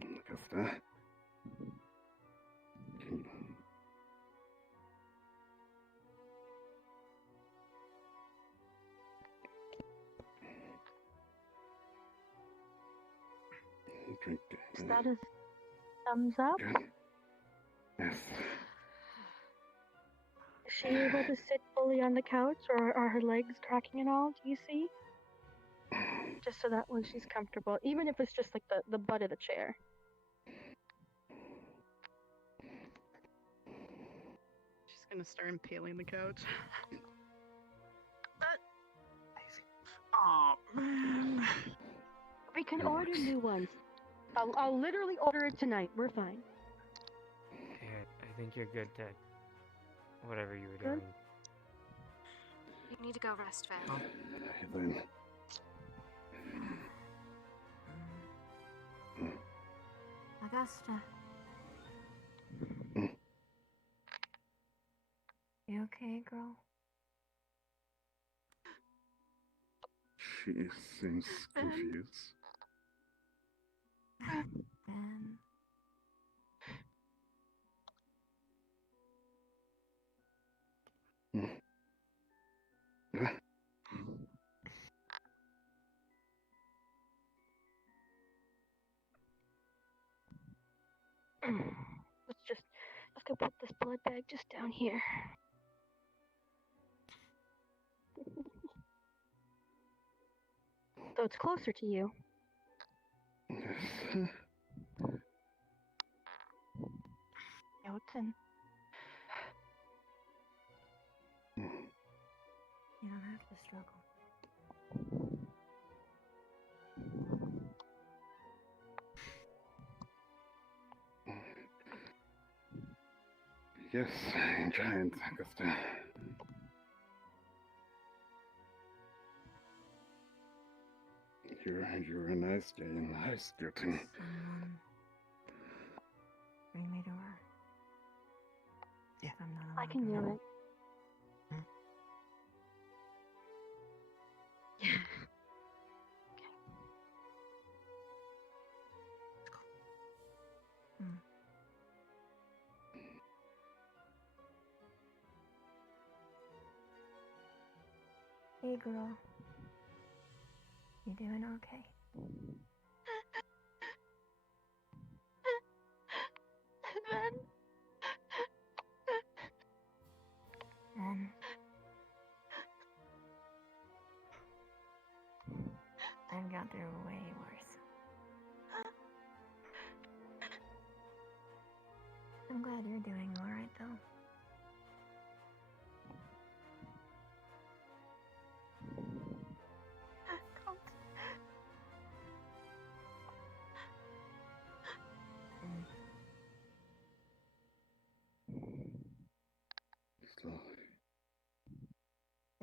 Augusta. Drink. Is that a thumbs up? Yes. Is she able to sit fully on the couch, or are her legs cracking and all? Do you see? Just so that when she's comfortable, even if it's just like the butt of the chair. She's gonna start impaling the couch. Oh man. We can order new ones. I'll literally order it tonight. We're fine. I think you're good, Ted. Whatever you were Good. doing. You need to go rest, Van. Then. Augusta. You okay, girl? She seems confused. Ben. Let's go put this blood bag just down here. So it's closer to you. Jotun. You don't have to struggle. Yes, giant Augusta. You're a nice guy, nice Jotun. Someone bring me to her. Yeah. I'm not I can do it. Hey, girl. You doing okay? Ben. I've gone through way worse. I'm glad you're doing alright, though. Slowly.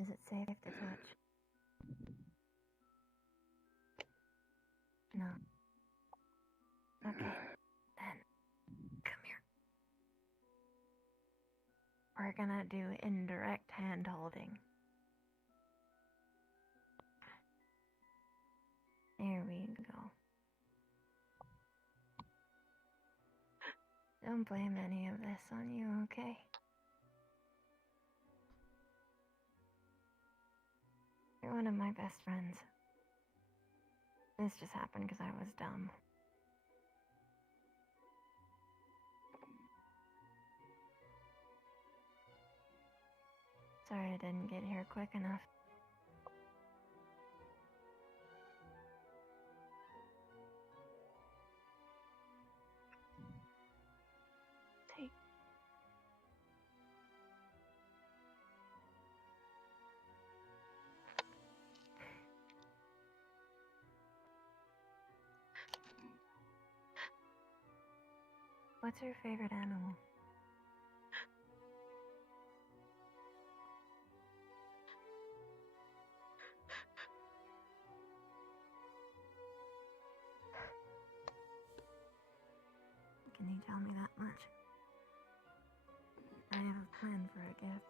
Is it safe to touch? No. Okay. Then, come here. We're gonna do indirect hand holding. There we go. Don't blame any of this on you, okay? You're one of my best friends. This just happened because I was dumb. Sorry I didn't get here quick enough. Take. What's your favorite animal? Can you tell me that much? I have a plan for a gift.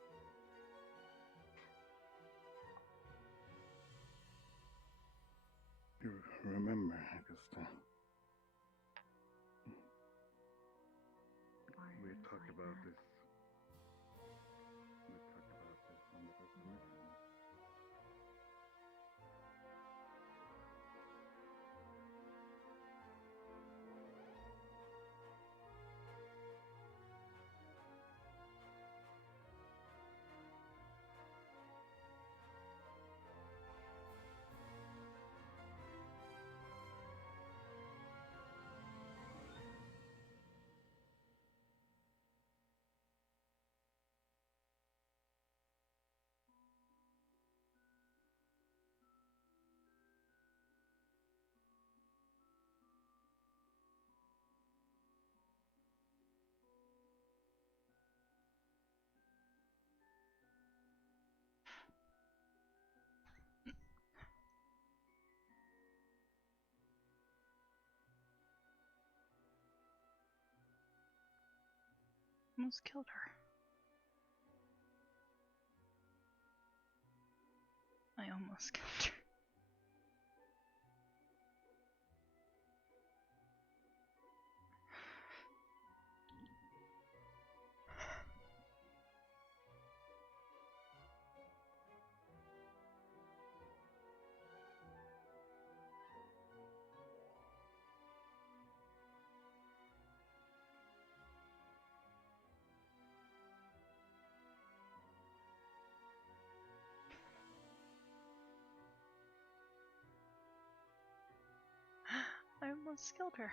You remember, Augusta. We talked about this. We talked about this on the first mission. Almost killed her. I almost killed her. I almost killed her.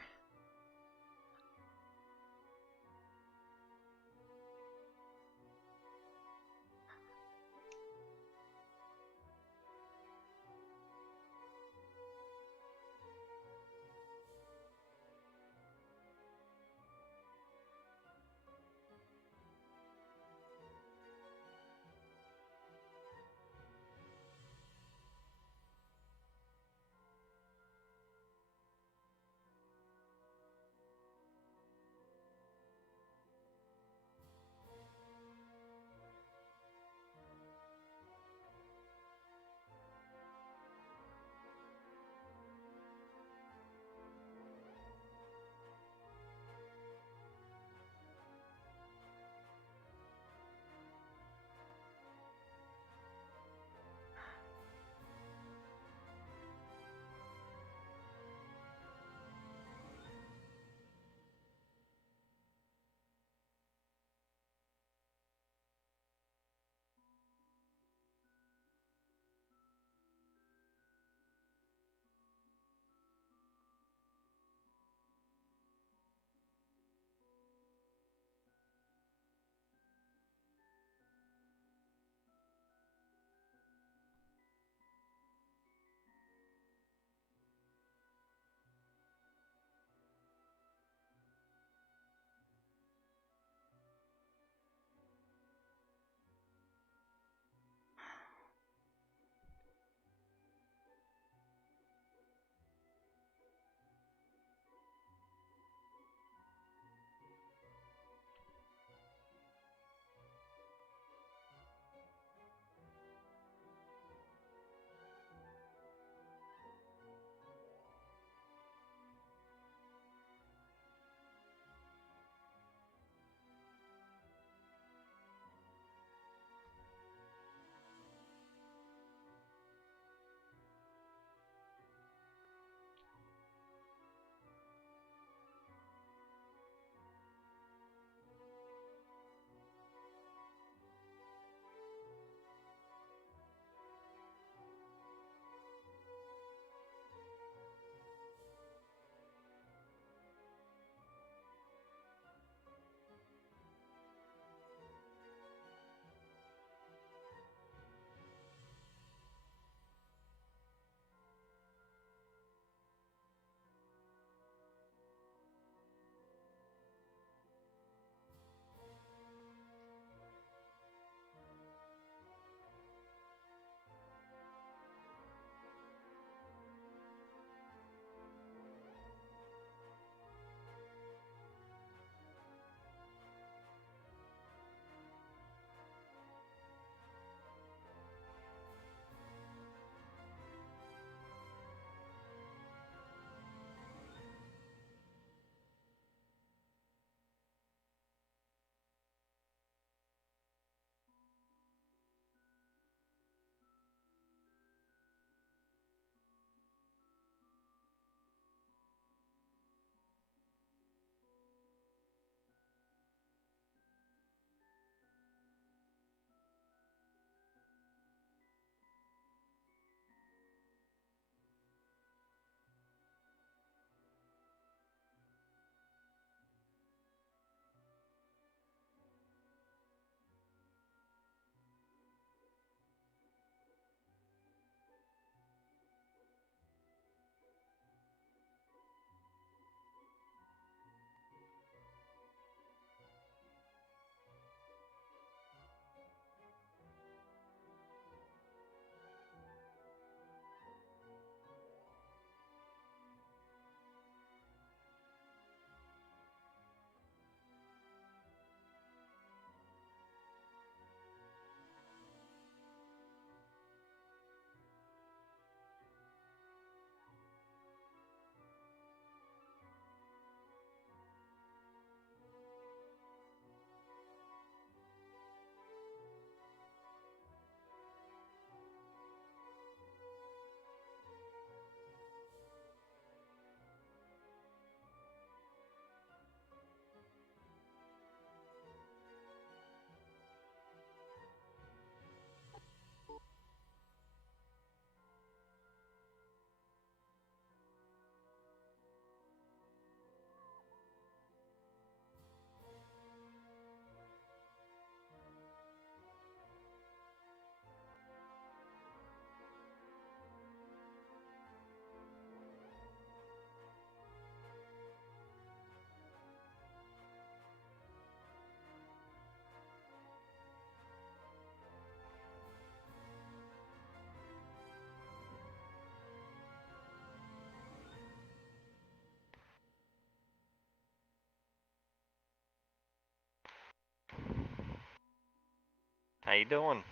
How you doing?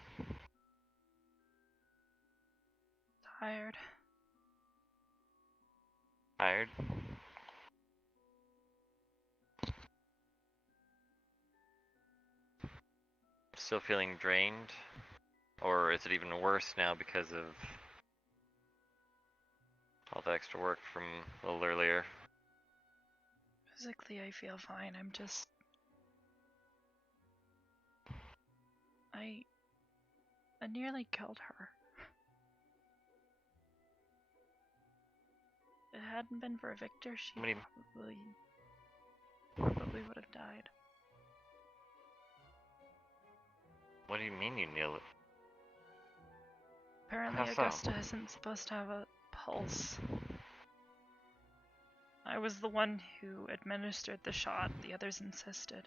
Tired. Tired? Still feeling drained? Or is it even worse now because of all the extra work from a little earlier? Physically, I feel fine. I'm just... I nearly killed her. If it hadn't been for Victor, she probably would have died. What do you mean you nailed it? Apparently, How so? Augusta isn't supposed to have a pulse. I was the one who administered the shot. The others insisted.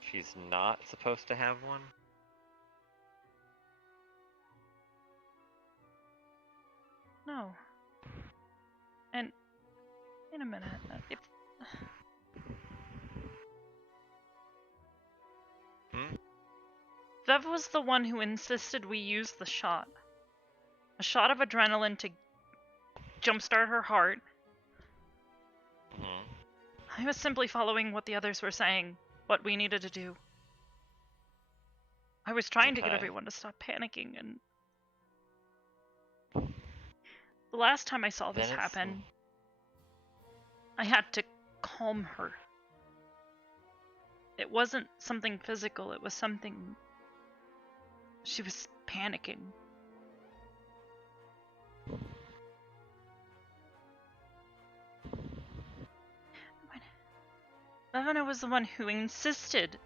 She's not supposed to have one? No. And in a minute, if Vev was the one who insisted we use the shot. A shot of adrenaline to jumpstart her heart. I was simply following what the others were saying, what we needed to do. I was trying to get everyone to stop panicking, and the last time I saw this happen, I had to calm her. It wasn't something physical, it was something... She was panicking. Levina was the one who insisted.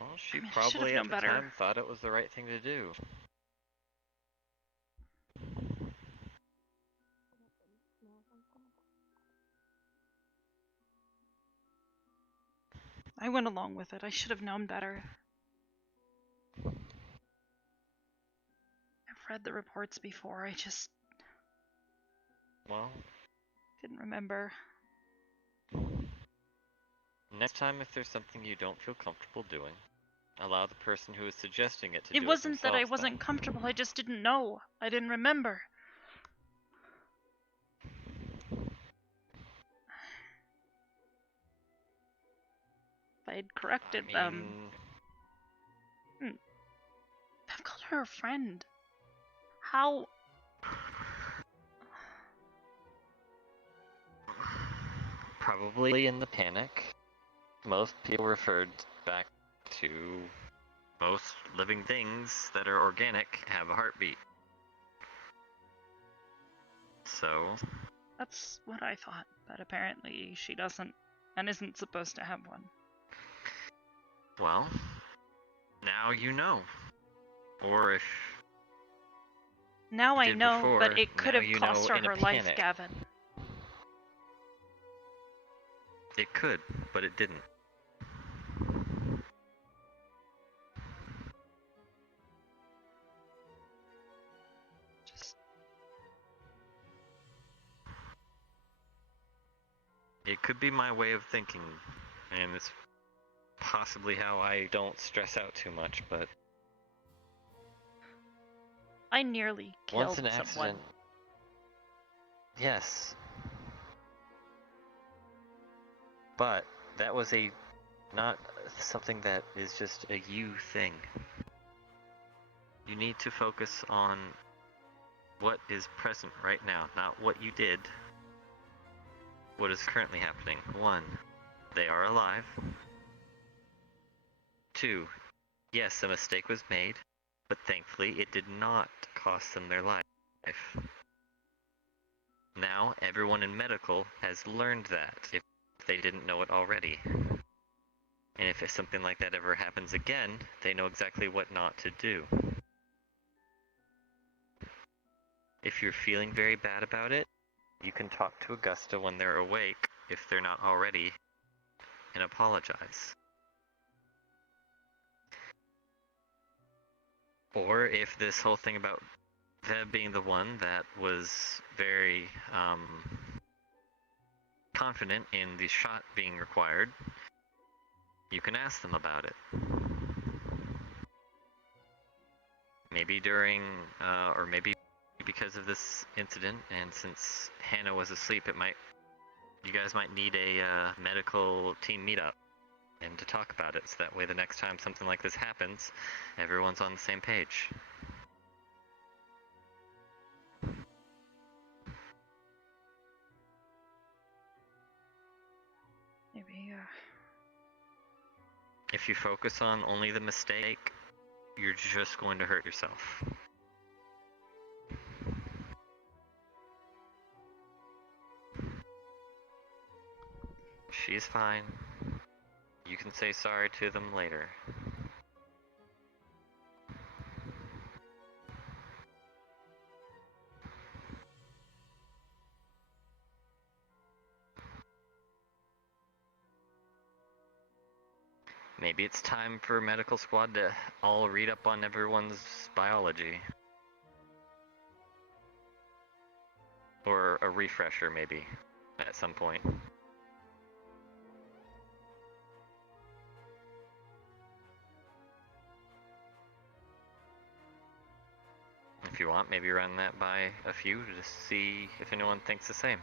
Well, she I probably should've at known the better. time thought it was the right thing to do. I went along with it. I should have known better. I've read the reports before. I just Well, didn't remember. next time if there's something you don't feel comfortable doing, allow the person who is suggesting it to It do wasn't it that I themselves wasn't comfortable. I just didn't know. I didn't remember. If I had corrected them... I've called her a friend. How... Probably in the panic. Most people referred back to most living things that are organic have a heartbeat. So... That's what I thought, but apparently she doesn't, and isn't supposed to have one. Well, now you know. Or if... Now I did know, before, but it could now have you cost know her in a her life, panic. Gavin. It could, but it didn't. It could be my way of thinking, and it's possibly how I don't stress out too much, but... I nearly killed Once an someone. accident... Yes. But that was not something that is just a you thing. You need to focus on what is present right now, not what you did. What is currently happening. 1, they are alive. 2, yes, a mistake was made, but thankfully it did not cost them their life. Now, everyone in medical has learned that, if they didn't know it already. And if something like that ever happens again, they know exactly what not to do. If you're feeling very bad about it, you can talk to Augusta when they're awake, if they're not already, and apologize. Or if this whole thing about Them being the one that was very confident in the shot being required, you can ask them about it. Maybe during, or maybe because of this incident, and since Hannah was asleep, you guys might need a medical team meetup and to talk about it, so that way the next time something like this happens, everyone's on the same page. Maybe, If you focus on only the mistake, you're just going to hurt yourself. She's fine. You can say sorry to them later. Maybe it's time for medical squad to all read up on everyone's biology. Or a refresher, maybe, at some point. If you want, maybe run that by a few to see if anyone thinks the same.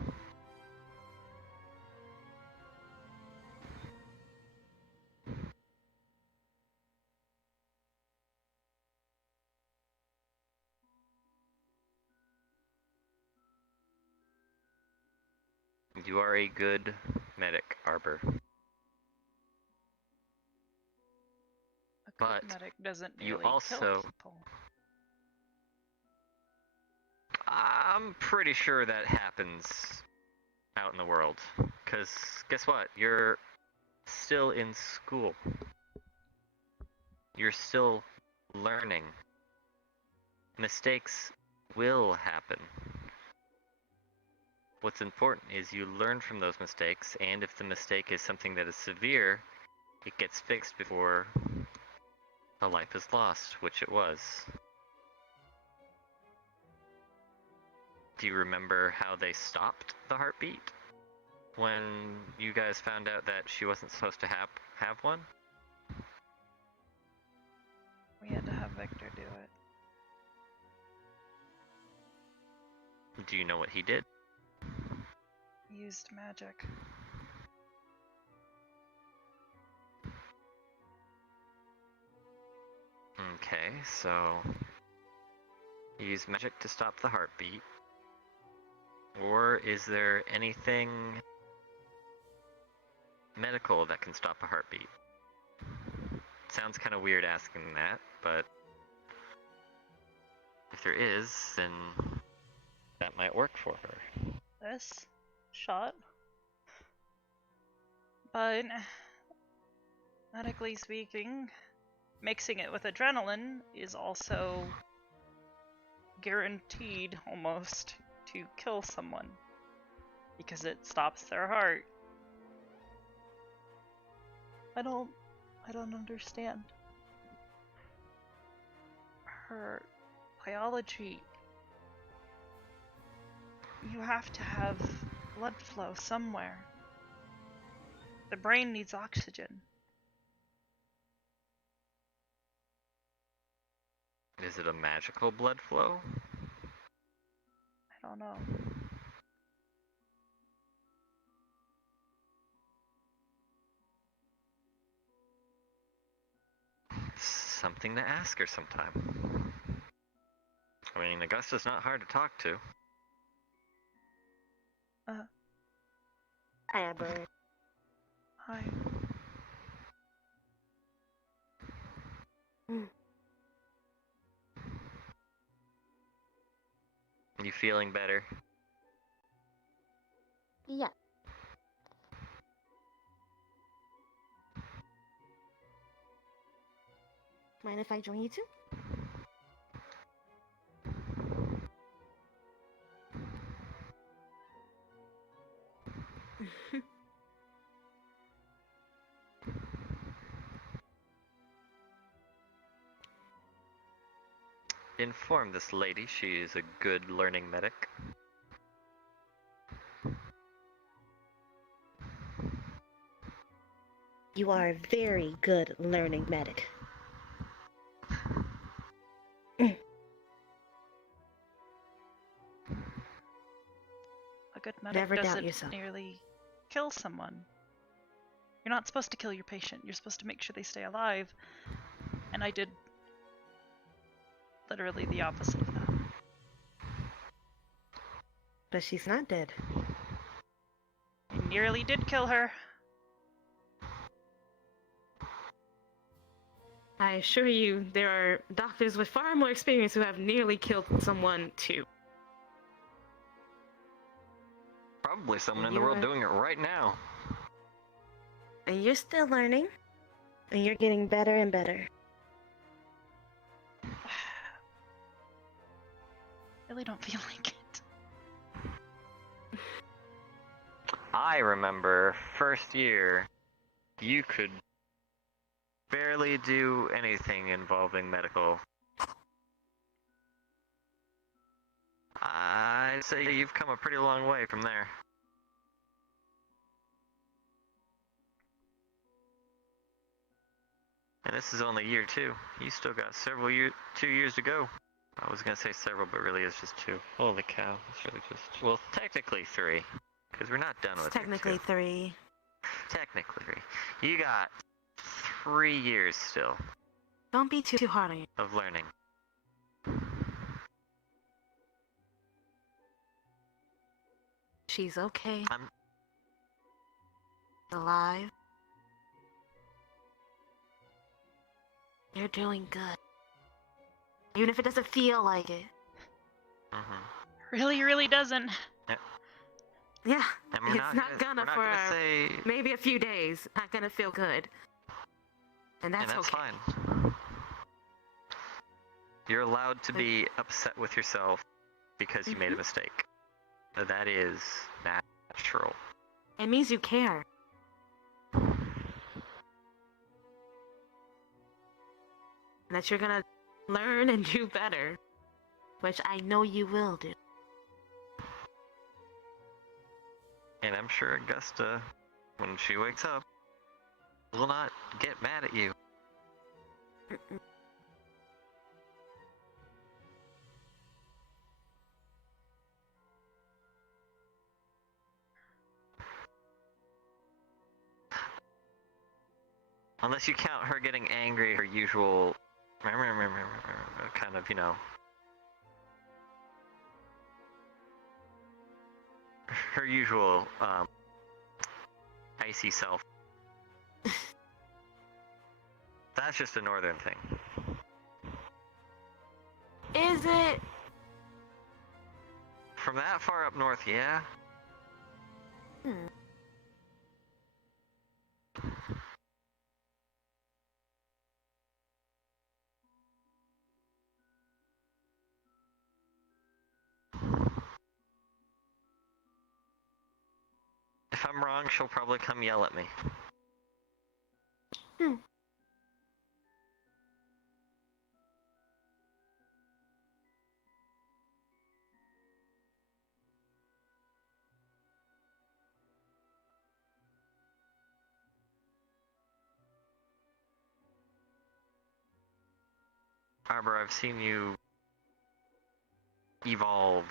You are a good medic, Arbor. But medic doesn't you really also... kill people. I'm pretty sure that happens out in the world. Because guess what? You're still in school. You're still learning. Mistakes will happen. What's important is you learn from those mistakes, and if the mistake is something that is severe, it gets fixed before a life is lost, which it was. Do you remember how they stopped the heartbeat when you guys found out that she wasn't supposed to have one? We had to have Victor do it. Do you know what he did? He used magic. Okay, so you use magic to stop the heartbeat. Or is there anything medical that can stop a heartbeat? Sounds kind of weird asking that, but if there is, then that might work for her. This shot. But medically speaking, mixing it with adrenaline is also guaranteed almost to kill someone because it stops their heart. I don't understand. Her biology. You have to have blood flow somewhere. The brain needs oxygen. Is it a magical blood flow? I don't know. Something to ask her sometime. I mean, Augusta's not hard to talk to. Hi, Arbor. Hi. You feeling better? Yeah. Mind if I join you too? inform this lady she is a good learning medic. You are a very good learning medic. A good medic Never doubt doesn't yourself. nearly kill someone. You're not supposed to kill your patient. You're supposed to make sure they stay alive. And I did literally the opposite of that. But she's not dead. I nearly did kill her. I assure you, there are doctors with far more experience who have nearly killed someone too. Probably someone in the world doing it right now. And you're still learning, and you're getting better and better. Really don't feel like it. I remember first year, you could barely do anything involving medical. I'd say you've come a pretty long way from there. And this is only year 2. You still got 2 years to go. I was gonna say several, but really it's just 2. Holy cow, it's really just... Well, technically 3. Because we're not done with Technically 3. Technically 3. You got 3 years still. Don't be too hard on you. Of learning. She's okay. I'm alive. You're doing good. Even if it doesn't feel like it. Really doesn't. Yeah, and we're it's not gonna we're for not gonna say... maybe a few days. Not gonna feel good. And that's okay. Fine. You're allowed to be upset with yourself because you made a mistake. That is natural. It means you care. And that you're gonna learn and do better. Which I know you will do. And I'm sure Augusta, when she wakes up, will not get mad at you. Unless you count her getting angry, her usual, kind of, you know, her usual, icy self. That's just a northern thing. Is it? From that far up north, yeah. If I'm wrong, she'll probably come yell at me. Arbor, I've seen you evolve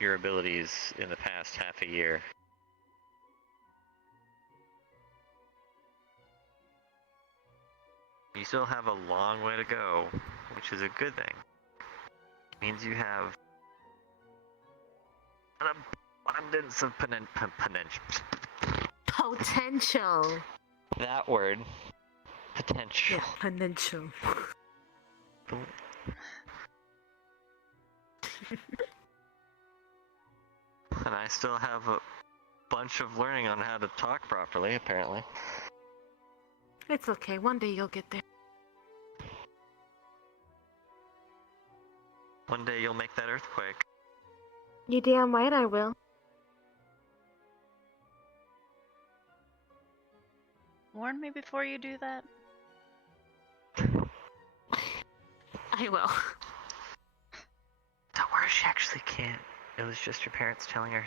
your abilities in the past half a year. You still have a long way to go, which is a good thing. It means you have an abundance of potential. That word. Potential. Yeah, potential. And I still have a bunch of learning on how to talk properly, apparently. It's okay, one day you'll get there. One day you'll make that earthquake. You damn right I will. Warn me before you do that. I will. Don't worry, she actually can't. It was just your parents telling her.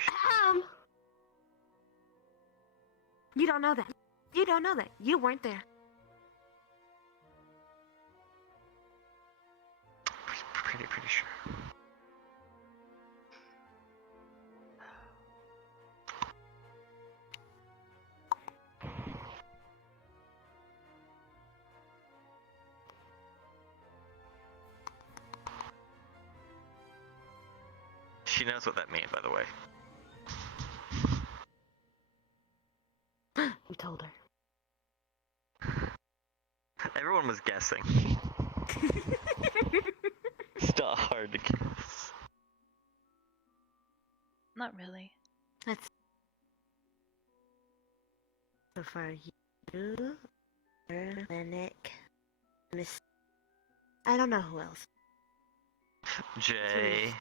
You don't know that. You don't know that. You weren't there. Pretty sure. She knows what that means, by the way. You told her. Everyone was guessing. It's not hard to guess. Not really. Let's. So far, you, Nick, Miss. I don't know who else. Jay.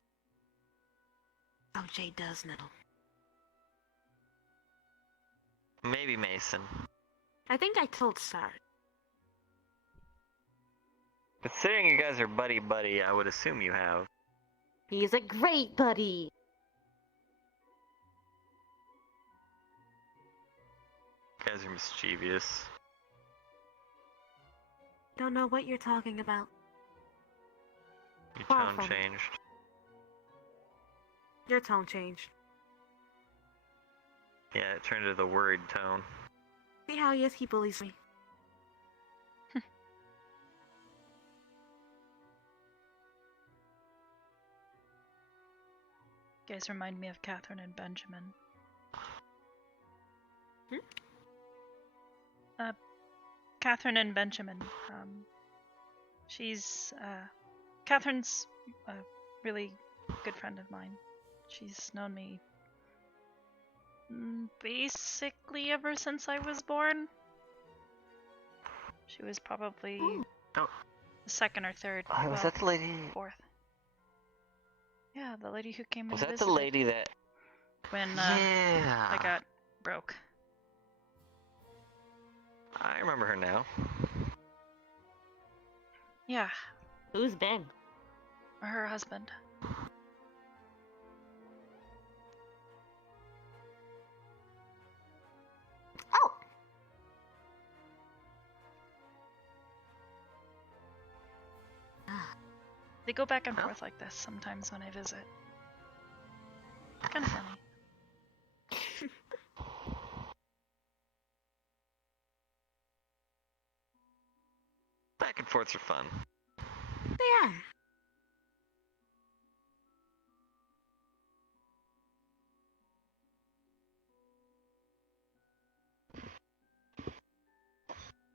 Oh, Jay does know. Maybe Mason. I think I told Sarge. Considering you guys are buddy-buddy, I would assume you have. He's a great buddy. You guys are mischievous. Don't know what you're talking about. Your Far tone from it. changed. Your tone changed. Yeah, it turned into the worried tone. See how he bullies me. You guys remind me of Catherine and Benjamin. Catherine and Benjamin. Catherine's a really good friend of mine. She's known me basically ever since I was born. She was probably the second or third. Was that the lady? Fourth. Yeah, the lady who came Was and that the visited lady that? when Yeah. I got broke. I remember her now. Yeah, Who's Ben? her husband. They go back and forth like this sometimes when I visit. Kind of funny. Back and forths are fun. They are.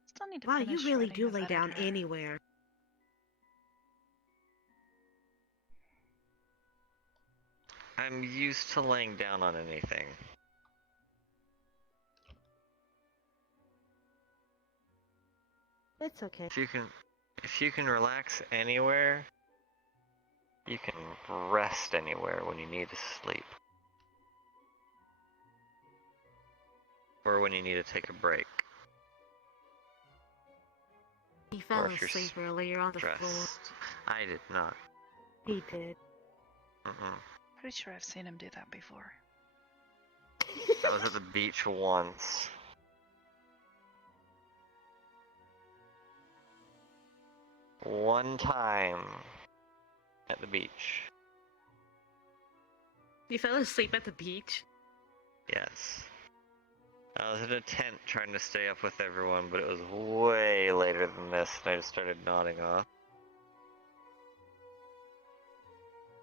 Still need to Wow, you finish really writing do a lay letter down to her. anywhere. I'm used to laying down on anything. It's okay. If you can relax anywhere, you can rest anywhere when you need to sleep. Or when you need to take a break. He fell Or if you're asleep earlier on the floor. stressed. I did not. He did. Pretty sure I've seen him do that before. I was at the beach once. One time at the beach. You fell asleep at the beach? Yes. I was in a tent trying to stay up with everyone, but it was way later than this, and I just started nodding off.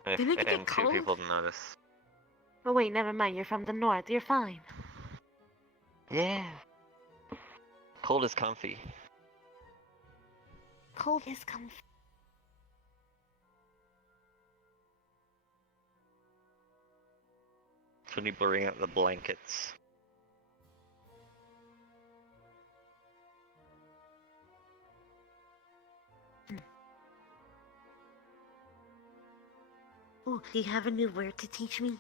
Didn't it get And two cold? people noticed. Oh wait, never mind. You're from the north. You're fine. Yeah. Cold is comfy. Cold is comfy. It's when you bring out the blankets. Oh, do you have a new word to teach me?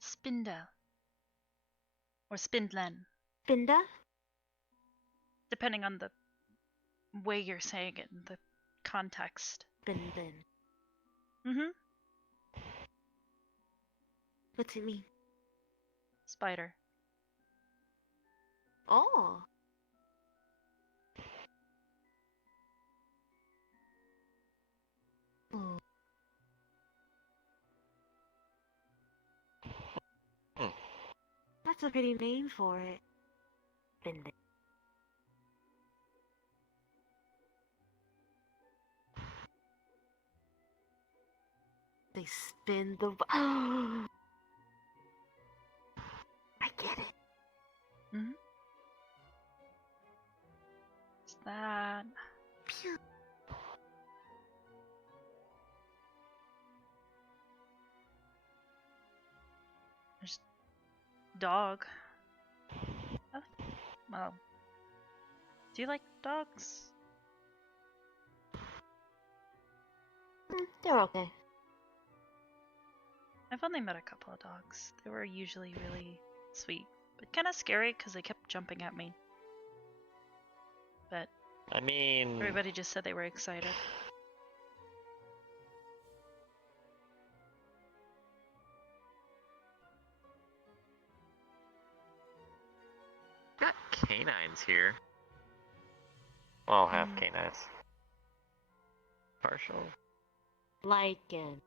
Spinda. Or Spindlen. Spinda? Depending on the way you're saying it and the context. Spindlen. Mm-hmm. What's it mean? Spider. Oh. Oh. That's a pretty name for it. Spindlen. They spin the. I get it. Mm-hmm. What's that? Pew. There's dog. Oh, well. Do you like dogs? They're okay. I've only met a couple of dogs. They were usually really sweet, but kind of scary because they kept jumping at me. But I mean, everybody just said they were excited. got canines here. Well, half canines. Partial. Lycan.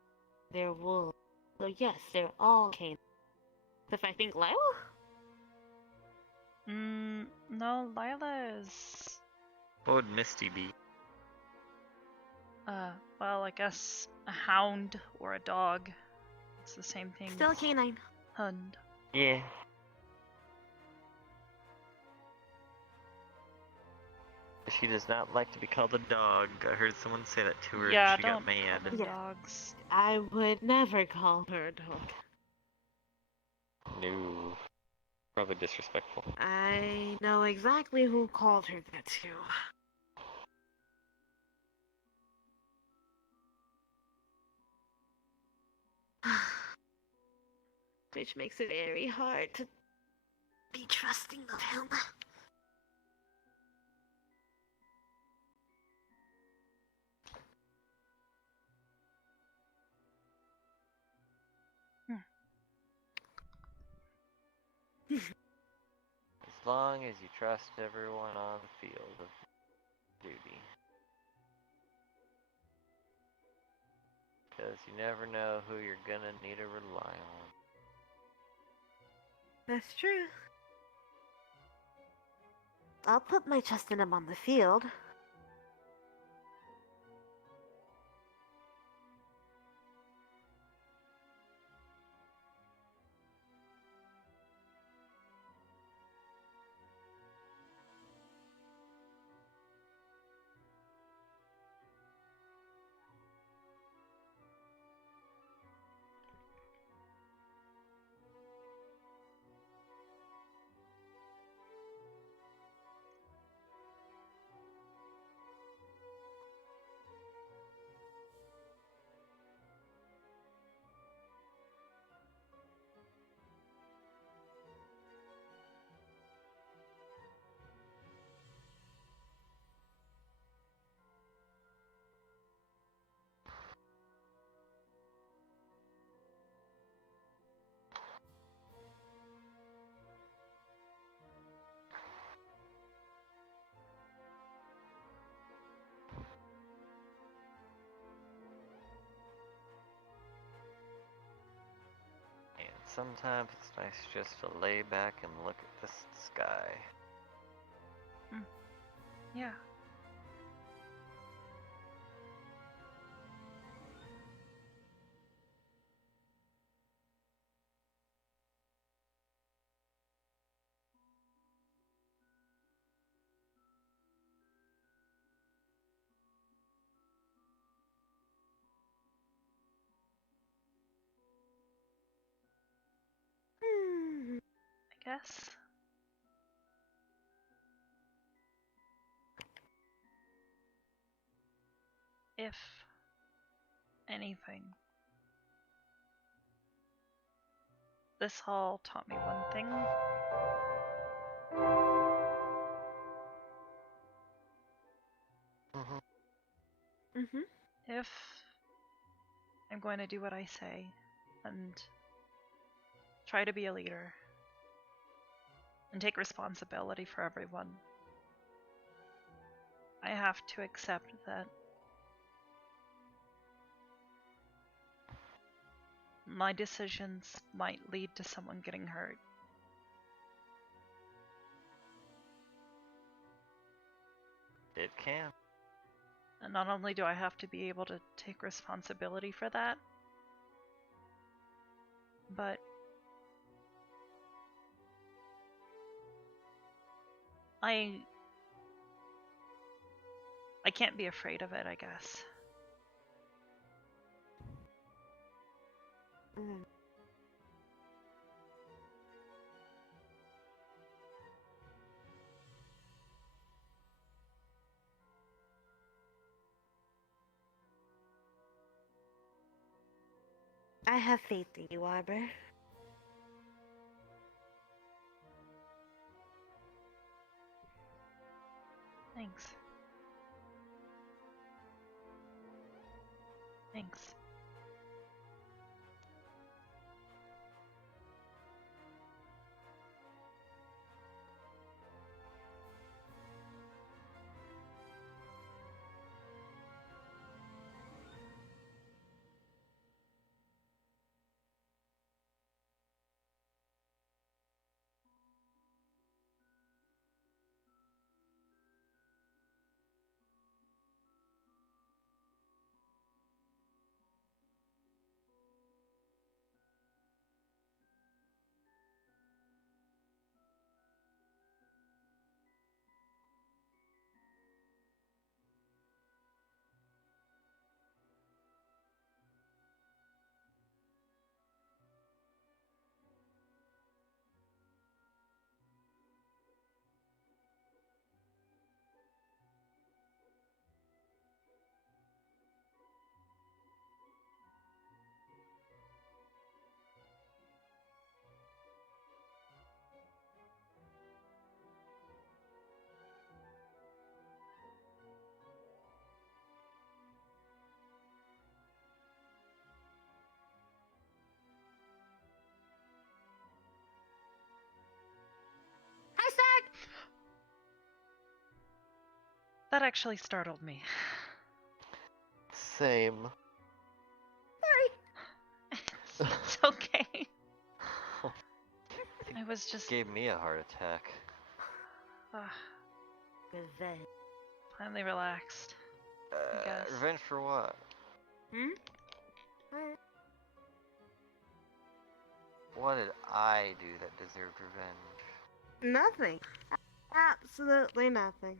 They're wolves. So yes, they're all canines. If I think Lila? No, Lila is... What would Misty be? Well, I guess a hound or a dog. It's the same thing. Still a canine. Hund. Yeah. She does not like to be called a dog. I heard someone say that to her Yeah, and she got don't mad. call them dogs. I would never call her a dog. No. Probably disrespectful. I know exactly who called her that too. Which makes it very hard to be trusting of him. As long as you trust everyone on the field of duty. Because you never know who you're gonna need to rely on. That's true. I'll put my trust in him on the field. And sometimes it's nice just to lay back and look at the sky. Yeah. I guess. If anything. This hall taught me one thing. If I'm going to do what I say and try to be a leader and take responsibility for everyone, I have to accept that my decisions might lead to someone getting hurt. It can. And not only do I have to be able to take responsibility for that, but I can't be afraid of it, I guess. I have faith in you, Arbor. Thanks. Thanks. Hi, Stag! That actually startled me. Same. It's okay. I was just Gave me a heart attack. Revenge. Finally relaxed. I guess. Revenge for what? What did I do that deserved revenge? Nothing. Absolutely nothing.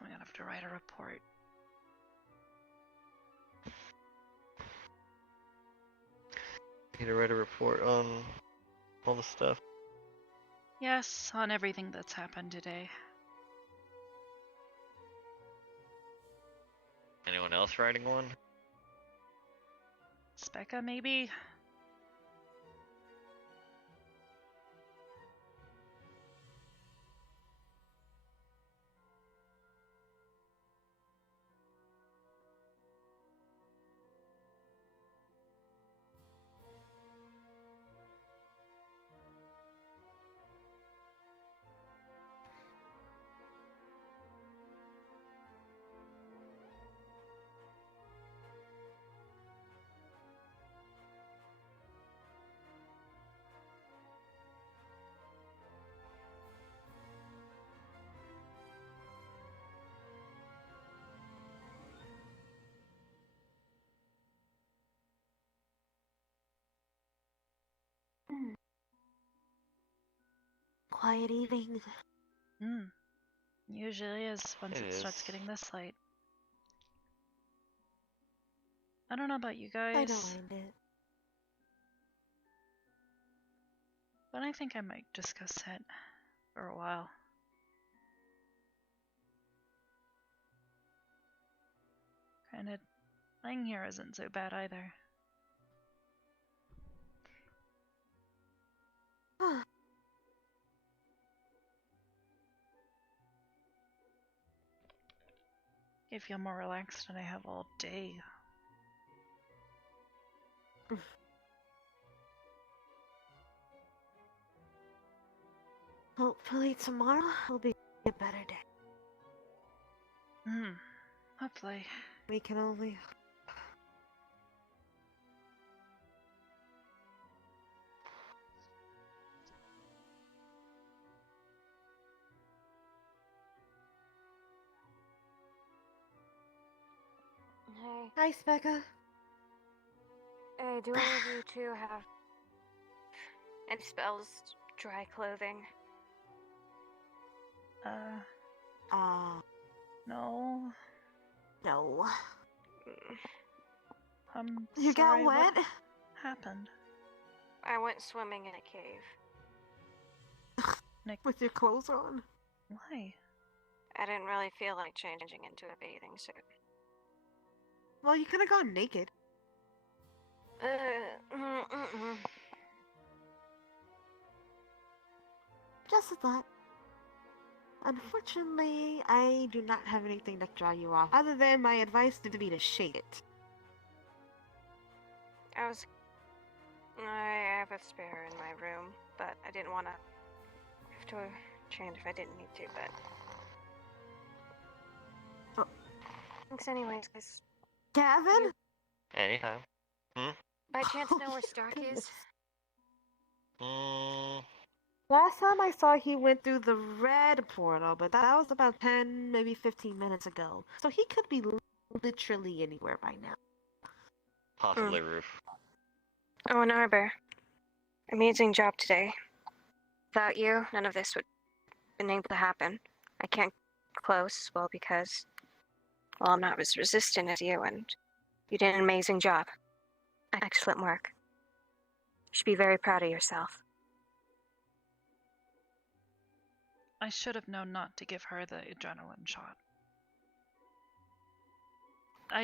I'm gonna have to write a report. Need to write a report on all the stuff. Yes, on everything that's happened today. Anyone else writing one? Specca, maybe? Quiet evening. Usually is once it starts getting this late. I don't know about you guys. I don't mind it. But I think I might just go sit for a while. Granted, laying here isn't so bad either. I feel more relaxed than I have all day. Hopefully tomorrow will be a better day. Hopefully. We can only... Hey. Hi, Specca. Hey, do any of you two have any spells, dry clothing? No. No. You got wet? What happened? I went swimming in a cave. With your clothes on? Why? I didn't really feel like changing into a bathing suit. Well, you could have gone naked. Just a thought. Unfortunately, I do not have anything to draw you off, other than my advice to be to shade it. I have a spare in my room, but I didn't want to have to change if I didn't need to, but... Thanks anyways, guys. Gavin? Anytime. By chance know where Stark is? Last time I saw he went through the red portal, but that was about 10, maybe 15 minutes ago. So he could be literally anywhere by now. Possibly roof. Oh, and Arbor. Amazing job today. Without you, none of this would have been able to happen. I can't close, well, because... Well, I'm not as resistant as you, and you did an amazing job. Excellent work. You should be very proud of yourself. I should have known not to give her the adrenaline shot.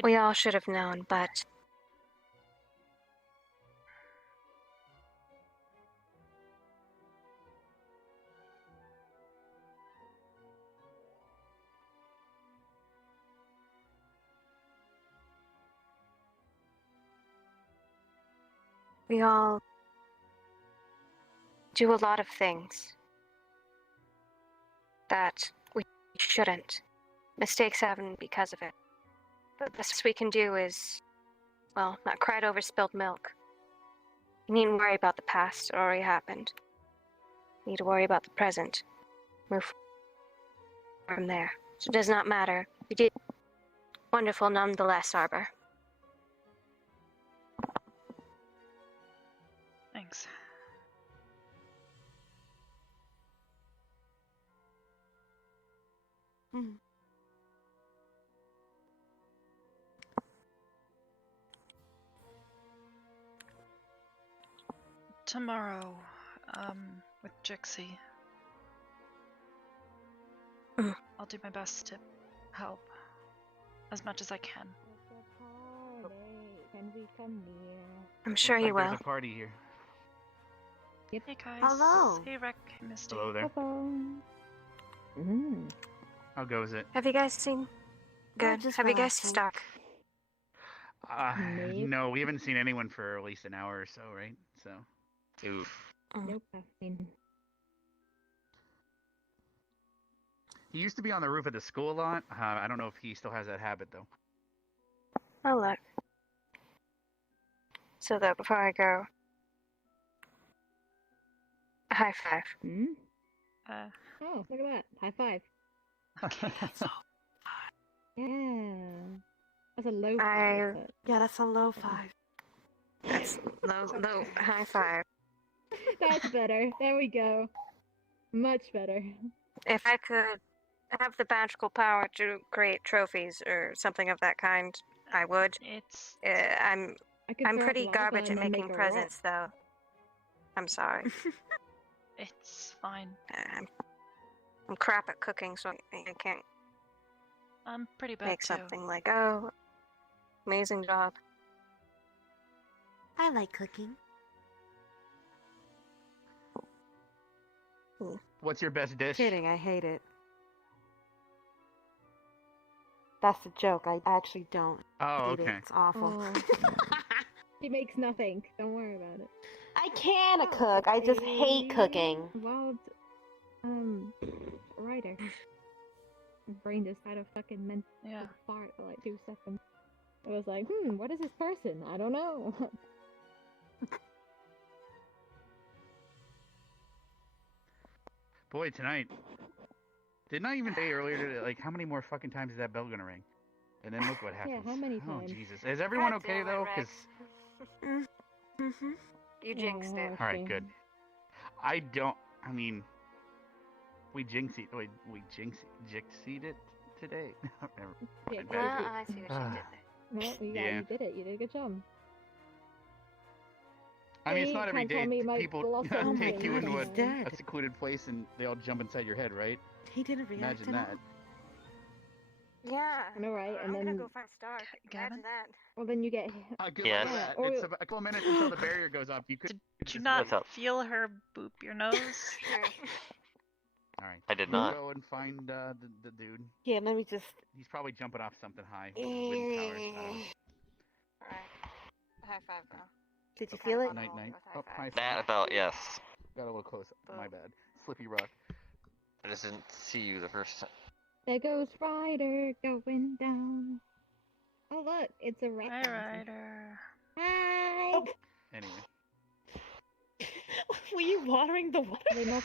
We all should have known, but... We all do a lot of things that we shouldn't. Mistakes happen because of it. The best we can do is, well, not cry over spilled milk. You needn't worry about the past. It already happened. You need to worry about the present. Move from there. So it does not matter. You did wonderful nonetheless, Arbor. Thanks. tomorrow, with Jixie. I'll do my best to help as much as I can. Can we come near? I'm sure he will. There's a party here. Hey guys. Hello. Hey Rec, Misty. Hello there. How goes it? Have you guys seen? Good. Have you guys seen Stock? No, we haven't seen anyone for at least an hour or so, right? So. Oof. Nope, I've seen. He used to be on the roof of the school a lot. I don't know if he still has that habit though. Oh look. So that before I go, a high five. Oh, look at that. High five. Okay, so. Yeah. That's a low five. Yeah, that's a low five. That's low high five. That's better. There we go. Much better. If I could have the magical power to create trophies or something of that kind, I would. It's. I'm throw pretty lava garbage and at then making make a presents, though. I'm sorry. It's fine. I'm crap at cooking, so I can't I'm pretty bad make too. something like, oh, amazing job. I like cooking. What's your best dish? Kidding, I hate it. That's the joke. I actually don't. Oh, hate okay. it. It's awful. He makes nothing. Don't worry about it. I can cook. I just hate cooking. Wild, writer. My brain just had a fucking mental fart for like 2 seconds. I was like, what is this person? I don't know. Boy, tonight. Didn't I even say earlier today, like, how many more fucking times is that bell gonna ring? And then look what happens. Yeah, how many Oh, times? Jesus. Is everyone God okay, damn it, though? Rex. You jinxed it. Alright, good. I don't, I mean, we jixied it today. Never Yeah, mind. Well, I see what you did there. Well, Yeah. you did it. You did a good job. I mean, it's not every Can't tell day me my people blossom take you thing. into He's dead. a secluded place and they all jump inside your head, right? He didn't react Imagine at that. Yeah. I know, right? And I'm then, gonna go find Stark. Imagine that. well, then you get. Good Yes. luck with that. Or- It's a couple of minutes until the barrier goes up. You could. Did you not feel her boop your nose? All right. I did We'll not. Go and find the dude. Yeah, let me just. He's probably jumping off something high. With his wooden towers. I don't know. Alright. High five, bro. Did you feel it? Night. Oh, high five. That about, yes. Got a little close. My bad. Slippy rock. I just didn't see you the first time. There goes Ryder going down. Oh look, it's a rat. Hi, Ryder. Hi. Anyway. Were you watering the water?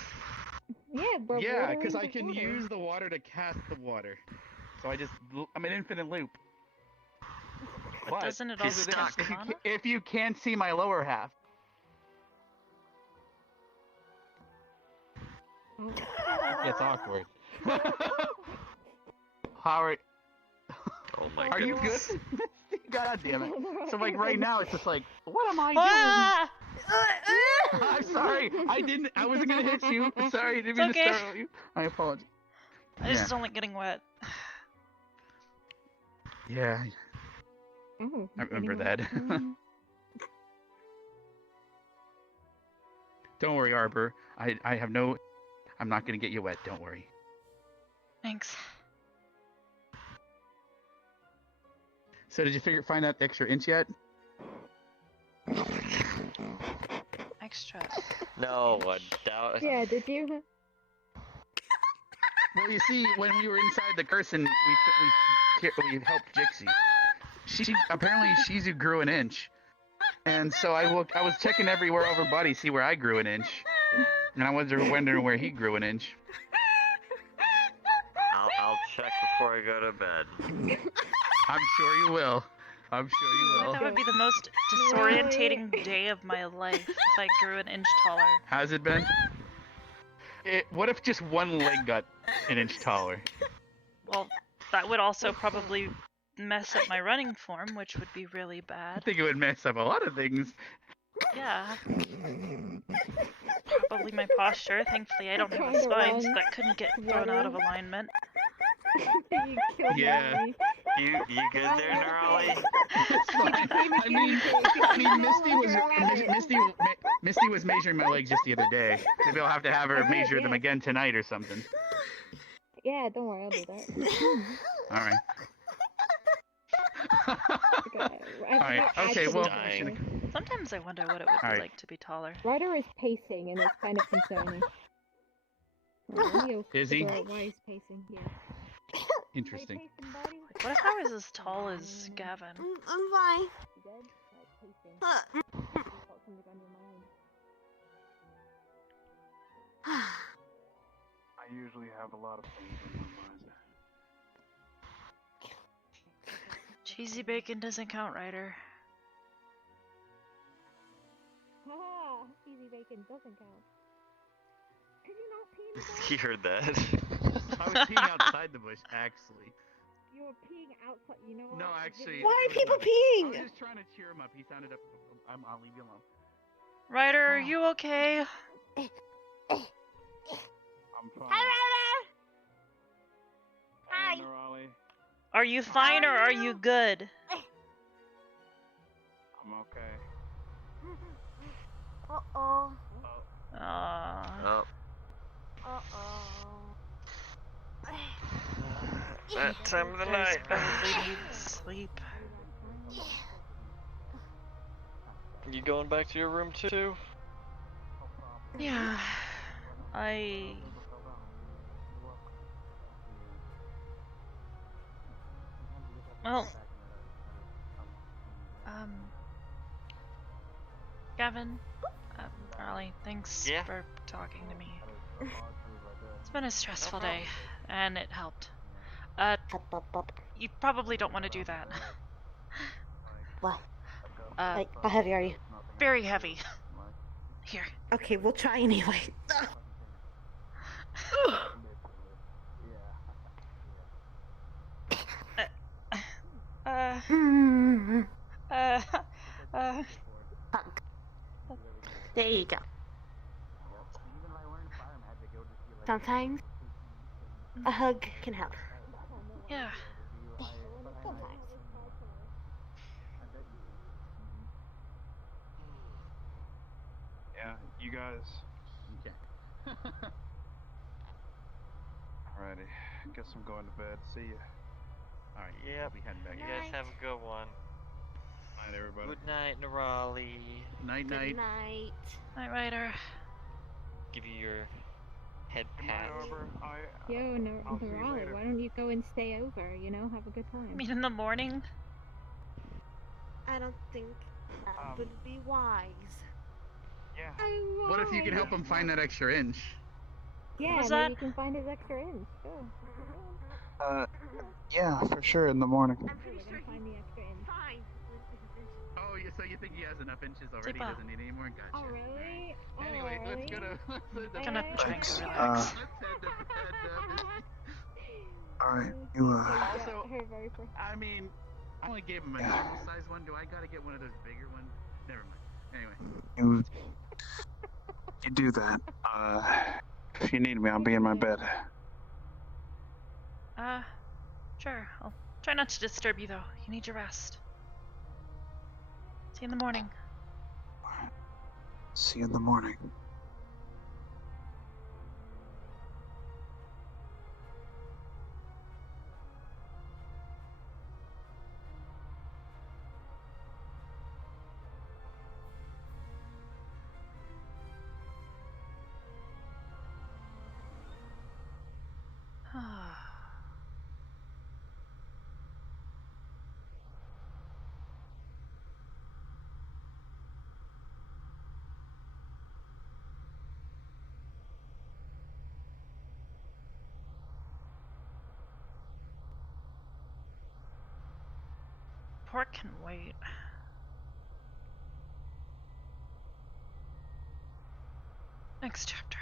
Yeah, we're Yeah, because because I can use the water to cast the water. So I'm an infinite loop. But doesn't it also cost mana? If you can't see my lower half. It's awkward. Howard. Oh my Are goodness. you good? God damn it. So like right now it's just like, what am I doing? I'm sorry. I wasn't gonna hit you. Sorry, I didn't mean to startle you. I apologize. I just don't like getting wet. Yeah. Oh, I remember that. Don't worry, Arbor. I'm not gonna get you wet, don't worry. Thanks. So did you find that extra inch yet? Extra. No, I doubt. Yeah, did you? Well, you see, when we were inside the curse and we helped Jixie, she apparently Shizu grew an inch, and so I was checking everywhere over her body, see where I grew an inch, and I was wondering where he grew an inch. I'll check before I go to bed. I'm sure you will. I'm sure you will. That would be the most disorientating day of my life if I grew an inch taller. Has it been? What if just one leg got an inch taller? Well, that would also probably mess up my running form, which would be really I bad. think it would mess up a lot of things. Yeah. Probably my posture. Thankfully, I don't have a Trying to spine, so run. that couldn't get thrown out of alignment. You killed Yeah. me. You good there, Nerali? I mean, Misty was measuring my legs just the other day. Maybe I'll have to have her measure them again tonight or something. Yeah, don't worry, I'll do that. All right. All right. Okay. Well. Sometimes I wonder what it would be like to be taller. Ryder is pacing, and it's kind of concerning. Is he? Why he's pacing? Yeah. Interesting. What if I was as tall as Gavin? I'm fine. I usually have a lot of things on my mind. Cheesy bacon doesn't count, Ryder. Haha, easy bacon doesn't count. Could you not pee in the bush? He heard that. I was peeing outside the bush, actually. You were peeing outside, you know what? No, actually. Why are people peeing? I was just trying to cheer him up. He sounded up. I'll leave you alone. Ryder, are you okay? I'm fine. Hi. Nerali. Are you fine or are you good? I'm okay. Uh-oh. Oh. Uh-oh. That time of the Guys night. probably need sleep. You going back to your room too? Yeah. Well, Gavin, Raleigh, thanks for talking to me. It's been a stressful day, and it helped. You probably don't want to do that. What? How heavy are you? Very heavy. Here. Okay, we'll try anyway. There you go. Sometimes a hug can help. Yeah. Sometimes. Yeah, you guys. Okay. Alrighty, guess I'm going to bed. See ya. All right. Yep. I'll be heading back. You guys have a good one. Night, everybody. Good night, Nerali. Night, Good night. Night, Ryder. Give you your head pat. Yo, Nerali, why don't you go and stay over, you know? Have a good time. Meet in the morning? I don't think that would be wise. Yeah. What if you can help him find that extra inch? Yeah, was maybe that? you can find his extra inch. Go. Yeah, for sure in the morning. We're gonna find the extra inch. Fine. Oh, so you think he has enough inches already? He Tipo. doesn't need any more? Gotcha. Oh, really? Anyway, let's go to. Gonna try and Thanks. relax. Let's head to bed. Alright, you, Also, I mean, I only gave him a normal size one. Do I gotta get one of those bigger ones? Never mind. Anyway. you do that. If you need me, I'll be in my bed. Sure. I'll try not to disturb you, though. You need your rest. See you in the morning. See you in the morning. Pork can wait. Next chapter.